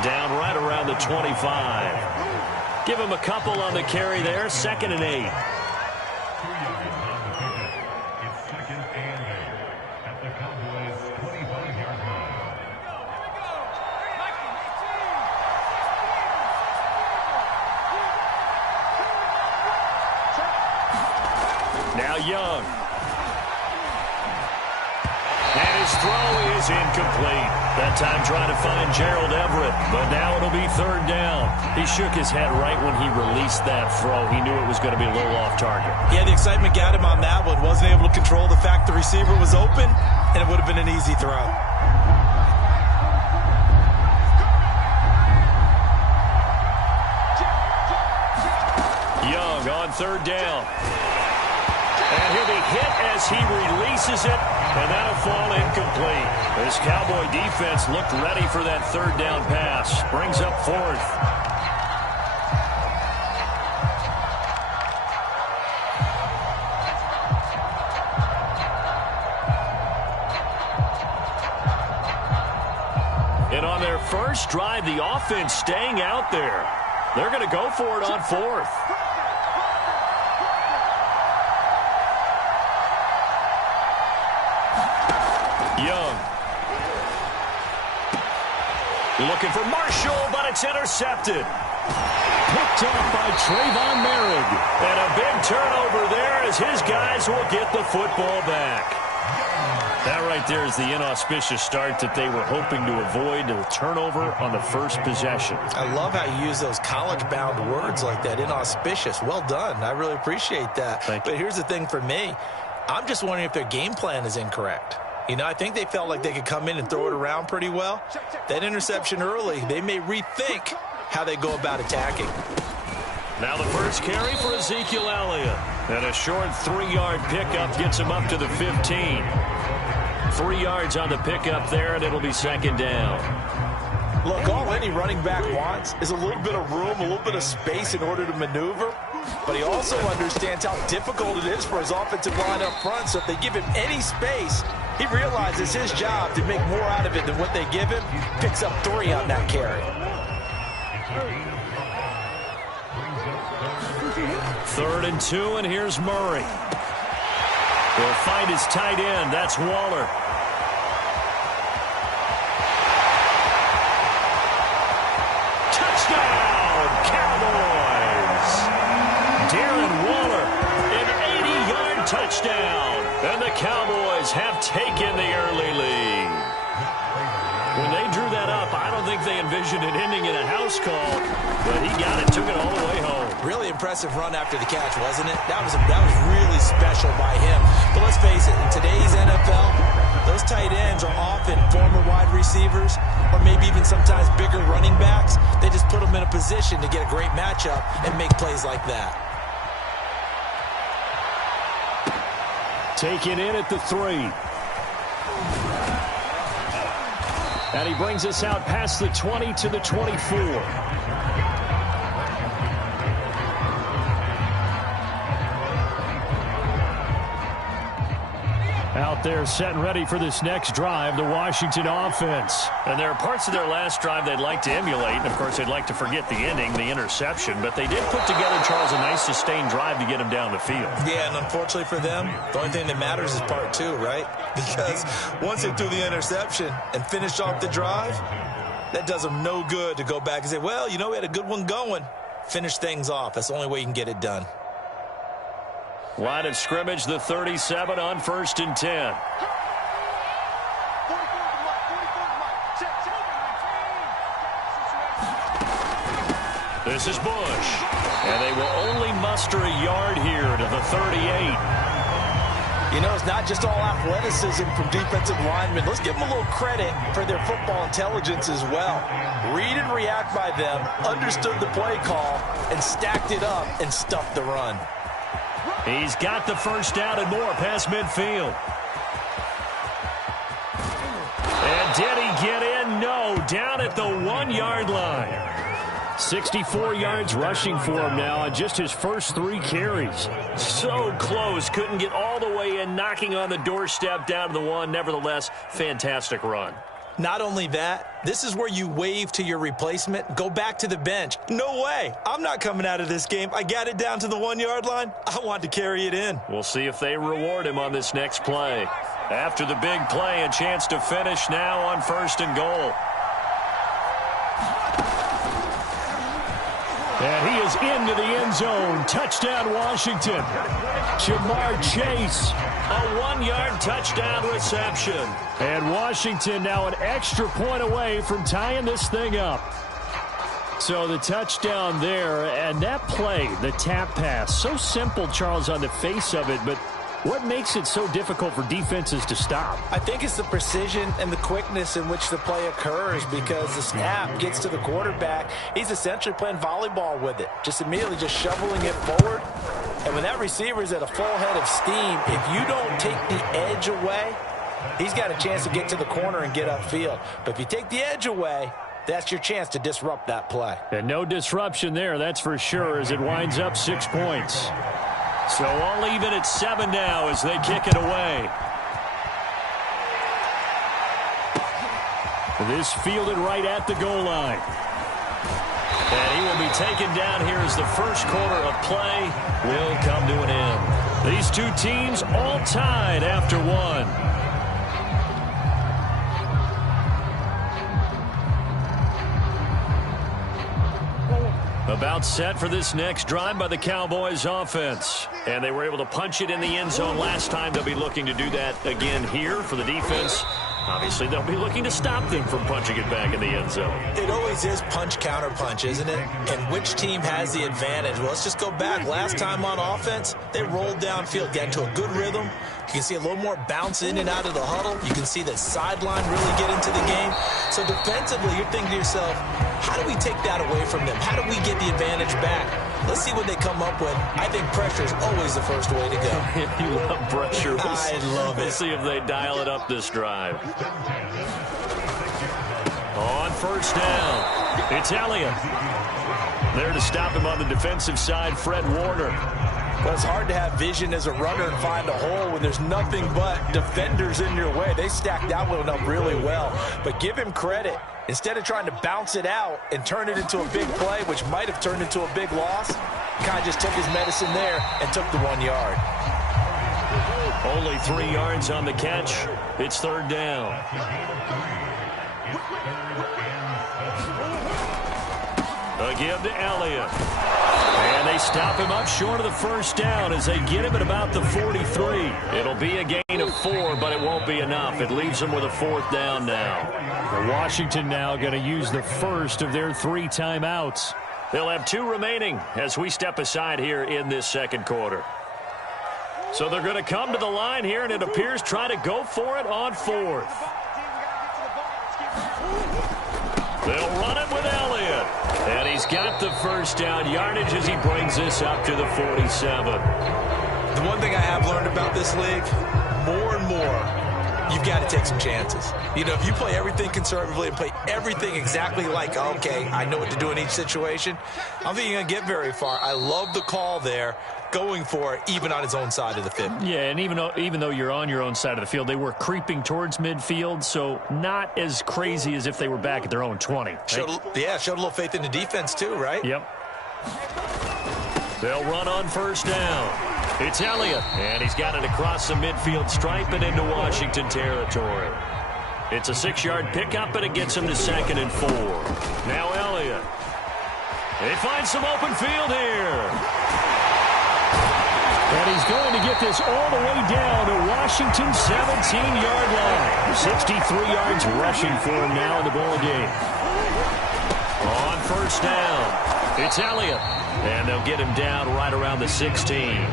Down right around the 25. Give him a couple on the carry there. 2nd and 8. Now Young. And his throw is incomplete. That time trying to find Gerald Everett, but now it'll be 3rd down. He shook his head right when he released that throw. He knew it was going to be a little off target. Yeah, the excitement got him on that one. Wasn't able to control the fact the receiver was open, and it would have been an easy throw. Young on 3rd down. And he'll be hit as he releases it, and that'll fall incomplete. This Cowboy defense looked ready for that 3rd down pass. Brings up 4th. And on their first drive, the offense staying out there. They're going to go for it on 4th. Young. Looking for Marshall, but it's intercepted. Picked up by Trayvon Merrick. And a big turnover there as his guys will get the football back. That right there is the inauspicious start that they were hoping to avoid, a turnover on the first possession. I love how you use those college-bound words like that, inauspicious. Well done. I really appreciate that. Thank you. But here's the thing for me. I'm just wondering if their game plan is incorrect. You know, I think they felt like they could come in and throw it around pretty well. That interception early, they may rethink how they go about attacking. Now the first carry for Ezekiel Elliott. And a short 3-yard pickup gets him up to the 15. 3 yards on the pickup there, and it'll be 2nd down. Look, all any running back wants is a little bit of room, a little bit of space in order to maneuver. But he also understands how difficult it is for his offensive line up front. So if they give him any space, he realizes his job to make more out of it than what they give him. Picks up 3 on that carry. 3rd and 2, and here's Murray. He'll find his tight end. That's Waller. Touchdown, Cowboys! Darren Waller, an 80-yard touchdown. Cowboys have taken the early lead. When they drew that up, I don't think they envisioned it ending in a house call, but he got it, took it all the way home. Really impressive run after the catch, wasn't it? That was really special by him. But let's face it, in today's NFL, those tight ends are often former wide receivers or maybe even sometimes bigger running backs. They just put them in a position to get a great matchup and make plays like that. Taken in at the 3. And he brings us out past the 20 to the 24. Out there set and ready for this next drive, the Washington offense. And there are parts of their last drive they'd like to emulate. And, of course, they'd like to forget the ending, the interception. But they did put together, Charles, a nice sustained drive to get him down the field. Yeah, and unfortunately for them, the only thing that matters is part 2, right? Because once they threw the interception and finished off the drive, that does them no good to go back and say, well, you know, we had a good one going. Finish things off. That's the only way you can get it done. Line of scrimmage, the 37 on 1st and 10. This is Bush. And they will only muster a yard here to the 38. You know, it's not just all athleticism from defensive linemen. Let's give them a little credit for their football intelligence as well. Read and react by them, understood the play call, and stacked it up and stuffed the run. He's got the first down and more past midfield. And did he get in? No, down at the 1-yard line. 64 yards rushing for him now on just his first 3 carries. So close, couldn't get all the way in, knocking on the doorstep down to the 1. Nevertheless, fantastic run. Not only that, this is where you wave to your replacement, go back to the bench. No way. I'm not coming out of this game. I got it down to the 1-yard line. I want to carry it in. We'll see if they reward him on this next play. After the big play, a chance to finish now on 1st and goal. And he is into the end zone. Touchdown, Washington. Jamar Chase, a 1-yard touchdown reception. And Washington now an extra point away from tying this thing up. So the touchdown there, and that play, the tap pass, so simple, Charles, on the face of it, but what makes it so difficult for defenses to stop? I think it's the precision and the quickness in which the play occurs, because the snap gets to the quarterback. He's essentially playing volleyball with it, just immediately just shoveling it forward. And when that receiver is at a full head of steam, if you don't take the edge away, he's got a chance to get to the corner and get upfield. But if you take the edge away, that's your chance to disrupt that play. And no disruption there, that's for sure, as it winds up 6 points. So all even at 7 now as they kick it away. This fielded right at the goal line. And he will be taken down here as the first quarter of play will come to an end. These two teams all tied after 1. About set for this next drive by the Cowboys offense. And they were able to punch it in the end zone last time. They'll be looking to do that again here for the defense. Obviously, they'll be looking to stop them from punching it back in the end zone. It always is punch-counter-punch, isn't it? And which team has the advantage? Well, let's just go back. Last time on offense, they rolled downfield, got into a good rhythm. You can see a little more bounce in and out of the huddle. You can see the sideline really get into the game. So defensively, you're thinking to yourself, how do we take that away from them? How do we get the advantage back? Let's see what they come up with. I think pressure is always the first way to go. You love pressure. I love it. We'll see if they dial it up this drive. On first down, it's Elliott. There to stop him on the defensive side, Fred Warner. Well, it's hard to have vision as a runner and find a hole when there's nothing but defenders in your way. They stacked that one up really well. But give him credit. Instead of trying to bounce it out and turn it into a big play, which might have turned into a big loss, kind of just took his medicine there and took the 1 yard. Only 3 yards on the catch. It's third down. A give to Elliott. And they stop him up short of the first down as they get him at about the 43. It'll be a gain of 4, but it won't be enough. It leaves them with a 4th down now. Washington now going to use the first of their 3 timeouts. They'll have 2 remaining as we step aside here in this second quarter. So they're going to come to the line here, and it appears try to go for it on 4th. They'll run it with Elliott. And he's got the first down yardage as he brings this up to the 47. The one thing I have learned about this league, more and more, you've got to take some chances. You know, if you play everything conservatively and play everything exactly like, okay, I know what to do in each situation, I don't think you're going to get very far. I love the call there, going for it, even on his own side of the field. Yeah, and even though you're on your own side of the field, they were creeping towards midfield, so not as crazy as if they were back at their own 20. Right? Showed a little faith in the defense too, right? Yep. They'll run on first down. It's Elliott, and he's got it across the midfield stripe and into Washington territory. It's a 6-yard pickup, and it gets him to 2nd and 4. Now Elliott. They find some open field here. And he's going to get this all the way down to Washington's 17-yard line. 63 yards rushing for him now in the ball game. On first down, it's Elliott, and they'll get him down right around the 16.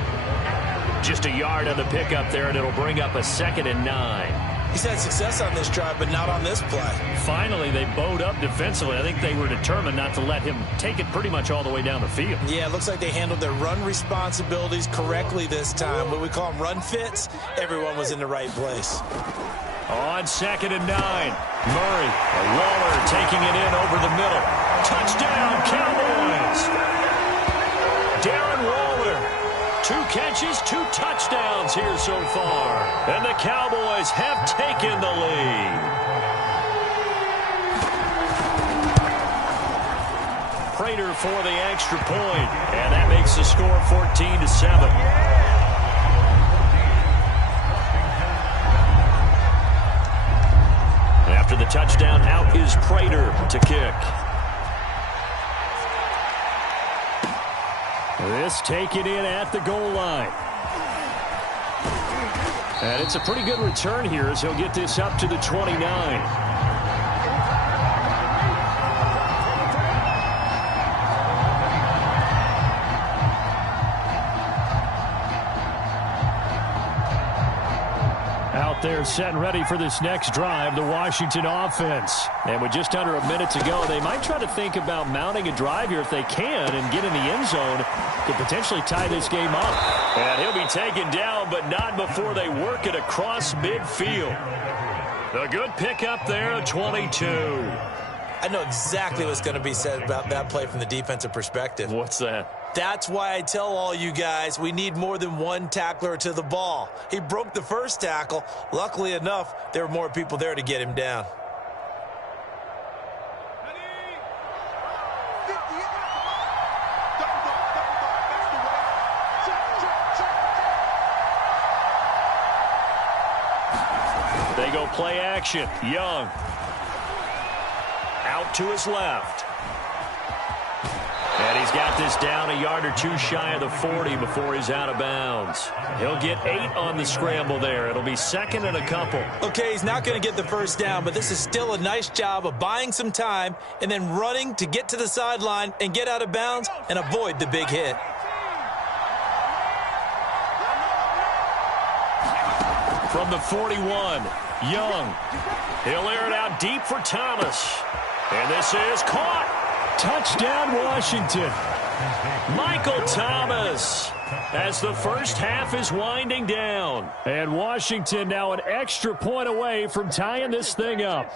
Just a yard on the pickup there, and it'll bring up a 2nd and 9. He's had success on this drive, but not on this play. Finally, they bowed up defensively. I think they were determined not to let him take it pretty much all the way down the field. Yeah, it looks like they handled their run responsibilities correctly this time. What we call them run fits, everyone was in the right place. On 2nd and 9, Murray, Waller taking it in over the middle. Touchdown, Cowboys! Darren Waller, 2 catches, 2 touchdowns here so far. And the Cowboys have taken the lead. Prater for the extra point, and that makes the score 14-7. After the touchdown, out is Prater to kick. This taken in at the goal line. And it's a pretty good return here as he'll get this up to the 29. They're set and ready for this next drive, the Washington offense. And with just under a minute to go, they might try to think about mounting a drive here if they can and get in the end zone to potentially tie this game up. And he'll be taken down, but not before they work it across midfield. A good pickup there, 22. I know exactly what's going to be said about that play from the defensive perspective. What's that? That's why I tell all you guys we need more than one tackler to the ball. He broke the first tackle. Luckily enough, there were more people there to get him down. They go play action. Young. Out to his left. And he's got this down a yard or 2 shy of the 40 before he's out of bounds. He'll get 8 on the scramble there. It'll be 2nd and a couple. Okay, he's not going to get the first down, but this is still a nice job of buying some time and then running to get to the sideline and get out of bounds and avoid the big hit. From the 41, Young. He'll air it out deep for Thomas. And this is caught. Touchdown, Washington. Michael Thomas as the first half is winding down. And Washington now an extra point away from tying this thing up.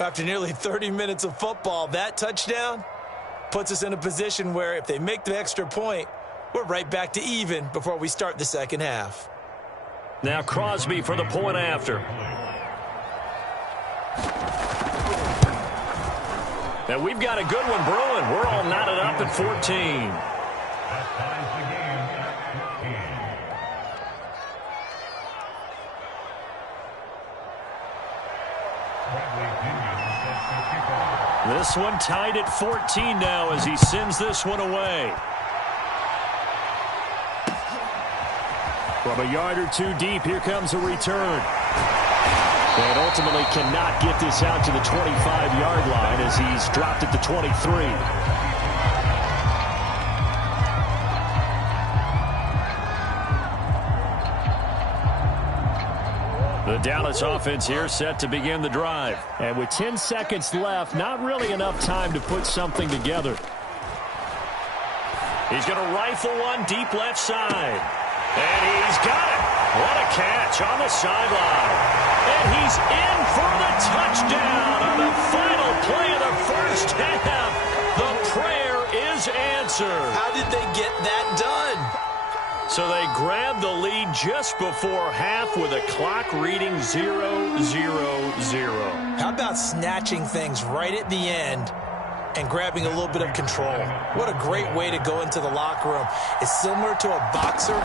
After nearly 30 minutes of football, that touchdown puts us in a position where if they make the extra point, we're right back to even before we start the second half. Now Crosby for the point after. And we've got a good one brewing. We're all knotted up at 14. This one tied at 14 now as he sends this one away. From a yard or two deep, here comes a return. And ultimately cannot get this out to the 25-yard line as he's dropped at the 23. The Dallas offense here set to begin the drive. And with 10 seconds left, not really enough time to put something together. He's going to rifle one deep left side. And he's got it. What a catch on the sideline. And he's in for the touchdown on the final play of the first half. The prayer is answered. How did they get that done? So they grabbed the lead just before half with a clock reading 0-0-0. How about snatching things right at the end and grabbing a little bit of control? What a great way to go into the locker room. It's similar to a boxer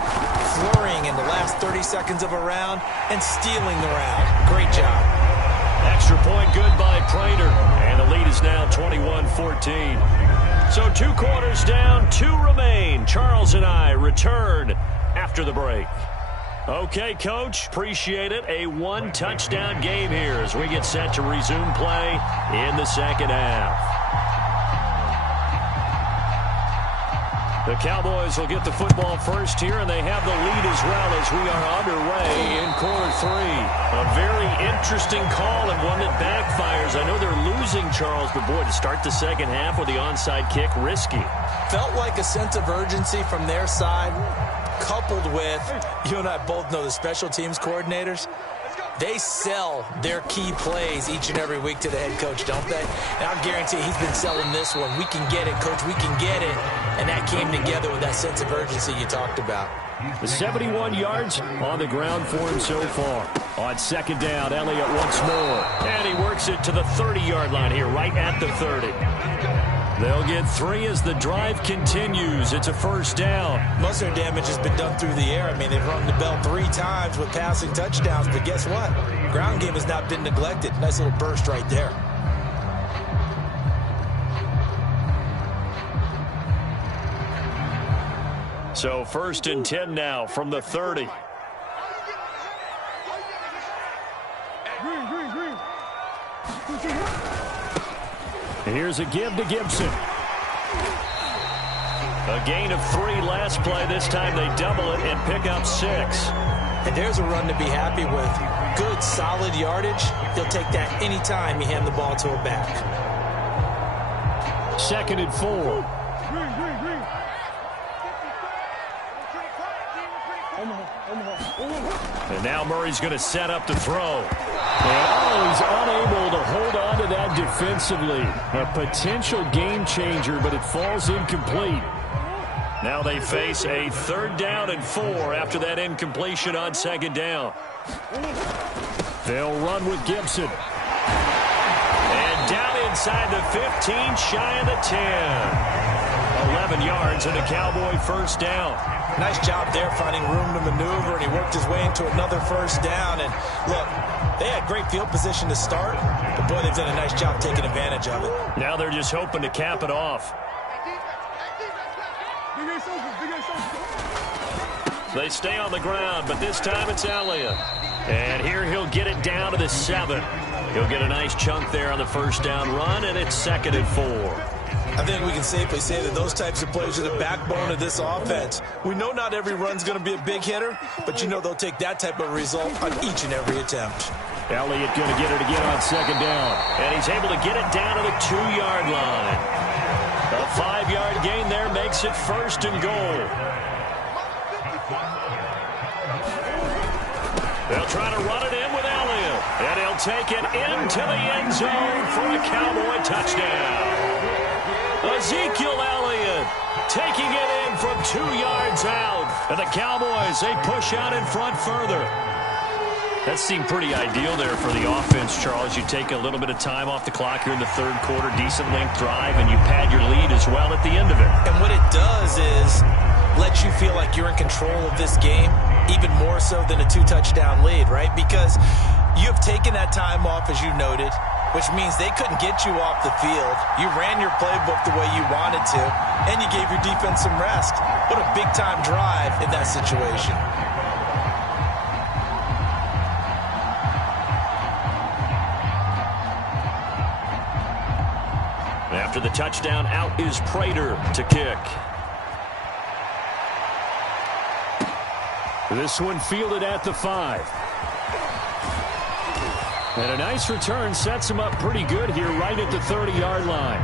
flurrying in the last 30 seconds of a round and stealing the round. Great job. Extra point good by Prater. And the lead is now 21-14. So 2 quarters down, 2 remain. Charles and I return after the break. Okay, Coach, appreciate it. A 1-touchdown game here as we get set to resume play in the second half. The Cowboys will get the football first here, and they have the lead as well as we are underway in quarter 3. A very interesting call and one that backfires. I know they're losing, Charles, but boy, to start the second half with the onside kick, risky. Felt like a sense of urgency from their side, coupled with, you and I both know the special teams coordinators, they sell their key plays each and every week to the head coach, don't they? And I'll guarantee he's been selling this one. We can get it, Coach. We can get it. And that came together with that sense of urgency you talked about. The 71 yards on the ground for him so far. On second down, Elliott once more. And he works it to the 30-yard line here, right at the 30. They'll get 3 as the drive continues. It's a first down. Most of their damage has been done through the air. I mean, they've rung the bell 3 times with passing touchdowns, but guess what? Ground game has not been neglected. Nice little burst right there. So 1st and 10 now from the 30. Here's a give to Gibson. A gain of 3 last play. This time they double it and pick up 6. And there's a run to be happy with. Good, solid yardage. He'll take that anytime you hand the ball to a back. 2nd and 4. And now Murray's going to set up to throw. And he's unable to hold on to that defensively. A potential game changer, but it falls incomplete. Now they face a 3rd down and 4 after that incompletion on 2nd down. They'll run with Gibson. And down inside the 15, shy of the 10. 11 yards and a Cowboy first down. Nice job there finding room to maneuver, and he worked his way into another first down. And look, they had great field position to start, but boy, they've done a nice job taking advantage of it. Now they're just hoping to cap it off. They stay on the ground, but this time it's Elliott. And here he'll get it down to the 7. He'll get a nice chunk there on the first down run, and it's 2nd and 4. I think we can safely say that those types of plays are the backbone of this offense. We know not every run's going to be a big hitter, but you know they'll take that type of result on each and every attempt. Elliott going to get it again on 2nd down. And he's able to get it down to the 2-yard line. A 5-yard gain there makes it 1st and goal. They'll try to run it in with Elliott. And he'll take it into the end zone for a Cowboy touchdown. Ezekiel Elliott taking it in from 2 yards out. And the Cowboys, they push out in front further. That seemed pretty ideal there for the offense, Charles. You take a little bit of time off the clock here in the 3rd quarter, decent length drive, and you pad your lead as well at the end of it. And what it does is let you feel like you're in control of this game, even more so than a 2-touchdown lead, right? Because you've taken that time off, as you noted. which means they couldn't get you off the field. You ran your playbook the way you wanted to, and you gave your defense some rest. What a big-time drive in that situation. After the touchdown, out is Prater to kick. This one fielded at the 5. And a nice return sets him up pretty good here right at the 30-yard line.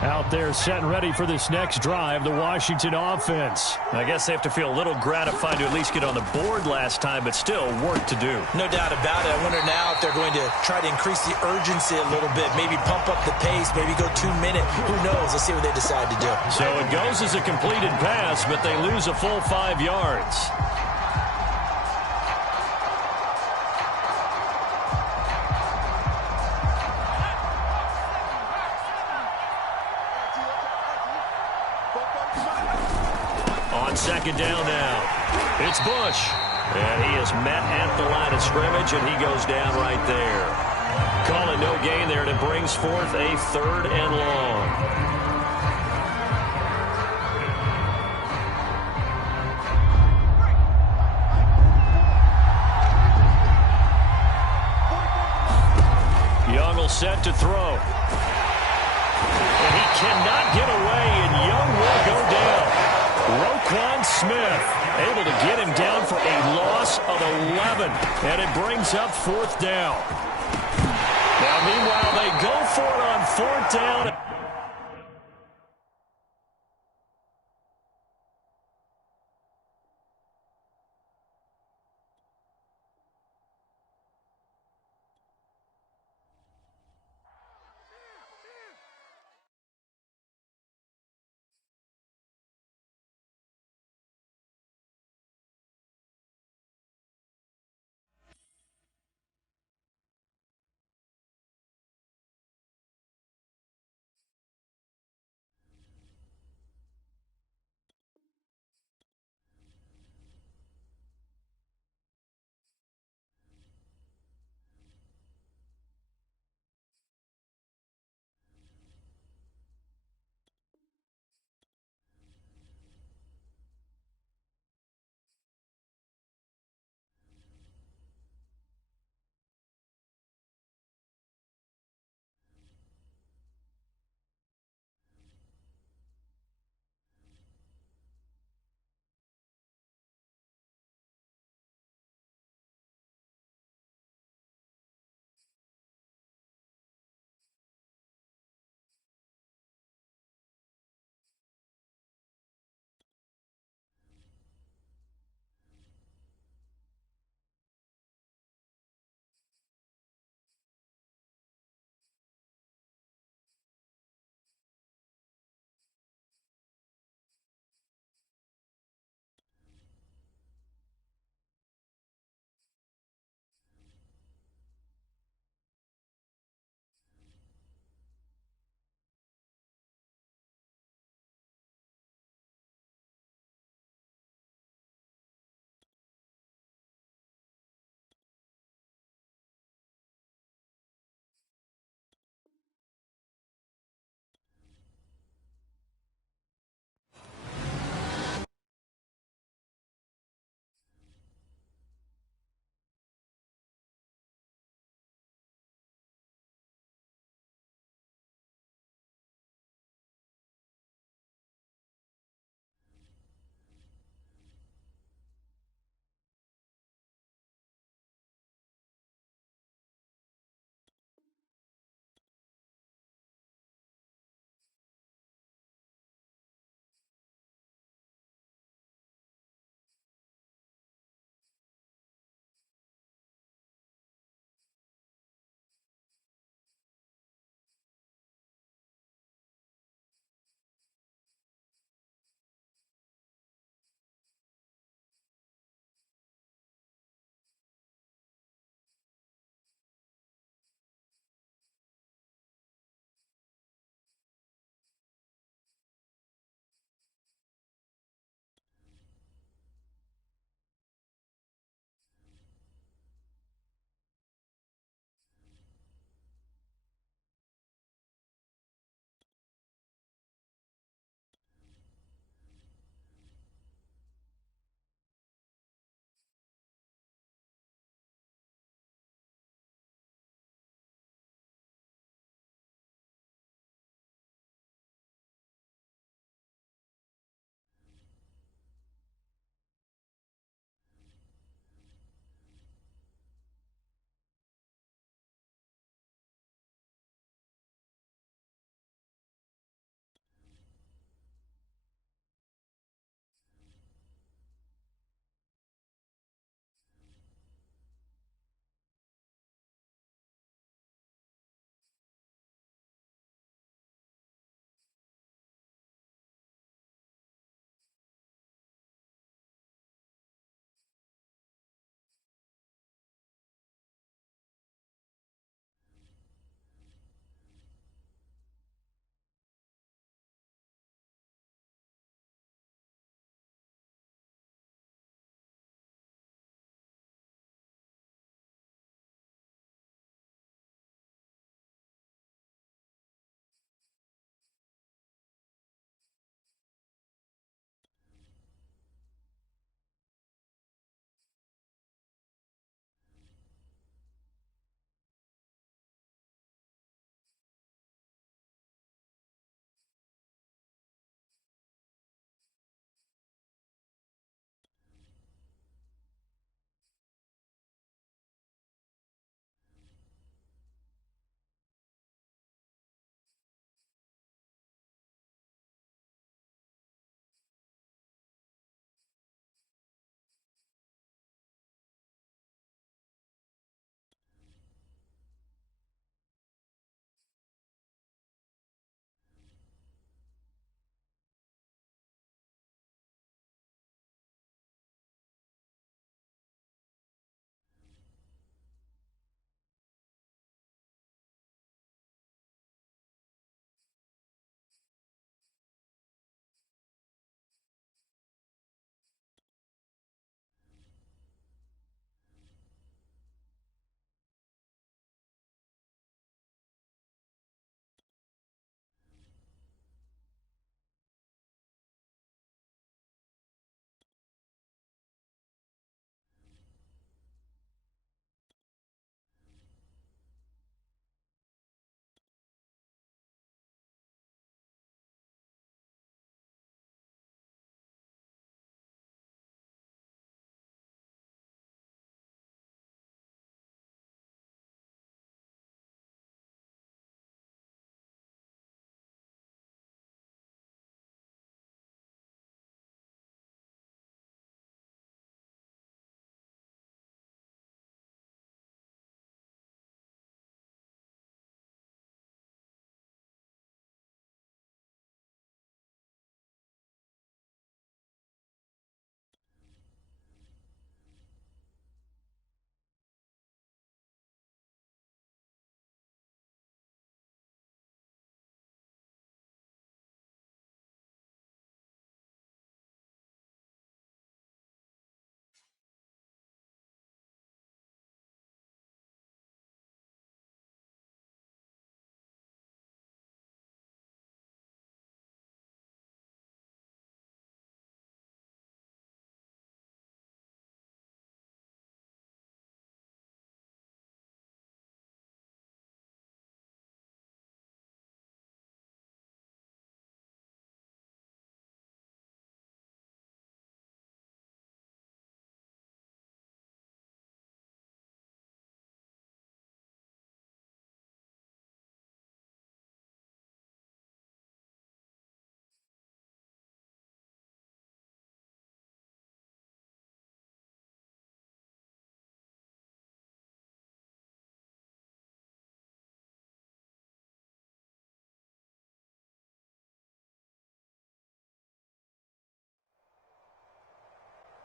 Out there set and ready for this next drive, the Washington offense. I guess they have to feel a little gratified to at least get on the board last time, but still work to do. No doubt about it. I wonder now if they're going to try to increase the urgency a little bit, maybe pump up the pace, maybe go 2 minute. Who knows? Let's see what they decide to do. So it goes as a completed pass, but they lose a full 5 yards. Second down now. It's Bush. And he is met at the line of scrimmage, and he goes down right there. Call it no gain there, and it brings forth a 3rd and long. Young will set to throw. And he cannot get away, and Young will go down. Roquan Smith able to get him down for a loss of 11, and it brings up 4th down. Now, meanwhile, they go for it on 4th down.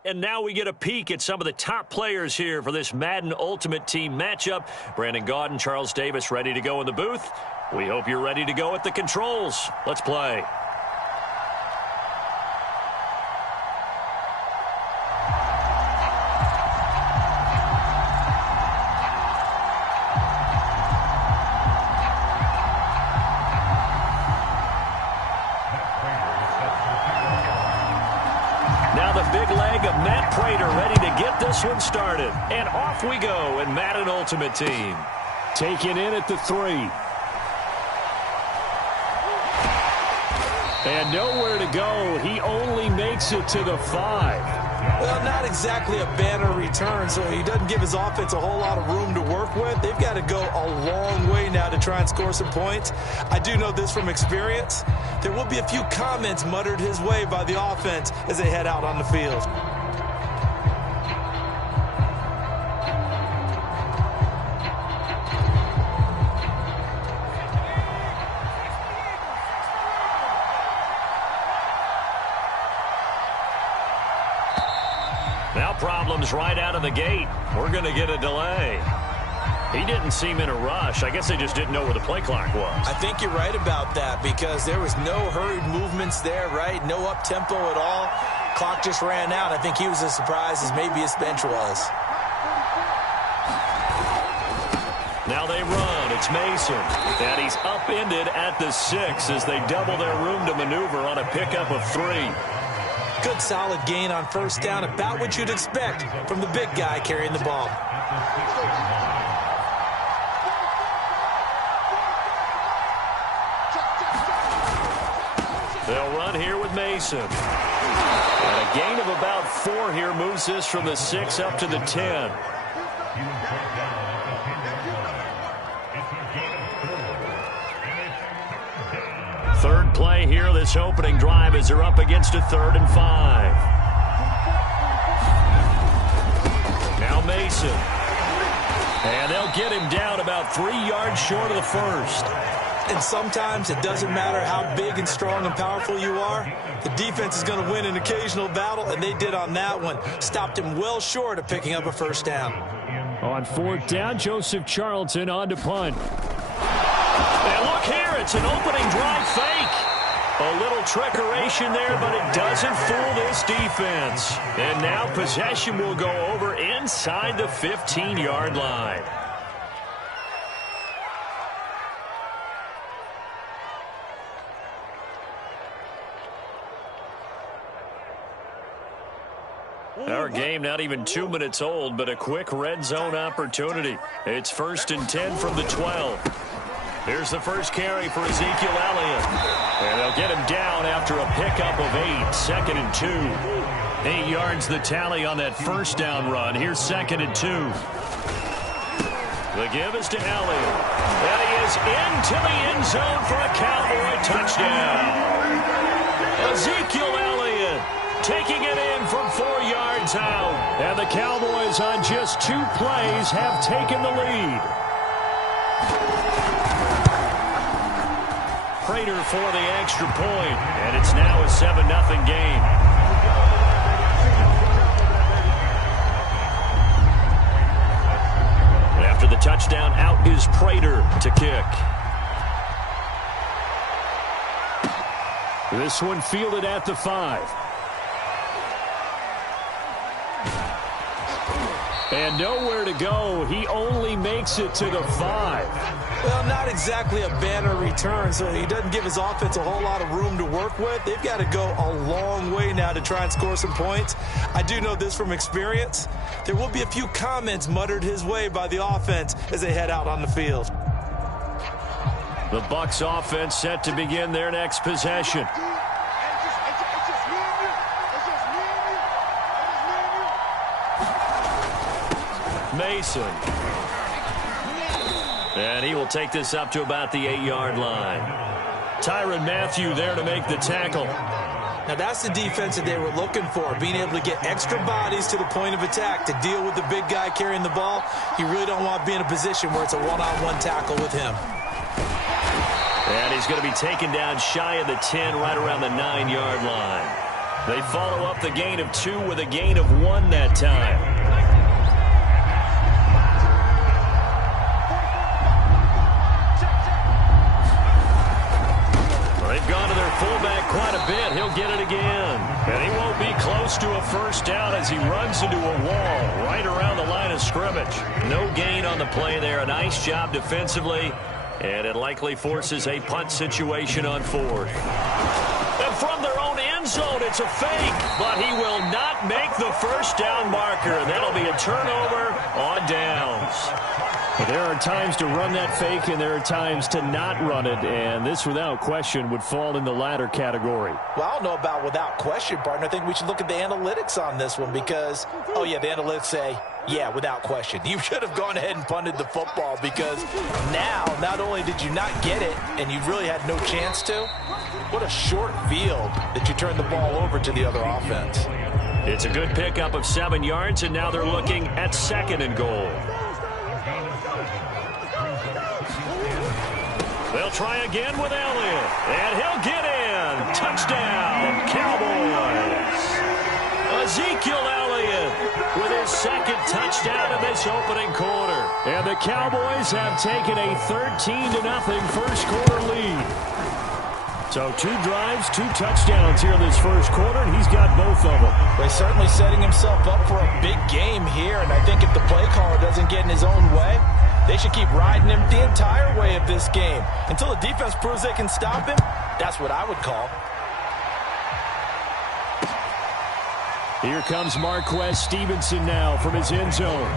And now we get a peek at some of the top players here for this Madden Ultimate Team matchup. Brandon Gaudin, Charles Davis ready to go in the booth. We hope you're ready to go at the controls. Let's play. Ready to get this one started. And off we go in Madden Ultimate Team. Taken in at the 3. And nowhere to go. He only makes it to the 5. Well, not exactly a banner return, so he doesn't give his offense a whole lot of room to work with. They've got to go a long way now to try and score some points. I do know this from experience. There will be a few comments muttered his way by the offense as they head out on the field. Now problems right out of the gate. We're going to get a delay. He didn't seem in a rush. I guess they just didn't know where the play clock was. I think you're right about that because there was no hurried movements there, right? No up-tempo at all. Clock just ran out. I think he was as surprised as maybe his bench was. Now they run. It's Mason. And he's upended at the 6 as they double their room to maneuver on a pickup of 3. Good solid gain on first down, about what you'd expect from the big guy carrying the ball. They'll run here with Mason. And a gain of about 4 here moves this from the 6 up to the 10. Third play here, this opening drive as they're up against a 3rd and 5. Now Mason. And they'll get him down about 3 yards short of the first. And sometimes it doesn't matter how big and strong and powerful you are. The defense is going to win an occasional battle, and they did on that one. Stopped him well short of picking up a first down. On 4th down, Joseph Charlton on to punt. And look here, it's an opening drive fake. A little trickeration there, but it doesn't fool this defense. And now possession will go over inside the 15-yard line. Our game not even 2 minutes old, but a quick red zone opportunity. It's 1st and 10 from the 12. Here's the first carry for Ezekiel Elliott. And they'll get him down after a pickup of 8, 2nd and 2. 8 yards the tally on that first down run. Here's 2nd and 2. The give is to Elliott. And he is into the end zone for a Cowboy touchdown. Ezekiel Elliott taking it in from 4 yards out. And the Cowboys on just 2 plays have taken the lead. Prater for the extra point, and it's now a 7-0 game. After the touchdown, out is Prater to kick. This one fielded at the 5. And nowhere to go. He only makes it to the 5. Well, not exactly a banner return, so he doesn't give his offense a whole lot of room to work with. They've got to go a long way now to try and score some points. I do know this from experience. There will be a few comments muttered his way by the offense as they head out on the field. The Bucs offense set to begin their next possession. Mason. And he will take this up to about the 8-yard line. Tyrann Mathieu there to make the tackle. Now that's the defense that they were looking for, being able to get extra bodies to the point of attack to deal with the big guy carrying the ball. You really don't want to be in a position where it's a one-on-one tackle with him. And he's going to be taken down shy of the 10, right around the 9-yard line. They follow up the gain of 2 with a gain of 1 that time. They've gone to their fullback quite a bit. He'll get it again. And he won't be close to a first down as he runs into a wall right around the line of scrimmage. No gain on the play there. A nice job defensively. And it likely forces a punt situation on 4th. And from their own end zone, it's a fake. But he will not make the first down marker. That'll be a turnover on downs. Well, there are times to run that fake, and there are times to not run it, and this, without question, would fall in the latter category. Well, I don't know about without question, partner. I think we should look at the analytics on this one because, oh, yeah, the analytics say, yeah, without question. You should have gone ahead and punted the football because now, not only did you not get it, and you really had no chance to, what a short field that you turned the ball over to the other offense. It's a good pickup of 7 yards, and now they're looking at 2nd and goal. They'll try again with Elliott, and he'll get in. Touchdown, Cowboys. Ezekiel Elliott with his 2nd touchdown in this opening quarter. And the Cowboys have taken a 13-0 first quarter lead. So 2 drives, 2 touchdowns here in this first quarter, and he's got both of them. Well, he's certainly setting himself up for a big game here, and I think if the play caller doesn't get in his own way, they should keep riding him the entire way of this game. Until the defense proves they can stop him, that's what I would call. Here comes Marquez Stevenson now from his end zone.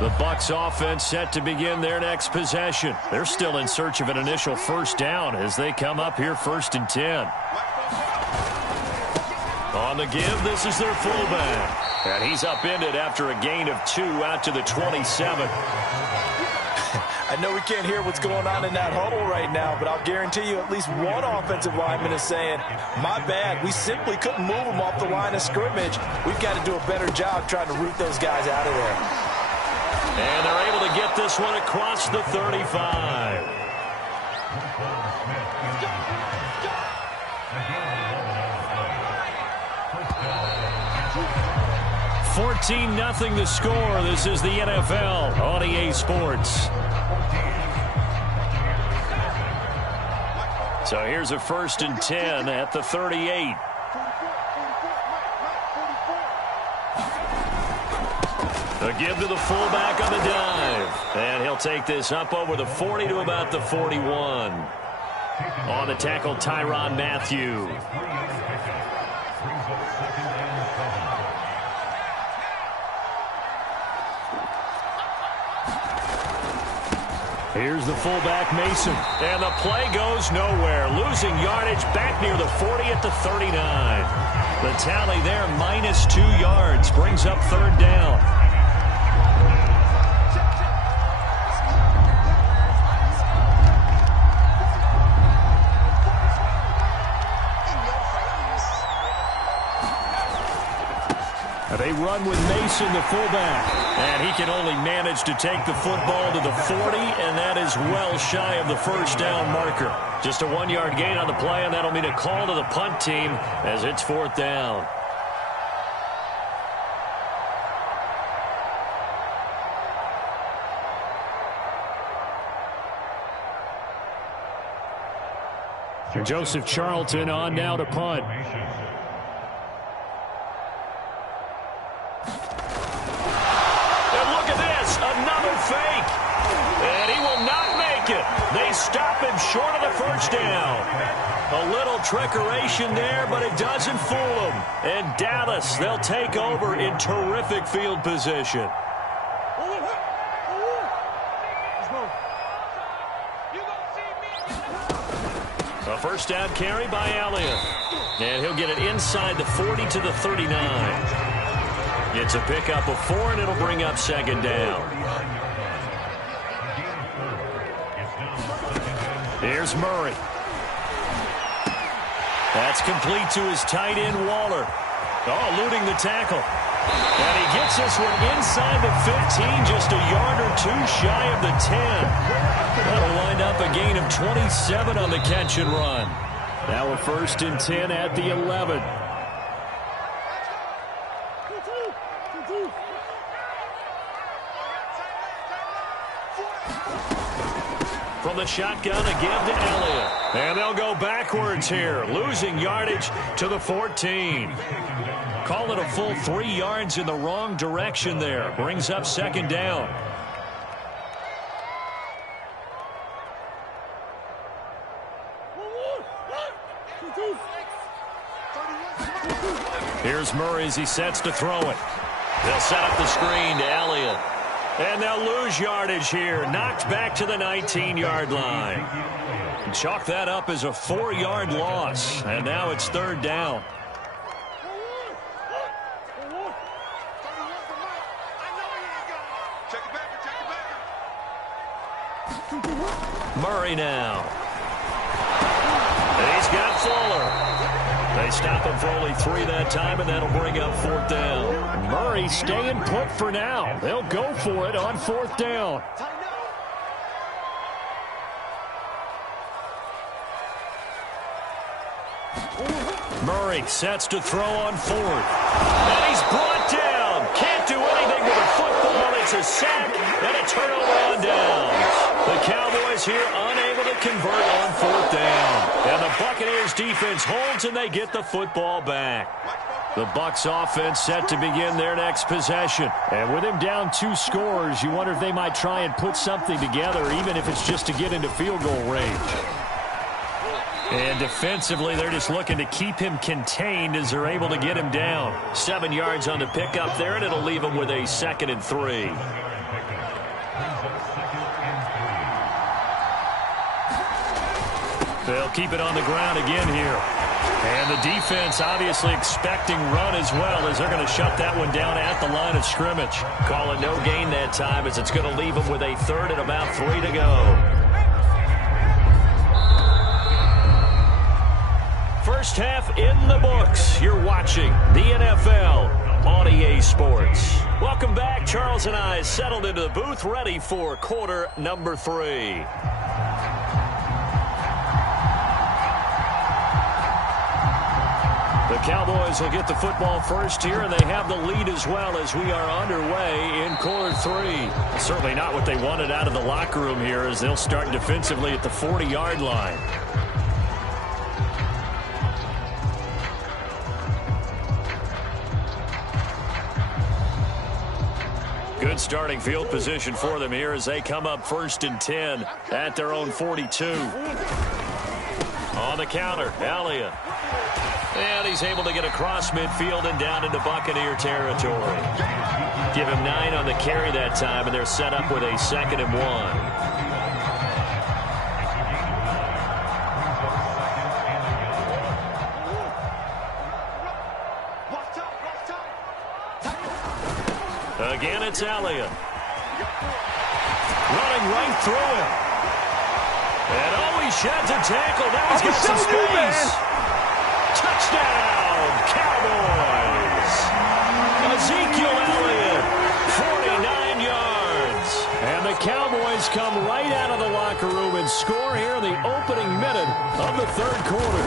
The Bucs offense set to begin their next possession. They're still in search of an initial first down as they come up here 1st and 10. On the give, this is their fullback. And he's upended after a gain of 2 out to the 27. I know we can't hear what's going on in that huddle right now, but I'll guarantee you at least one offensive lineman is saying, my bad, we simply couldn't move them off the line of scrimmage. We've got to do a better job trying to root those guys out of there. And they're able to get this one across the 35. 14-0 the score. This is the NFL on EA Sports. So here's a 1st and 10 at the 38. A give to the fullback on the dive. And he'll take this up over the 40 to about the 41. On the tackle, Tyrann Mathieu. Here's the fullback, Mason. And the play goes nowhere. Losing yardage back near the 40 at the 39. The tally there, -2 yards. Brings up 3rd down. They run with Mason, the fullback. And he can only manage to take the football to the 40, and that is well shy of the first down marker. Just a 1-yard gain on the play, and that'll mean a call to the punt team as it's 4th down. Joseph Charlton on now to punt. Fake, and he will not make it. They stop him short of the first down. A little trickeration there, but it doesn't fool him. And Dallas, they'll take over in terrific field position. A first down carry by Elliott. And he'll get it inside the 40 to the 39. It's a pickup of 4, and it'll bring up 2nd down. Here's Murray. That's complete to his tight end, Waller. Oh, eluding the tackle. And he gets this one inside the 15, just a yard or two shy of the 10. That'll wind up a gain of 27 on the catch and run. Now a 1st and 10 at the 11. From the shotgun again to Elliott. And they'll go backwards here, losing yardage to the 14. Call it a full 3 yards in the wrong direction there. Brings up 2nd down. Here's Murray as he sets to throw it. They'll set up the screen to Elliott. And they'll lose yardage here. Knocked back to the 19-yard line. Chalk that up as a 4-yard loss. And now it's 3rd down. Murray now. And he's got Fuller. They stop him for only 3 that time, and that'll bring up 4th down. Murray staying put for now. They'll go for it on 4th down. Murray sets to throw on 4th. And he's brought down. Can't do anything with a football. It's a sack and a turnover on downs. The Cowboys here unable to convert on 4th down. And the Buccaneers defense holds and they get the football back. The Bucs offense set to begin their next possession. And with him down 2 scores, you wonder if they might try and put something together, even if it's just to get into field goal range. And defensively, they're just looking to keep him contained as they're able to get him down. 7 yards on the pickup there, and it'll leave him with a 2nd and 3. They'll keep it on the ground again here. And the defense obviously expecting run as well, as they're going to shut that one down at the line of scrimmage. Call it no gain that time, as it's going to leave them with a 3rd and about 3 to go. First half in the books. You're watching the NFL on EA Sports. Welcome back. Charles and I settled into the booth, ready for quarter number 3. The Cowboys will get the football first here, and they have the lead as well as we are underway in quarter 3. Certainly not what they wanted out of the locker room here, as they'll start defensively at the 40-yard line. Good starting field position for them here as they come up 1st and 10 at their own 42. On the counter, Elliott. And he's able to get across midfield and down into Buccaneer territory. Give him 9 on the carry that time, and they're set up with a 2nd and 1. Again, it's Elliott. Running right through him. And he sheds a tackle. Now he's got some space. Touchdown, Cowboys. Ezekiel Elliott, 49 yards. And the Cowboys come right out of the locker room and score here in the opening minute of the 3rd quarter.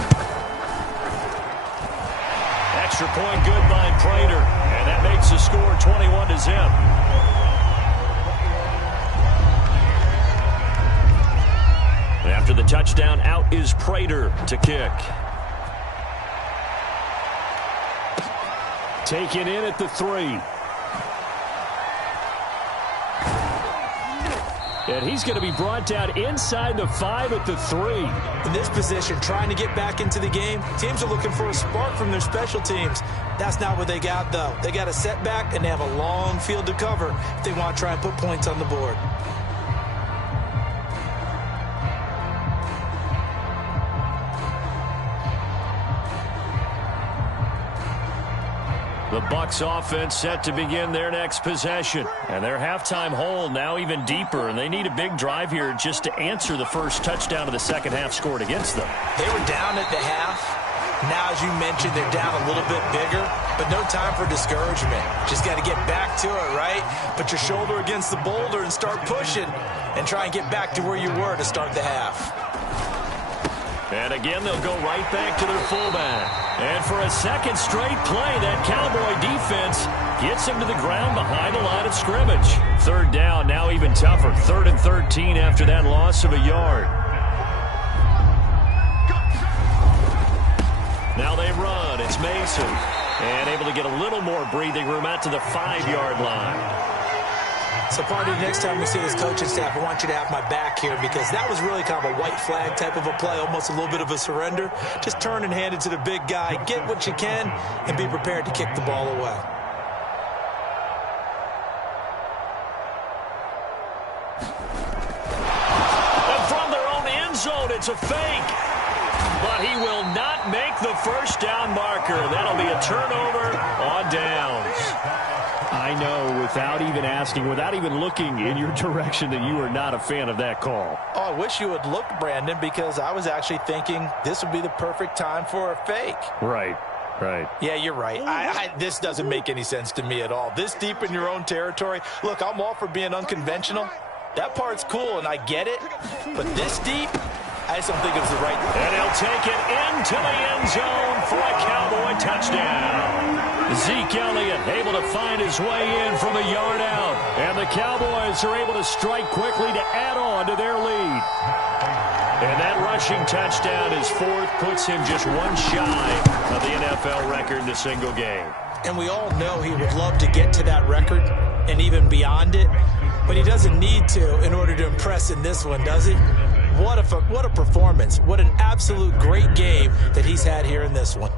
Extra point good by Prater. And that makes the score 21-0. After the touchdown, out is Prater to kick. Taken in at the 3. And he's going to be brought down inside the 5 at the 3. In this position, trying to get back into the game, teams are looking for a spark from their special teams. That's not what they got, though. They got a setback, and they have a long field to cover if they want to try and put points on the board. The Bucs offense set to begin their next possession. And their halftime hole now even deeper, and they need a big drive here just to answer the first touchdown of the second half scored against them. They were down at the half. Now, as you mentioned, they're down a little bit bigger, but no time for discouragement. Just got to get back to it, right? Put your shoulder against the boulder and start pushing and try and get back to where you were to start the half. And again, they'll go right back to their fullback. And for a second straight play, that Cowboy defense gets him to the ground behind the line of scrimmage. Third down, now even tougher. 3rd and 13 after that loss of a yard. Now they run. It's Mason. And able to get a little more breathing room out to the 5-yard line. So, partner, next time we see this coaching staff, I want you to have my back here because that was really kind of a white flag type of a play, almost a little bit of a surrender. Just turn and hand it to the big guy, get what you can, and be prepared to kick the ball away. And from their own end zone, it's a fake. But he will not make the first down marker. That'll be a turnover on downs. I know, without even asking, without even looking in your direction, that you are not a fan of that call. Oh, I wish you had looked, Brandon, because I was actually thinking this would be the perfect time for a fake. Right. Yeah, you're right. This doesn't make any sense to me at all. This deep in your own territory. Look, I'm all for being unconventional. That part's cool, and I get it. But this deep, I just don't think it's the right. And he'll take it into the end zone for a Cowboy touchdown. Zeke Elliott able to find his way in from a yard out. And the Cowboys are able to strike quickly to add on to their lead. And that rushing touchdown is 4th, puts him just one shy of the NFL record in a single game. And we all know he would love to get to that record and even beyond it. But he doesn't need to in order to impress in this one, does he? What a performance. What an absolute great game that he's had here in this one.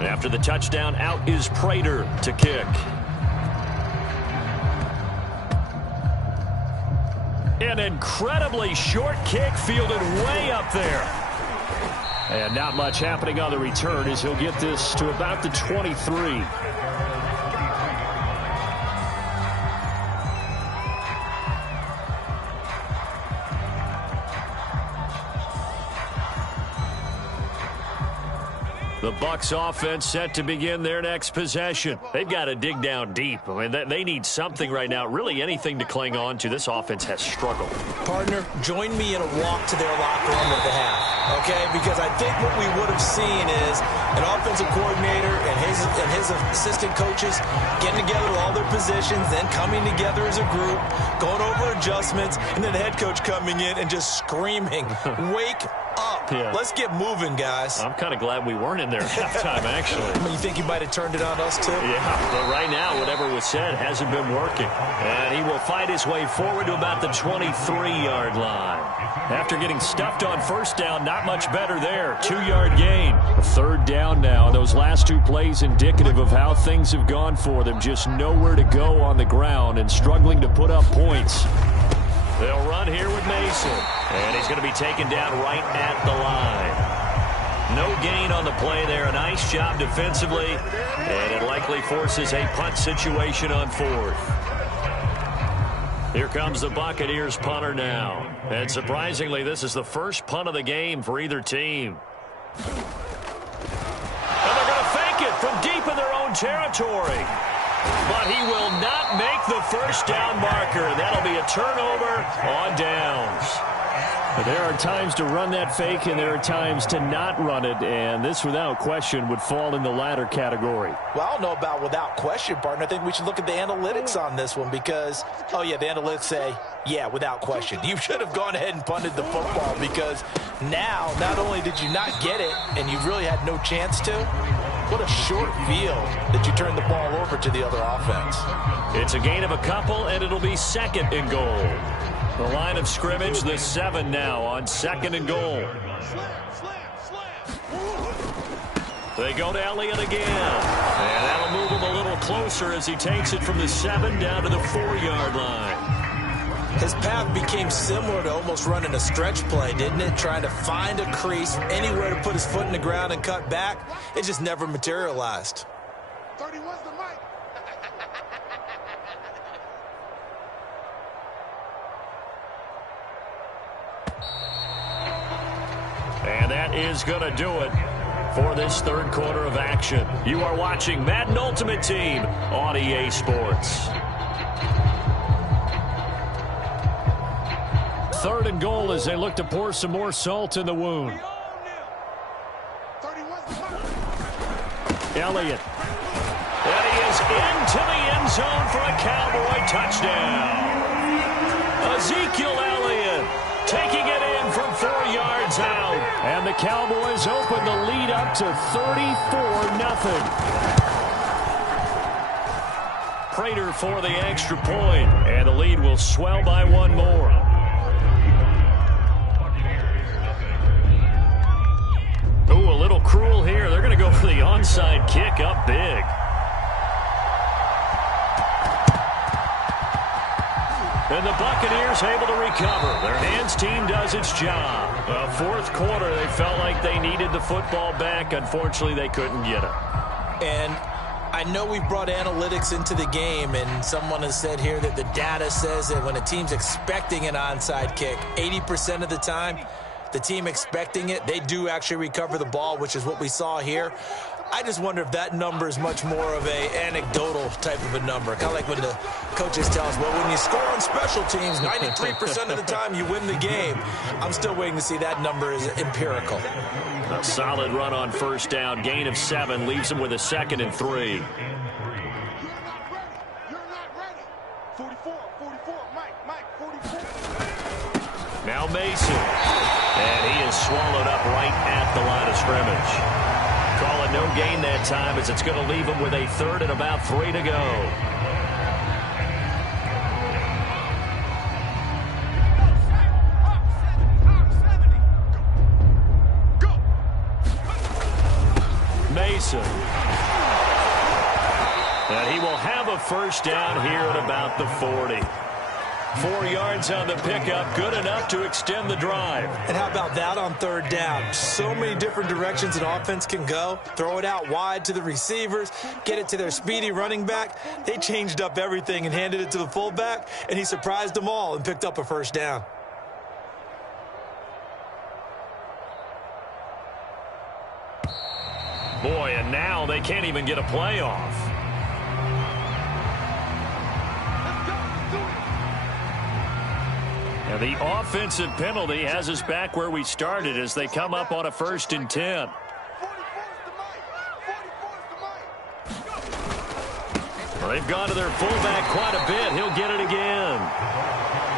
After the touchdown, out is Prater to kick. An incredibly short kick fielded way up there. And not much happening on the return as he'll get this to about the 23. The Bucs offense set to begin their next possession. They've got to dig down deep. I mean, they need something right now, really anything to cling on to. This offense has struggled. Partner, join me in a walk to their locker room at the half, okay? Because I think what we would have seen is an offensive coordinator and his assistant coaches getting together with all their positions, then coming together as a group, going over adjustments, and then the head coach coming in and just screaming, wake up. Yeah. Let's get moving, guys. I'm kind of glad we weren't in there at halftime, actually. You think he might have turned it on us, too? Yeah, but right now, whatever was said hasn't been working. And he will fight his way forward to about the 23-yard line. After getting stuffed on first down, not much better there. 2-yard gain. A 3rd down now. Those last 2 plays indicative of how things have gone for them. Just nowhere to go on the ground and struggling to put up points. They'll run here with Mason. And he's going to be taken down right at the line. No gain on the play there. A nice job defensively. And it likely forces a punt situation on 4th. Here comes the Buccaneers punter now. And surprisingly, this is the first punt of the game for either team. And they're going to fake it from deep in their own territory. But he will not make the first down marker. That'll be a turnover on downs. But there are times to run that fake, and there are times to not run it, and this, without question, would fall in the latter category. Well, I don't know about without question, partner. I think we should look at the analytics on this one because, oh, yeah, the analytics say, yeah, without question. You should have gone ahead and punted the football because now, not only did you not get it, and you really had no chance to, what a short field that you turned the ball over to the other offense. It's a gain of a couple, and it'll be 2nd and goal. The line of scrimmage, the 7 now on 2nd and goal. They go to Elliott again. And that'll move him a little closer as he takes it from the 7 down to the 4-yard line. His path became similar to almost running a stretch play, didn't it? Trying to find a crease, anywhere to put his foot in the ground and cut back. It just never materialized. 31's the mic. that is going to do it for this third quarter of action. You are watching Madden Ultimate Team on EA Sports. Third and goal as they look to pour some more salt in the wound. Elliott. And he is into the end zone for a Cowboy touchdown. Ezekiel Elliott taking it in from 4 yards out. And the Cowboys open the lead up to 34-0. Prater for the extra point, and the lead will swell by one more. Ooh, a little cruel here. They're going to go for the onside kick up big. And the Buccaneers able to recover. Their hands team does its job. Well, fourth quarter, they felt like they needed the football back. Unfortunately, they couldn't get it. And I know we brought analytics into the game, and someone has said here that the data says that when a team's expecting an onside kick, 80% of the time, the team expecting it, they do actually recover the ball, which is what we saw here. I just wonder if that number is much more of a anecdotal type of a number. Kind of like when the coaches tell us, well, when you score on special teams, 93% of the time you win the game. I'm still waiting to see that number is empirical. A solid run on first down. Gain of 7 leaves them with a 2nd and 3. You're not ready. 44, Mike, 44. Now Mason. And he is swallowed up right at the line of scrimmage. Call it no gain that time as it's going to leave him with a 3rd and about 3 to go. Mason. And he will have a first down here at about the 40. 4 yards on the pickup, good enough to extend the drive. And how about that on third down? So many different directions an offense can go. Throw it out wide to the receivers, get it to their speedy running back. They changed up everything and handed it to the fullback, and he surprised them all and picked up a first down. Boy, and now they can't even get a play off. And the offensive penalty has us back where we started as they come up on a 1st and 10. Well, they've gone to their fullback quite a bit. He'll get it again.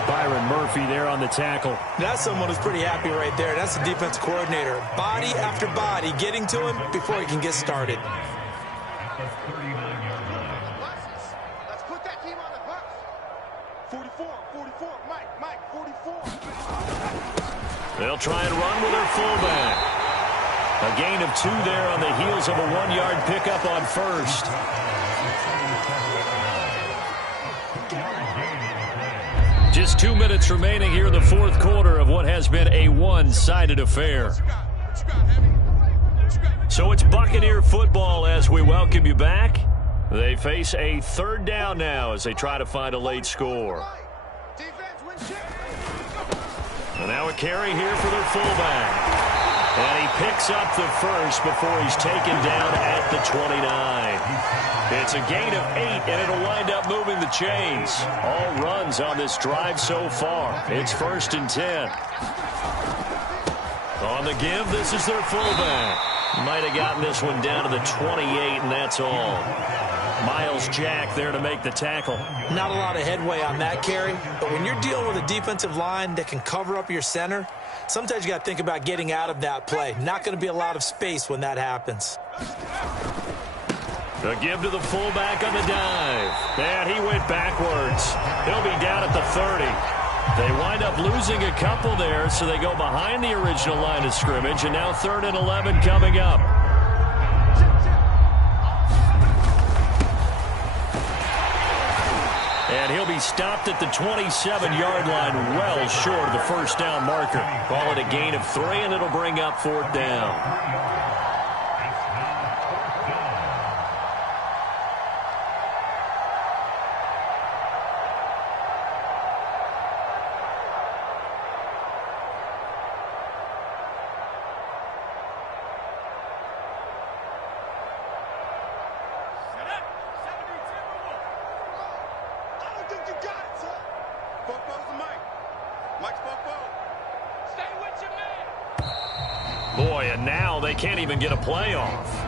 Byron Murphy there on the tackle. That's someone who's pretty happy right there. That's the defensive coordinator. Body after body getting to him before he can get started. Let's put that team on the bus. 44, Mike, 44. They'll try and run with their fullback. A gain of 2 there on the heels of a 1-yard pickup on first. Just 2 minutes remaining here in the fourth quarter of what has been a one-sided affair. So it's Buccaneer football as we welcome you back. They face a 3rd down now as they try to find a late score. And now a carry here for their fullback. And he picks up the first before he's taken down at the 29. It's a gain of 8, and it'll wind up moving the chains. All runs on this drive so far. It's 1st and 10. On the give, this is their fullback. Might have gotten this one down to the 28, and that's all. Miles Jack there to make the tackle. Not a lot of headway on that carry, but when you're dealing with a defensive line that can cover up your center, sometimes you got to think about getting out of that play. Not going to be a lot of space when that happens. The give to the fullback on the dive. And he went backwards. He'll be down at the 30. They wind up losing a couple there, so they go behind the original line of scrimmage, and now 3rd and 11 coming up. And he'll be stopped at the 27-yard line, well short of the first down marker. Call it a gain of 3, and it'll bring up 4th down. Mike spoke ball. Stay with your man. Boy, and now they can't even get a play off.